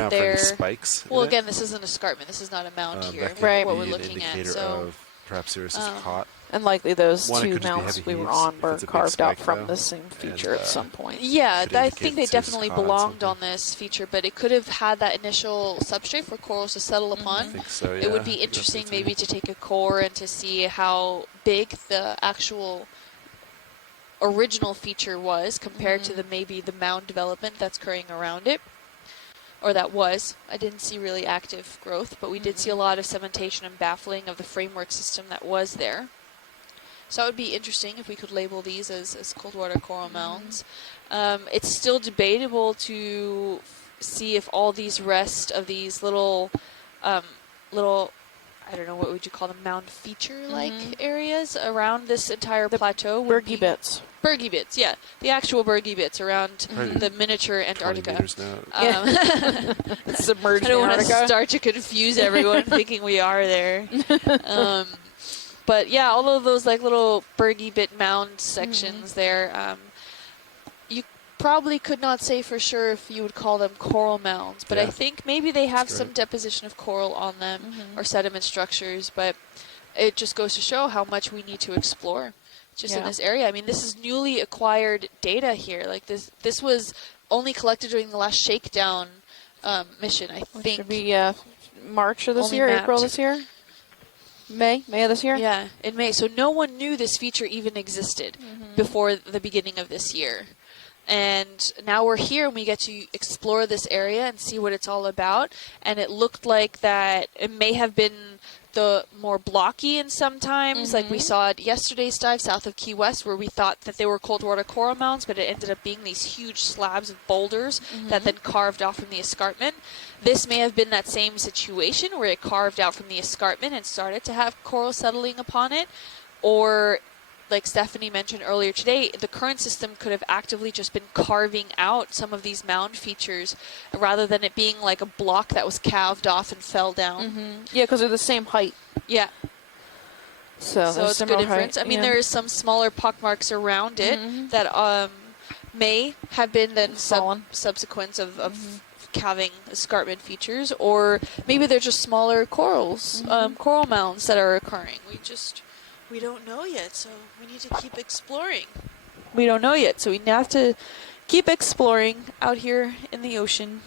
there. Spikes well, again, this isn't an escarpment. This is not a mound here. Right. What we're looking at. So perhaps Sirius is caught. And likely those two mounts we were on were carved out from the same feature at some point. Yeah, I think they definitely belonged on this feature, but it could have had that initial substrate for corals to settle upon. I think so, yeah. It would be interesting maybe to take a core and to see how big the actual original feature was compared to maybe the mound development that's occurring around it. Or that was. I didn't see really active growth, but we did see a lot of cementation and baffling of the framework system that was there. So it would be interesting if we could label these as cold water coral mounds. It's still debatable to see if all these rest of these little, I don't know, what would you call them, mound feature-like areas around this entire plateau. Bergy bits. Bergy bits, yeah. The actual Bergy bits around the miniature Antarctica. Submerged I don't want Antarctica. to start to confuse everyone thinking we are there. But yeah, all of those like little Bergy bit mound sections there, you probably could not say for sure if you would call them coral mounds, but I think maybe they have some deposition of coral on them or sediment structures, but it just goes to show how much we need to explore just in this area. I mean, this is newly acquired data here. Like this was only collected during the last shakedown mission, I think. Should be March of this year, April this year? May of this year? Yeah, in May. So no one knew this feature even existed before the beginning of this year. And now we're here and we get to explore this area and see what it's all about. And it looked like that it may have been the more blocky in sometimes, like we saw at yesterday's dive south of Key West, where we thought that they were cold water coral mounds, but it ended up being these huge slabs of boulders that then carved off from the escarpment. This may have been that same situation where it carved out from the escarpment and started to have coral settling upon it, or like Stephanie mentioned earlier today, the current system could have actively just been carving out some of these mound features rather than it being like a block that was calved off and fell down. Yeah, because they're the same height. Yeah. So it's a good inference. I mean, there is some smaller pockmarks around it that may have been then subsequence of calving escarpment features, or maybe they're just smaller corals, coral mounds that are occurring. We don't know yet, so we need to keep exploring. We don't know yet, so we have to keep exploring out here in the ocean.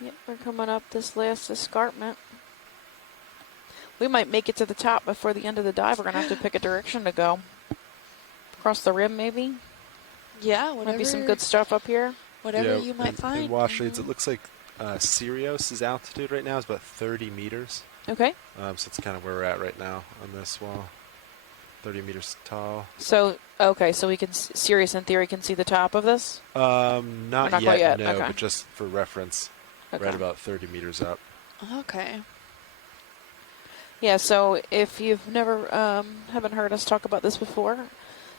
Yep, we're coming up this last escarpment. We might make it to the top before the end of the dive. We're going to have to pick a direction to go. Across the rim, maybe? Yeah, whatever. Might be some good stuff up here. Whatever you might find. In Washleads, it looks like Sirius's altitude right now is about 30 meters. Okay. So it's kind of where we're at right now on this wall. 30 meters tall. So, okay, so we can, Sirius in theory can see the top of this? Not yet, no, but just for reference, right about 30 meters up. Okay. Yeah, so if you've never, haven't heard us talk about this before,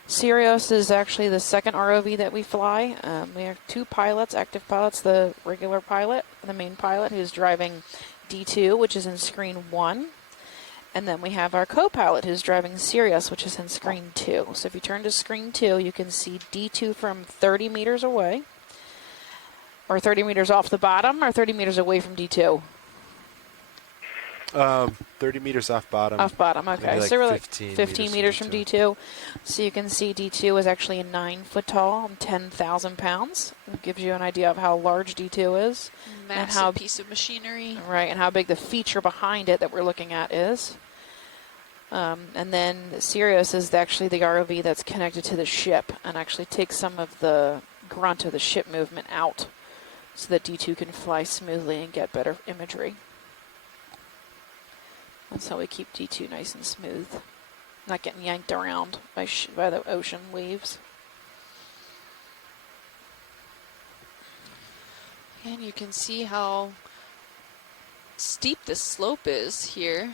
Sirius is actually the second ROV that we fly. We have two pilots, active pilots, the regular pilot, the main pilot, who's driving D2, which is in screen 1. And then we have our co-pilot who's driving Sirius, which is in screen 2. So if you turn to screen 2, you can see D2 from 30 meters away, or 30 meters off the bottom, or 30 meters away from D2. 30 meters off bottom. Off bottom, okay. Like so we're like 15 meters from D2. So you can see D2 is actually 9 foot tall and 10,000 pounds. It gives you an idea of how large D2 is. Massive and how, piece of machinery. Right, and how big the feature behind it that we're looking at is. And then Sirius is actually the ROV that's connected to the ship and actually takes some of the grunt of the ship movement out so that D2 can fly smoothly and get better imagery. That's how we keep D2 nice and smooth, not getting yanked around by the ocean waves. And you can see how steep this slope is here.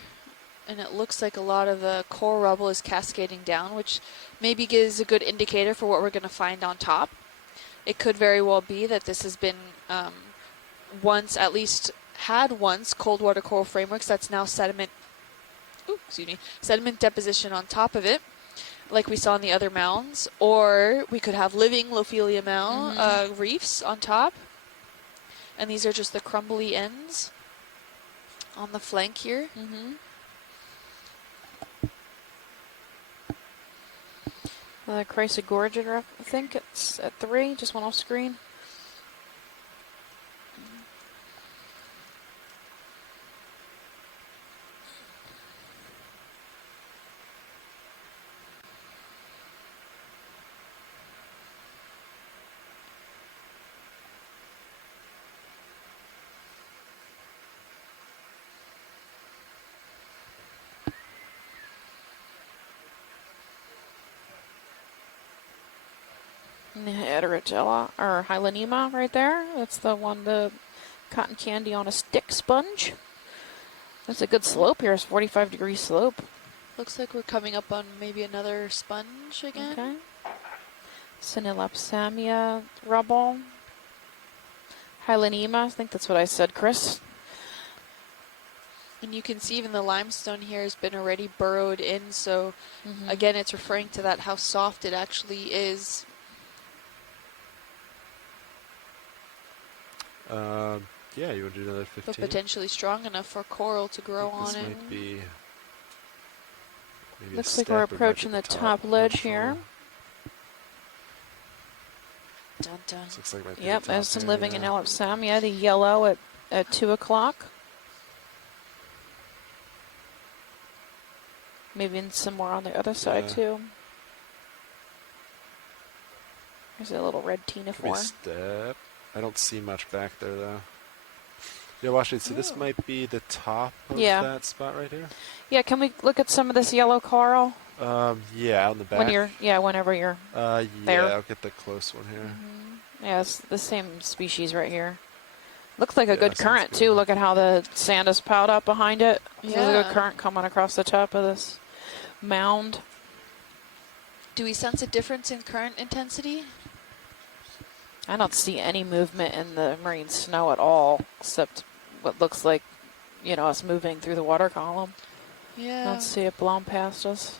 And it looks like a lot of the coral rubble is cascading down, which maybe gives a good indicator for what we're going to find on top. It could very well be that this has been at least had once cold water coral frameworks that's now sediment deposition on top of it, like we saw in the other mounds, or we could have living Lophelia mound reefs on top. And these are just the crumbly ends on the flank here. Chrysogorgia, I think it's at 3, just went off screen. Heterodella, or Hylanema right there. That's the one, the cotton candy on a stick sponge. That's a good slope here. It's 45-degree slope. Looks like we're coming up on maybe another sponge again. Okay. Synelopsamia rubble. Hylanema, I think that's what I said, Chris. And you can see even the limestone here has been already burrowed in, so again, it's referring to that, how soft it actually is. Yeah, you want to do another 15? But potentially strong enough for coral to grow on it. Might be maybe looks like we're approaching the top ledge here. Dun, dun. Looks like yep, there's some living in Elipsamia, the yellow at 2 o'clock. Maybe some more on the other side too. There's a little red ctenophore. Step. I don't see much back there though. Yeah, Washington, so this might be the top of that spot right here? Yeah, can we look at some of this yellow coral? Yeah, out in the back. Whenever you're there. Yeah, I'll get the close one here. Yeah, it's the same species right here. Looks like a good current too. Look at how the sand is piled up behind it. Yeah. There's a good current coming across the top of this mound. Do we sense a difference in current intensity? I don't see any movement in the marine snow at all, except what looks like, us moving through the water column. Yeah. I don't see it blown past us.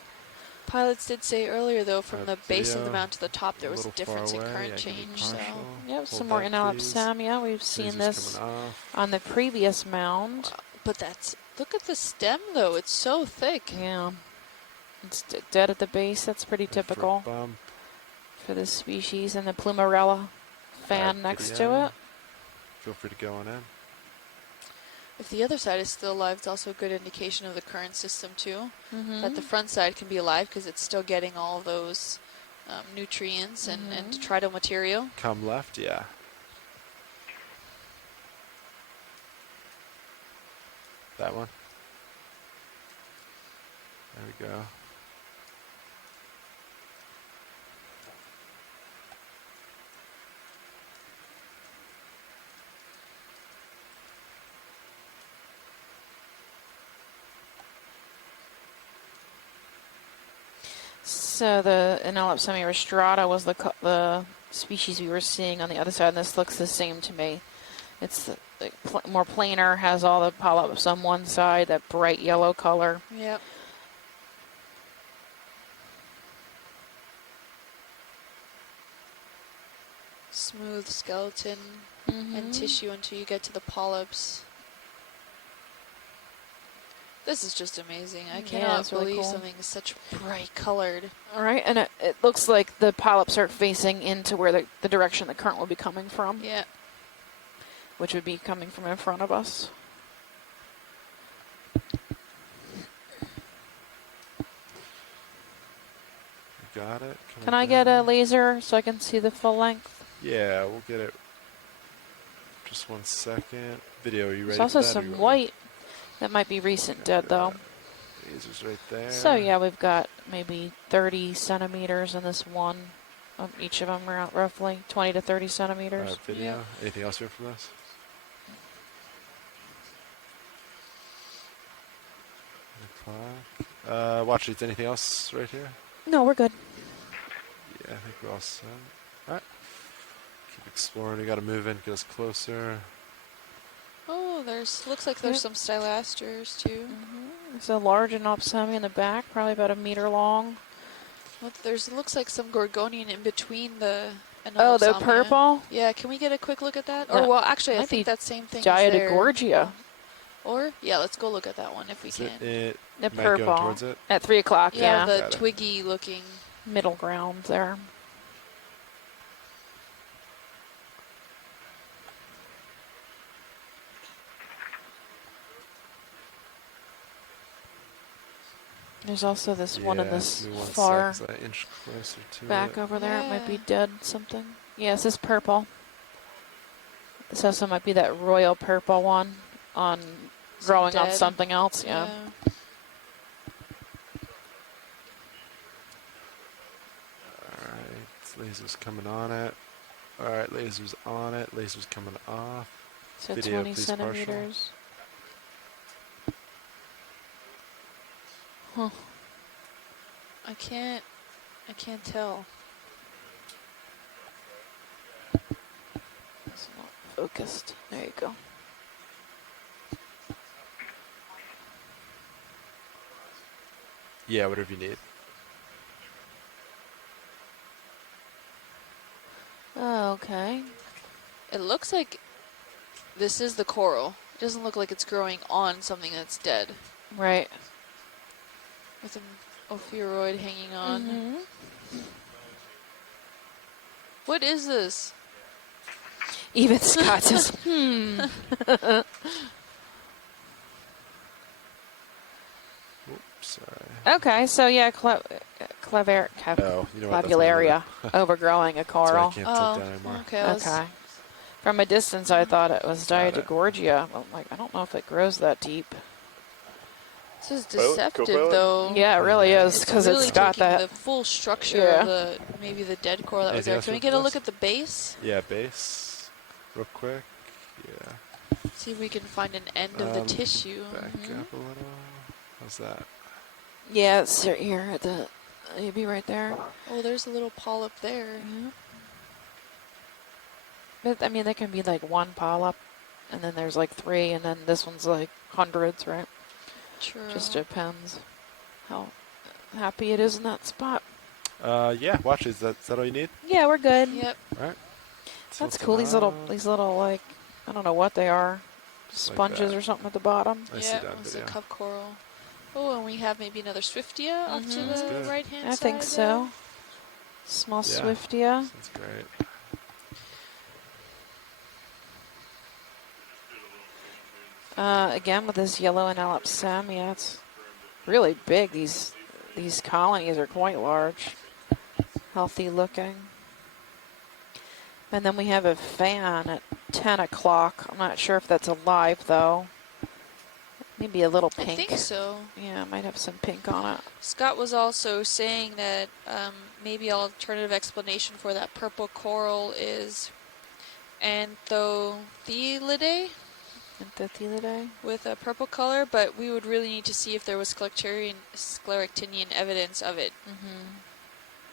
Pilots did say earlier, though, from the base of the mound to the top, there was a difference in current change. So, yep, some more in Elipsamia. We've seen this on the previous mound. But look at the stem, though. It's so thick. Yeah. It's dead at the base. That's pretty typical for this species. And the Plumarella fan next to it. Feel free to go on in. If the other side is still alive, it's also a good indication of the current system, too. That the front side can be alive because it's still getting all those nutrients and detrital material. Come left, yeah. That one. There we go. So the Elipsamia rostrata was the species we were seeing on the other side, and this looks the same to me. It's more planar, has all the polyps on one side, that bright yellow color. Yep. Smooth skeleton and tissue until you get to the polyps. This is just amazing. I Yeah, cannot it's really believe cool. something such bright colored. All right, and it looks like the polyps are facing into where the direction the current will be coming from. Yeah. Which would be coming from in front of us. Got it. Can I get a laser so I can see the full length? Yeah, we'll get it. Just 1 second. Video, are you ready? There's also for that, or you some want white that might be recent dead, though. Laser's right there. So, yeah, we've got maybe 30 centimeters in this one. Each of them are roughly 20 to 30 centimeters. Video. Yeah. Anything else here from this? Watch it. Anything else right here? No, we're good. Yeah, I think we're all set. All right. Keep exploring. We got to move in, get us closer. Oh, looks like there's some stylasters too. There's a large anopsemi in the back, probably about 1 meter long. Well, looks like some gorgonian in between the. Oh, the Anopsomia. purple? Yeah, can we get a quick look at that? That Or well, actually, I might think be that same thing is there. Diatagorgia. Or yeah, let's go look at that one if we Is can. it The might go purple. towards it? At 3 o'clock, Yeah, yeah. the Got it. twiggy looking. Middle ground there. There's also this one in this give me 1 far sec, 'cause I inch closer to back it. over there. It might be Yeah. dead something. Yeah, this is purple. This also might be that royal purple one on growing on dead. something else. Yeah. Alright, laser's coming on it. Alright, laser's on it. Laser's coming off. So Video, 20 please, centimeters. Huh. I can't tell. It's not focused. There you go. Yeah, whatever you need. Oh, okay. It looks like this is the coral. It doesn't look like it's growing on something that's dead. Right. With an ophiuroid hanging on. Mm-hmm. What is this? Even Scott says, Oops, sorry. Okay, so yeah, Oh, you know what, that's clavularia my overgrowing a That's why I coral. can't tilt down anymore. Okay. Okay. From a distance, I thought it was Got it. Diatagorgia. Well, like, I don't know if it grows that deep. This is Pilot? deceptive, Co-pilot? though. Yeah, it really is, because really it's got taking that. the full structure Yeah. of maybe the dead coral that was Anything there. else Can we with get a this? look at the base? Yeah, base. Real quick. Yeah. See if we can find an end of the tissue. Back up a little. How's that? Yeah, it's here at the. You'd be right there. Oh, there's a little polyp there. Yeah. But I mean, there can be like 1 polyp, and then there's like 3, and then this one's like hundreds, right? True. Just depends how happy it is in that spot. Yeah, watch it. Is that all you need? Yeah, we're good. Yep. Alright. That's cool. These little like, I don't know what they are, Just like sponges that. or something at the bottom. I see Yeah, that it's a video. cup coral. Oh, and we have maybe another Swiftia off to That's the good. right-hand side. I think so. Small Yeah. Swiftia. That's great. Again with this yellow analopsamia, it's really big. These colonies are quite large, healthy looking. And then we have a fan at 10 o'clock. I'm not sure if that's alive though. Maybe a little pink. I think so. Yeah, it might have some pink on it. Scott was also saying that maybe an alternative explanation for that purple coral is Anthothelidae Anthothelidae? with a purple color, but we would really need to see if there was scleractinian evidence of it.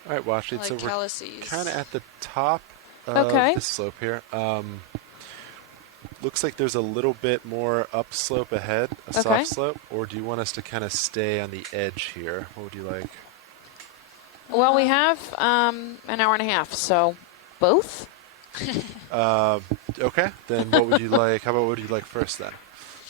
All right, watch it. Like So we're calyces. kind of at the top of Okay. the slope here. Looks like there's a little bit more upslope ahead, a Okay. soft slope, or do you want us to kind of stay on the edge here? What would you like? Well, we have an hour and a half, so both? Okay, then what would you like? How about what would you like first then?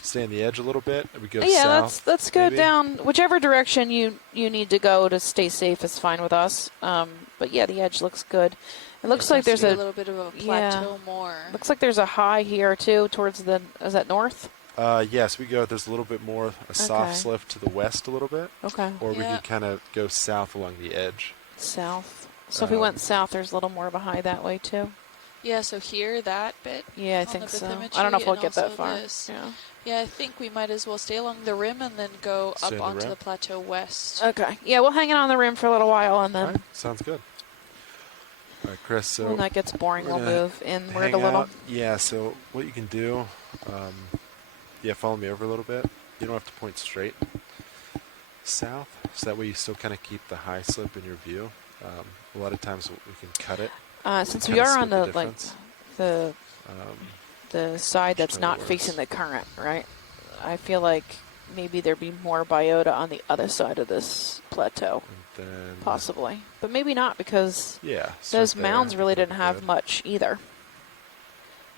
stay on the edge a little bit. We go Yeah, south. let's go maybe? down whichever direction you need to go to stay safe is fine with us. But yeah, the edge looks good. It looks like there's a little bit of a plateau more. Looks like there's a high here too towards the. Is that north? Yes, we go. There's a little bit more a soft Okay. slope to the west a little bit. Okay. Or we Yeah. could kind of go south along the edge. South. So if we went south, there's a little more of a high that way too. Yeah, so here, that bit. Yeah, I on think the so. bathymetry, I don't know if we'll and get that also far. this. Yeah. Yeah, I think we might as well stay along the rim and then go Stay up on the onto rim? the plateau west. Okay. Yeah, we'll hang it on the rim for a little while and then All right, sounds good. All right, Chris. So when that gets boring, we're we'll gonna move inward hang a little. out. Yeah. So what you can do, follow me over a little bit. You don't have to point straight south, so that way you still kind of keep the high slope in your view. A lot of times we can cut it. Since kinda we are on split the the side that's trying not to work. facing the current, right? I feel like maybe there'd be more biota on the other side of this plateau, then possibly, but maybe not because start those there, mounds really that'd didn't be have good. much either,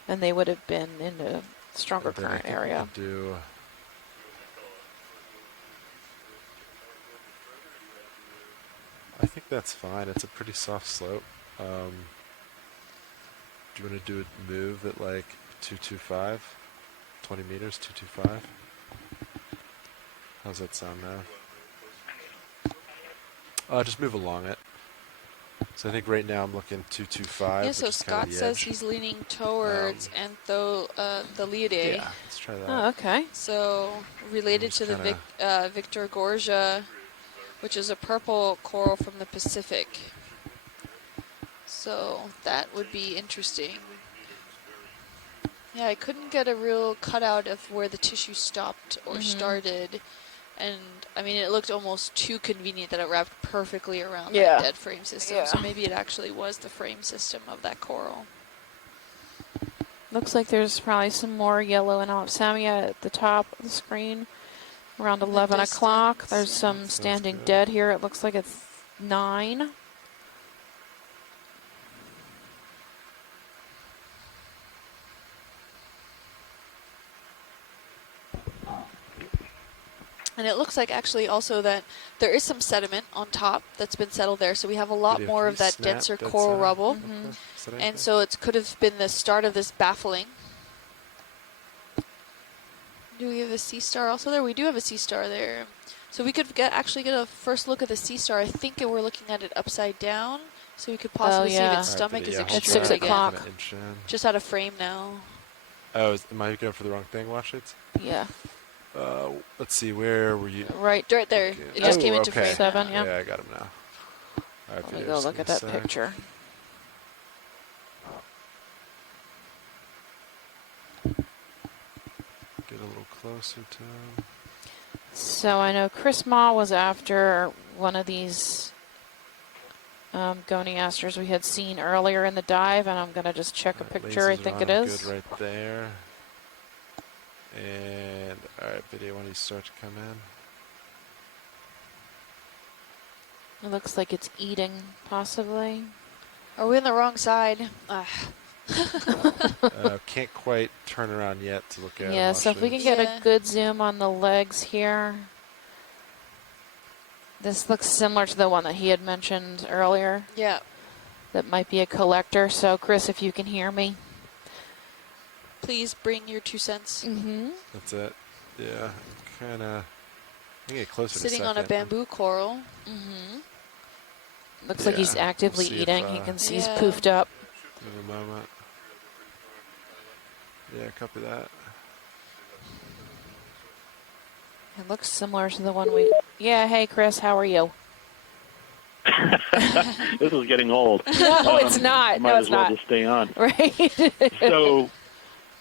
and they would have been in a stronger And then I current think we area. could do. I think that's fine. It's a pretty soft slope. Do you want to do a move at like 225? 20 meters, 225? How's that sound now? Just move along it. So I think right now I'm looking 225. Yeah, so which is kinda Scott the says edge. he's leaning towards the Liidae. Yeah, let's try that. Oh, okay. So related to the kinda- Victor Gorgia, which is a purple coral from the Pacific. So that would be interesting. Yeah, I couldn't get a real cutout of where the tissue stopped or started. And, I mean, it looked almost too convenient that it wrapped perfectly around that dead frame system. So Yeah. maybe it actually was the frame system of that coral. Looks like there's probably some more yellow Analopsamia at the top of the screen. Around 11 o'clock. There's some standing dead here. It looks like it's 9. And it looks like actually also that there is some sediment on top that's been settled there. So we have a lot Video, more can of you that snap denser that coral side? rubble. Okay. Is that anything? And so it could have been the start of this baffling. Do we have a sea star also there? We do have a sea star there. So we could actually get a first look at the sea star. I think we're looking at it upside down. So we could possibly see if its stomach is hold extruded that. 6 again. o'clock. Kinda inch in. Just out of frame now. Oh, am I going for the wrong thing, Watch It? Yeah. Let's see, where were you? Right there. Okay. It just Oh, came into okay. frame. 7, yeah. Yeah, I got him now. All right, Let me video, go just look give at me a that sec. picture. Get a little closer to him. So I know Chris Ma was after one of these goniasters we had seen earlier in the dive, and I'm going to just check a picture. I Lasers think on it him, is. Good right there. And, all right, video, when you start to come in. It looks like it's eating, possibly. Are we on the wrong side? Can't quite turn around yet to look at Yeah, him. so if we can get a good zoom on the legs here. This looks similar to the one that he had mentioned earlier. Yeah. That might be a collector. So, Chris, if you can hear me. Please bring your 2 cents. Mm-hmm. That's it. Yeah, kind of. I can get closer Sitting in a on a second. bamboo coral. Mm-hmm. Looks like he's Yeah, actively we'll see if, eating. You can see he's Yeah. poofed up. Give him a moment. Yeah, copy that. It looks similar to the one we... Yeah, hey, Chris, how are you? This is getting old. No, it's not. Might No, as it's well not. just stay on. Right. So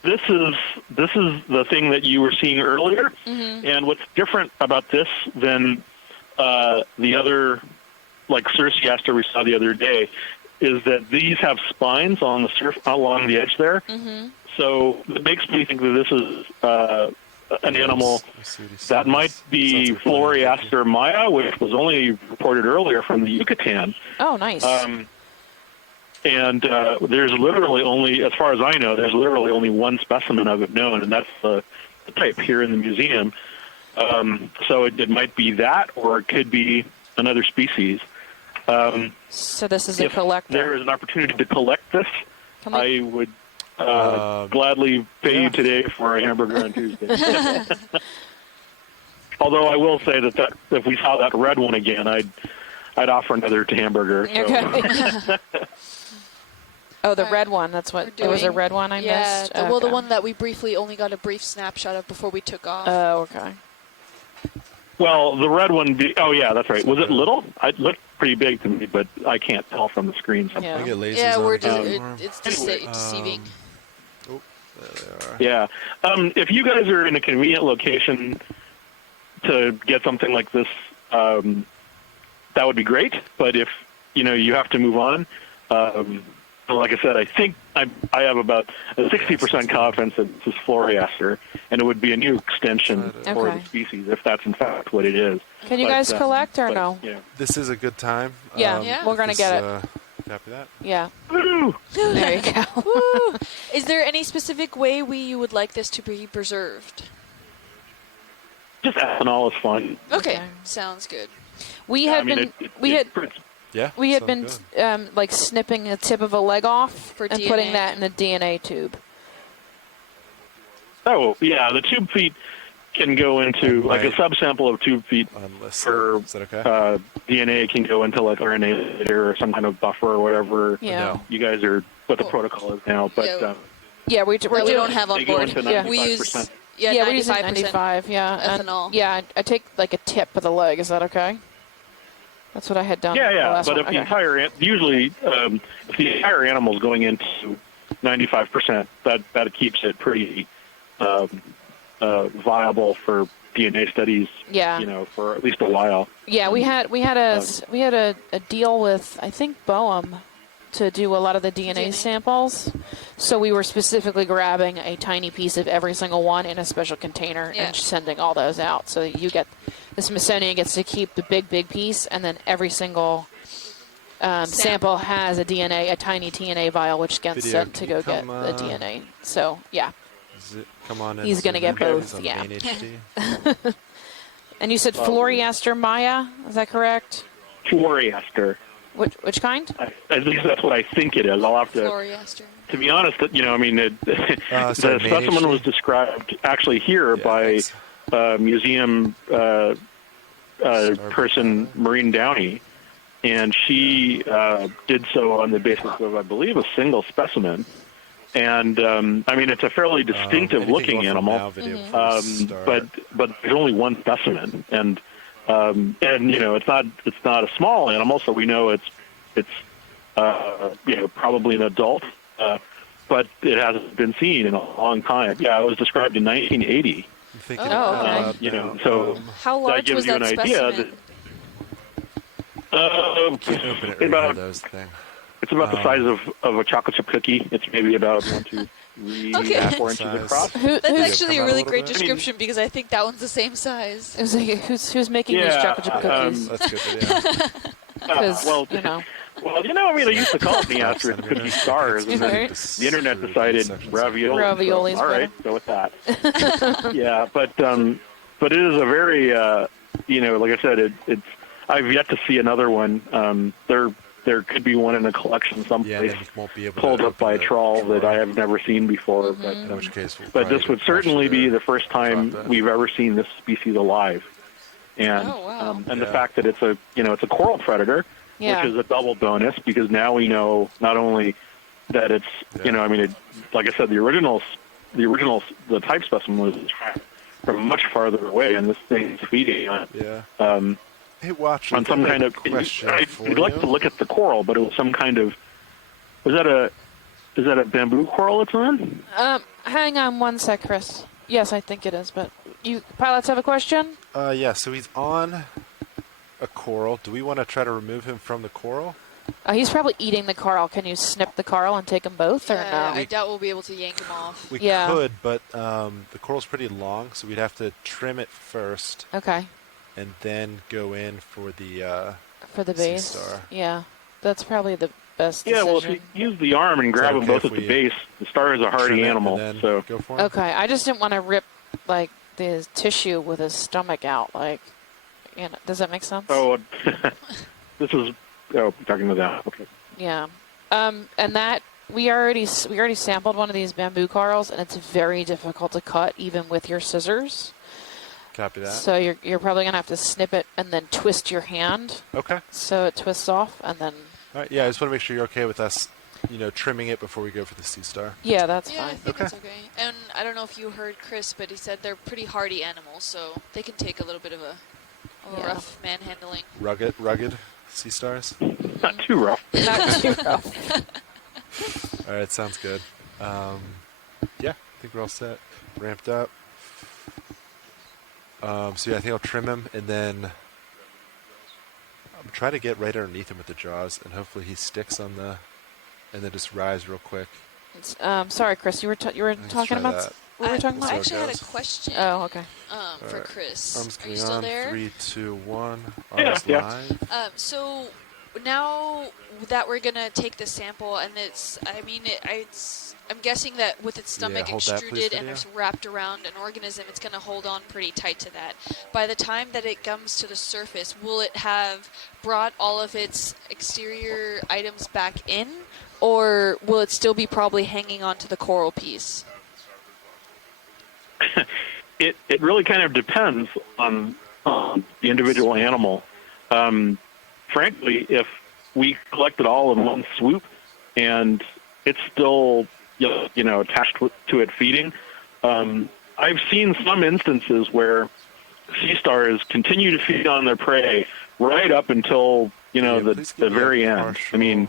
this is the thing that you were seeing earlier, Mm-hmm. and what's different about this than the other, like Circeaster we saw the other day, is that these have spines on the along the edge there. Mm-hmm. So it makes me think that this is an animal that might be Floriaster maya, which was only reported earlier from the Yucatan. Oh, nice. And there's literally only, as far as I know, there's literally only one specimen of it known, and that's the type here in the museum. So it might be that, or it could be another species. So this is a collector. If there is an opportunity to collect this, I would gladly pay you today for a hamburger on Tuesday. Although I will say that if we saw that red one again, I'd offer another hamburger. So. Okay. Oh, the red one. That's what it was. A red one I missed. Yeah. Well, the one that we briefly only got a brief snapshot of before we took off. Oh, okay. Well, the red one. Oh, yeah, that's right. Was it little? It looked pretty big to me, but I can't tell from the screen. Yeah, I get lasers yeah, on we're again. it's deceiving. Oh, there they are. Yeah. If you guys are in a convenient location to get something like this, that would be great. But if you have to move on, like I said, I think I have about a 60% confidence that this is Floriaster, and it would be a new extension for the species if that's in fact what it is. Can you guys collect or no? Yeah. This is a good time. Yeah, we're gonna get it. Copy that. Yeah. Woo! There you go. Woo! Is there any specific way you would like this to be preserved? Just ethanol is fine. Okay, sounds good. We had been like snipping the tip of a leg off and DNA. putting that in a DNA tube. Oh, yeah, the tube feet can go into, like a subsample of tube feet for DNA can go into like RNA or some kind of buffer or whatever. Yeah. You guys are what the protocol is now, but we don't have on they go board. into Yeah, 95%. we use we're using 95% 95. Yeah, ethanol. And, I take like a tip of the leg. Is that okay? That's what I had done. Yeah, but if the entire usually if the entire animal is going into 95%, that keeps it pretty viable for DNA studies. Yeah. For at least a while. Yeah, we had a deal with I think Boehm to do a lot of the DNA samples. So we were specifically grabbing a tiny piece of every single one in a special container and sending all those out. So the Smithsonian gets to keep the big piece, and then every single sample has a tiny DNA vial, which gets sent to go get the DNA. So yeah. He's going to get both. Yeah. And you said Floriaster Maya, is that correct? Floriaster. Which kind? At least that's what I think it is. I'll have to. Floriaster. To be honest, the specimen was described actually here by museum person Maureen Downey, and she did so on the basis of, I believe, a single specimen. And it's a fairly distinctive looking animal, but there's only one specimen, and it's not a small animal, so we know it's probably an adult, but it hasn't been seen in a long time. Yeah, it was described in 1980. Okay. So how large that gives was you that an specimen? idea it's about the size of a chocolate chip cookie. It's maybe about 1, 2, 3, 4 inches across. That's actually a really great description because I think that one's the same size. It was like, who's making these chocolate chip cookies? That's good. I used to call it the after cookie stars, and then the internet decided ravioli. Ravioli's all right, go with that. Yeah, but it is a very, like I said, it's. I've yet to see another one. There could be one in a collection someplace pulled up by a trawl that I have never seen before. But, in which case, but this would certainly be the first time we've ever seen this species alive. And and the fact that it's a coral predator, which is a double bonus because now we know not only that it's like I said, the type specimen was from much farther away, and this thing's feeding on it. Hey, watch. On some kind of question. I'd like to look at the coral, but it was some kind of. Is that a bamboo coral it's on? Hang on one sec, Chris. Yes, I think it is. But you pilots have a question? Yeah. So he's on a coral. Do we want to try to remove him from the coral? He's probably eating the coral. Can you snip the coral and take them both, or no? I doubt we'll be able to yank him off. We could, but the coral's pretty long, so we'd have to trim it first. Okay. And then go in for the base. Sea-star. Yeah, that's probably the best decision. Yeah, well, if you use the arm and grab them both at the base, the star is a hardy animal. So go for him? Okay, I just didn't want to rip like the tissue with his stomach out. Like, you know, does that make sense? Oh, this is talking about that. Okay. Yeah. And that we already sampled one of these bamboo corals, and it's very difficult to cut even with your scissors. Copy that. So you're probably gonna have to snip it and then twist your hand. Okay. So it twists off, and then. All right. Yeah, I just want to make sure you're okay with us, trimming it before we go for the sea star. Yeah, that's yeah, fine. I think it's okay. And I don't know if you heard Chris, but he said they're pretty hardy animals, so they can take a little bit of a rough manhandling. Rugged sea stars. Not too rough. Not too rough. All right, sounds good. Yeah, I think we're all set. Ramped up. So yeah, I think I'll trim him and then try to get right underneath him with the jaws, and hopefully he sticks on the, and then just rise real quick. Sorry, Chris, you were talking about. That. What were we talking about? I actually had a question. Oh, okay. For Chris. Arms Are you coming still on. there? 3, 2, 1. Arms live. So now that we're gonna take the sample, and I'm guessing that with its stomach hold that, please, extruded and video. it's wrapped around an organism, it's gonna hold on pretty tight to that. By the time that it comes to the surface, will it have brought all of its exterior items back in, or will it still be probably hanging on to the coral piece? It really kind of depends on the individual animal. Frankly, if we collect it all in one swoop and it's still attached to it feeding, I've seen some instances where sea stars continue to feed on their prey right up until the very end. I mean,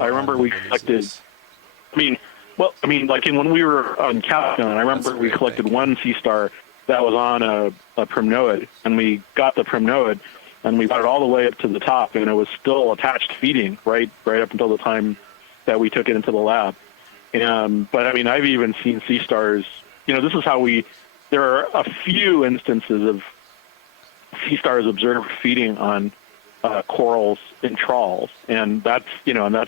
I remember we collected. Like when we were on Capstone, I remember we collected one sea star that was on a primnoid, and we got the primnoid, and we got it all the way up to the top, and it was still attached feeding right up until the time that we took it into the lab. But I mean, I've even seen sea stars. This is how there are a few instances of sea stars observed feeding on corals in trawls, and that's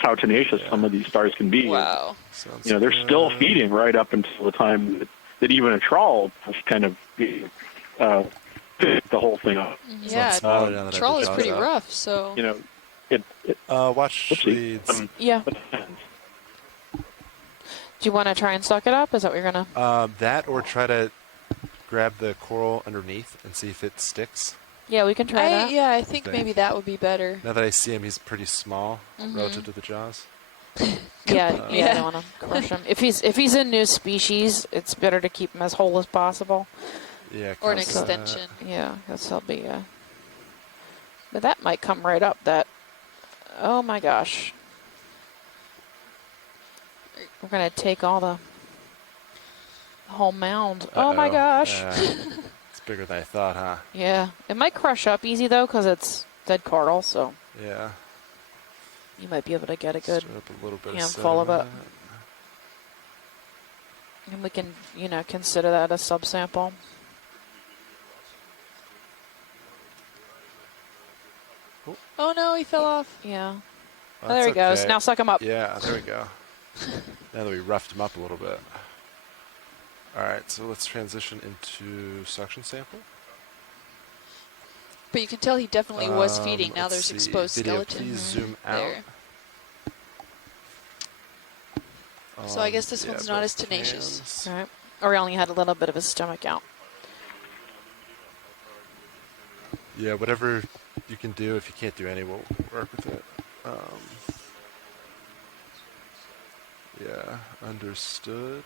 how tenacious some of these stars can be. Wow. They're still feeding right up until the time that even a trawl has kind of the whole thing up. Yeah, trawl is pretty rough, so. Watch leads. Yeah. Do you want to try and suck it up? Is that what you're gonna? That or try to grab the coral underneath and see if it sticks. Yeah, we can try that. Yeah, I think maybe that would be better. Now that I see him, he's pretty small relative to the jaws. Yeah, I don't want to crush him. If he's a new species, it's better to keep him as whole as possible. Yeah, or an extension. Yeah, because he'll be. But that might come right up. Oh my gosh. We're gonna take all the whole mound. Oh my gosh. It's bigger than I thought, huh? Yeah, it might crush up easy though, because it's dead coral. So. Yeah. You might be able to get a good bit handful of it. And we can, consider that a subsample. Oh no, he fell off. Yeah. Oh, there he goes. Okay. Now suck him up. Yeah, there we go. Now that we roughed him up a little bit. All right, so let's transition into suction sample. But you can tell he definitely was feeding. Now there's see. exposed Video, skeleton. Please zoom out. There. So I guess this one's not as tenacious. All right. Or he only had a little bit of his stomach out. Yeah, whatever you can do. If you can't do any, we'll work with it. Yeah, understood.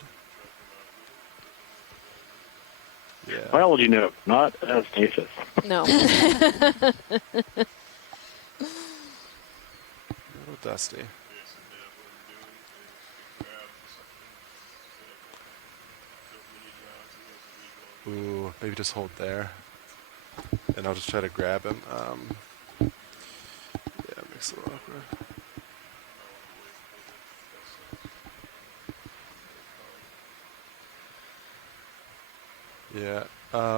Yeah. Biology note, not as tenacious. No. A little dusty. Ooh, maybe just hold there. And I'll just try to grab him. Yeah, it makes it a little awkward. Yeah.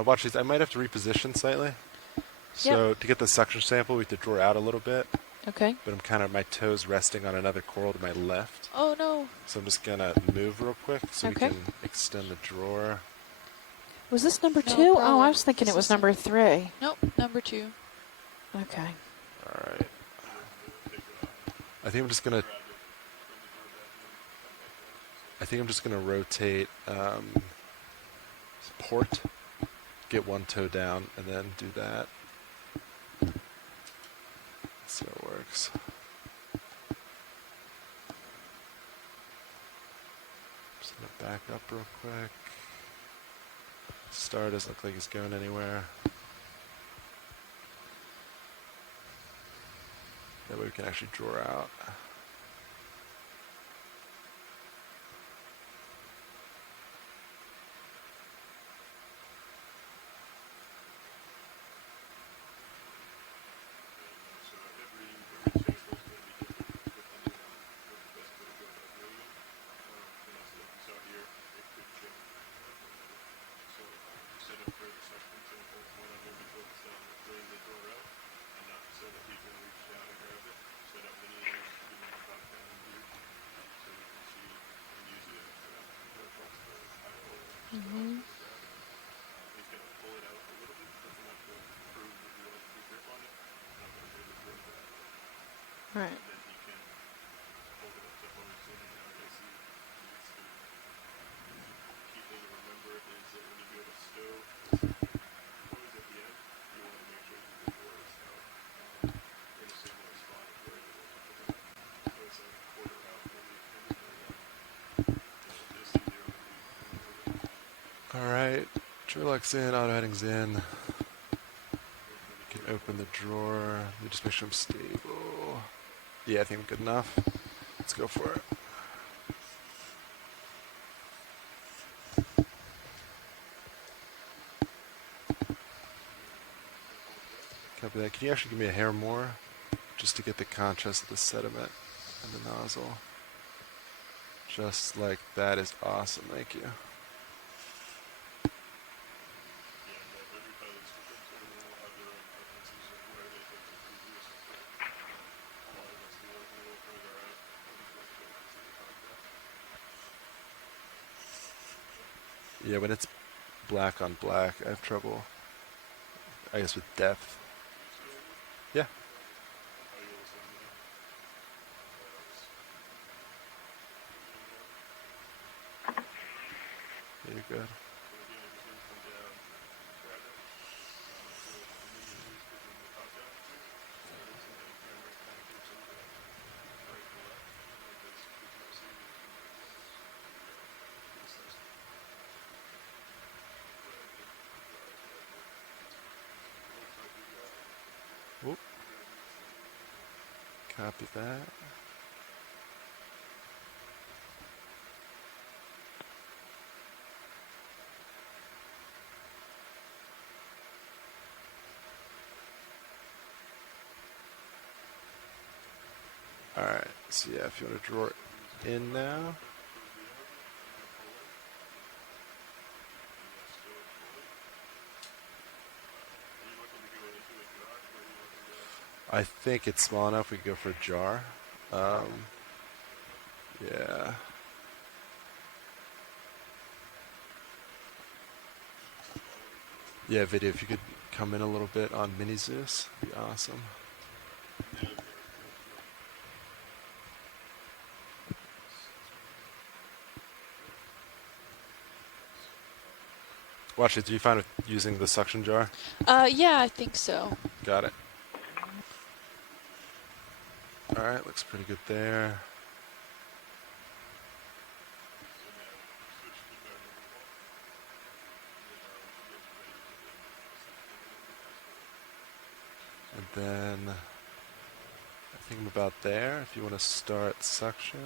Watch these. I might have to reposition slightly. So to get the suction sample, we have to draw out a little bit. Okay. But I'm kind of, my toes resting on another coral to my left. Oh, no. So I'm just going to move real quick so we can extend the drawer. Was this number No 2? Oh, problem. I was thinking This it was is number 3. Nope, number 2. Okay. All right. I think I'm just gonna rotate port, get one toe down, and then do that. See how it works. Just gonna back up real quick. Star doesn't look like he's going anywhere. That way we can actually draw out. Right. Alright, drawer lock's in, auto heading's in. You can open the drawer. Let me just make sure I'm stable. Yeah, I think I'm good enough. Let's go for it. Copy that. Can you actually give me a hair more? Just to get the contrast of the sediment and the nozzle. Just like that is awesome. Thank you. Yeah, when it's black on black, I have trouble, I guess, with depth. Yeah. Yeah, you're good. Whoop. Copy that. Alright, so yeah, if you want to draw it in now. I think it's small enough we can go for a jar. Yeah. Yeah, video, if you could come in a little bit on Mini Zeus, it'd be awesome. Watch it, do you find it using the suction jar? Yeah, I think so. Got it. Alright, looks pretty good there. And then I think I'm about there. If you want to start suction.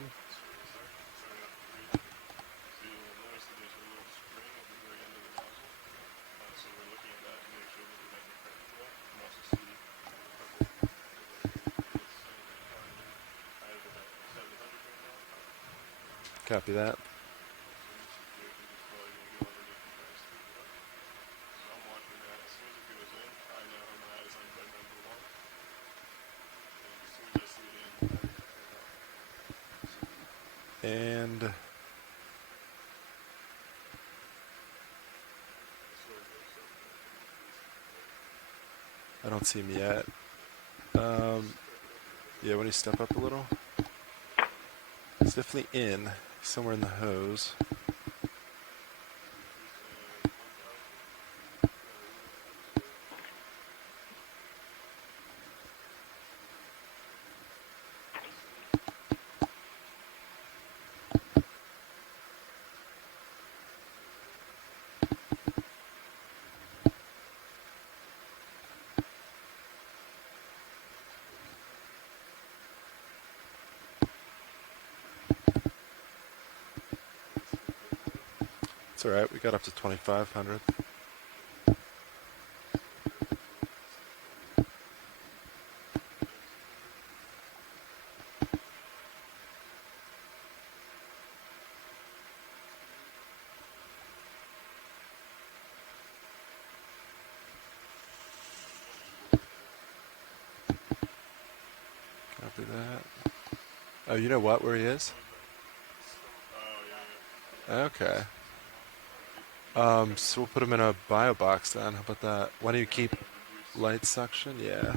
Copy that. And don't see him yet. Yeah, when you step up a little. He's definitely in. Somewhere in the hose. It's alright, we got up to 2,500. Copy that. Oh, you know what? Where he is? Okay. So we'll put him in a bio box then. How about that? Why don't you keep light suction? Yeah.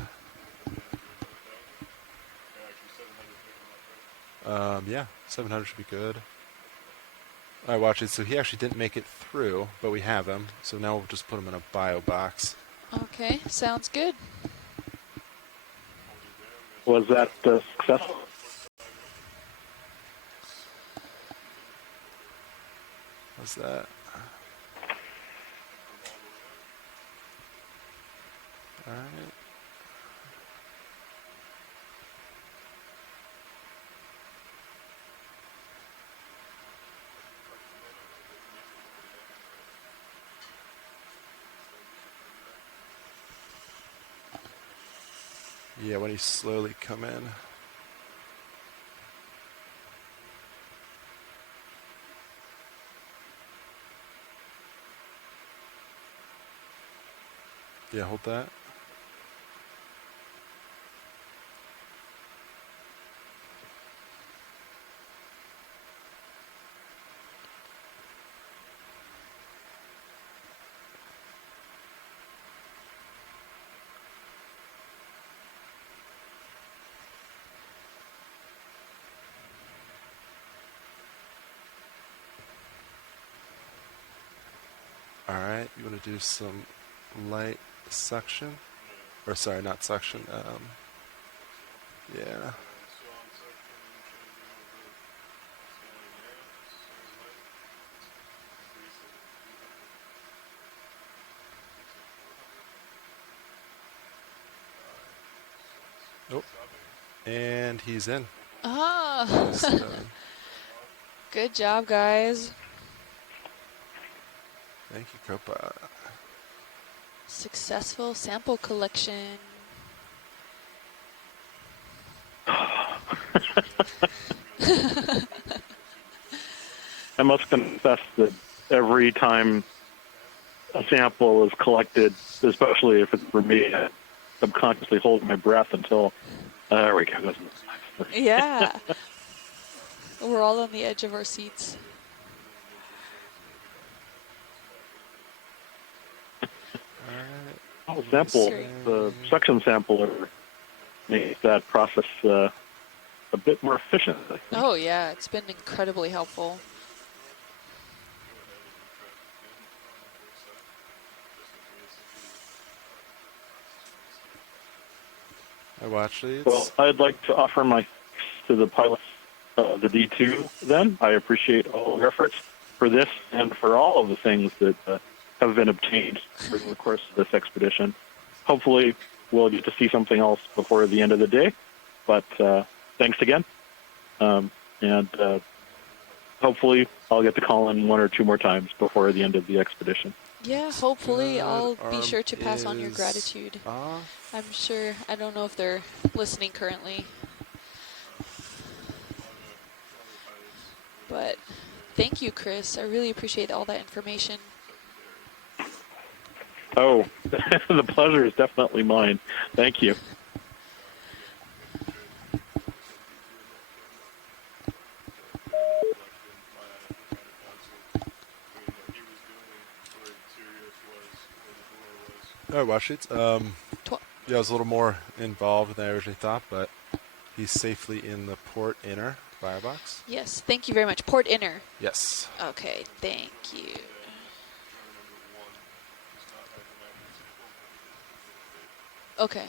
Yeah, 700 should be good. Alright, watch it. So he actually didn't make it through, but we have him. So now we'll just put him in a bio box. Okay, sounds good. Was that successful? What's that? Alright. Yeah, when you slowly come in. Yeah, hold that. Alright, you want to do some light suction? Or sorry, not suction. Yeah. Oh. And he's in. Ah. Good job, guys. Thank you, Copilot. Successful sample collection. I must confess that every time a sample is collected, especially if it's for me, I subconsciously hold my breath until, there we go. Yeah. We're all on the edge of our seats. Oh, sample, the suction sampler makes that process a bit more efficient. I think. Oh, yeah. It's been incredibly helpful. I watch these. Well, I'd like to offer my thanks to the pilots, the D2 then. I appreciate all your efforts for this and for all of the things that have been obtained during the course of this expedition. Hopefully, we'll get to see something else before the end of the day. But thanks again. And hopefully, I'll get to call in one or two more times before the end of the expedition. Yeah, hopefully I'll be sure to pass on your gratitude. I'm sure, I don't know if they're listening currently. But thank you, Chris. I really appreciate all that information. Oh, the pleasure is definitely mine. Thank you. Oh, watch it. Yeah, I was a little more involved than I originally thought, but he's safely in the port inner firebox. Yes, thank you very much. Port inner. Yes. Okay, thank you. Okay.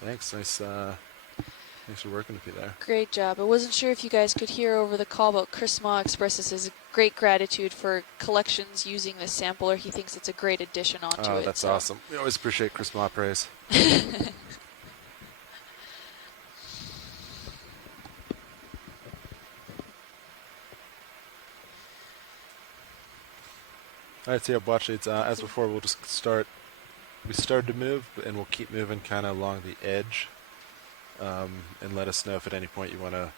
Thanks. Nice. Thanks for working with me there. Great job. I wasn't sure if you guys could hear over the call, but Chris Ma expresses his great gratitude for collections using this sampler. He thinks it's a great addition onto it. Oh, that's awesome. We always appreciate Chris Ma praise. All right, so yeah, watch it. As before, we'll just start. We started to move, and we'll keep moving kind of along the edge. And let us know if at any point you want to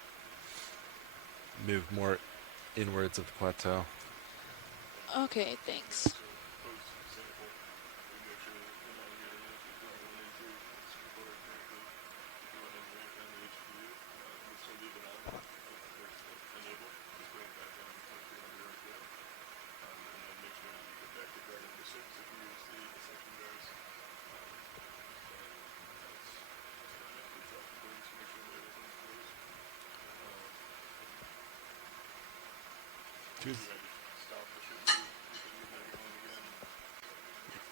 move more inwards of the plateau. Okay, thanks.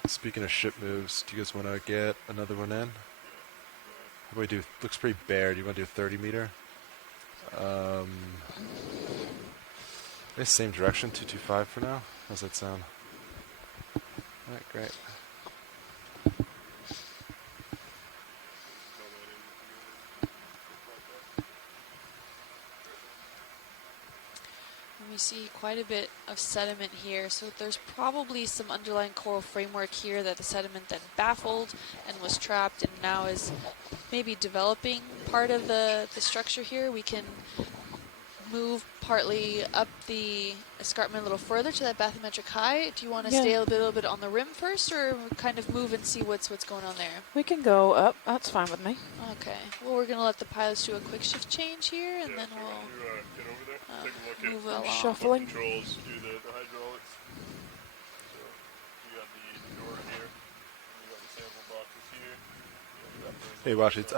Speaking of ship moves, do you guys want to get another one in? How do we do? Looks pretty bare. Do you want to do a 30 meter? I guess same direction, 225 for now. How's that sound? All right, great. We see quite a bit of sediment here, so there's probably some underlying coral framework here that the sediment then baffled and was trapped and now is maybe developing part of the structure here. We can move partly up the escarpment a little further to that bathymetric high. Do you want to stay a little bit on the rim first, or kind of move and see what's going on there? We can go up. That's fine with me. Okay. Well, we're going to let the pilots do a quick shift change here, and then we'll get over there. Take a look move at along. Shuffling. Controls, do the hydraulics. So you got the door here. You got the sample boxes here. Hey, Washit.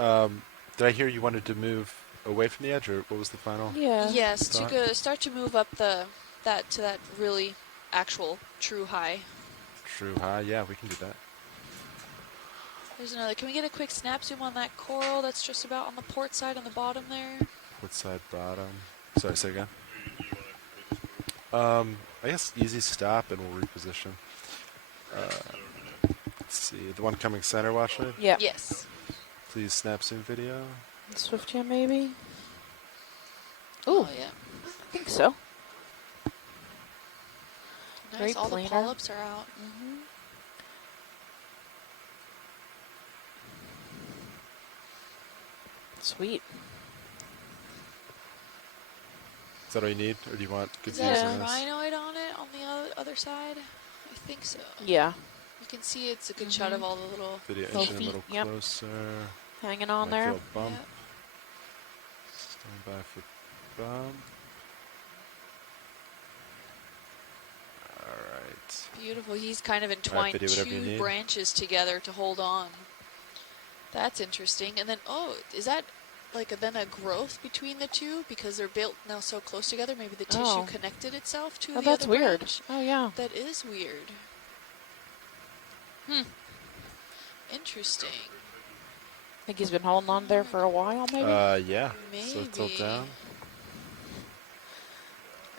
Did I hear you wanted to move away from the edge, or what was the final? Yeah. Yes, thought? to start to move up that really actual true high. True high. Yeah, we can do that. There's another. Can we get a quick snap zoom on that coral that's just about on the port side on the bottom there? Port side bottom. Sorry, say again. I guess easy stop and we'll reposition. Let's see. The one coming center, watch it? Yeah. Yes. Please snap zoom video. Swift jam, maybe? Oh, yeah. I think so. Nice. Very All planar. the polyps are out. Sweet. Is that all you need, or do you want good Is views that on a this? rhinoid on it on the other side? I think so. Yeah. You can see it's a good shot of all the little Video feet. in a little closer. Hanging on Might there. feel a bump. Stand by for bump. Alright. Beautiful. He's kind of entwined video, whatever you two need. branches together to hold on. That's interesting. And then, oh, is that like then a growth between the two because they're built now so close together? Maybe the tissue connected itself to the that's other weird. branch? Oh, yeah. That is weird. Interesting. Think he's been holding on there for a while, maybe? Yeah. So tilt Maybe. down.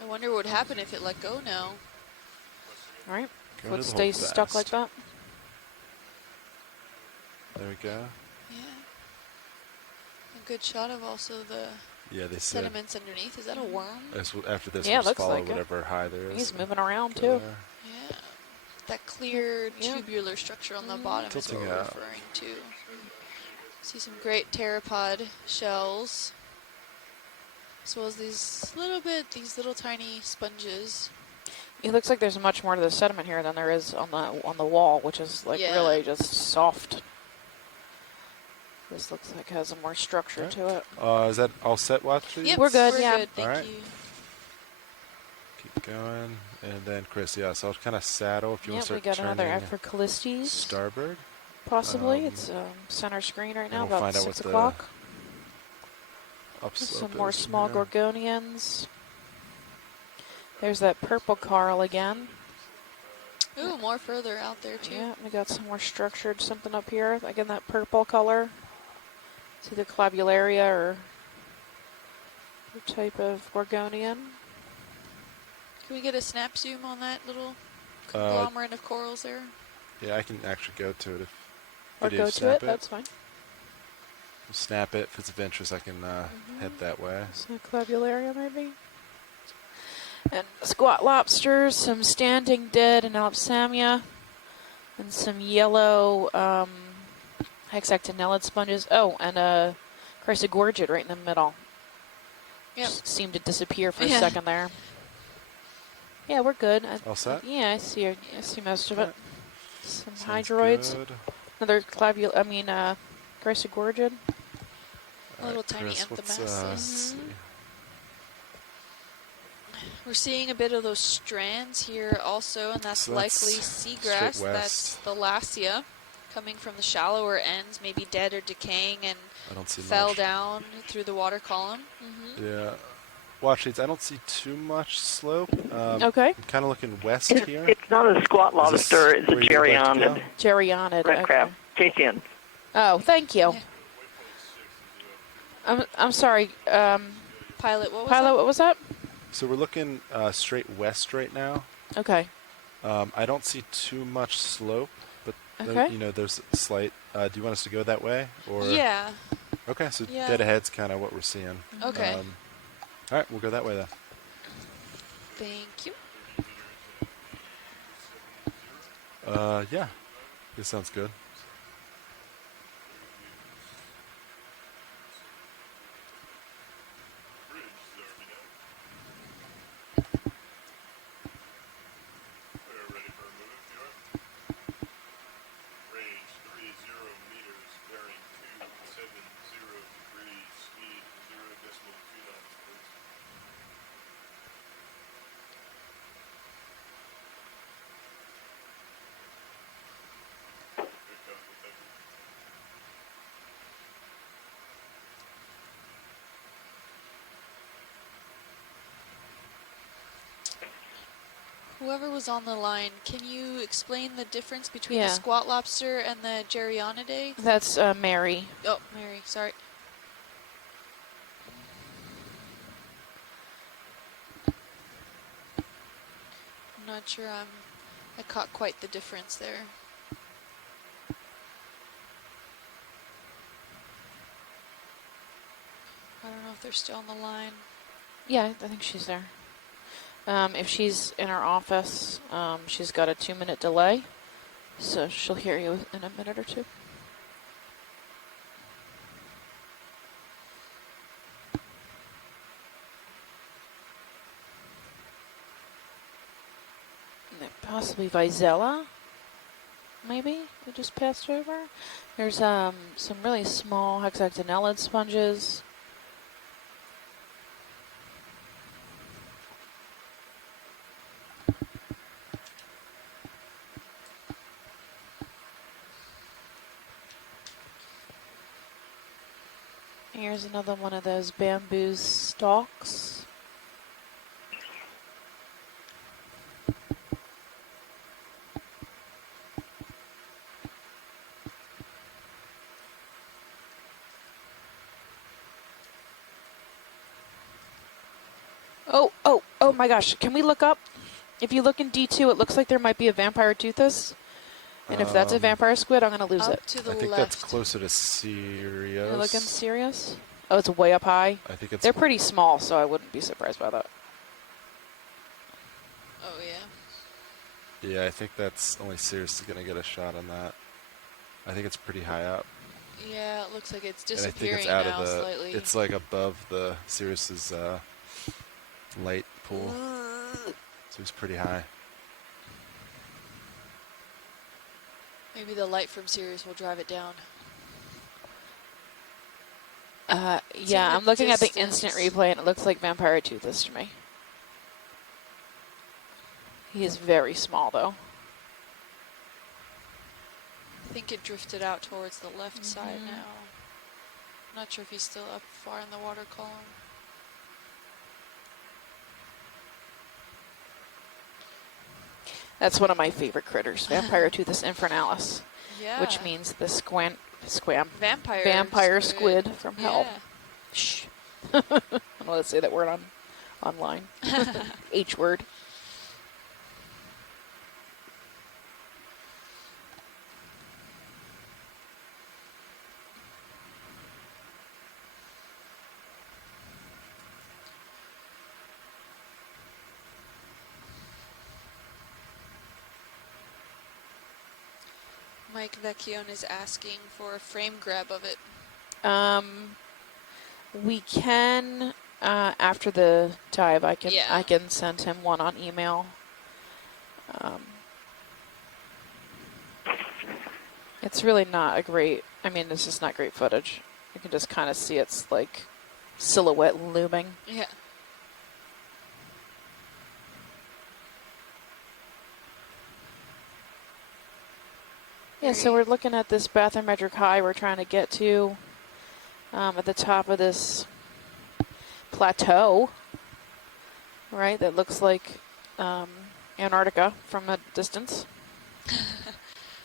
I wonder what would happen if it let go now. All right. Go Foot to the stays hold stuck fast. like that. There we go. Yeah. A good shot of also the Yeah, they said. sediments underneath. Is that a worm? After this, Yeah, we'll just looks follow like it. whatever high there is. He's moving around, Go too. there. Yeah. That clear tubular structure on the bottom is what Tilting we're out. referring to. See some great pteropod shells, as well as these little tiny sponges. It looks like there's much more to the sediment here than there is on the wall, which is like really just soft. This looks like it has more structure to it. Is that all set, Watch? Yep, we're good. We're yeah, good, thank All right. you. going. And then Chris, yeah, so I'll kind of saddle if you want to we start got another turning F for Callistes. starboard. Possibly. It's center screen right now, we'll about find out 6 what o'clock. Upslope Some more is from small here. Gorgonians. There's that purple coral again. Ooh, more further out there too. Yeah, we got some more structured something up here. Again, that purple color. It's either Clavularia or a type of Gorgonian. Can we get a snap zoom on that little conglomerate of corals there? Yeah, I can actually go to it if Or you go to snap it, that's fine. Snap it. If it's of interest, I can head that way. So Clavularia maybe. And squat lobsters, some standing dead and Alpsamia, and some yellow hexactinellid sponges. Oh, and a Chrysogorgid right in the middle. Yep. Just seemed to disappear for a second there. Yeah, we're good. All set? Yeah, I see most of it. Some Sounds hydroids. good. Another Chrysogorgid. A little tiny Chris, Anthemas. We're seeing a bit of those strands here also, and that's likely seagrass. That's the Lassia coming from the shallower ends, maybe dead or decaying and fell down through the water column. Yeah. Watch these. I don't see too much slope. Okay. I'm kind of looking west here. It's not a squat lobster. It's a gerionid. Gerionid. Red crab. JCN. Oh, thank you. I'm sorry. Pilot, what was Pilot, that? what was that? So we're looking straight west right now. Okay. I don't see too much slope, but Okay. there's a slight. Do you want us to go that way, or? Yeah. Okay, so Yeah. dead ahead's kind of what we're seeing. Okay. All right, we'll go that way then. Thank you. Yeah, this sounds good. Whoever was on the line, can you explain the difference between the Yeah. squat lobster and the Geryonidae? That's Mary. Oh, Mary, sorry. I'm not sure I caught quite the difference there. I don't know if they're still on the line. Yeah, I think she's there. If she's in her office, she's got a 2-minute delay, so she'll hear you in a minute or two. And then possibly Vizela, maybe, we just passed over. There's some really small hexactinellid sponges. Here's another one of those bamboo stalks. Oh my gosh, can we look up? If you look in D2, it looks like there might be a vampire toothus. And if that's a vampire squid, I'm going to lose it. To the I think left. that's closer to Sirius. You're looking serious? Oh, it's way up high? I think it's... They're pretty small, so I wouldn't be surprised by that. Oh, yeah. Yeah, I think that's only Sirius is going to get a shot on that. I think it's pretty high up. Yeah, it looks like it's And I think disappearing it's out now of the... slightly. It's like above the Sirius's light pool. So it's pretty high. Maybe the light from Sirius will drive it down. Yeah, I'm looking at the instant replay, and it looks like vampire toothus to me. He is very small, though. I think it drifted out towards the left side now. Not sure if he's still up far in the water column. That's one of my favorite critters, Vampiroteuthis infernalis. Yeah. Which means the Vampire vampire squid from hell. Yeah. Shh. I don't want to say that word online. H word. Mike Vecchione is asking for a frame grab of it. We can after the dive. I can send him one on email. It's really not a great. I mean, this is not great footage. You can just kind of see its like silhouette looming. Yeah. Yeah, so we're looking at this bathymetric high we're trying to get to at the top of this plateau, right, that looks like Antarctica from a distance.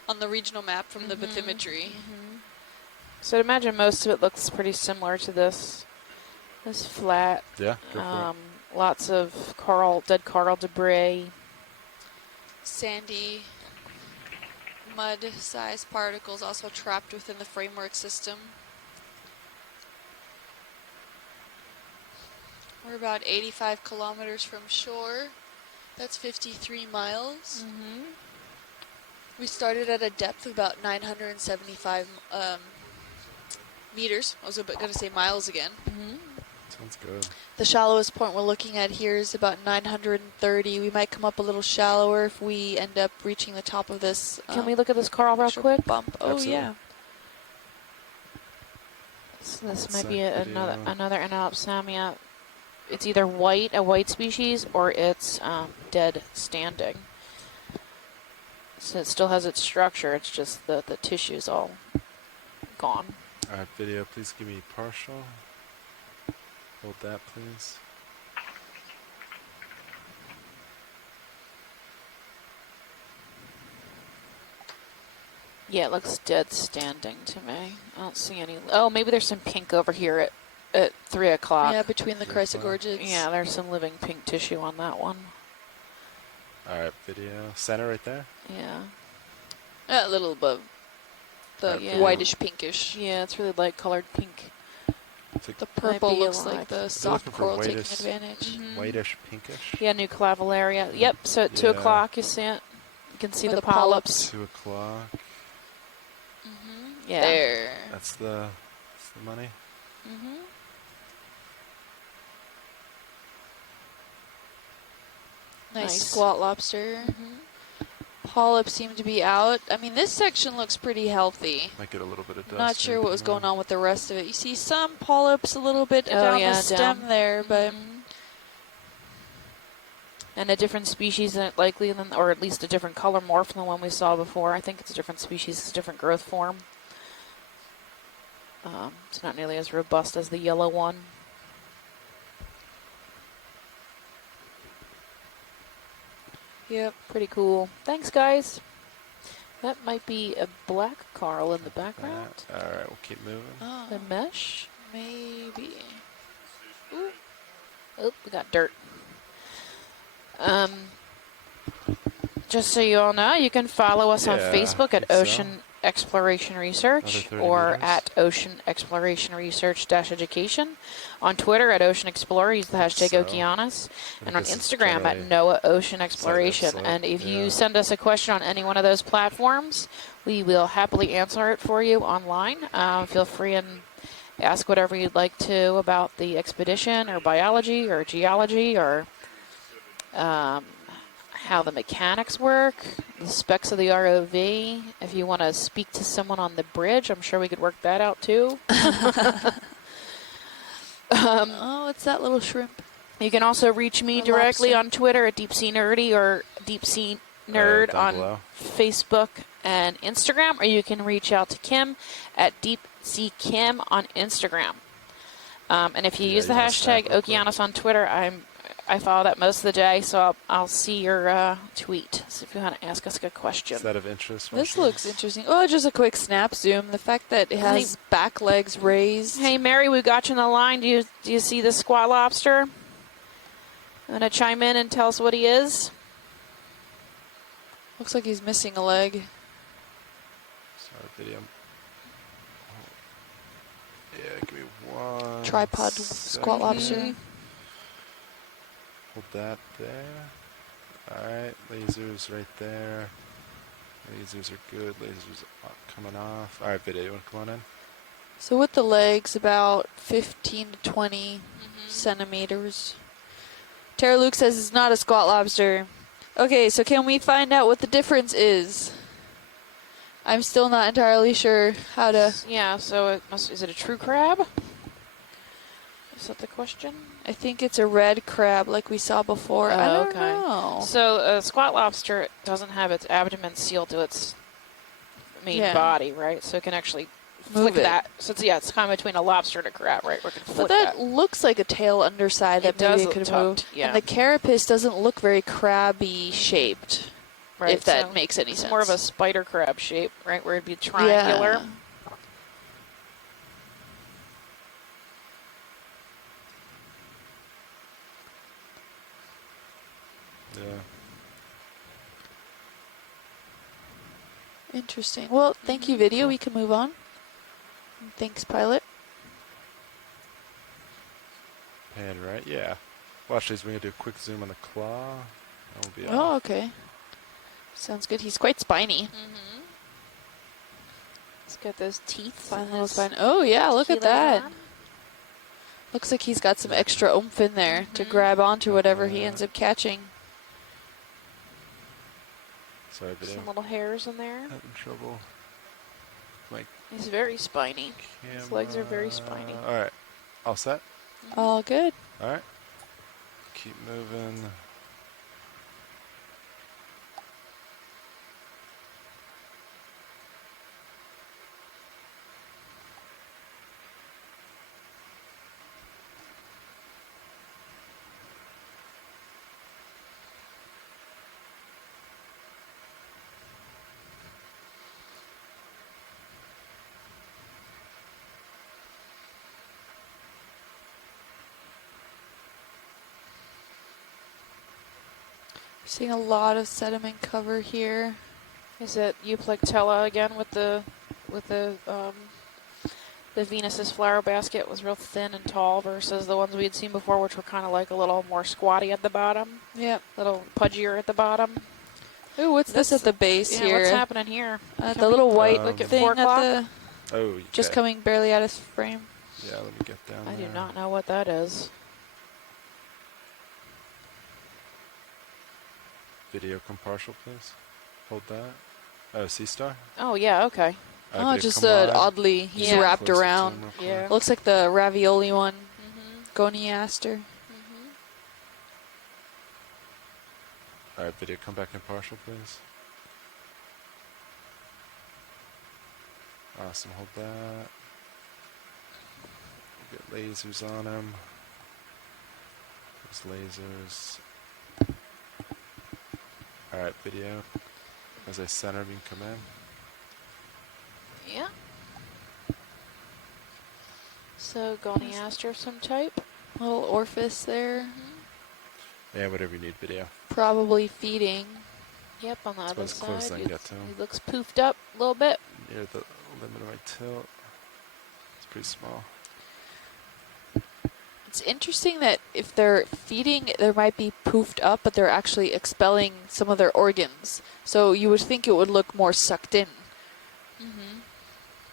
On the regional map from the bathymetry. So I'd imagine most of it looks pretty similar to this flat. Yeah, go for it. Lots of dead coral debris. Sandy mud-sized particles also trapped within the framework system. We're about 85 kilometers from shore. That's 53 miles. We started at a depth of about 975 meters. I was going to say miles again. Sounds good. The shallowest point we're looking at here is about 930. We might come up a little shallower if we end up reaching the top of this. Can we look at this coral real quick? Bump. Oh, Absolutely. yeah. So this might be another Analopsamia. It's either a white species, or it's dead standing. So it still has its structure. It's just the tissue's all gone. All right, video, please give me partial. Hold that, please. Yeah, it looks dead standing to me. I don't see any. Oh, maybe there's some pink over here at 3 o'clock. Yeah, between the chrysogorgids. Yeah, there's some living pink tissue on that one. All right, video. Center right there? Yeah. A little above the whitish pinkish. Yeah, it's really light colored pink. The purple looks like the soft coral taking advantage. Whitish pinkish? Yeah, new clavularia. Yep, so at 2 o'clock you see it. You can see the polyps. 2 o'clock. Yeah. There. That's the money? Nice squat lobster. Polyps seem to be out. I mean, this section looks pretty healthy. Might get a little bit of dust. Not sure what was going on with the rest of it. You see some polyps a little bit down the stem there, but... And a different species likely, or at least a different color morph than the one we saw before. I think it's a different species, it's a different growth form. It's not nearly as robust as the yellow one. Yep, pretty cool. Thanks, guys. That might be a black coral in the background. All right, we'll keep moving. The mesh? Maybe. Ooh. Oh, we got dirt. Just so you all know, you can follow us on Facebook at Ocean Exploration Research or at Ocean Exploration Research-Education. On Twitter at Ocean Explorer, use the hashtag Okeanos. And on Instagram at NOAA Ocean Exploration. And if you send us a question on any one of those platforms, we will happily answer it for you online. Feel free and ask whatever you'd like to about the expedition or biology or geology or how the mechanics work, the specs of the ROV. If you want to speak to someone on the bridge, I'm sure we could work that out too. Oh, it's that little shrimp. You can also reach me directly on Twitter at Deep Sea Nerdy or Deep Sea Nerd on below. Facebook and Instagram, or you can reach out to Kim at Deep Sea Kim on Instagram. And if you use the hashtag Okeanos on Twitter, I follow that most of the day, so I'll see your tweet. So if you want to ask us a good question. Is that of interest? This looks interesting. Oh, just a quick snap zoom. The fact that it has back legs raised. Hey, Mary, we got you on the line. Do you see the squat lobster? Want to chime in and tell us what he is? Looks like he's missing a leg. Sorry, video. Yeah, give me one. Tripod second. squat lobster. Hold that there. Alright, lasers right there. Lasers are good. Lasers are coming off. Alright, video, you want to come on in? So with the legs, about 15 to 20 centimeters. Tara Luke says it's not a squat lobster. Okay, so can we find out what the difference is? I'm still not entirely sure how to... Yeah, so is it a true crab? Is that the question? I think it's a red crab like we saw before. I don't know. So a squat lobster doesn't have its abdomen sealed to its main body, right? So it can actually flick that. So it's kind of between a lobster and a crab, right? Where it can flick but that looks like a tail underside that maybe it could move. Yeah. And the carapace doesn't look very crabby shaped, right, if that makes any sense. It's more of a spider crab shape, right? Where it'd be triangular. Yeah. Interesting. Well, thank you, video. We can move on. Thanks, pilot. Pan right, yeah. Watch these. We're going to do a quick zoom on the claw. That will be Oh, okay. Sounds good. He's quite spiny. He's got those teeth. Fine little spine. Oh, yeah, look at that. Looks like he's got some extra oomph in there to grab onto whatever he ends up catching. Sorry, video. Some little hairs in there. Having trouble. He's very spiny. His legs are very spiny. Alright. All set? All good. Alright. Keep moving. Seeing a lot of sediment cover here. Is it Euplectella again with the Venus's flower basket was real thin and tall versus the ones we had seen before, which were kind of like a little more squatty at the bottom. Yep. A little pudgier at the bottom. Ooh, what's this at the base here? What's happening here? The little white look at thing 4 at o'clock? the... Oh, okay. Just coming barely out of frame. Yeah, let me get down I there. do not know what that is. Video come partial, please. Hold that. Oh, sea star? Oh, yeah, okay. Oh, just oddly, he's wrapped around. Yeah. Looks like the ravioli one. Goniaster. Alright, video, come back in partial, please. Awesome, hold that. Get lasers on him. Those lasers. Alright, video. As I center, you can come in. Yeah. So, Goniaster of some type. Little orifice there. Yeah, whatever you need, video. Probably feeding. Yep, on the other as close as I side. can get to him. He looks poofed up a little bit. Near the limit of my tilt. It's pretty small. It's interesting that if they're feeding, they might be poofed up, but they're actually expelling some of their organs. So you would think it would look more sucked in.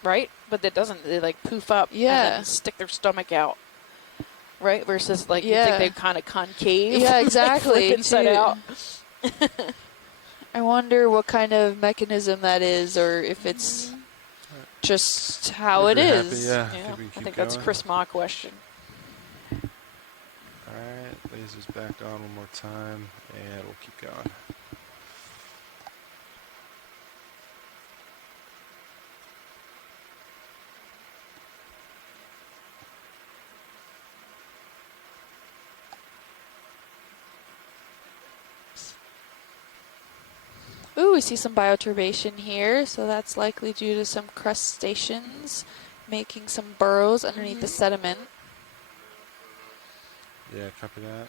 Right? But it doesn't. They like poof up and then stick their stomach out. Right? Versus like you think they kind of concave. Yeah, exactly. Like inside out. I wonder what kind of mechanism that is, or if it's just how it is. Yeah, I think that's a Chris Ma question. Alright, lasers back on one more time, and we'll keep going. Ooh, we see some bioturbation here, so that's likely due to some crustaceans making some burrows underneath the sediment. Yeah, copy that.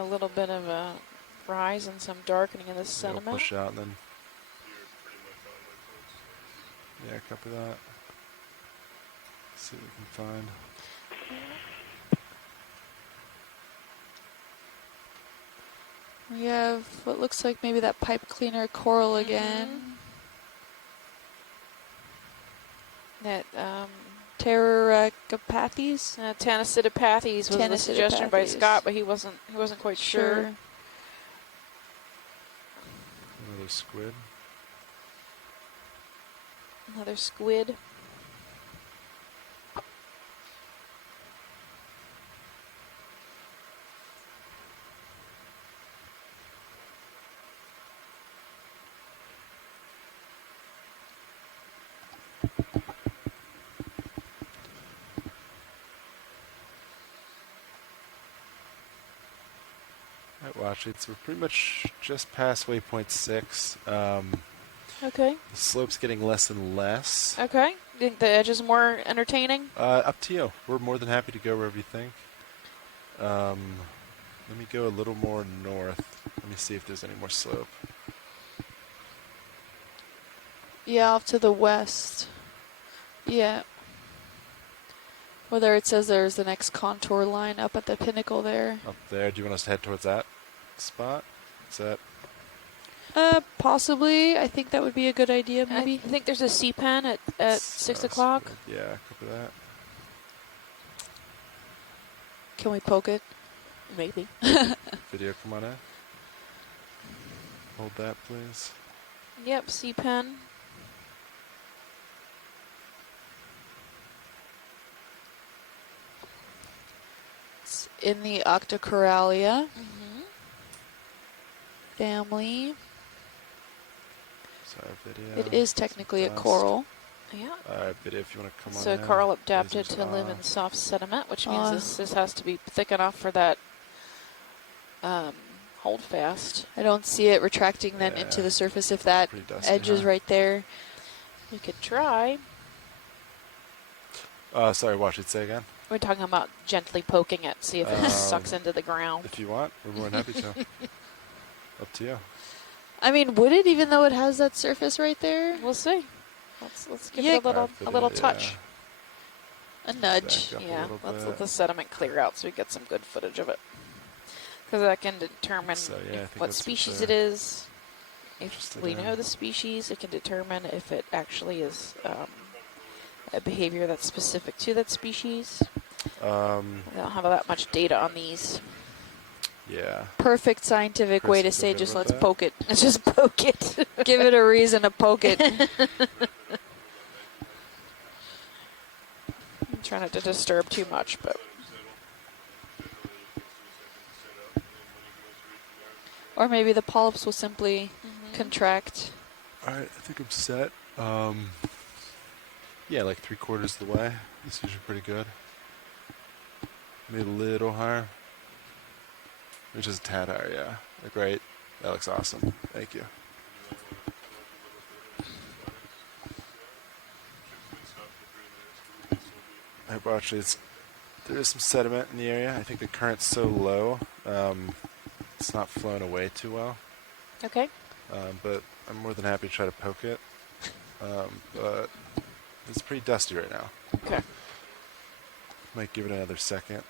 A little bit of a rise and some darkening of the sediment. It'll push out and then. Yeah, copy that. Let's see what we can find. We have what looks like maybe that pipe cleaner coral again. That Pterodactyls? Tanacidopathes was the suggestion by Scott, but he wasn't quite sure. Another squid. Another squid. Alright, watch it. So we're pretty much just past waypoint 6. Okay. The slope's getting less and less. Okay. You think the edge is more entertaining? Up to you. We're more than happy to go wherever you think. Let me go a little more north. Let me see if there's any more slope. Yeah, off to the west. Yeah. Whether it says there's the next contour line up at the pinnacle there. Up there. Do you want us to head towards that spot? Is that... Possibly. I think that would be a good idea, maybe. I think there's a C-pen at 6 o'clock. Yeah, copy that. Can we poke it? Maybe. Video, come on in. Hold that, please. Yep, C-pen. It's in the Octocoralia family. Sorry, video. It is technically a coral. Yeah. Alright, video, if you want to come on So in. coral adapted to live in soft sediment, which means this has to be thick enough for that hold fast. I don't see it retracting then into the surface if that edge is right there. We could try. Sorry, watch it. Say again. We're talking about gently poking it, see if it sucks into the ground. If you want, we're more than happy to. Up to you. I mean, would it, even though it has that surface right there? We'll see. Let's give it a little touch. A nudge. Yeah, let's let the sediment clear out so we get some good footage of it. Because that can determine what species it is. If we know the species, it can determine if it actually is a behavior that's specific to that species. We don't have that much data on these. Yeah. Perfect scientific way to say just let's poke it. Let's just poke it. Give it a reason to poke it. I'm trying not to disturb too much, but... Or maybe the polyps will simply contract. Alright, I think I'm set. Yeah, like 3/4 of the way. This is usually pretty good. Maybe a little higher. Which is a tad higher, yeah. Great. That looks awesome. Thank you. Actually, there is some sediment in the area. I think the current's so low, it's not flowing away too well. Okay. But I'm more than happy to try to poke it. But it's pretty dusty right now. Okay. Might give it another second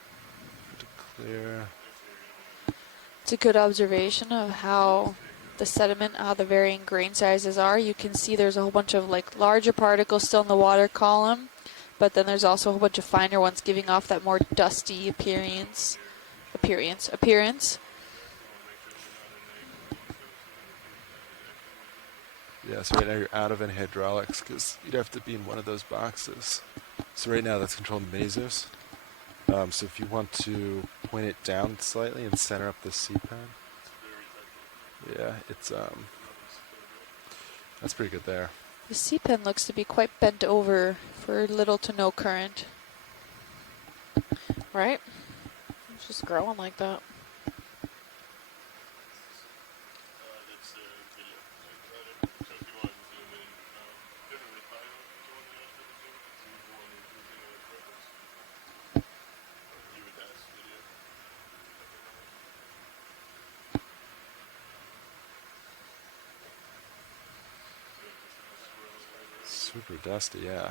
to clear. It's a good observation of how the sediment, how the varying grain sizes are. You can see there's a whole bunch of like larger particles still in the water column, but then there's also a whole bunch of finer ones giving off that more dusty appearance. Yeah, so right now you're out of any hydraulics because you'd have to be in one of those boxes. So right now that's controlling the mesos. So if you want to point it down slightly and center up the C-pen, yeah, it's that's pretty good there. The C-pen looks to be quite bent over for little to no current. Right? It's just growing like that. Super dusty, yeah.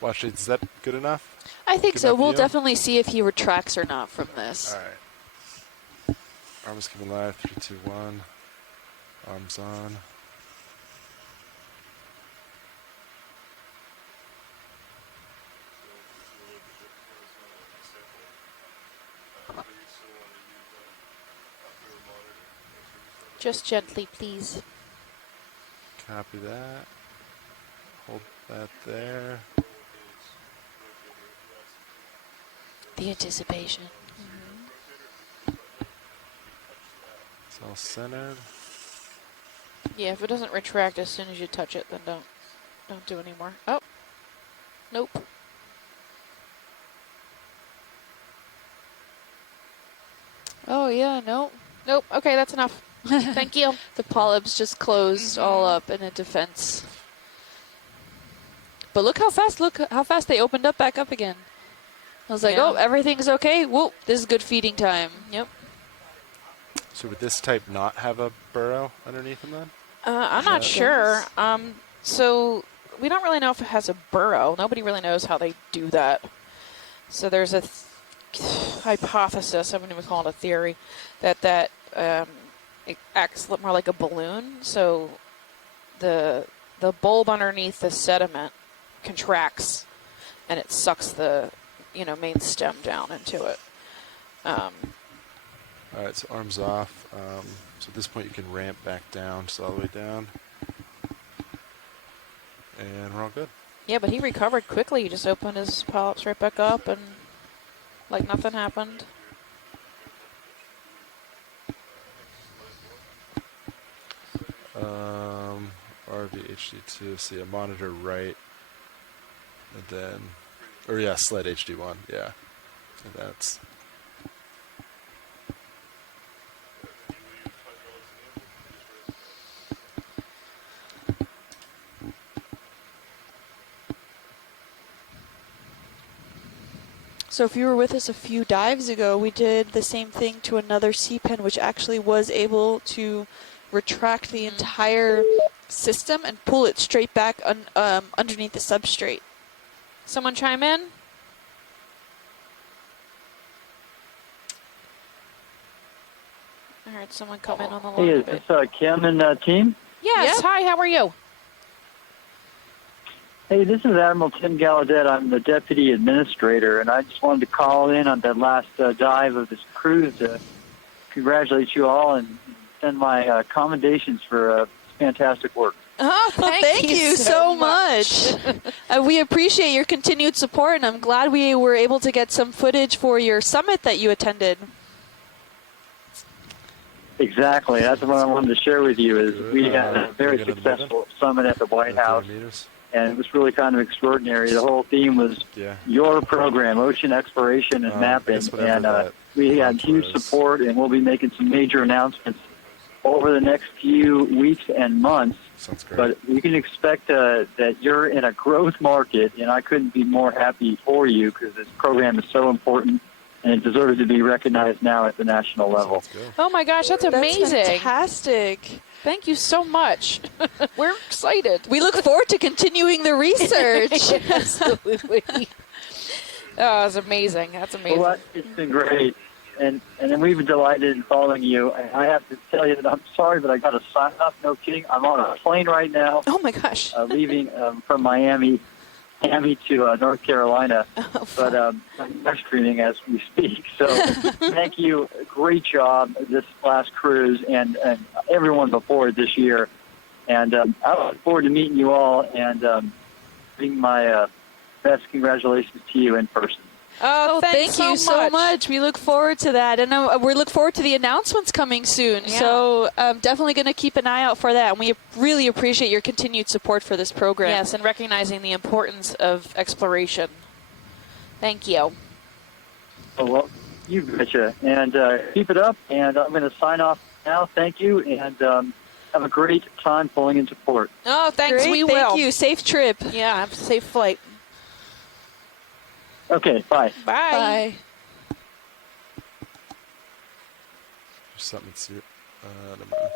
Watch it. Is that good enough? I think Good so. enough We'll view? definitely see if he retracts or not from this. All right. Arms coming live. 3, 2, 1. Arms on. Just gently, please. Copy that. Hold that there. The anticipation. It's all centered. Yeah, if it doesn't retract as soon as you touch it, then don't do any more. Oh. Nope. Oh, yeah, nope. Nope. Okay, that's enough. Thank you. The polyps just closed all up in a defense. But look how fast they opened up back up again. I was like, Yeah. oh, everything's okay. Whoa, this is good feeding time. Yep. So would this type not have a burrow underneath him then? I'm not sure. So we don't really know if it has a burrow. Nobody really knows how they do that. So there's a hypothesis, I wouldn't even call it a theory, that it acts more like a balloon. So the bulb underneath the sediment contracts, and it sucks the main stem down into it. All right, so arms off. So at this point you can ramp back down, just all the way down. And we're all good. Yeah, but he recovered quickly. He just opened his polyps right back up, and like nothing happened. RVHD2, see a monitor right, and then, or yeah, sled HD1, yeah. And that's. So if you were with us a few dives ago, we did the same thing to another sea pen, which actually was able to retract the entire system and pull it straight back underneath the substrate. Someone chime in? I heard someone come in on the line. Hey, is this Kim and team? Yes. Yep. Hi, how are you? Hey, this is Admiral Tim Gallaudet. I'm the Deputy Administrator, and I just wanted to call in on that last dive of this cruise to congratulate you all and send my commendations for fantastic work. Oh, thank you so much. We appreciate your continued support, and I'm glad we were able to get some footage for your summit that you attended. Exactly. That's what I wanted to share with you is we had a very successful summit at the White House, and it was really kind of extraordinary. The whole theme was your program, ocean exploration and mapping, and we had huge support, and we'll be making some major announcements over the next few weeks and months. Sounds great. But you can expect that you're in a growth market, and I couldn't be more happy for you because this program is so important, and it deserves to be recognized now at the national level. Oh my gosh, that's amazing. That's fantastic. Thank you so much. We're excited. We look forward to continuing the research. Absolutely. Oh, it's amazing. That's amazing. Well, it's been great. And then we've been delighted in following you. I have to tell you that I'm sorry, but I got to sign up. No kidding. I'm on a plane right now. Oh, my gosh. Leaving from Miami to North Carolina. But I'm live streaming as we speak. So thank you. Great job this last cruise and everyone before it this year. And I look forward to meeting you all and giving my best congratulations to you in person. Oh, thank you so much. We look forward to that. And we look forward to the announcements coming soon. Yeah. So definitely going to keep an eye out for that. And we really appreciate your continued support for this program. Yes, and recognizing the importance of exploration. Thank you. Oh, well, you betcha. And keep it up. And I'm going to sign off now. Thank you. And have a great time pulling into port. Oh, thanks. Great, We will. Thank you. Safe trip. Yeah, have a safe flight. Okay, bye. Bye. Bye. There's something that's here. Never mind.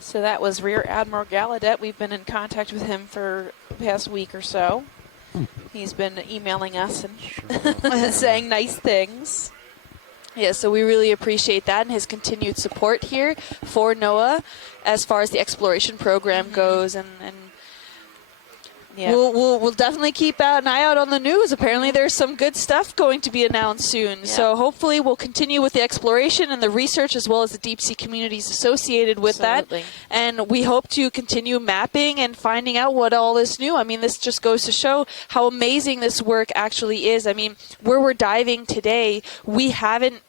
So that was Rear Admiral Gallaudet. We've been in contact with him for the past week or so. He's been emailing us and saying nice things. Yeah, so we really appreciate that and his continued support here for NOAA as far as the exploration program goes. And yeah. we'll definitely keep an eye out on the news. Apparently there's some good stuff going to be announced soon. Yeah. So hopefully we'll continue with the exploration and the research as well as the deep sea communities associated with Absolutely. that. And we hope to continue mapping and finding out what all is new. I mean, this just goes to show how amazing this work actually is. I mean, where we're diving today, we haven't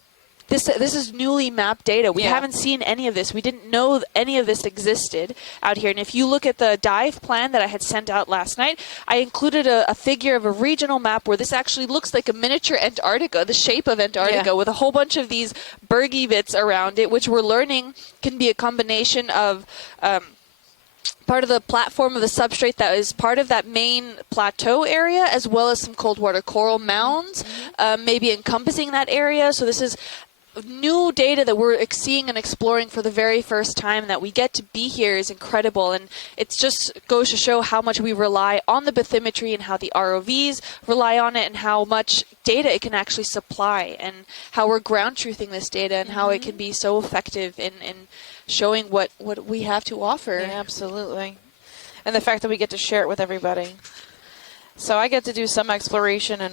This is newly mapped data. We haven't seen any of this. We didn't know any of this existed out here. And if you look at the dive plan that I had sent out last night, I included a figure of a regional map where this actually looks like a miniature Antarctica, the shape of Antarctica, with a whole bunch of these bergy bits around it, which we're learning can be a combination of part of the platform of the substrate that is part of that main plateau area, as well as some cold water coral mounds, maybe encompassing that area. So this is new data that we're seeing and exploring for the very first time. That we get to be here is incredible, and it just goes to show how much we rely on the bathymetry and how the ROVs rely on it and how much data it can actually supply, and how we're ground truthing this data and how it can be so effective in showing what we have to offer. Yeah, absolutely. And the fact that we get to share it with everybody. So I get to do some exploration in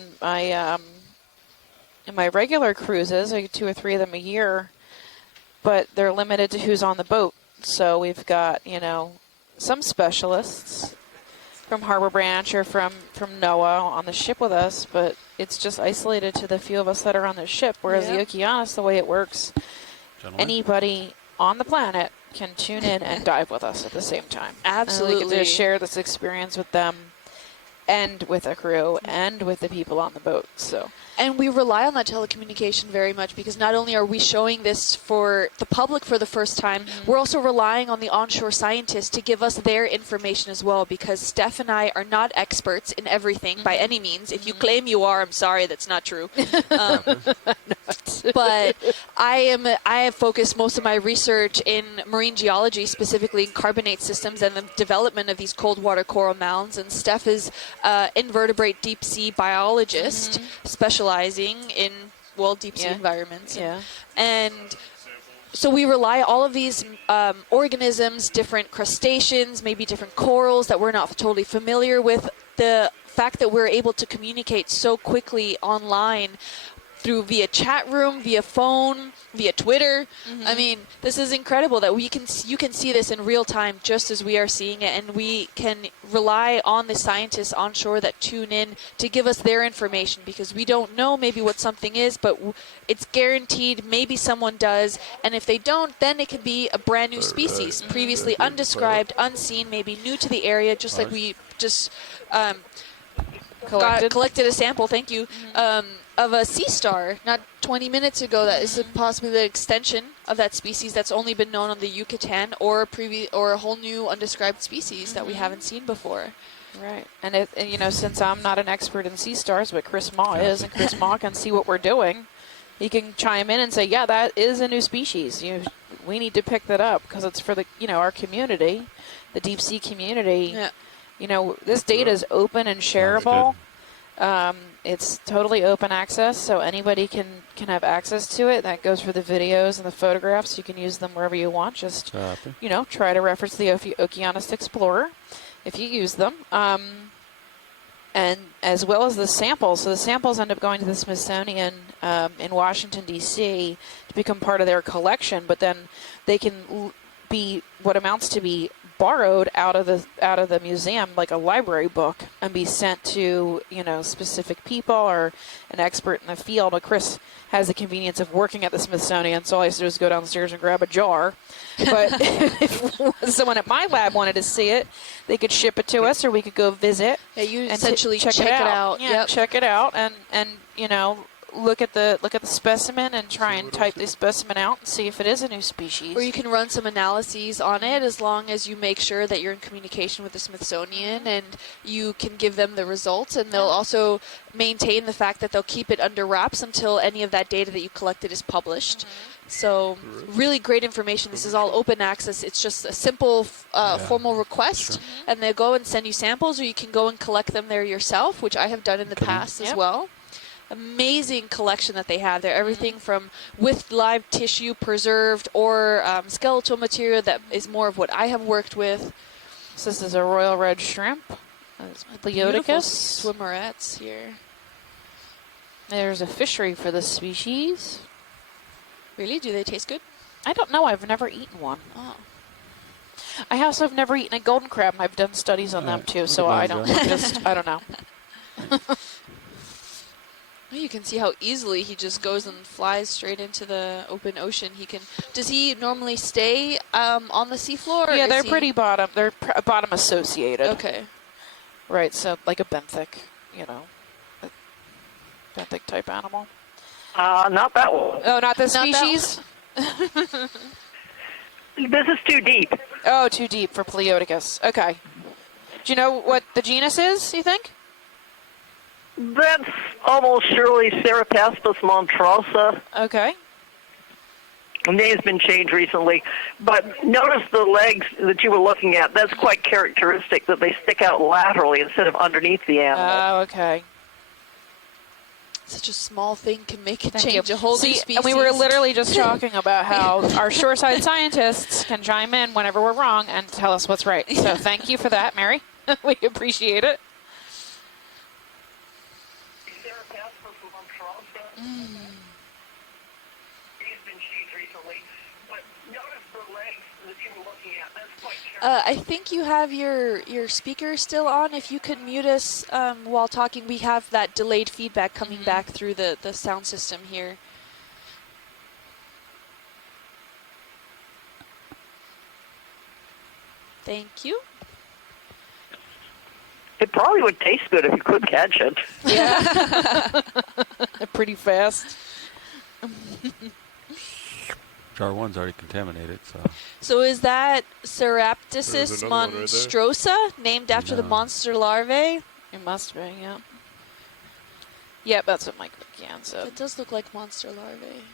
my regular cruises. I get 2 or 3 of them a year, but they're limited to who's on the boat. So we've got, some specialists from Harbor Branch or from NOAA on the ship with us, but it's just isolated to the few of us that are on the ship. Whereas the Okeanos, the way it works, anybody on the planet can tune in and dive with us at the same time. Absolutely. And we get to share this experience with them and with the crew and with the people on the boat. And we rely on that telecommunication very much, because not only are we showing this for the public for the first time, we're also relying on the onshore scientists to give us their information as well, because Steph and I are not experts in everything by any means. If you claim you are, I'm sorry, that's not true. But I have focused most of my research in marine geology, specifically in carbonate systems and the development of these cold water coral mounds. And Steph is invertebrate deep sea biologist, specializing in deep sea environments. And so we rely all of these organisms, different crustaceans, maybe different corals that we're not totally familiar with. The fact that we're able to communicate so quickly online via chat room, via phone, via Twitter. I mean, this is incredible that you can see this in real time just as we are seeing it, and we can rely on the scientists onshore that tune in to give us their information, because we don't know maybe what something is, but it's guaranteed maybe someone does, and if they don't, then it could be a brand new species, previously undescribed, unseen, maybe new to the area, just like we just collected a sample, thank you, of a sea star not 20 minutes ago. That is possibly the extension of that species that's only been known on the Yucatan, or a whole new undescribed species that we haven't seen before. Right. And since I'm not an expert in sea stars, but Chris Maw is, and Chris Maw can see what we're doing, he can chime in and say, yeah, that is a new species. We need to pick that up because it's for the our community, the deep sea community. This data is open and shareable. It's totally open access, so anybody can have access to it. That goes for the videos and the photographs. You can use them wherever you want. Just, try to reference the Okeanos Explorer if you use them. And as well as the samples. So the samples end up going to the Smithsonian in Washington, D.C. to become part of their collection, but then they can be what amounts to be borrowed out of the museum, like a library book, and be sent to specific people or an expert in the field. Well, Chris has the convenience of working at the Smithsonian, so all I have to do is go downstairs and grab a jar. But if someone at my lab wanted to see it, they could ship it to us, or we could go visit. Yeah, you and essentially check it out. Yeah, Yep. check it out, and look at the specimen and try and type the specimen out and see if it is a new species. Or you can run some analyses on it, as long as you make sure that you're in communication with the Smithsonian and you can give them the results. And they'll also maintain the fact that they'll keep it under wraps until any of that data that you collected is published. So really great information. This is all open access. It's just a simple formal request, and they'll go and send you samples, or you can go and collect them there yourself, which I have done in the past as well. Amazing collection that they have there. Everything from with live tissue preserved, or skeletal material that is more of what I have worked with. So this is a royal red shrimp. Beautiful Leodicus. swimmerettes here. There's a fishery for this species. Really? Do they taste good? I don't know. I've never eaten one. Oh. I also have never eaten a golden crab, and I've done studies on them too, so I don't know. You can see how easily he just goes and flies straight into the open ocean. Does he normally stay on the seafloor? Yeah, they're pretty bottom. They're bottom associated. Okay. Right, so like a benthic, a benthic type animal. Not that one. Oh, not this species? This is too deep. Oh, too deep for Pleodicus. Okay. Do you know what the genus is, you think? That's almost surely Cerathaspis montrosa. Okay. The name's been changed recently. But notice the legs that you were looking at. That's quite characteristic, that they stick out laterally instead of underneath the animal. Oh, okay. Such a small thing can make it change a whole new species. And we were literally just talking about how our shoreside scientists can chime in whenever we're wrong and tell us what's right. So thank you for that, Mary. We appreciate it. I think you have your speaker still on. If you could mute us while talking, we have that delayed feedback coming back through the sound system here. Thank you. It probably would taste good if you could catch it. Yeah. Pretty fast. Jar 1's already contaminated, so. So is that Seraptis monstrosa, named after the monster larvae? It must be, yeah. Yep, that's what Mike McCann said. It does look like monster larvae.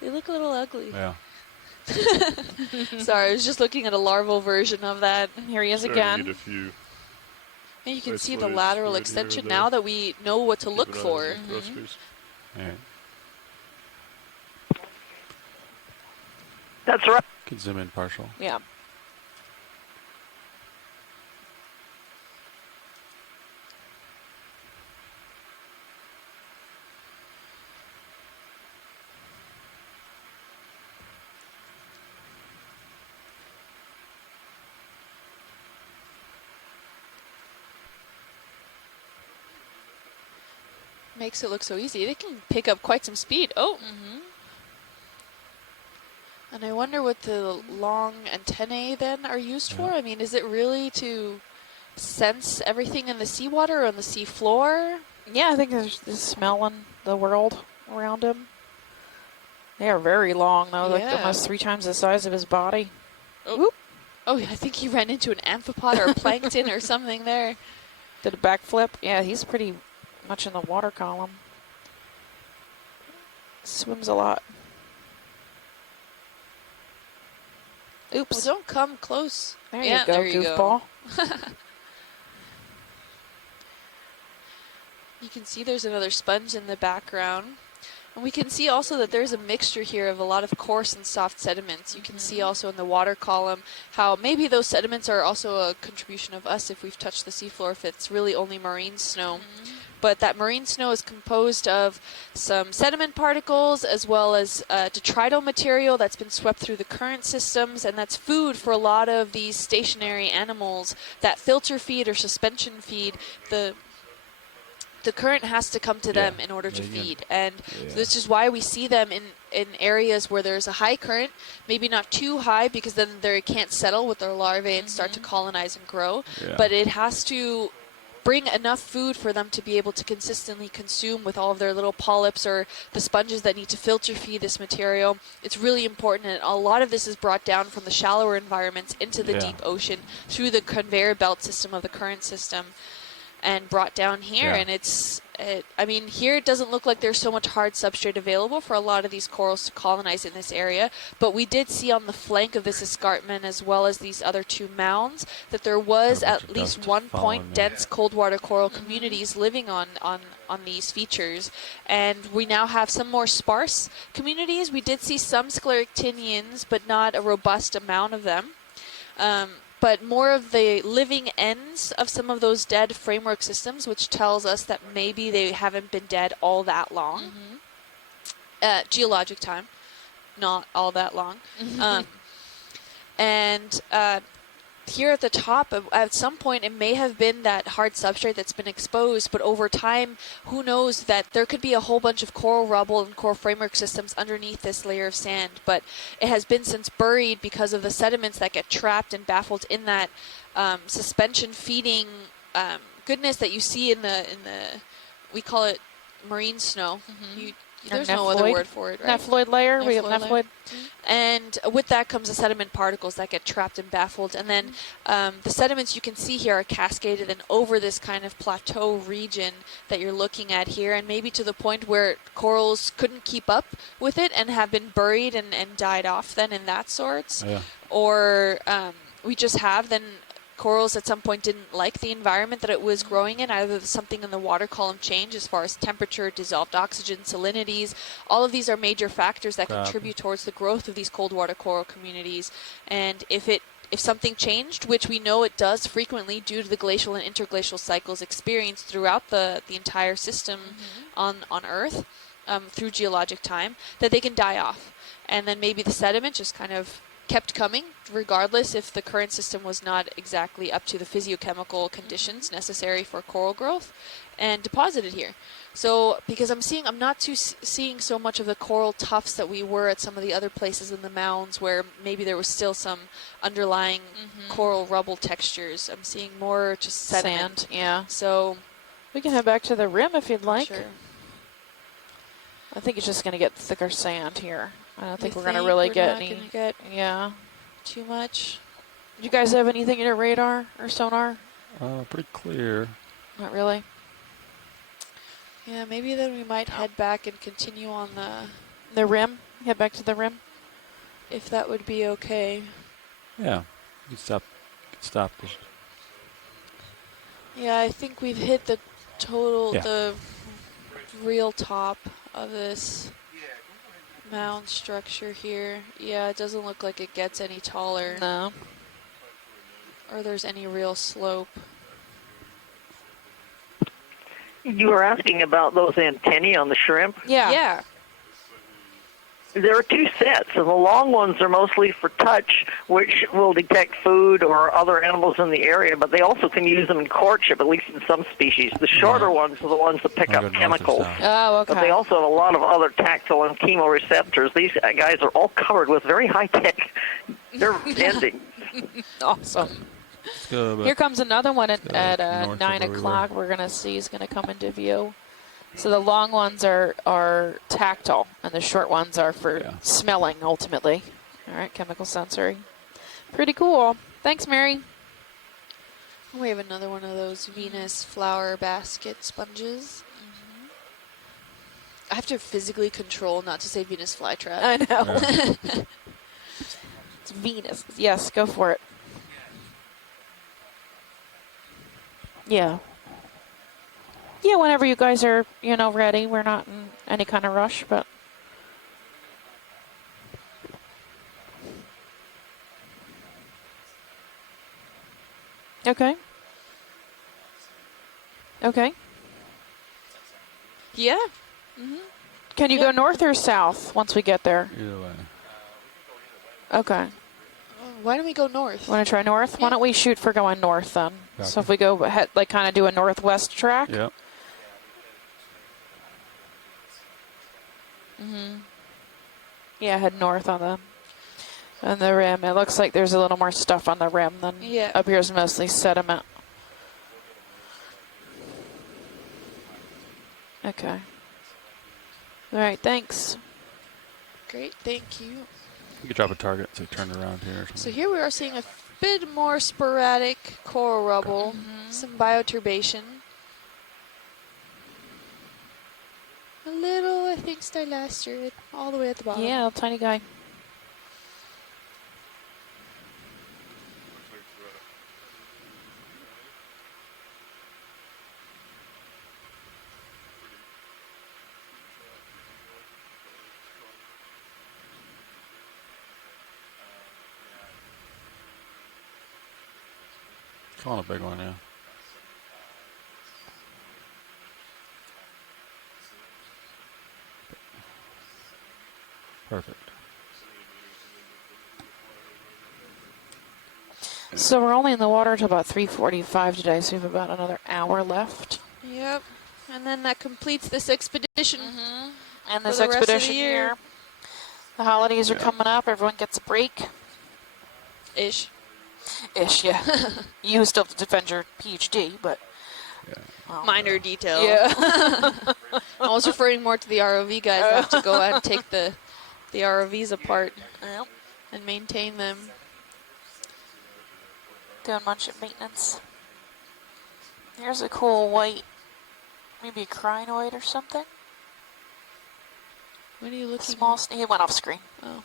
They look a little ugly. Yeah. Sorry, I was just looking at a larval version of that. And here he is again. And you can see the lateral extension now that we know what to look for. That's right. Can zoom in partial. Yeah. Makes it look so easy. They can pick up quite some speed. Oh. And I wonder what the long antennae then are used for. I mean, is it really to sense everything in the seawater or on the sea floor? Yeah, I think there's smelling the world around him. They are very long, though, like almost 3 times the size of his body. Oh. Oh, I think he ran into an amphipod or a plankton or something there. Did a backflip. Yeah, he's pretty much in the water column. Swims a lot. Oops. Well, don't come close. There you go, goofball. You can see there's another sponge in the background. And we can see also that there's a mixture here of a lot of coarse and soft sediments. You can see also in the water column how maybe those sediments are also a contribution of us if we've touched the seafloor, if it's really only marine snow. But that marine snow is composed of some sediment particles as well as detrital material that's been swept through the current systems, and that's food for a lot of these stationary animals that filter feed or suspension feed. The current has to come to them in order to feed. And so this is why we see them in areas where there's a high current, maybe not too high because then they can't settle with their larvae and start to colonize and grow. But it has to bring enough food for them to be able to consistently consume with all of their little polyps or the sponges that need to filter feed this material. It's really important, and a lot of this is brought down from the shallower environments into the deep ocean through the conveyor belt system of the current system and brought down here. And I mean, here it doesn't look like there's so much hard substrate available for a lot of these corals to colonize in this area, but we did see on the flank of this escarpment as well as these other two mounds that there was at least one point dense cold water coral communities living on these features, and we now have some more sparse communities. We did see some scleractinians, but not a robust amount of them. But more of the living ends of some of those dead framework systems, which tells us that maybe they haven't been dead all that long. Geologic time, not all that long. And here at the top, at some point, it may have been that hard substrate that's been exposed, but over time, who knows that there could be a whole bunch of coral rubble and coral framework systems underneath this layer of sand, but it has been since buried because of the sediments that get trapped and baffled in that suspension feeding goodness that you see in the we call it marine snow. There's no other word for it, right? Nephloid layer. We have nephloid. And with that comes the sediment particles that get trapped and baffled. And then the sediments you can see here are cascaded and over this kind of plateau region that you're looking at here, and maybe to the point where corals couldn't keep up with it and have been buried and died off then in that sorts. Or we just have then corals at some point didn't like the environment that it was growing in. Either something in the water column changed as far as temperature, dissolved oxygen, salinities. All of these are major factors that contribute towards the growth of these cold water coral communities. And if something changed, which we know it does frequently due to the glacial and interglacial cycles experienced throughout the entire system on Earth through geologic time, that they can die off. And then maybe the sediment just kind of kept coming, regardless if the current system was not exactly up to the physiochemical conditions necessary for coral growth, and deposited here. So, because I'm not seeing so much of the coral tufts that we were at some of the other places in the mounds where maybe there was still some underlying coral rubble textures. I'm seeing more just sediment. Sand, So, we can head back to the rim if you'd like. Sure. I think it's just going to get thicker sand here. I don't think we're going to really get any. Too much. Do you guys have anything in your radar or sonar? Pretty clear. Not really. Yeah, maybe then we might head back and continue on the rim. Head back to the rim, if that would be okay. Yeah, you can stop. Yeah, I think we've hit the the real top of this mound structure here. Yeah, it doesn't look like it gets any taller. No. Or there's any real slope. You were asking about those antennae on the shrimp? Yeah. There are two sets, and the long ones are mostly for touch, which will detect food or other animals in the area, but they also can use them in courtship, at least in some species. The shorter ones are the ones that pick up chemicals. Oh, okay. But they also have a lot of other tactile and chemoreceptors. These guys are all covered with very high-tech nerve endings. Awesome. Here comes another one at 9 o'clock. We're going to see is going to come into view. So the long ones are tactile, and the short ones are for smelling, ultimately. All right, chemical sensory. Pretty cool. Thanks, Mary. We have another one of those Venus flower basket sponges. I have to physically control not to say Venus flytrap. I know. It's Venus. Yes, go for it. Yeah. Yeah, whenever you guys are, ready. We're not in any kind of rush, but. Okay. Okay. Yeah. Mm-hmm. Can you go north or south once we get there? Either way. Okay. Why don't we go north? Want to try north? Why don't we shoot for going north then? Copy. So if we go ahead, like kind of do a northwest track. Yep. Yeah, head north on the rim. It looks like there's a little more stuff on the rim than up here is mostly sediment. Okay. All right, thanks. Great, thank you. You could drop a target, say turn around here or something. So here we are seeing a bit more sporadic coral rubble, some bioturbation. A little, I think, stylaster all the way at the bottom. Yeah, tiny guy. Calling a big one, yeah. Perfect. So we're only in the water until about 3:45 today, so we have about another hour left. Yep. And then that completes this expedition. And for this the rest of the expedition year. here, the holidays are coming up. Everyone gets a break. Ish, yeah. You still have to defend your PhD, but... minor detail. Yeah. I was referring more to the ROV guys that have to go out and take the ROVs apart and maintain them. Doing a bunch of maintenance. Here's a cool white, maybe a crinoid or something. What are you looking Small, he went off screen. Oh.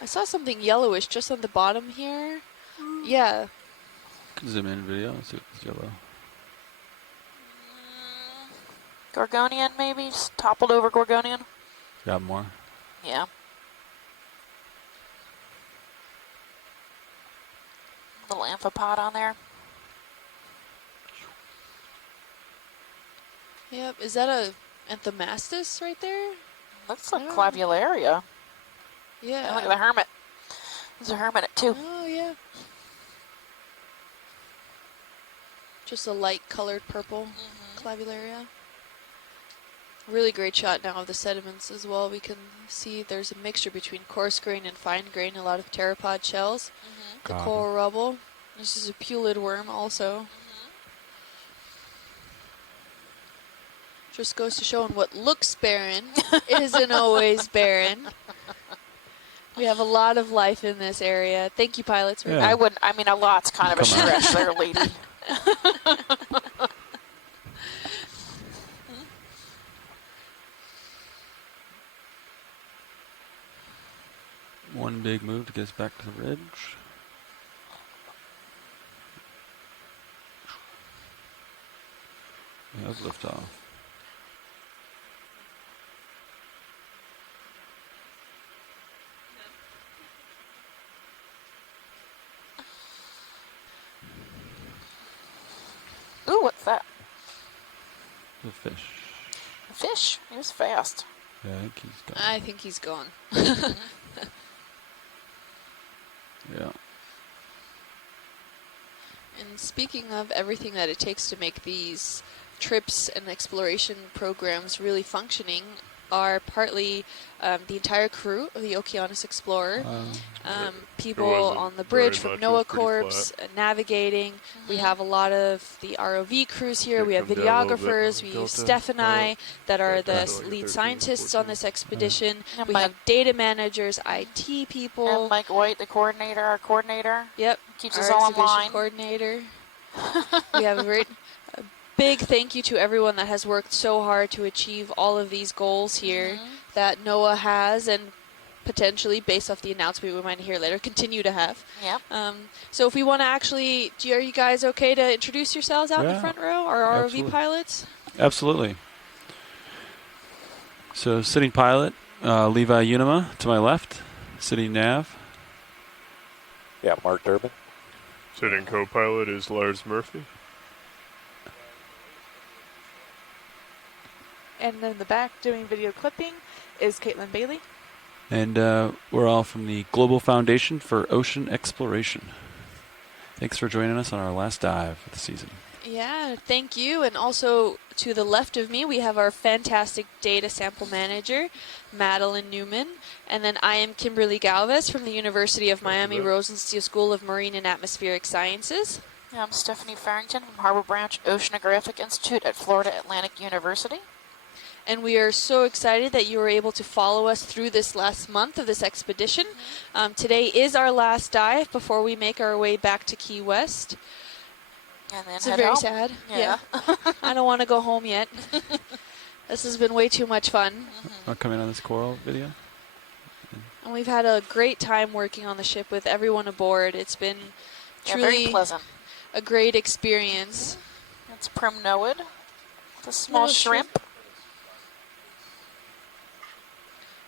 I saw something yellowish just on the bottom here. Yeah. Zoom in video, see if it's yellow. Gorgonian, maybe? Just toppled over Gorgonian? Got more? Yeah. Little amphipod on there. Yep. Is that a Anthomastus right there? Looks like Clavularia. Yeah. And look at the hermit. There's a hermit too. Oh, yeah. Just a light colored purple Clavularia. Really great shot now of the sediments as well. We can see there's a mixture between coarse grain and fine grain, a lot of pteropod shells. The coral rubble. This is a pulid worm also. Just goes to show what looks barren isn't always barren. We have a lot of life in this area. Thank you, pilots. Yeah. I mean, a lot's kind of a stretch there, lady. One big move to get us back to the ridge. Yeah, let's lift off. Ooh, what's that? The fish. A fish? He was fast. Yeah, I think he's gone. I think he's gone. Yeah. And speaking of everything that it takes to make these trips and exploration programs really functioning are partly the entire crew of the Okeanos Explorer, people on the bridge from NOAA Corps navigating. We have a lot of the ROV crews here. We have videographers. We have Steph and I that are the lead scientists on this expedition. And we have data managers, IT people. And Mike White, the coordinator, our coordinator. Yep. Keeps our us all in exhibition line. Coordinator. We have a big thank you to everyone that has worked so hard to achieve all of these goals here that NOAA has and potentially, based off the announcement we might hear later, continue to have. Yep. So if we want to actually, are you guys okay to introduce yourselves out in the front row, our ROV Absolutely. pilots? Absolutely. So sitting pilot, Levi Unima to my left. Sitting nav. Yeah, Mark Durbin. Sitting co-pilot is Lars Murphy. And in the back doing video clipping is Caitlin Bailey. And we're all from the Global Foundation for Ocean Exploration. Thanks for joining us on our last dive of the season. Yeah, thank you. And also to the left of me, we have our fantastic data sample manager, Madeline Newman. And then I am Kimberly Galvez from the University of Miami Rosenstiel School of Marine and Atmospheric Sciences. I'm Stephanie Farrington from Harbor Branch Oceanographic Institute at Florida Atlantic University. And we are so excited that you were able to follow us through this last month of this expedition. Today is our last dive before we make our way back to Key West. And then It's very sad. Yeah. I don't want to go home yet. This has been way too much fun. Want to come in on this coral video? And we've had a great time working on the ship with everyone aboard. It's been truly very pleasant. A great experience. It's primnoid, the small shrimp.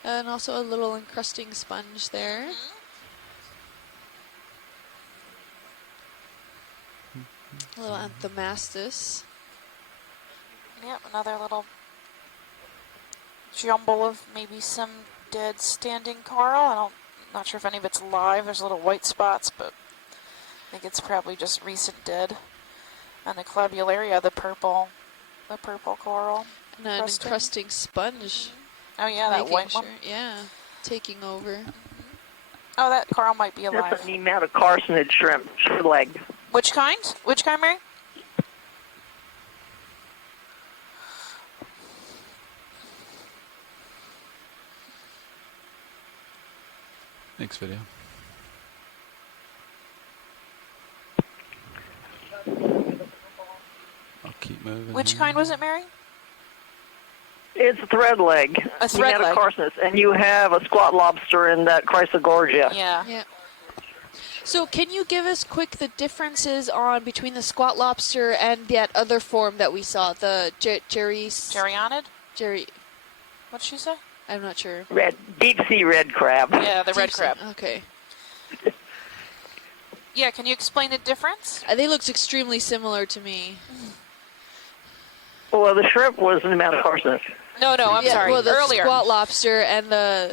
And also a little encrusting sponge there. A little Anthomastus. Yep, another little jumble of maybe some dead standing coral. I'm not sure if any of it's alive. There's little white spots, but I think it's probably just recent dead. And the Clavularia, the purple coral. And an encrusting sponge. Oh yeah, that white one. Yeah, taking over. Oh, that coral might be alive. That's a nematocarcinid shrimp, leg. Which kind? Which kind, Mary? Next video. I'll keep moving. Which kind was it, Mary? It's a thread leg. A thread leg. Nematocarcinus, and you have a squat lobster in that Chrysogorgia. Yeah. So can you give us quick the differences on between the squat lobster and that other form that we saw, the Gerionid? What did she say? I'm not sure. Deep sea red crab. Yeah, the red crab. Okay. Yeah, can you explain the difference? They looked extremely similar to me. Well, the shrimp was nematocarcinus. No, I'm sorry. Well, the earlier. squat lobster and the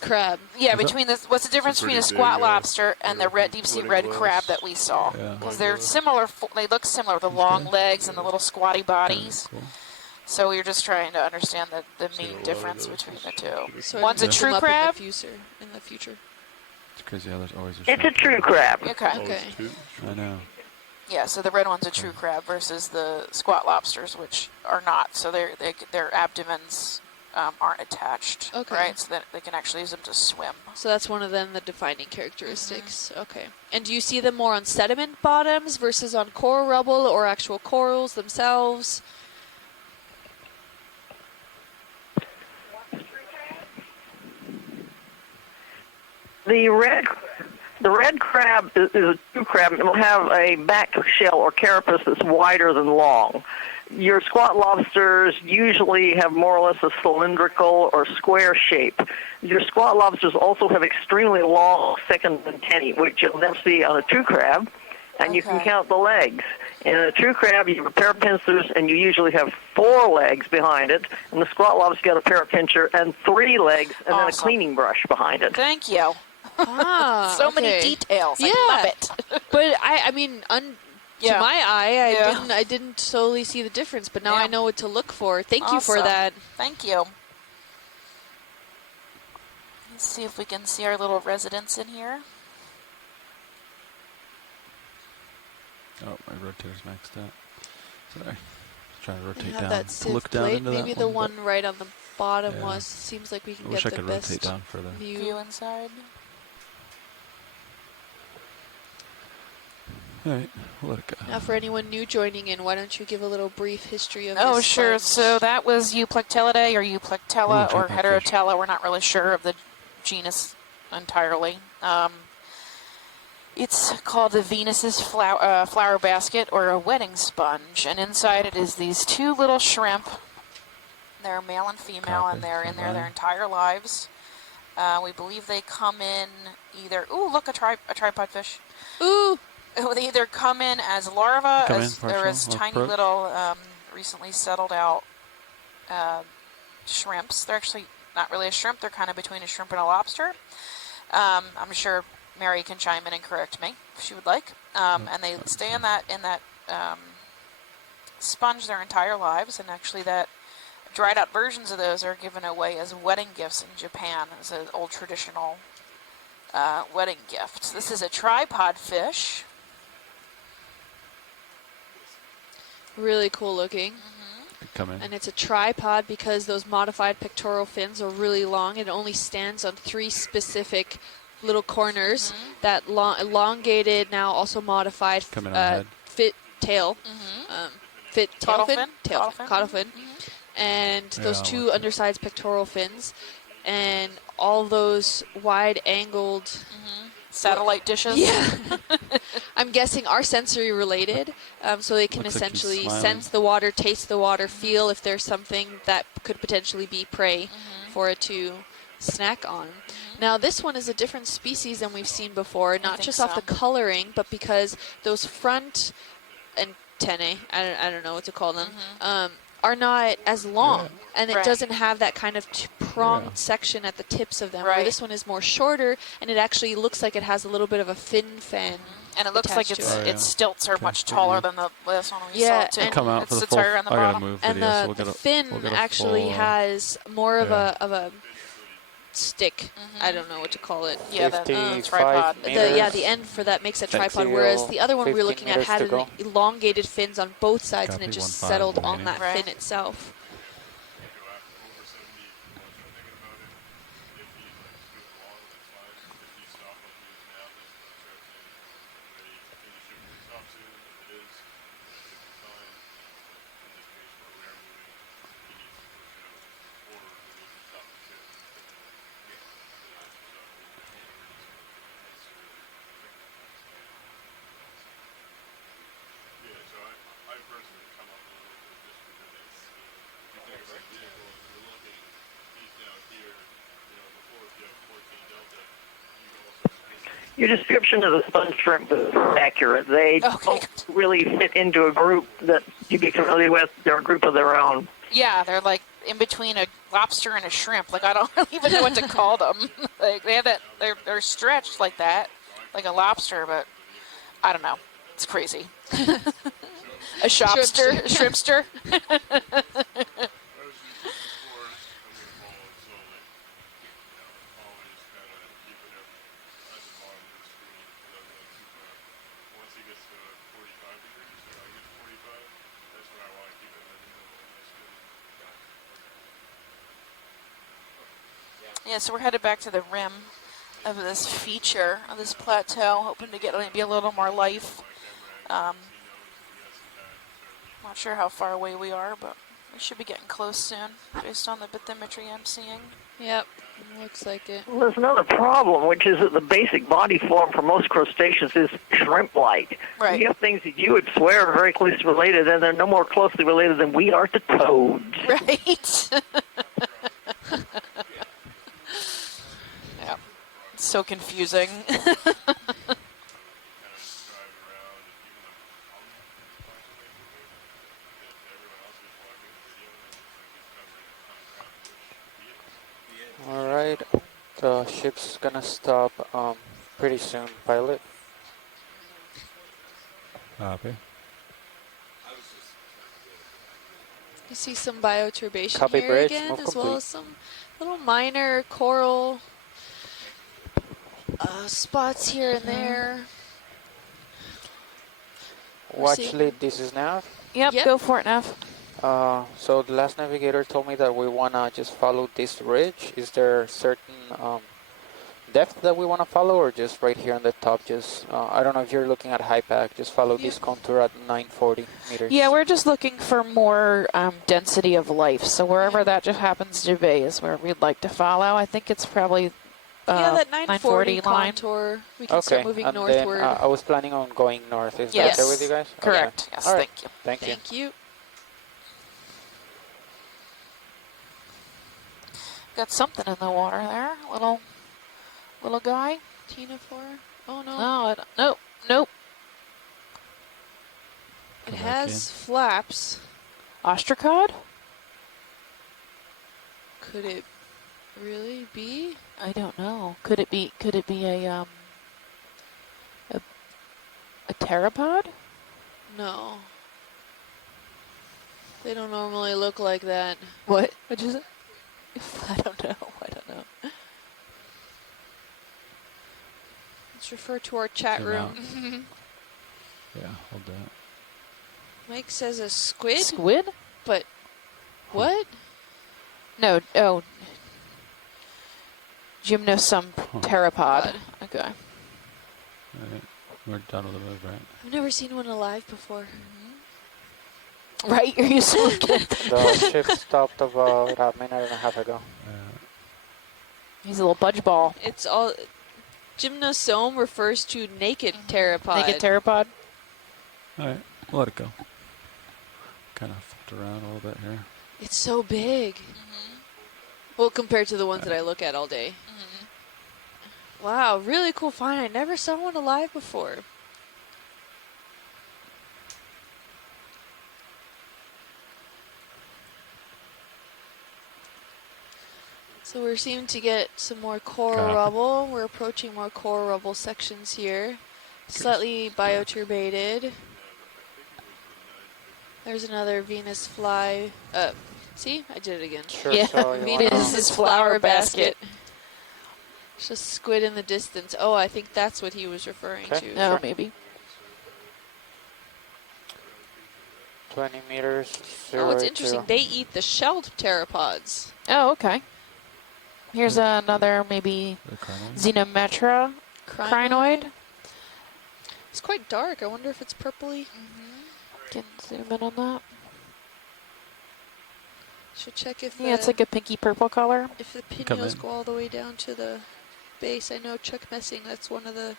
crab. Yeah, what's the difference between a squat lobster and the deep sea red crab that we saw? Because they're similar. They look similar, the long legs and the little squatty bodies. Cool. So we were just trying to understand the main difference between the two. So one's a true crab. In the future. It's crazy how there's always a It's a true crab. Okay. I know. Yeah, so the red one's a true crab versus the squat lobsters, which are not. So their abdomens aren't attached, right? So that they can actually use them to swim. So that's one of the defining characteristics. Okay. And do you see them more on sediment bottoms versus on coral rubble or actual corals themselves? The red crab is a true crab. It will have a back shell or carapace that's wider than long. Your squat lobsters usually have more or less a cylindrical or square shape. Your squat lobsters also have extremely long second antennae, which you'll never see on a true crab, and you can count the legs. In a true crab, you have a pair of pincers, and you usually have 4 legs behind it. And the squat lobster got a pair of pincher and 3 legs, and then a cleaning brush behind it. Thank you. So many details. I love it. But I mean, to my eye, I didn't totally see the difference. But now I know what to look for. Thank you for that. Thank you. Let's see if we can see our little residents in here. Oh, my rotator's maxed out. Sorry. Trying to rotate Have down. that sieve Look down plate. into Maybe that the one. one right on the bottom seems like we can I get wish I the could best rotate down further. View inside. All right, we'll let it go. Now, for anyone new joining in, why don't you give a little brief history of Oh, this sure. sponge? So that was Euplectellidae or Euplectella or tripodfish. Heterotella. We're not really sure of the genus entirely. It's called the Venus's flower basket or a wedding sponge, and inside it is these 2 little shrimp. They're male and female, and they're in there their entire lives. We believe they come in either. Ooh, look, a tripod fish. Ooh. They either come in as larvae, Come as in, they're partial, as tiny approach. little, recently settled out shrimps. They're actually not really a shrimp. They're kind of between a shrimp and a lobster. I'm sure Mary can chime in and correct me if she would like. And they stay in that sponge their entire lives, and actually that dried out versions of those are given away as wedding gifts in Japan as an old traditional wedding gift. This is a tripod fish. Really cool looking. Come in. And it's a tripod because those modified pectoral fins are really long. It only stands on 3 specific little corners. That elongated, now also modified fit tail. Fit tail fin? Caudal fin. And those 2 undersized pectoral fins. And all those wide-angled... satellite dishes. Yeah. I'm guessing are sensory related, so they can essentially sense the water, taste the water, feel if there's something that could potentially be prey for it to snack on. Now this one is a different species than we've seen before, not just off the coloring, but because those front antennae, I don't know what to call them, are not as long, and it doesn't have that kind of pronged section at the tips of them. Where this one is more shorter, and it actually looks like it has a little bit of a fin fan. And it looks like its stilts are much taller than the last one we saw too. And come out for the full. On the bottom. And the fin actually has more of a stick. I don't know what to call it. Yeah, the tripod. The end for that makes a tripod, whereas the other one we're looking at had elongated fins on both sides, and it just settled on that fin itself. Your description of the sponge shrimp is accurate. They don't really fit into a group that you'd be familiar with. They're a group of their own. Yeah, they're like in between a lobster and a shrimp. Like I don't even know what to call them. Like they have that. They're stretched like that, like a lobster, but I don't know. It's crazy. A shopster, a shrimpster. Yeah, so we're headed back to the rim of this feature, of this plateau, hoping to get maybe a little more life. Not sure how far away we are, but we should be getting close soon, based on the bathymetry I'm seeing. Yep, looks like it. Well, there's another problem, which is that the basic body form for most crustaceans is shrimp-like. Right. You have things that you would swear are very closely related, and they're no more closely related than we are to toads. Right. Yeah. It's so confusing. All right, the ship's gonna stop pretty soon, pilot. Copy. You see some bioturbation Copy, here bridge, again, move as complete. well as some little minor coral spots here and there. Watch lead, this is Nav. Yep, go for it, Nav. So the last navigator told me that we wanna just follow this ridge. Is there certain depth that we wanna follow, or just right here on the top? Just I don't know if you're looking at high pack. Just follow this contour at 940 meters. Yeah, we're just looking for more density of life. So wherever that just happens to be is where we'd like to follow. I think it's probably that 940 line. contour. We can start moving and northward. then I was planning on going north. Is Yes. that okay with you guys? Correct. Okay. Yes, All right. thank you. Thank you. Thank you. Got something in the water there. Little guy. Ctenophore. Oh no. No, nope. It has flaps. Ostracod? Could it really be? I don't know. Could it be a pteropod? No. They don't normally look like that. What? What'd you say? I don't know. Let's refer to our chat Zoom room. Yeah, hold that. Mike says a squid? Squid? But what? No, oh. Gymnosum pteropod. Okay. All right. We're done with the move, right? I've never seen one alive before. Right? You're used to looking at The ship stopped about a minute and a half ago. He's a little budge ball. It's all... Gymnosome refers to naked pteropod. Naked pteropod? All right, we'll let it go. Kind of flipped around a little bit here. It's so big. Well, compared to the ones that I look at all day. Wow, really cool find. I never saw one alive before. So we're seeming to get some more coral rubble. We're approaching more coral rubble sections here. Slightly bioturbated. There's another Venus fly. See? I did it again. Sure, yeah, so Venus's flower basket. It's just squid in the distance. Oh, I think that's what he was referring to. No, maybe. 20 meters. Oh, it's interesting. They eat the shelled pteropods. Oh, okay. Here's another maybe Xenometra crinoid. It's quite dark. I wonder if it's purpley. Can zoom in on that. Should check if it's like a pinky purple color. If the pinnules go all the way down to the base. I know Chuck Messing, that's one of the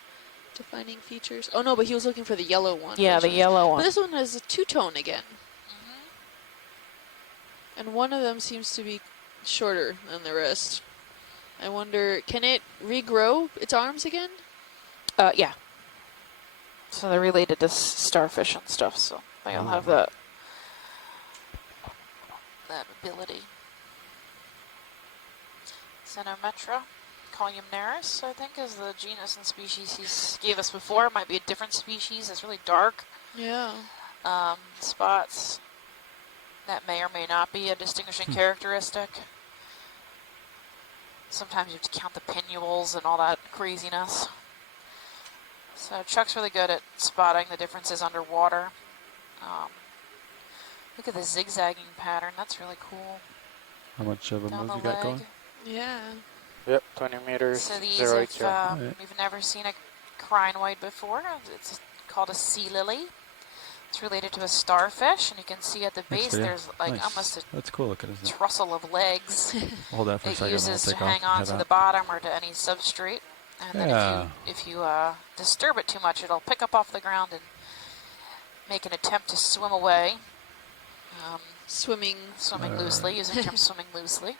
defining features. Oh no, but he was looking for the yellow one. Yeah, the yellow one. But this one has a two-tone again. And one of them seems to be shorter than the rest. I wonder, can it regrow its arms again? Yeah. So they're related to starfish and stuff, so they'll have that ability. Xenometra columnaris, I think, is the genus and species he gave us before. It might be a different species. It's really dark. Yeah. Spots. That may or may not be a distinguishing characteristic. Sometimes you have to count the pinnules and all that craziness. So Chuck's really good at spotting the differences underwater. Look at the zigzagging pattern. That's really cool. How much of a Down move the you got leg. going? Yeah. Yep, 20 meters. So these, 080. if we've never seen a crinoid before, it's called a sea lily. It's related to a starfish, and you can see at the base there's like almost a That's cool looking, isn't it? trussel of legs. Hold that for a it second. uses We'll to take hang off. on to the bottom or to any substrate. And then if you disturb it too much, it'll pick up off the ground and make an attempt to swim away. Swimming loosely, using the term swimming loosely.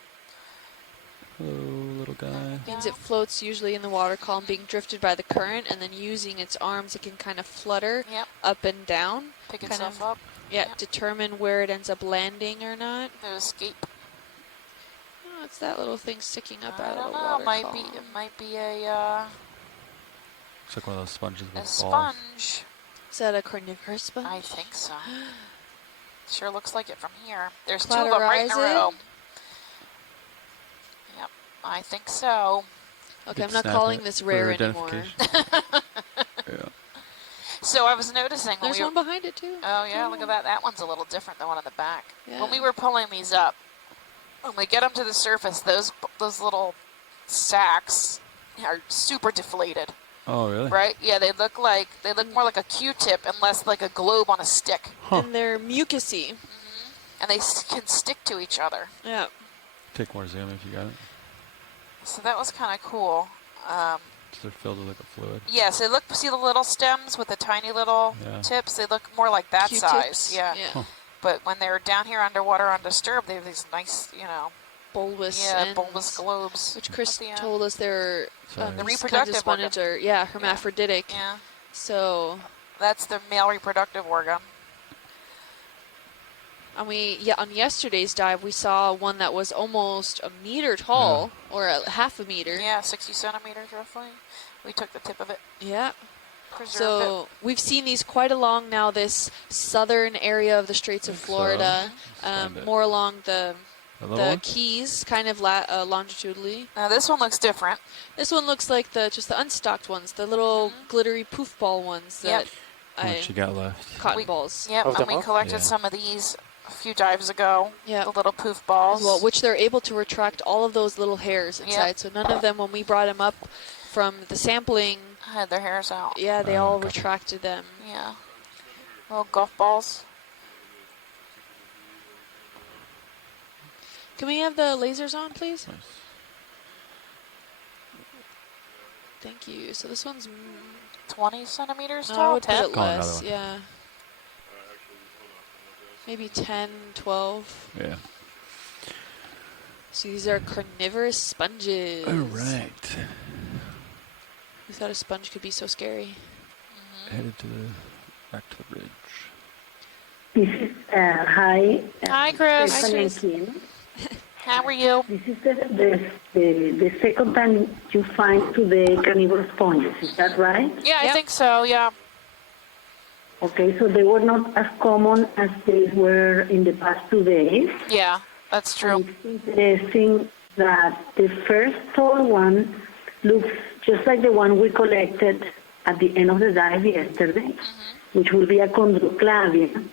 Hello, little guy. Means it floats usually in the water column, being drifted by the current, and then using its arms, it can kind of flutter up and down. Pick itself up. Yeah, determine where it ends up landing or not. To escape. Oh, it's that little thing sticking up out of the know. water Might column. be. It might be a. Looks like one of those sponges with a balls. sponge. Is that a carnivorous sponge? I think so. Sure looks like it from here. There's two of them right in a row. Yep, I think so. Okay, I'm not calling this rare anymore. So I was noticing when there's one behind it too. Oh yeah, look at that. That one's a little different than one in the back. Yeah. When we were pulling these up, when we get them to the surface, those little sacs are super deflated. Oh really? Right? Yeah, they look more like a Q-tip and less like a globe on a stick. And they're mucusy. And they can stick to each other. Yeah. Take more zoom if you got it. So that was kind of cool. They're filled with like a fluid. Yes, they look. See the little stems with the tiny little tips? They look more like that size. Yeah. But when they're down here underwater undisturbed, they have these nice, bulbous bulbous globes. Which Chris told us they're the reproductive sponges are hermaphroditic. Yeah. So that's the male reproductive organ. And on yesterday's dive, we saw one that was almost a meter tall, or half a meter. Yeah, 60 centimeters roughly. We took the tip of it. Yeah. Preserved We've seen these quite along now this southern area of the Straits of Florida, more along the Keys, kind of longitudinally. Now this one looks different. This one looks like just the unstocked ones, the little glittery poof ball ones that How much you got left? cotton balls. Yep, and we collected some of these a few dives ago. Yeah, the little poof balls. Well, which they're able to retract all of those little hairs inside. So none of them, when we brought them up from the sampling, had their hairs out. Yeah, they all retracted them. Yeah, little golf balls. Can we have the lasers on, please? Nice. Thank you. So this one's 20 centimeters no, tall. I would put 10. it less. Yeah. Maybe 10, 12. Yeah. So these are carnivorous sponges. All right. We thought a sponge could be so scary. Headed back to the bridge. This is, hi. Hi, Chris. Stefan and Kim. How are you? This is the second time you find today carnivore sponges, is that right? Yeah, I think so, yeah. Okay, so they were not as common as they were in the past 2 days. Yeah, that's true. It's interesting that the first tall one looks just like the one we collected at the end of the dive yesterday, which will be a chondroclavia.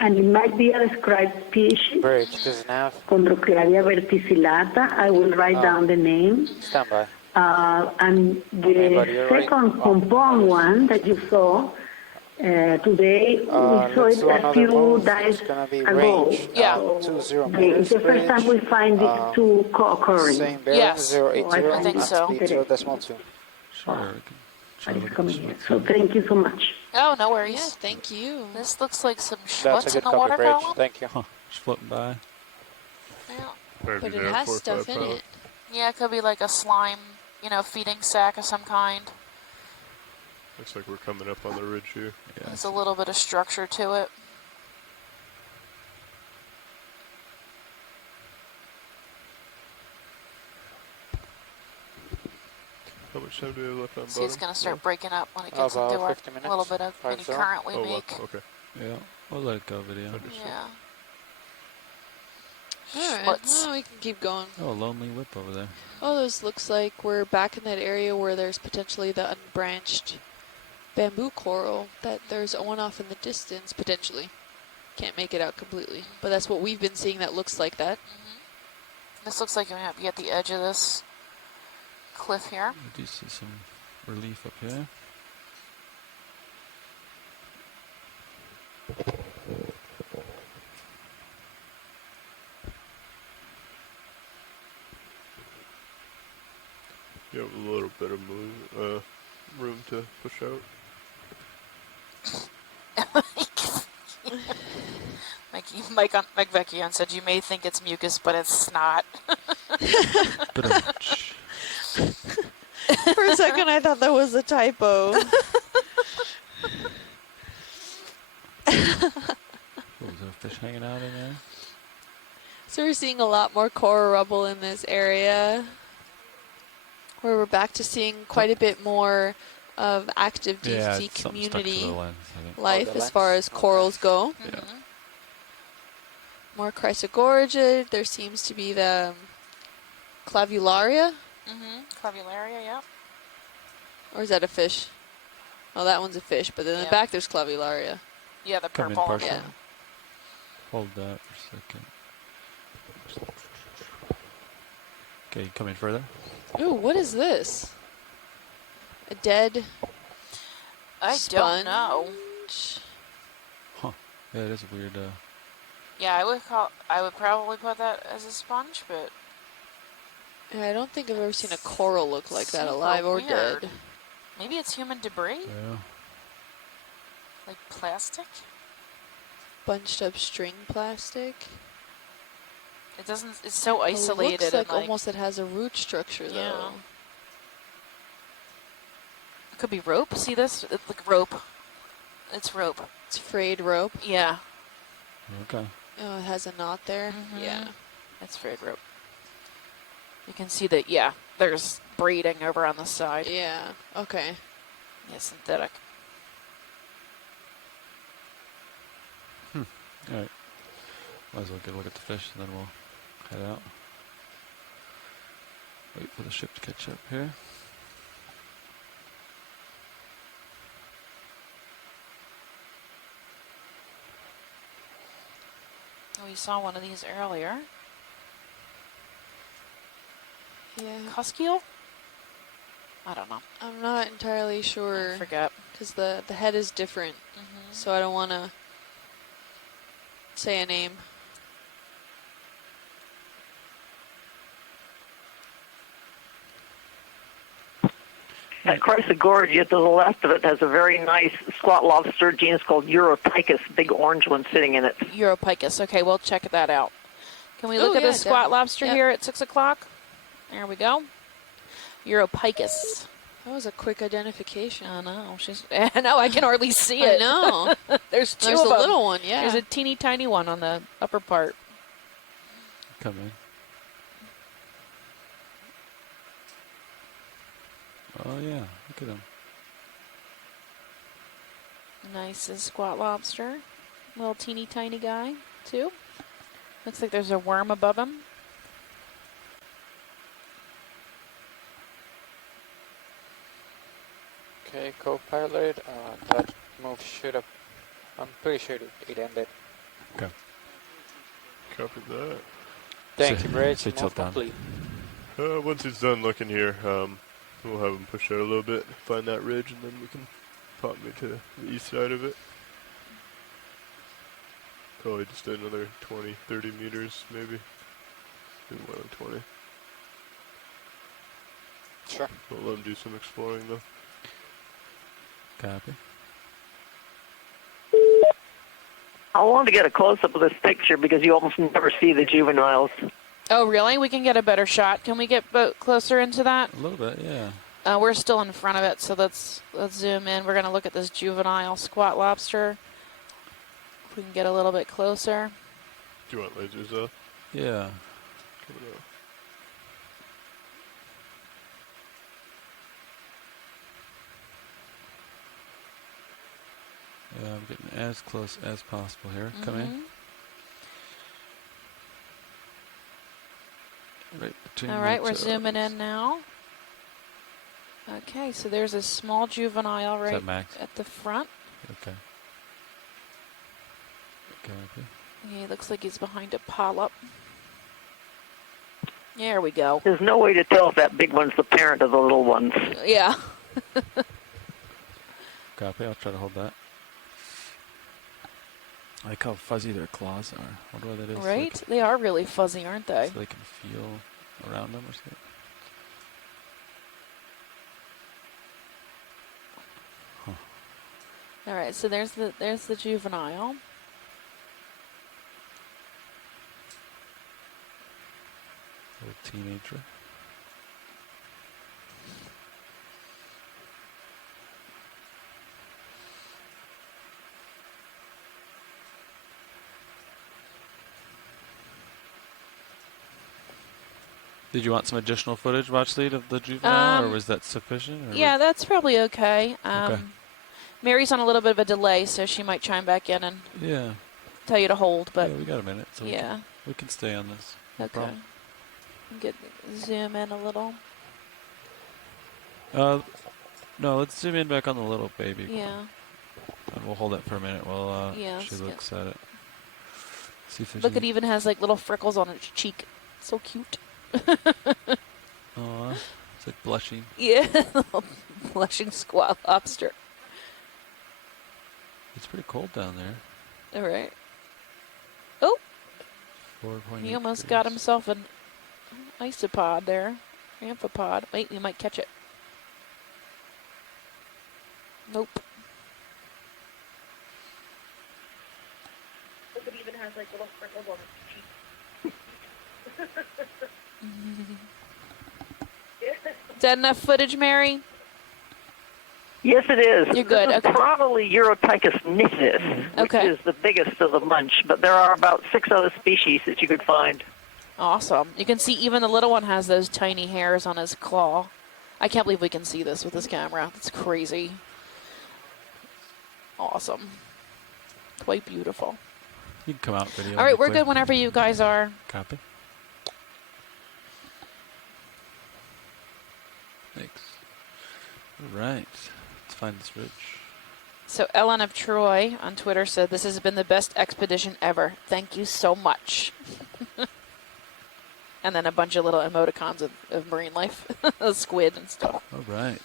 And it might be a described species, Bridge, this is Nav. Chondroclavia verticillata. I will write down the name. Stand by. And the second compound one that you saw today, we saw it a few dives ago. Yeah. It's the first time we find these two co-occurring. Yes, 080, I think so. speed 0.2. Sure. So thank you so much. Oh, no worries. Yeah, thank you. This looks like some That's schmutz a in good the copy, water Bridge. column. Thank you. Just floating by. Yeah. But it has stuff in it. Yeah, it could be like a slime, feeding sack of some kind. Looks like we're coming up on the ridge here. Yeah. There's a little bit of structure to it. How much time do we have left on bottom? See, it's going to start breaking up when it gets About into our 50 minutes. little bit of mini current we make. Okay. Yeah, we'll let it go, video. Yeah. All right, Schmutz. well, we can keep going. Oh, lonely whip over there. Oh, this looks like we're back in that area where there's potentially the unbranched bamboo coral, that there's one off in the distance, potentially. Can't make it out completely, but that's what we've been seeing that looks like that. This looks like we might be at the edge of this cliff here. I do see some relief up here. You have a little bit of room to push out. Mike Vecchione said you may think it's mucus, but it's not. For a second, I thought that was a typo. Oh, is there a fish hanging out in there? So we're seeing a lot more coral rubble in this area, where we're back to seeing quite a bit more of active deep sea community life as far as corals go. Yeah. More chrysogorgid. There seems to be the clavularia. Clavularia, yeah. Or is that a fish? Oh, that one's a fish, but then in the back there's clavularia. Yeah, the Come in purple one. partial. Yeah. Hold that for a second. Okay, come in further. Ooh, what is this? A dead I sponge? don't know. Huh. Yeah, it is a weird... Yeah, I would probably put that as a sponge, but Yeah, I don't think I've ever seen a coral look like that, super alive or weird. dead. Maybe it's human debris? Yeah. Like plastic? Bunched up string plastic. It doesn't, it's so It isolated. looks like and almost it has a root structure, though. Yeah. It could be rope. See this? It's like rope. It's rope. It's frayed rope. Yeah. Okay. Oh, it has a knot there. Yeah. That's frayed rope. You can see that, yeah, there's braiding over on the side. Yeah. Okay. Yeah, synthetic. All right. Might as well get a look at the fish, and then we'll head out. Wait for the ship to catch up here. We saw one of these earlier. Yeah. Cuskeel? I don't know. I'm not entirely sure. I forget. Because the head is different. So I don't want to say a name. Across the gorge, yet to the left of it, has a very nice squat lobster genus called Europicus, big orange one sitting in it. Europicus. Okay, we'll check that out. Can we look at yeah, the squat lobster Yep. here at 6 o'clock? There we go. Europicus. That was a quick identification. I know. I know. I can hardly see I it. know. There's two There's of a them. little one, yeah. There's a teeny tiny one on the upper part. Come in. Oh yeah, look at him. Nice squat lobster. Little teeny tiny guy, too. Looks like there's a worm above him. Okay, co-pilot, that move should have, I'm pretty sure it ended. Okay. Copy that. Thank you, Bridge. Say tilt down. Complete. Once he's done looking here, we'll have him push out a little bit, find that ridge, and then we can pop me to the east side of it. Probably just another 20, 30 meters, maybe. Maybe more than 20. Sure. We'll let him do some exploring, though. Copy. I wanted to get a close-up of this picture because you almost never see the juveniles. Oh, really? We can get a better shot. Can we get closer into that? A little bit, yeah. We're still in front of it, so let's zoom in. We're going to look at this juvenile squat lobster. If we can get a little bit closer. Do you want lasers, though? Yeah. Coming out. Yeah, I'm getting as close as possible here. Come in. Right between All right, we're zooming in now. Okay, so there's a small juvenile right at the front. Okay. Copy. He looks like he's behind a polyp. There we go. There's no way to tell if that big one's the parent of the little ones. Yeah. Copy, I'll try to hold that. I like how fuzzy their claws are. I wonder what that is. Right? So they are really fuzzy, aren't they? so they can feel around them or something. All right, so there's the juvenile. Little teenager. Did you want some additional footage, Watch Lead, of the juvenile, or was that sufficient? Or Yeah, that's probably okay. Okay. Mary's on a little bit of a delay, so she might chime back in and Yeah. tell you to hold. But Yeah, we got a minute, so yeah, we can stay on this. No okay. problem. Zoom in a little. No, let's zoom in back on the little baby. Yeah. And we'll hold it for a minute while Yeah, she let's looks at it. See if there's Look, it any... even has like little freckles on its cheek. So cute. Aw, it's like blushing. Yeah, blushing squat lobster. It's pretty cold down there. All right. Oh, 4.8 he almost degrees. got himself an isopod there. Amphipod. Wait, we might catch it. Nope. Look, it even has like little freckles on its cheek. Is that enough footage, Mary? Yes, it is. You're good. This is probably Eurotychus nisus, which is the biggest of the bunch, but there are about 6 other species that you could find. Awesome. You can see even the little one has those tiny hairs on his claw. I can't believe we can see this with this camera. That's crazy. Awesome. Quite beautiful. You can come out video. All right, we're good whenever you guys are. Copy. Thanks. All right. Let's find this ridge. So Ellen of Troy on Twitter said, this has been the best expedition ever. Thank you so much. And then a bunch of little emoticons of marine life, squid and stuff. All right.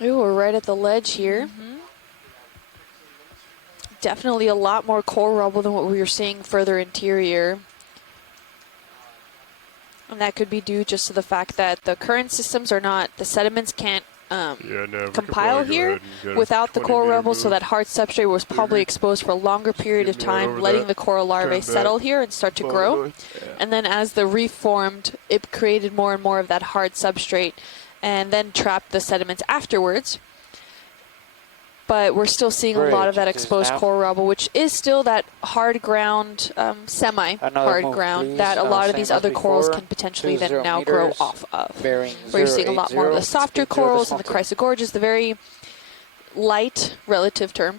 Ooh, we're right at the ledge here. Definitely a lot more coral rubble than what we were seeing further interior. And that could be due just to the fact that the current systems are not, the sediments can't compile here without the coral rubble, so that hard substrate was probably exposed for a longer period of time, letting the coral larvae settle here and start to grow. And then as the reef formed, it created more and more of that hard substrate and then trapped the sediments afterwards. But we're still seeing a lot of that exposed coral rubble, which is still that hard ground, semi-hard ground that a lot of these other corals can potentially then now grow off of. Where you're seeing a lot more of the softer corals and the chrysogorges, the very light, relative term,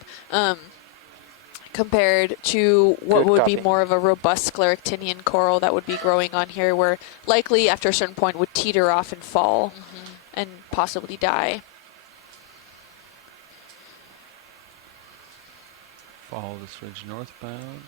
compared to what would be more of a robust scleractinian coral that would be growing on here, where likely after a certain point would teeter off and fall and possibly die. Follow this ridge northbound.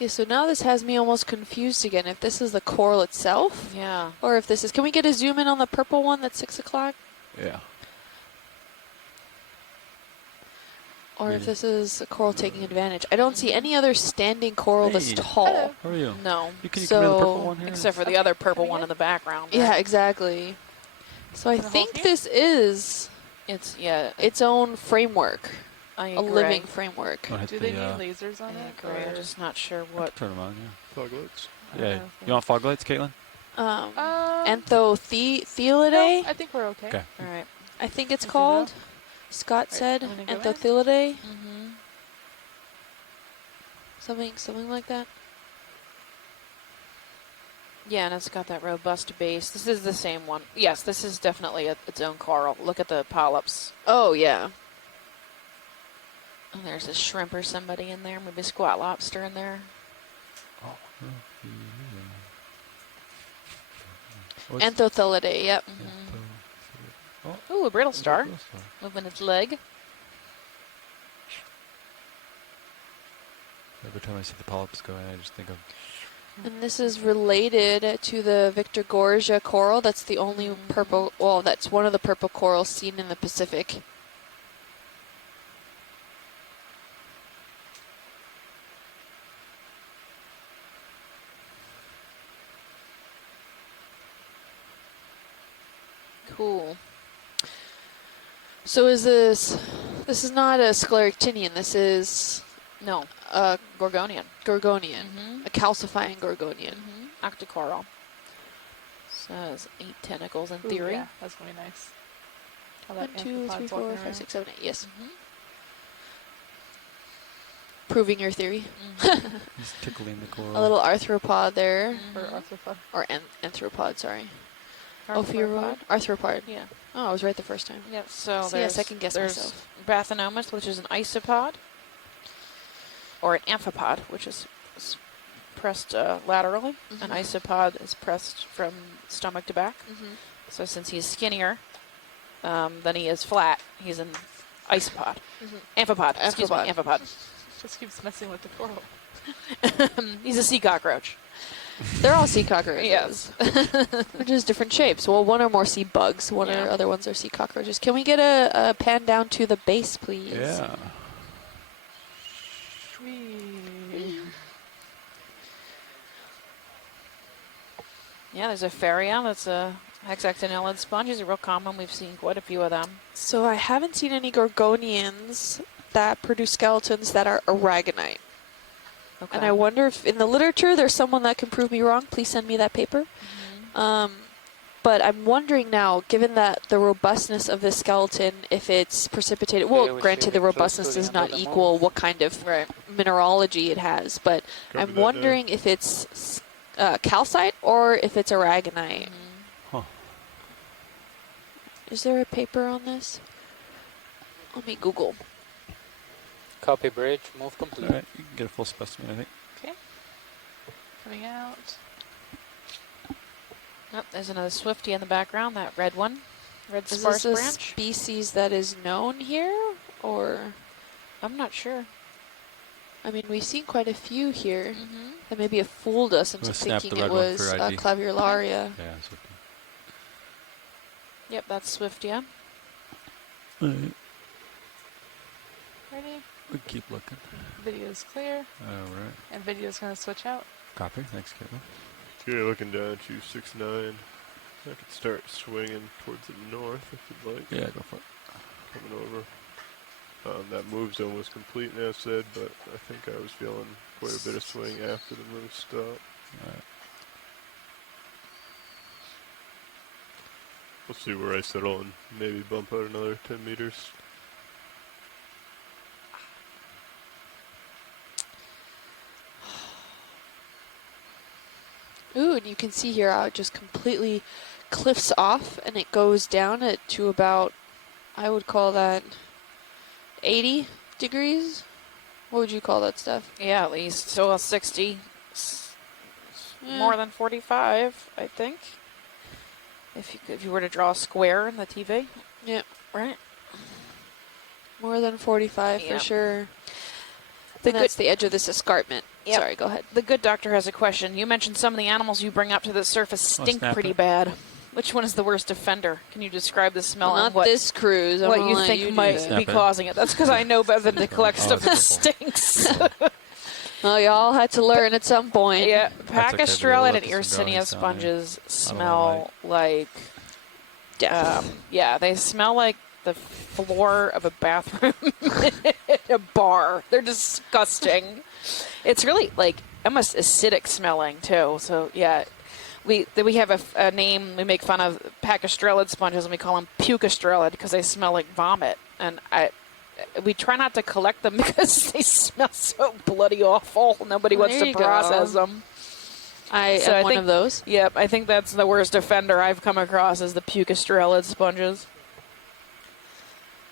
Yeah, so now this has me almost confused again. If this is the coral itself, or if this is. Can we get a zoom in on the purple one that's 6 o'clock? Yeah. Or if this is a coral taking advantage. I don't see any other standing coral that's tall. Hello. How are you? No. You can come in the purple one here? Except for the other purple one in the background. Yeah, exactly. So I think this is its own framework. I a agree. living framework. Do they need lasers on it? I'm just not sure what. Turn them on, yeah. Fog lights. Yeah. You want fog lights, Caitlin? Anthothylidae? No, I think we're okay. Okay. All right. I think it's called. Scott said Anthothylidae. Something like that. Yeah, and it's got that robust base. This is the same one. Yes, this is definitely its own coral. Look at the polyps. Oh, yeah. Oh, there's a shrimp or somebody in there. Maybe a squat lobster in there. Anthothylidae, yep. Ooh, a brittle star. Moving its leg. Every time I see the polyps go in, I just think of... And this is related to the Victor Gorgia coral. That's the only purple, well, that's one of the purple corals seen in the Pacific. Cool. So is this is not a scleractinian, this is... No, a gorgonian. Gorgonian, a calcifying gorgonian. Octocoral. Says 8 tentacles in theory. Yeah, that's going to be nice. 1, 2, 3, 4, 5, 6, 7, 8, yes. proving your theory. He's tickling the coral. A little arthropod there. Or arthropod. Or anthropod, sorry. Arthropod? Arthropod. Yeah. Oh, I was right the first time. Yep. So See, yes, I can guess there's myself. Bathanomus, which is an isopod, or an amphipod, which is pressed laterally. An isopod is pressed from stomach to back. So since he's skinnier than he is flat, he's an isopod. Amphipod. Excuse me, amphipod. Just keeps messing with the coral. He's a sea cockroach. They're all sea cockroaches. Yes. They're just different shapes. Well, one are more sea bugs. One or other ones are sea cockroaches. Can we get a pan down to the base, please? Yeah. Yeah, there's a Pharia. That's a hexactinellid sponge. These are real common. We've seen quite a few of them. So I haven't seen any gorgonians that produce skeletons that are aragonite. Okay. And I wonder if in the literature there's someone that can prove me wrong. Please send me that paper. But I'm wondering now, given that the robustness of this skeleton, if it's precipitated, well, granted the robustness does not equal what kind of mineralogy it has, but I'm wondering if it's calcite or if it's aragonite. Huh. Is there a paper on this? Let me Google. Copy bridge, move complete. All right, you can get a full specimen, I think. Okay. Coming out. Oh, there's another Swifty in the background, that red one. Red Is sparse this a branch. species that is known here, or? I'm not sure. I mean, we've seen quite a few here that maybe have fooled us into thinking it was clavularia. Yeah, Swifty. Yep, that's Swiftia. Right. Ready? We keep looking. Video's clear. All right. And video's going to switch out. Copy. Thanks, Caitlin. Okay, looking down 269. I could start swinging towards the north if you'd like. Yeah, go for it. Coming over. That move zone was complete now said, but I think I was feeling quite a bit of swing after the move stopped. All right. We'll see where I settle and maybe bump out another 10 meters. Ooh, and you can see here how it just completely cliffs off and it goes down to about, I would call that 80 degrees. What would you call that stuff? Yeah, at least. So 60. More than 45, I think. If you were to draw a square in the TV. Yep. Right. More than 45 for sure. That's the edge of this escarpment. Yep. Sorry, go ahead. The good doctor has a question. You mentioned some of the animals you bring up to the surface stink pretty bad. Which one is the worst offender? Can you describe the smell and what this cruise? What you think might be causing it? That's because I know better than to collect stuff that stinks. Well, y'all had to learn at some point. Yeah, Pacastrelid and Yersinia sponges smell like yeah, they smell like the floor of a bathroom in a bar. They're disgusting. It's really like almost acidic smelling too. So yeah, we have a name. We make fun of Pacastrelid sponges and we call them Pucastrelid because they smell like vomit. And we try not to collect them because they smell so bloody awful. Nobody wants to process them. I am one of those. Yep, I think that's the worst offender I've come across is the Pucastrelid sponges.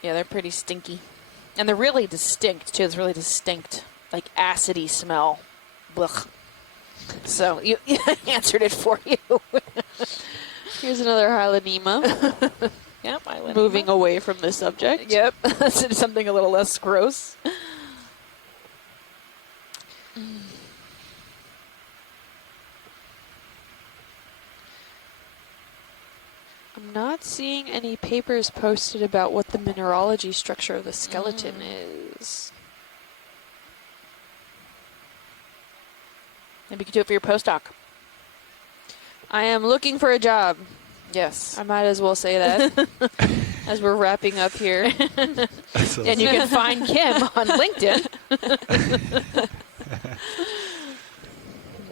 Yeah, they're pretty stinky. And they're really distinct, too. It's really distinct, like acidy smell. Blech. So, you answered it for you. Here's another Hylanema. Yep, moving away from the subject. Yep, something a little less gross. I'm not seeing any papers posted about what the mineralogy structure of the skeleton is. Maybe you could do it for your postdoc. I am looking for a job. Yes. I might as well say that as we're wrapping up here. And you can find Kim on LinkedIn.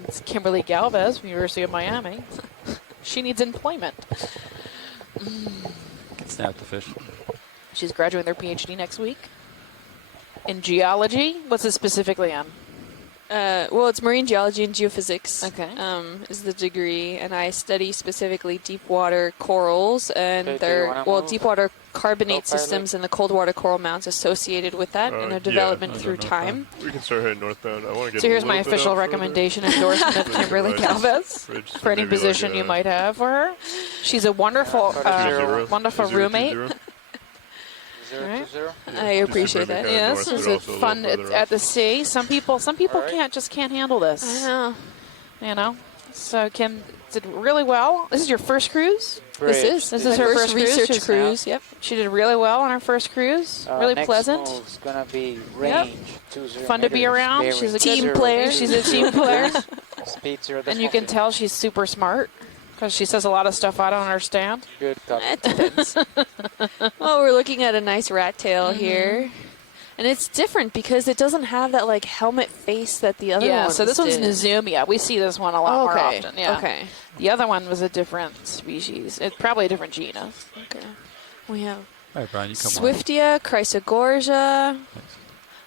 It's Kimberly Galvez from University of Miami. She needs employment. Can snap the fish. She's graduating their PhD next week. In geology? What's it specifically on? Well, it's marine geology and geophysics. Okay. Is the degree, and I study specifically deep water corals and deep water carbonate systems and the cold water coral mounds associated with that and their development through time. We can start heading northbound. I want to get. So here's my official recommendation endorsement of Kimberly Galvez for any position you might have for her. She's a wonderful, wonderful roommate. 0 to 0. I appreciate that. Yes, it's fun at the sea. Some people can't handle this. I know. You know. So Kim did really well. This is your first cruise. This is her first research cruise. Yep. She did really well on her first cruise. Really next pleasant. Move's gonna be range. 20 Fun to be around. She's a team player. She's a team player. Speed 0. And you can tell she's super smart. Because she says a lot of stuff I don't understand. Good copy. It depends. Well, we're looking at a nice rat tail here. And it's different because it doesn't have that like helmet face that the other one Yeah, so this one's did. Nizumia. We see this one a lot more often. Yeah. Okay. The other one was a different species. It's probably a different genus. Okay. We have All right, Brian, you come Swiftia, Chrysogorgia,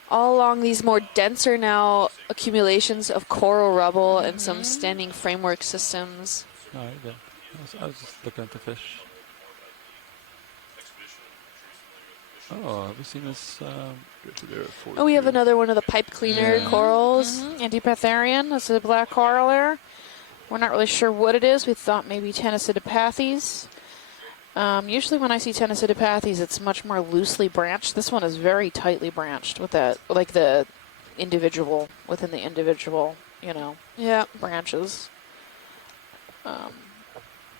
all along these more denser now accumulations of coral rubble and some standing framework systems. All right, then. I was just looking at the fish. Oh, have we seen this? Oh, we have another one of the pipe cleaner corals. Antipetherian. This is a black coral there. We're not really sure what it is. We thought maybe Tennisidopathes. Usually when I see Tennisidopathes, it's much more loosely branched. This one is very tightly branched with that, like the individual, within the individual, branches.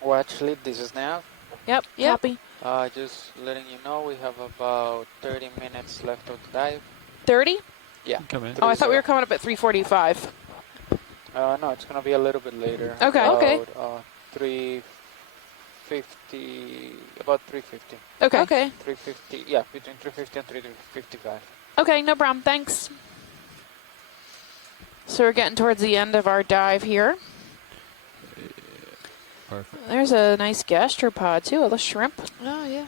Well, actually, this is now. Yep. Copy. Just letting you know, we have about 30 minutes left of the dive. 30? Yeah. Come in. Oh, I thought we were coming up at 3:45. No, it's going to be a little bit later. Okay. About, 3:50, about 3:50. Okay. 3:50, yeah, between 3:50 and 3:55. Okay, no problem. Thanks. So we're getting towards the end of our dive here. Perfect. There's a nice gastropod, too, a shrimp. Oh, yeah.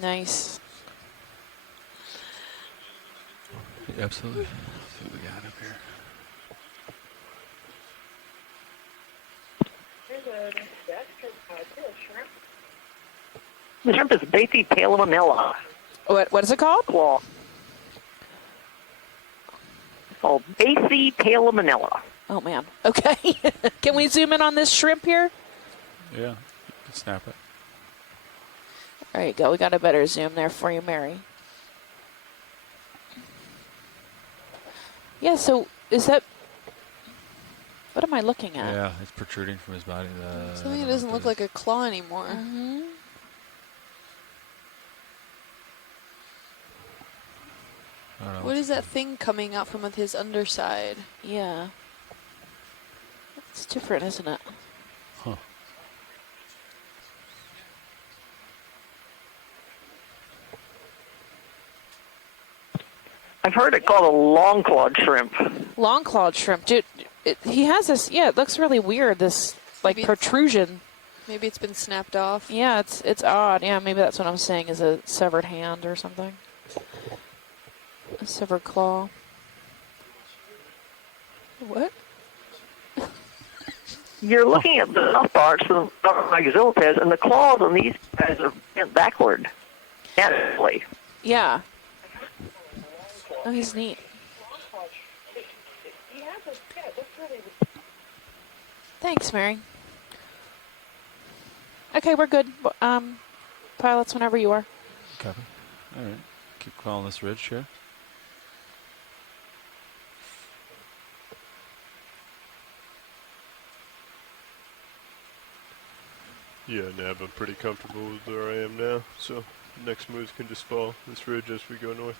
Nice. Yeah, absolutely. Let's see what we got up here. The shrimp is Bathie palamonella. What is it called? Claw. It's called Bathie palamonella. Oh, man. Okay. Can we zoom in on this shrimp here? Yeah, you can snap it. There you go. We got a better zoom there for you, Mary. Yeah, so is that... What am I looking at? Yeah, it's protruding from his body. Something that doesn't look like a claw anymore. What is that thing coming out from his underside? Yeah. It's different, isn't it? Huh. I've heard it called a long-clawed shrimp. Long-clawed shrimp. Dude, he has this, it looks really weird, this, like, protrusion. Maybe it's been snapped off. Yeah, it's odd. Yeah, maybe that's what I'm saying is a severed hand or something. A severed claw. What? You're looking at the mouth parts of the Maxillipes, and the claws on these guys are bent backward. Naturally. Yeah. Oh, he's neat. Thanks, Mary. Okay, we're good. Pilots, whenever you are. Copy. All right. Keep following this ridge here. Yeah, Nav, I'm pretty comfortable with where I am now, so next moves can just follow this ridge as we go north.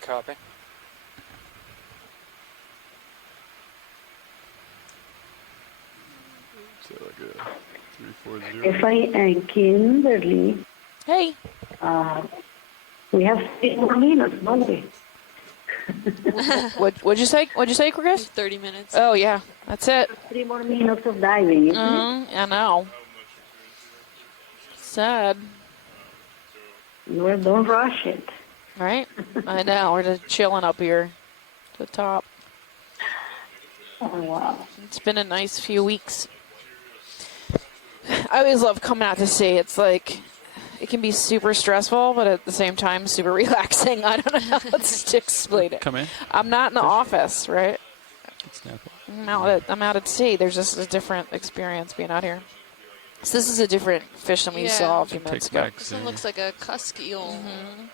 Copy. Is that like a 340? If I Kimberly. Hey. We have 6 more minutes, don't we? What'd you say? What'd you say, Chris? 30 minutes. Oh yeah, that's it. 3 more minutes of diving, isn't it? I know. Sad. Well, don't rush it. Right? I know. We're just chilling up here to the top. Oh, wow. It's been a nice few weeks. I always love coming out to sea. It's like, it can be super stressful, but at the same time, super relaxing. I don't know how else to explain it. Come in. I'm not in the office, right? Snap it. I'm out at sea. There's just a different experience being out here. So this is a different fish than we saw a few minutes ago. This one looks like a cusk eel.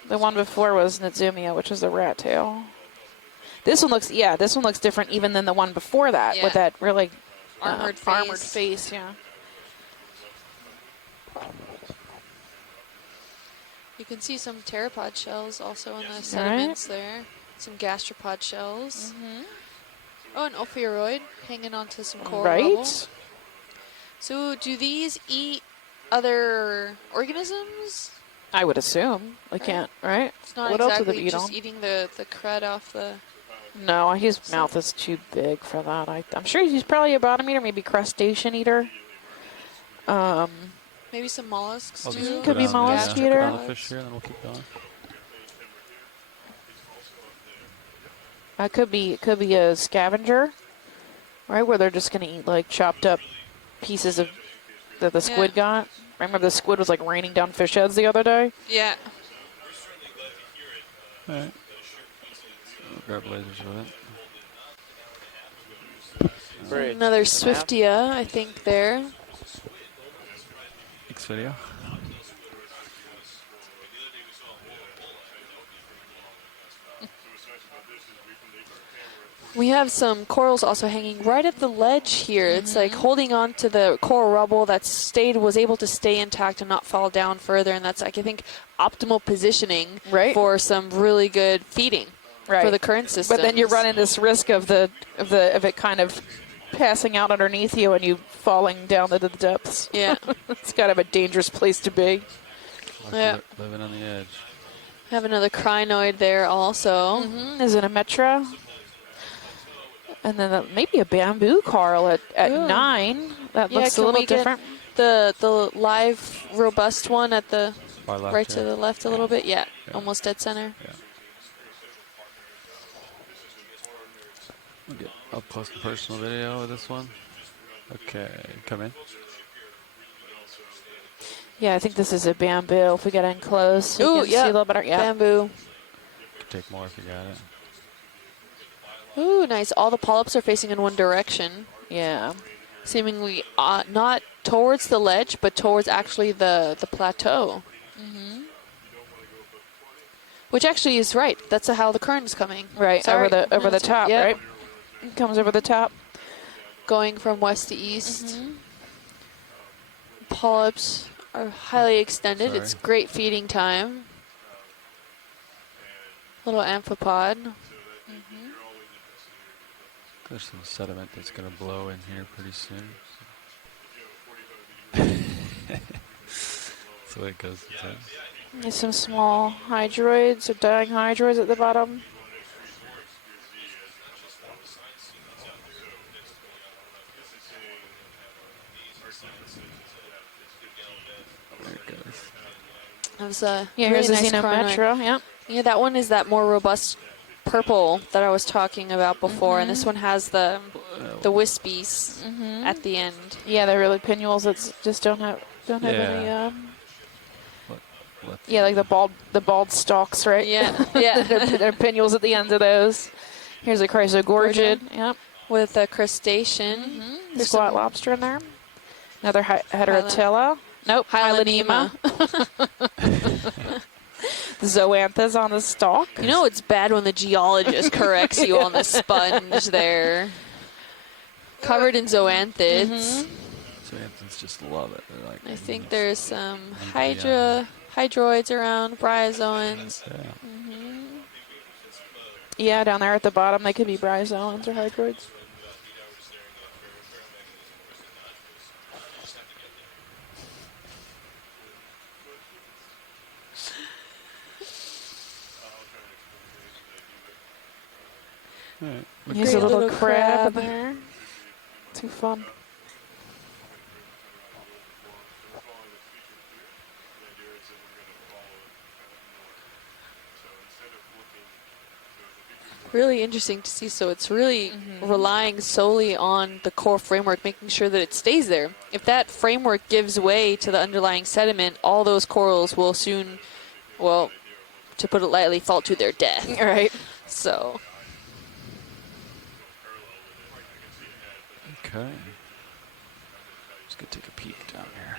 The one before was Nizumia, which is the rat tail. This one looks different even than the one before that, with that really armored face. Yeah. You can see some pteropod shells also in the sediments there. Some gastropod shells. Oh, an ophiuroid hanging onto some coral rubble. So do these eat other organisms? I would assume. They can't, right? It's not what else exactly would they eat just on? eating the crud off the... No, his mouth is too big for that. I'm sure he's probably a bottom eater, maybe crustacean eater. Maybe some mollusks I'll too. Could be mollusk eater. Down the fish here, and then we'll keep going. Could be a scavenger, right? Where they're just going to eat like chopped up pieces of that the squid got. Remember the squid was like raining down fish heads the other day? Yeah. All right. We'll grab lasers with it. Another Swiftia, I think, there. Next video. We have some corals also hanging right at the ledge here. It's like holding on to the coral rubble that was able to stay intact and not fall down further, and that's like I think optimal positioning for some really good feeding for the current system. But then you're running this risk of it kind of passing out underneath you and you falling down into the depths. Yeah. It's kind of a dangerous place to be. Yeah. Living on the edge. Have another crinoid there also. Is it a metra? And then maybe a bamboo coral at 9. That looks a little different. The live robust one at the left, right to the left a little bit. Yeah, almost dead center. Yeah. We'll get up close and personal video with this one. Okay, come in. Yeah, I think this is a bamboo. If we get in close, you can see a little better. Yeah, bamboo. Could take more if you got it. Ooh, nice. All the polyps are facing in one direction. Yeah. Seemingly not towards the ledge, but towards actually the plateau. Which actually is right. That's how the current is coming. Right, over the top, right? It comes over the top. Going from west to east. Polyps are highly extended. It's great feeding time. Little amphipod. There's some sediment that's going to blow in here pretty soon. That's the way it goes sometimes. There's some small hydroids or dying hydroids at the bottom. There it goes. That was a here's really the nice crinoid. Xenometra. Yeah. Yeah, that one is that more robust purple that I was talking about before, and this one has the wispies at the end. Yeah, they're really pinnules that just don't have any. Yeah, like the bald stalks, right? Yeah, yeah. they're pinnules at the ends of those. Here's a chrysogorgid. Yep. With a crustacean. There's squat lobster in there. Another heterotella. Nope, Hylanema. The zoanthus on the stalk. You know it's bad when the geologist corrects you on the sponge there. Covered in zoanthids. Zoanthids just love it. They're like, I think there's some hydroids around, bryozoans. Yeah, down there at the bottom, they could be bryozoans or hydroids. Right. Here's a little crab there. Too fun. Really interesting to see. So it's really relying solely on the core framework, making sure that it stays there. If that framework gives way to the underlying sediment, all those corals will soon, well, to put it lightly, fall to their death. Right. So. Okay. Just gonna take a peek down here.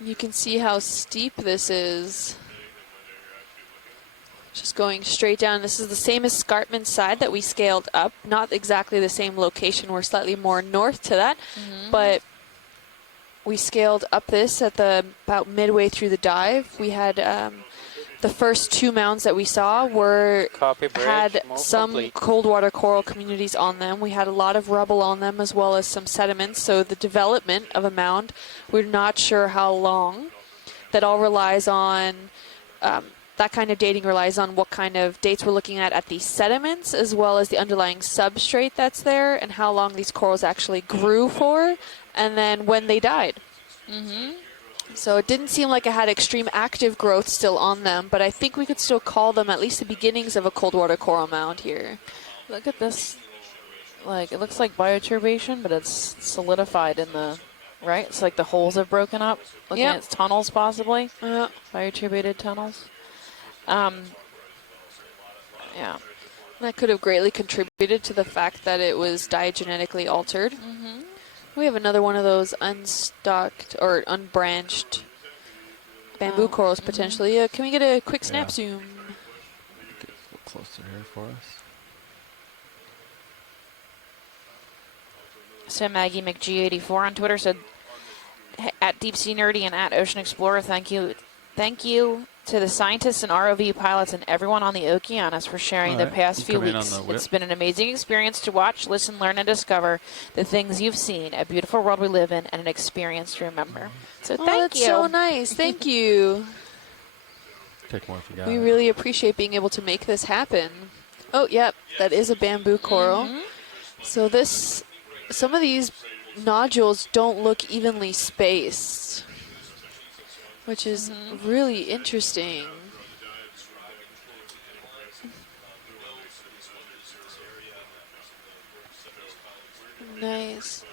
You can see how steep this is. Just going straight down. This is the same escarpment side that we scaled up. Not exactly the same location. We're slightly more north to that. But we scaled up this at about midway through the dive. We had the first 2 mounds that we saw had some cold water coral communities on them. We had a lot of rubble on them as well as some sediments. So the development of a mound, we're not sure how long. That all relies on that kind of dating relies on what kind of dates we're looking at the sediments as well as the underlying substrate that's there and how long these corals actually grew for and then when they died. So it didn't seem like it had extreme active growth still on them, but I think we could still call them at least the beginnings of a cold water coral mound here. Look at this. Like, it looks like bioturbation, but it's solidified in the, right? It's like the holes have broken up. Looking at tunnels possibly. Bioturbated tunnels. Yeah. That could have greatly contributed to the fact that it was diagenetically altered. We have another one of those unstocked or unbranched bamboo corals potentially. Can we get a quick snap zoom? Get a little closer here for us. So Maggie McG84 on Twitter said, at Deep Sea Nerdy and at Ocean Explorer, thank you to the scientists and ROV pilots and everyone on the Okeanos for sharing the past few weeks. It's been an amazing experience to watch, listen, learn, and discover the things you've seen, a beautiful world we live in, and an experience to remember. So thank you. That's so nice. Thank you. Take more if you got We really appreciate being able to make this happen. Oh, yep, that is a bamboo coral. So some of these nodules don't look evenly spaced, which is really interesting. Nice.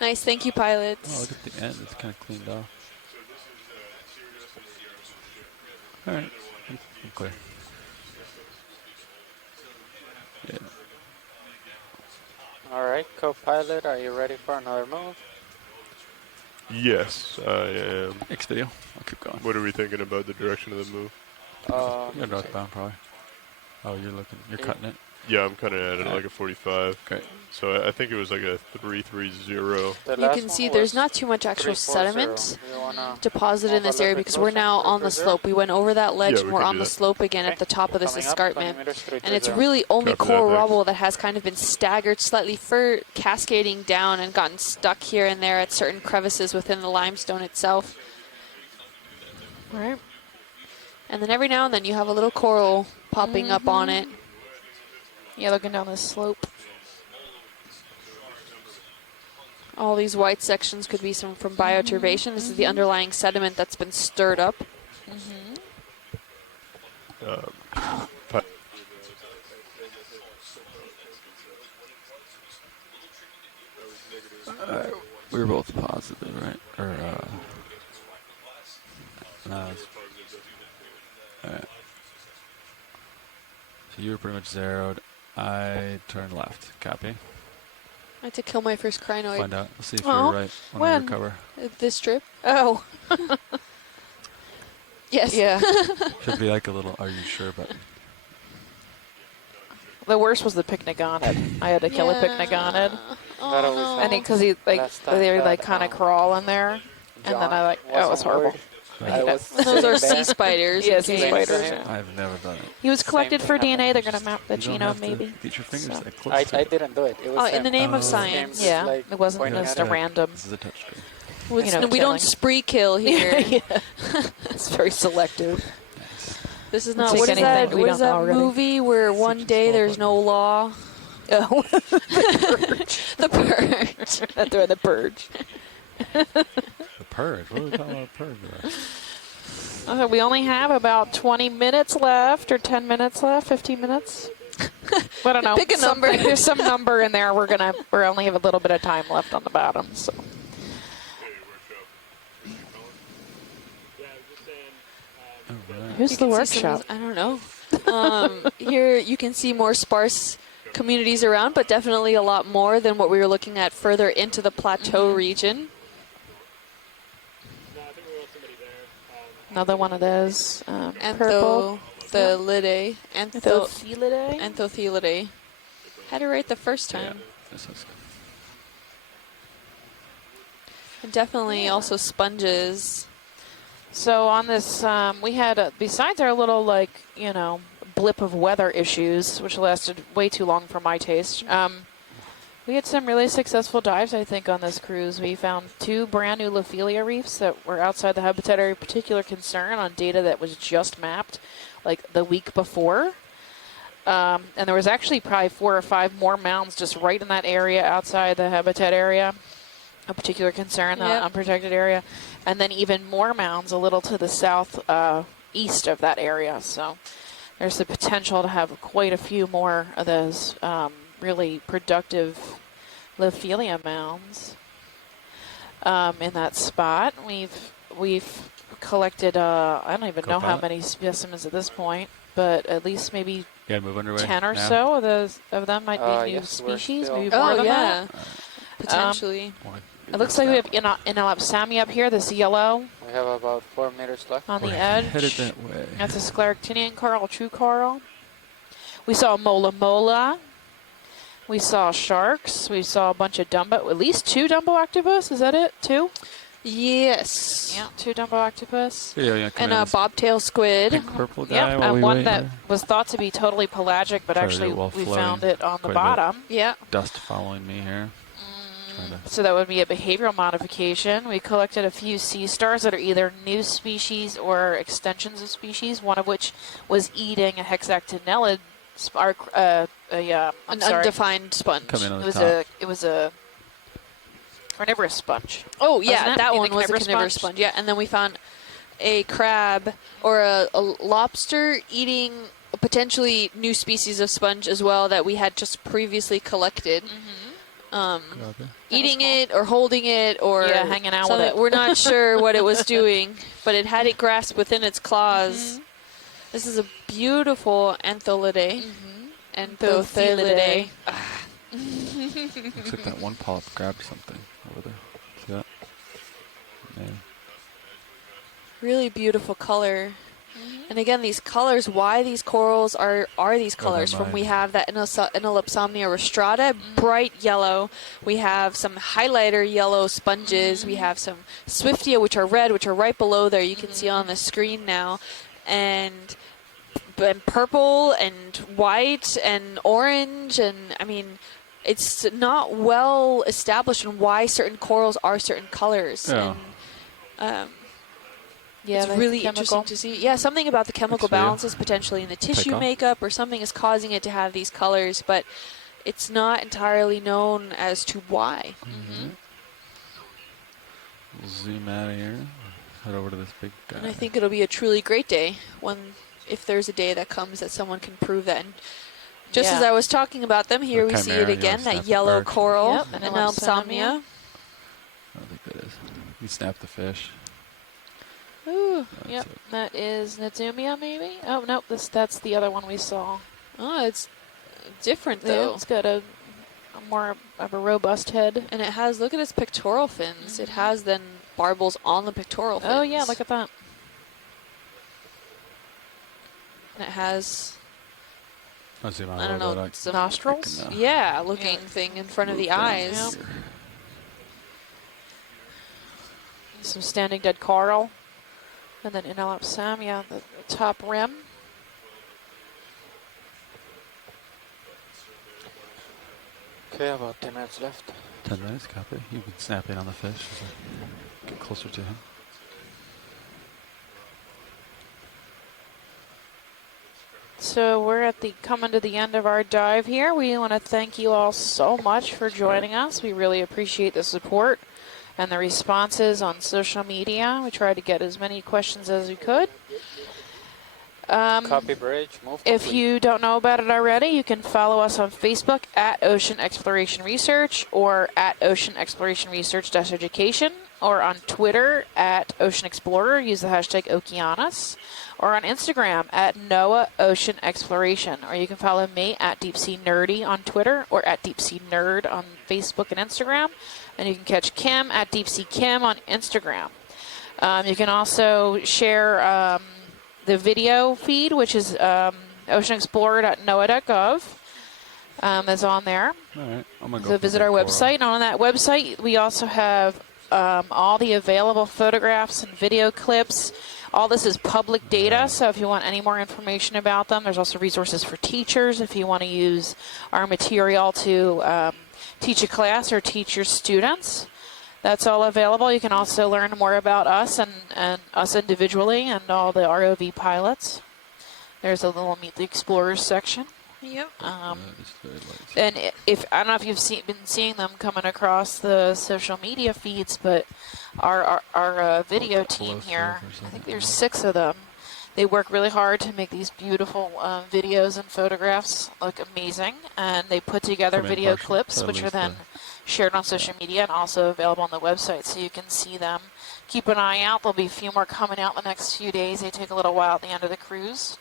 Nice, thank you, pilots. Oh, look at the end, it's kind of cleaned off. All right, I'm clear. Yeah. All right, co-pilot, are you ready for another move? Yes, I am. Next video, I'll keep going. What are we thinking about the direction of the move? You're northbound, probably. Oh, you're cutting it? Yeah, I'm cutting it at like a 45. Okay. So I think it was like a 330. You can see there's not too much actual sediment deposited in this area because we're now on the slope. We went over that ledge and we're on the slope again at the top of this escarpment. And it's really only coral rubble that has kind of been staggered slightly cascading down and gotten stuck here and there at certain crevices within the limestone itself. Right. And then every now and then you have a little coral popping up on it. Yeah, looking down this slope. All these white sections could be from bioturbation. This is the underlying sediment that's been stirred up. We were both positive, right? Or, no. Alright. So you were pretty much zeroed. I turned left. Copy. I had to kill my first crinoid. Find out. Let's see if you're right when we recover. This trip? Oh. Yes. Yeah. Should be like a little, are you sure button. The worst was the picnogonid. I had to kill a picnogonid. Oh, and because they kind of crawl in there. And then it was horrible. Those are sea spiders. Yeah, sea spiders. I've never done it. He was collected for DNA. They're going to map the You don't genome, have to maybe. get your fingers So. that close. I didn't do it. It was in the name of him science. just, Yeah, like, it wasn't pointing just at a it. random. This is a touchscreen. We don't spree kill here. Yeah. It's very selective. This is We'll not. take What is anything that? we What don't is know that already. movie where one day there's no law? Oh, The Purge. They're the Purge. The Purge? What are we talking about Purge? Okay, we only have about 20 minutes left, or 10 minutes left, 15 minutes. I don't know. Pick a number. There's some number in there. We only have a little bit of time left on the bottom. So. Who's You the can see some- workshop? I don't know. Here you can see more sparse communities around, but definitely a lot more than what we were looking at further into the plateau region. Another one of those. Purple. Anthophylidae. Anthophylidae? Anthophylidae. Had it right the first time. And definitely also sponges. So on this, we had, besides our little, blip of weather issues, which lasted way too long for my taste, we had some really successful dives, I think, on this cruise. We found 2 brand new Lophelia reefs that were outside the habitat area of particular concern on data that was just mapped, the week before. And there was actually probably 4 or 5 more mounds just right in that area outside the habitat area. A particular concern, the unprotected area, and then even more mounds a little to the south east of that area. So there's the potential to have quite a few more of those really productive Lophelia mounds in that spot. We've collected I don't even know how many specimens at this point, but at least maybe Yeah, move underway. 10 or now. so of them might be new yes, we're species, still- maybe more than yeah. that. Potentially. It looks like we have Inelopsamia up here, this yellow We have about 4 meters left. on the We're edge. headed that way. That's a scleractinian coral, true coral. We saw mola mola. We saw sharks. We saw a bunch of Dumbo, at least 2 Dumbo octopus. Is that it? 2? Yes. Yeah, 2 Dumbo octopus. Yeah, And a bobtail squid. Pink purple guy. Yep, while and we one wait that here. was thought to be totally pelagic, but Try to actually do it while we floating found it on the quite a bit. bottom. Yeah. Dust following me here. Trying to So that would be a behavioral modification. We collected a few sea stars that are either new species or extensions of species, one of which was eating a hexactinellid An undefined sponge. Coming on It the was top. a carnivorous sponge. Oh, Wasn't yeah, it? that The one was a carnivorous sponge. Yeah, and then we found a crab or a lobster eating a potentially new species of sponge as well that we had just previously collected. Eating it or holding it or hanging out with something. it. We're not sure what it was doing, but it had it grasped within its claws. This is a beautiful Anthophylidae. Anthophylidae. Looks like that one polyp grabbed something over there. See that? Yeah. Really beautiful color. And again, these colors, why these corals are these colors? From we have that Inelopsamnia rostrata, bright yellow. We have some highlighter yellow sponges. We have some Swiftia, which are red, which are right below there. You can see on the screen now. And purple and white and orange. And, I mean, it's not well established on why certain corals are certain colors. Yeah. And, Yeah, it's really interesting to see. Yeah, something about the chemical Thanks for you. balances potentially in the tissue off. makeup or something is causing it to have these colors, but it's not entirely known as to why. We'll zoom out of here. Head over to this big guy. And I think it'll be a truly great day if there's a day that comes that someone can prove that. And just as I was talking about them, here we see it again, that yellow coral, Yep, and Inelopsamnia. I don't think that is. You snap the fish. Ooh, yep, that is Netsumia maybe? Oh, nope, that's the other one we saw. Oh, it's different Yeah, though. it's got a more of a robust head. And it has, look at its pectoral fins. It has then barbels on the pectoral fins. Oh yeah, look at that. And it has, I'll zoom out I a don't little know, bit. some nostrils? looking thing in front of the eyes. Some standing dead coral. And then NL Samia, the top rim. Okay, about 10 minutes left. 10 minutes, copy. You can snap in on the fish as I get closer to him. So we're coming to the end of our dive here. We want to thank you all so much for joining us. We really appreciate the support and the responses on social media. We tried to get as many questions as we could. Copy bridge, move If complete. you don't know about it already, you can follow us on Facebook at Ocean Exploration Research or at Ocean Exploration Research-Education, or on Twitter at Ocean Explorer, use the hashtag Okeanos, or on Instagram at NOAA Ocean Exploration, or you can follow me at Deep Sea Nerdy on Twitter or at Deep Sea Nerd on Facebook and Instagram, and you can catch Kim at Deep Sea Kim on Instagram. You can also share the video feed, which is oceanexplorer.noaa.gov. Is on there. All right, I'm gonna go. So visit our website, and on that website we also have all the available photographs and video clips. All this is public data, so if you want any more information about them, there's also resources for teachers if you want to use our material to teach a class or teach your students. That's all available. You can also learn more about us and us individually and all the ROV pilots. There's a little Meet the Explorers section. Yep. And if I don't know if you've been seeing them coming across the social media feeds, but our video team here, I think there's 6 of them. They work really hard to make these beautiful videos and photographs look amazing, and they put together video clips, which are then shared on social media and also available on the website, so you can see them. Keep an eye out. There'll be a few more coming out the next few days. They take a little while at the end of the cruise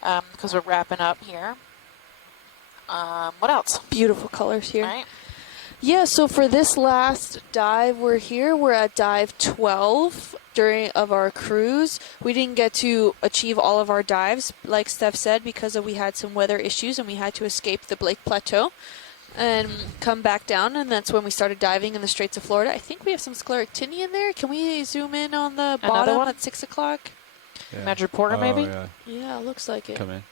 because we're wrapping up here. What else? Beautiful colors here. Right. Yeah, so for this last dive we're at dive 12 of our cruise. We didn't get to achieve all of our dives, like Steph said, because we had some weather issues and we had to escape the Blake Plateau and come back down, and that's when we started diving in the Straits of Florida. I think we have some scleractini in there. Can we zoom in on the bottom at 6 o'clock? Yeah. Madrepora, maybe? Yeah, it looks like it. Come in.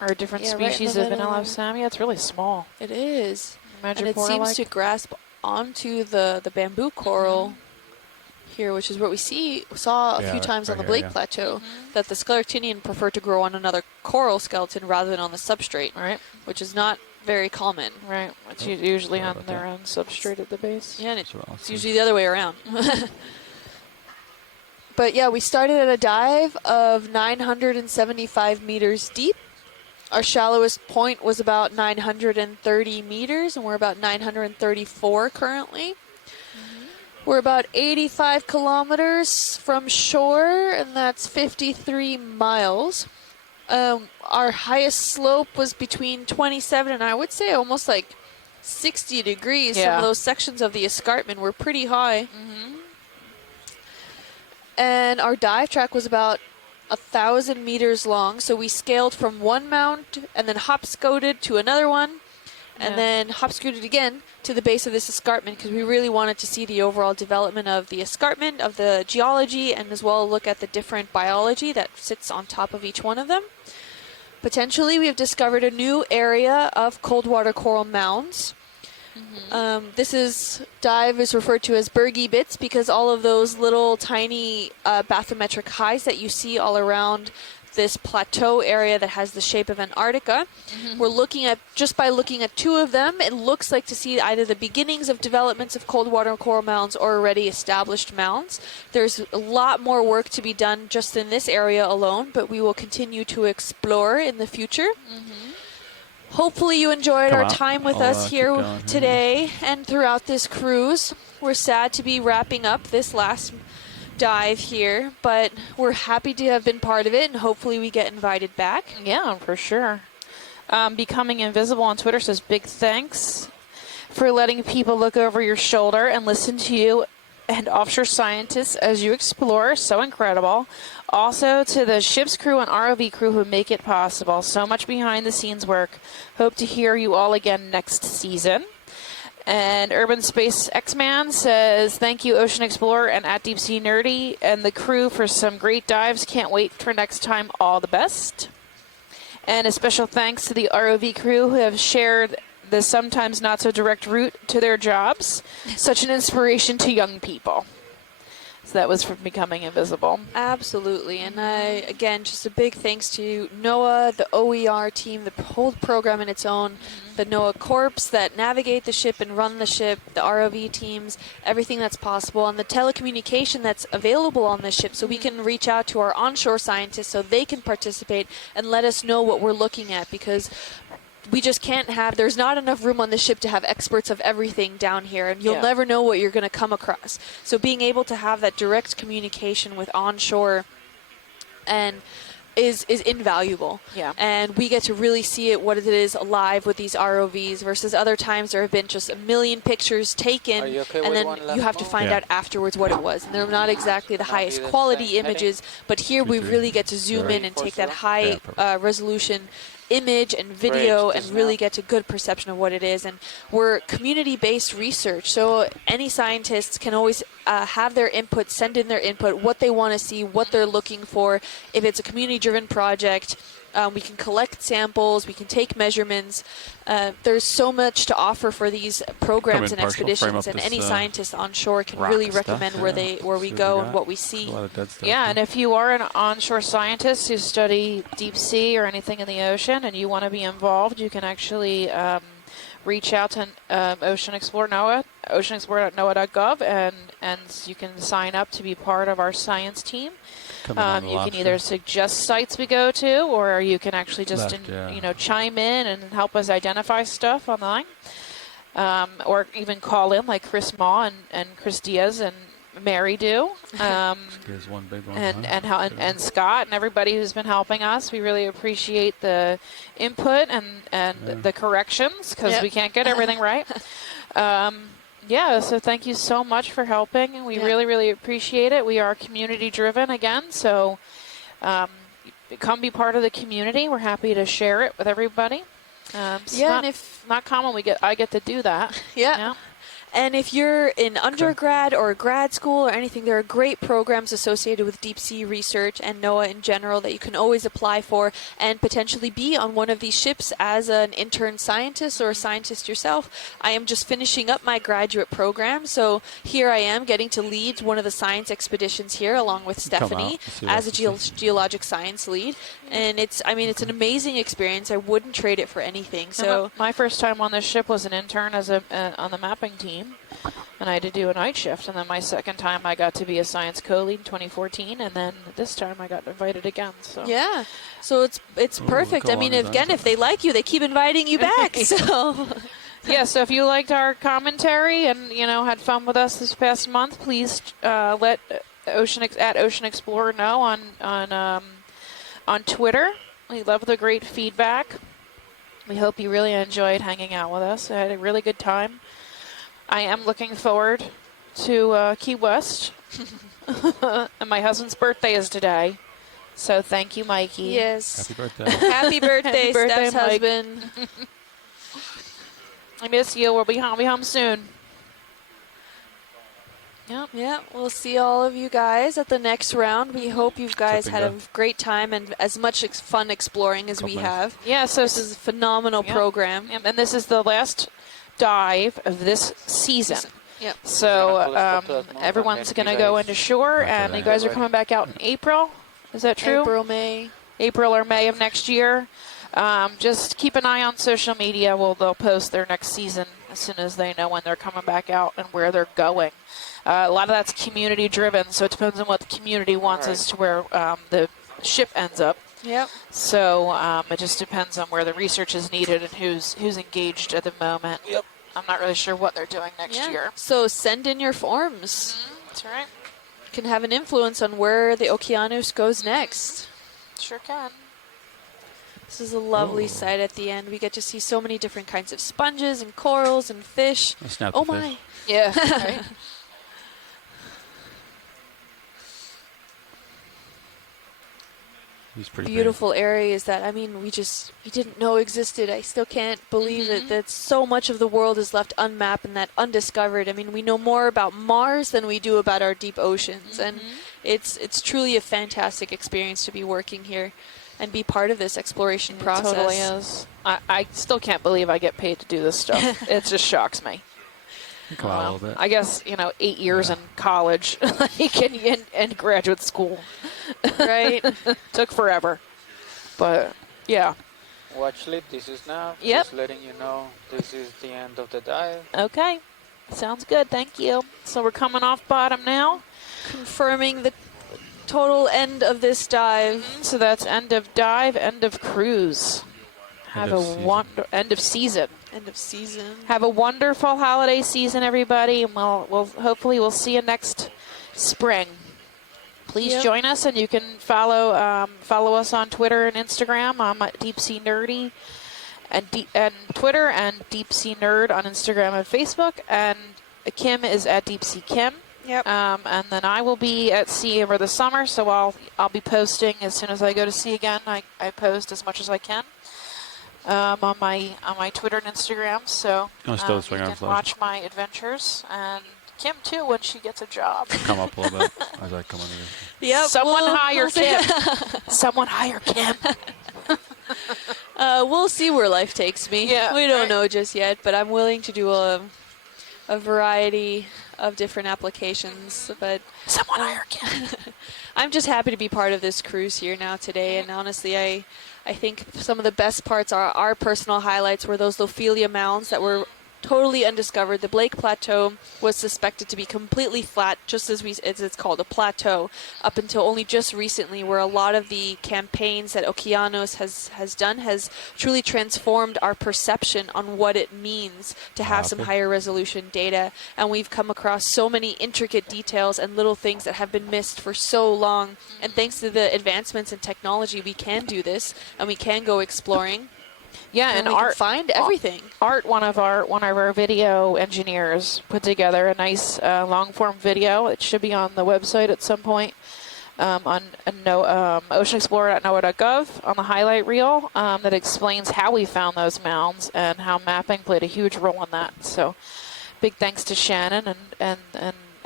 Or a different species of Vanilla Samia. It's really small. It is. And it Madrepora seems to grasp onto the bamboo coral here, which is what we saw a few times on the Blake Plateau, that the scleractinian prefer to grow on another coral skeleton rather than on the substrate, right? Which is not very common. Right. It's usually on their own substrate at the base. Yeah, and it's usually the other way around. But yeah, we started at a dive of 975 meters deep. Our shallowest point was about 930 meters, and we're about 934 currently. We're about 85 kilometers from shore, and that's 53 miles. Our highest slope was between 27 and I would say almost like 60 degrees. Some of those sections of the escarpment were pretty high. And our dive track was about 1,000 meters long, so we scaled from one mount and then hop-scooted to another one, and then hop-scooted again to the base of this escarpment because we really wanted to see the overall development of the escarpment, of the geology, and as well look at the different biology that sits on top of each one of them. Potentially, we have discovered a new area of cold water coral mounds. This dive is referred to as Bergy bits because all of those little tiny bathymetric highs that you see all around this plateau area that has the shape of Antarctica. We're looking at, just by looking at 2 of them, it looks like to see either the beginnings of developments of cold water coral mounds or already established mounds. There's a lot more work to be done just in this area alone, but we will continue to explore in the future. Hopefully you enjoyed our time with us here today and throughout this cruise. We're sad to be wrapping up this last dive here, but we're happy to have been part of it, and hopefully we get invited back. Yeah, for sure. Becoming Invisible on Twitter says, big thanks for letting people look over your shoulder and listen to you and offshore scientists as you explore. So incredible. Also to the ship's crew and ROV crew who make it possible. So much behind the scenes work. Hope to hear you all again next season. And Urban Space X-Man says, thank you, Ocean Explorer and at Deep Sea Nerdy and the crew for some great dives. Can't wait for next time. All the best. And a special thanks to the ROV crew who have shared the sometimes not so direct route to their jobs. Such an inspiration to young people. So that was from Becoming Invisible. Absolutely. And again, just a big thanks to NOAA, the OER team, the whole program in its own, the NOAA Corps that navigate the ship and run the ship, the ROV teams, everything that's possible, and the telecommunication that's available on this ship so we can reach out to our onshore scientists so they can participate and let us know what we're looking at, because we just can't have, there's not enough room on the ship to have experts of everything down here, and you'll never know what you're going to come across. So being able to have that direct communication with onshore and is invaluable. Yeah. And we get to really see it, what it is live with these ROVs versus other times there have been just a million pictures taken and then you have to find out afterwards what it was. And they're not exactly the highest quality images, but here we really get to zoom in and take that high resolution image and video and really get a good perception of what it is. And we're community-based research, so any scientists can always have their input, send in their input, what they want to see, what they're looking for. If it's a community-driven project, we can collect samples, we can take measurements. There's so much to offer for these programs and expeditions, and any scientist on shore can really recommend where we go and what we see. Yeah, and if you are an onshore scientist who study deep sea or anything in the ocean and you want to be involved, you can actually reach out to Ocean Explorer NOAA, oceanexplorer.noaa.gov, and you can sign up to be part of our science team. You can either suggest sites we go to, or you can actually just chime in and help us identify stuff online, or even call in like Chris Maw and Chris Diaz and Mary do, one big one, and Scott and everybody who's been helping us. We really appreciate the input and the corrections, because we can't get everything right. So thank you so much for helping. We really, really appreciate it. We are community driven again, so come be part of the community. We're happy to share it with everybody. And if not common, I get to do that. And if you're in undergrad or grad school or anything, there are great programs associated with deep sea research and NOAA in general that you can always apply for and potentially be on one of these ships as an intern scientist or a scientist yourself. I am just finishing up my graduate program, so here I am getting to lead one of the science expeditions here along with Stephanie as a geologic science lead. And it's an amazing experience. I wouldn't trade it for anything. So my first time on this ship was an intern as on the mapping team. And I had to do a night shift, and then my second time I got to be a science co-lead in 2014, and then this time I got invited again. So so it's perfect. I mean, again, if they like you, they keep inviting you back. So so if you liked our commentary and had fun with us this past month, please let Ocean Explorer know on Twitter. We love the great feedback. We hope you really enjoyed hanging out with us. I had a really good time. I am looking forward to Key West. And my husband's birthday is today. So thank you, Mikey. Yes. Happy birthday. Happy birthday, Steph's Mike. husband. I miss you. We'll be home soon. Yeah, we'll see all of you guys at the next round. We hope you guys had a great time and as much fun exploring as we have. Yeah, so this is a phenomenal program. And this is the last dive of this season. So everyone's going to go into shore, and you guys are coming back out in April. Is that true? April or May of next year. Just keep an eye on social media. They'll post their next season as soon as they know when they're coming back out and where they're going. A lot of that's community driven, so it depends on what the community wants as to where the ship ends up. So it just depends on where the research is needed and who's engaged at the moment. I'm not really sure what they're doing next year. So send in your forms. That's right. Can have an influence on where the Okeanos goes next. Sure can. This is a lovely sight at the end. We get to see so many different kinds of sponges and corals and fish. Oh my. Fish. Yeah. Right. beautiful areas that, I mean, we didn't know existed. I still can't believe it, that so much of the world is left unmapped and that undiscovered. I mean, we know more about Mars than we do about our deep oceans, and it's truly a fantastic experience to be working here and be part of this exploration process. It totally is. I still can't believe I get paid to do this stuff. It just shocks me. Come on a little bit. I guess, 8 years in college and graduate school. Right. Took forever. But, yeah. Watch Lit, this is Nav. Yep. Just letting you know this is the end of the dive. Okay. Sounds good. Thank you. So we're coming off bottom now. Confirming the total end of this dive. So that's end of dive, end of cruise. Have end of season. End of season. Have a wonderful holiday season, everybody, and we'll hopefully we'll see you next spring. Please join us, and you can follow us on Twitter and Instagram. I'm at Deep Sea Nerdy, and Twitter, and Deep Sea Nerd on Instagram and Facebook, and Kim is at Deep Sea Kim. Yep. And then I will be at sea over the summer, so I'll be posting as soon as I go to sea again. I post as much as I can. On my Twitter and Instagram, so you can watch my adventures, and Kim too when she gets a job. Come up a little bit as I come under here. Yep. Someone hire Kim. Someone hire Kim. We'll see where life takes me. Yeah, we don't know just yet, but I'm willing to do a variety of different applications. But someone hire Kim. I'm just happy to be part of this cruise here now today, and honestly, I think some of the best parts are our personal highlights were those Lophelia mounds that were totally undiscovered. The Blake Plateau was suspected to be completely flat, just as it's called, a plateau, up until only just recently, where a lot of the campaigns that Okeanos has done has truly transformed our perception on what it means to have some higher resolution data. And we've come across so many intricate details and little things that have been missed for so long. And thanks to the advancements in technology, we can do this, and we can go exploring. Yeah, and Art find everything. Art, one of our video engineers, put together a nice long form video. It should be on the website at some point on oceanexplorer.noaa.gov on the highlight reel that explains how we found those mounds and how mapping played a huge role in that. So, big thanks to Shannon and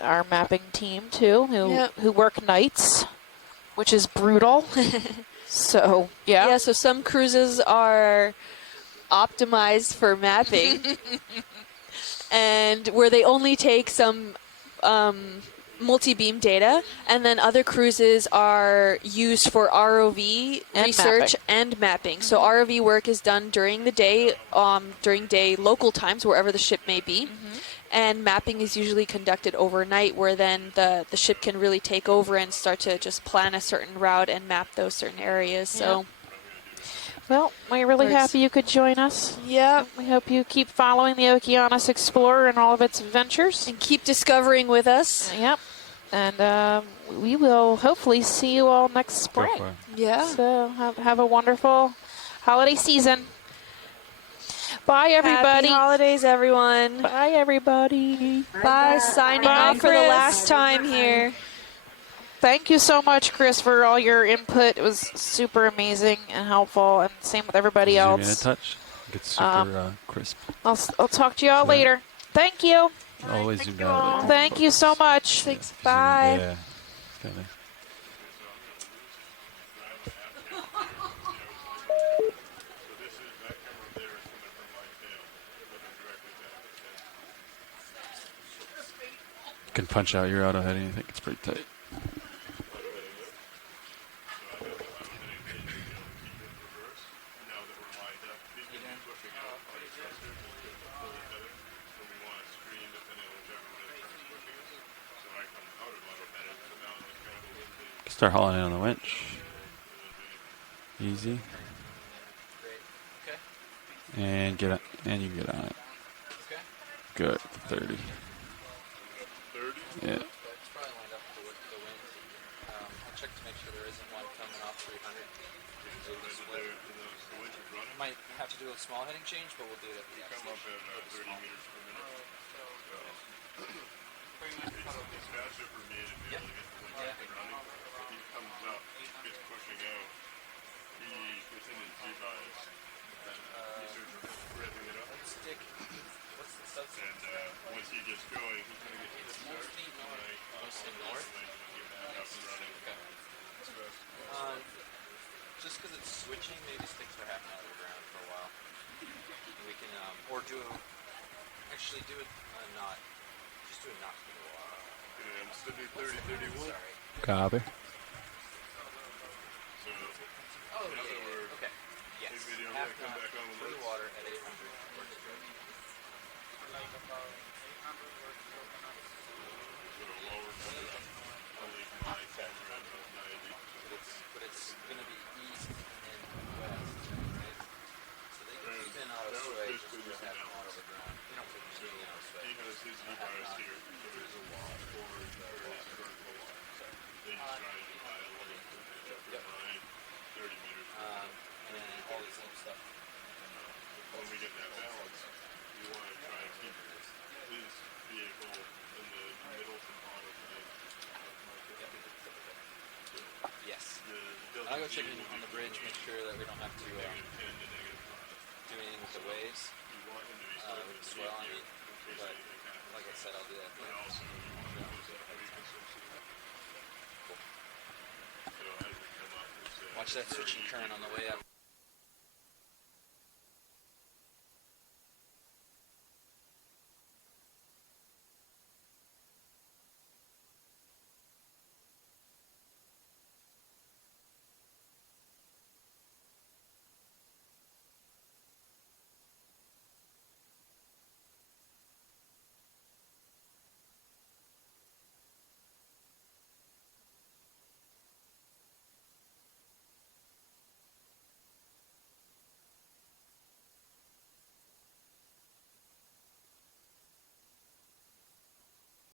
our mapping team too, who work nights, which is brutal. So, yeah. Yeah, so some cruises are optimized for mapping and where they only take some multi-beam data, and then other cruises are used for ROV and research mapping. and mapping. So ROV work is done during the day, during day local times, wherever the ship may be. And mapping is usually conducted overnight, where then the ship can really take over and start to just plan a certain route and map those certain areas. So, well, we're really happy you could join us. Yeah. We hope you keep following the Okeanos Explorer and all of its adventures. And keep discovering with us. Yep. And we will hopefully see you all next spring. Yeah. So have a wonderful holiday season. Bye, everybody. Happy holidays, everyone. Bye, everybody. Bye. Signing off for the last time here. Thank you so much, Chris, for all your input. It was super amazing and helpful, and same with everybody else. Zoom in a touch. Get super crisp. I'll talk to you all later. Thank you. Always zoom down. Thank you so much. Thanks. Bye. Yeah. It's kind of. You can punch out your auto heading. I think it's pretty tight. Start hauling in on the winch. Easy. And get it, and you can get on it. Good. 30. Yeah. Might have to do a small heading change, but we'll do it at the come up at 30 meters per minute. It's faster for me to be able to get the winch up and running. He comes up, gets pushing out, he gets going, he's going to get to start. Mostly north. Just because it's switching, maybe sticks for half an hour ground for a while. And we can, or do it not, just do a knot for a while. Yeah, I'm still doing 30-31. Sorry. Copy. So, in other words, okay. Yes. I'm Half going to come knot back on for the the water at 800 works good. So lower coming up. I'll leave my camera at about 90. But it's going to be east and west, right? So they can keep in auto sway just for half an hour over ground. You don't put anything in auto sway. He has his E-bars here. So there's a wall for his vertical line. Then he's trying to dial in and match up with mine 30 meters. And then all the same stuff. When we get that balance, we want to try and keep his vehicle in the middle to bottom lane. Yes. I'll go check in on the bridge, make sure that we don't have to do anything with the waves, with the swell, I mean. But, like I said, I'll do that later. Cool. Watch that switching current on the way up.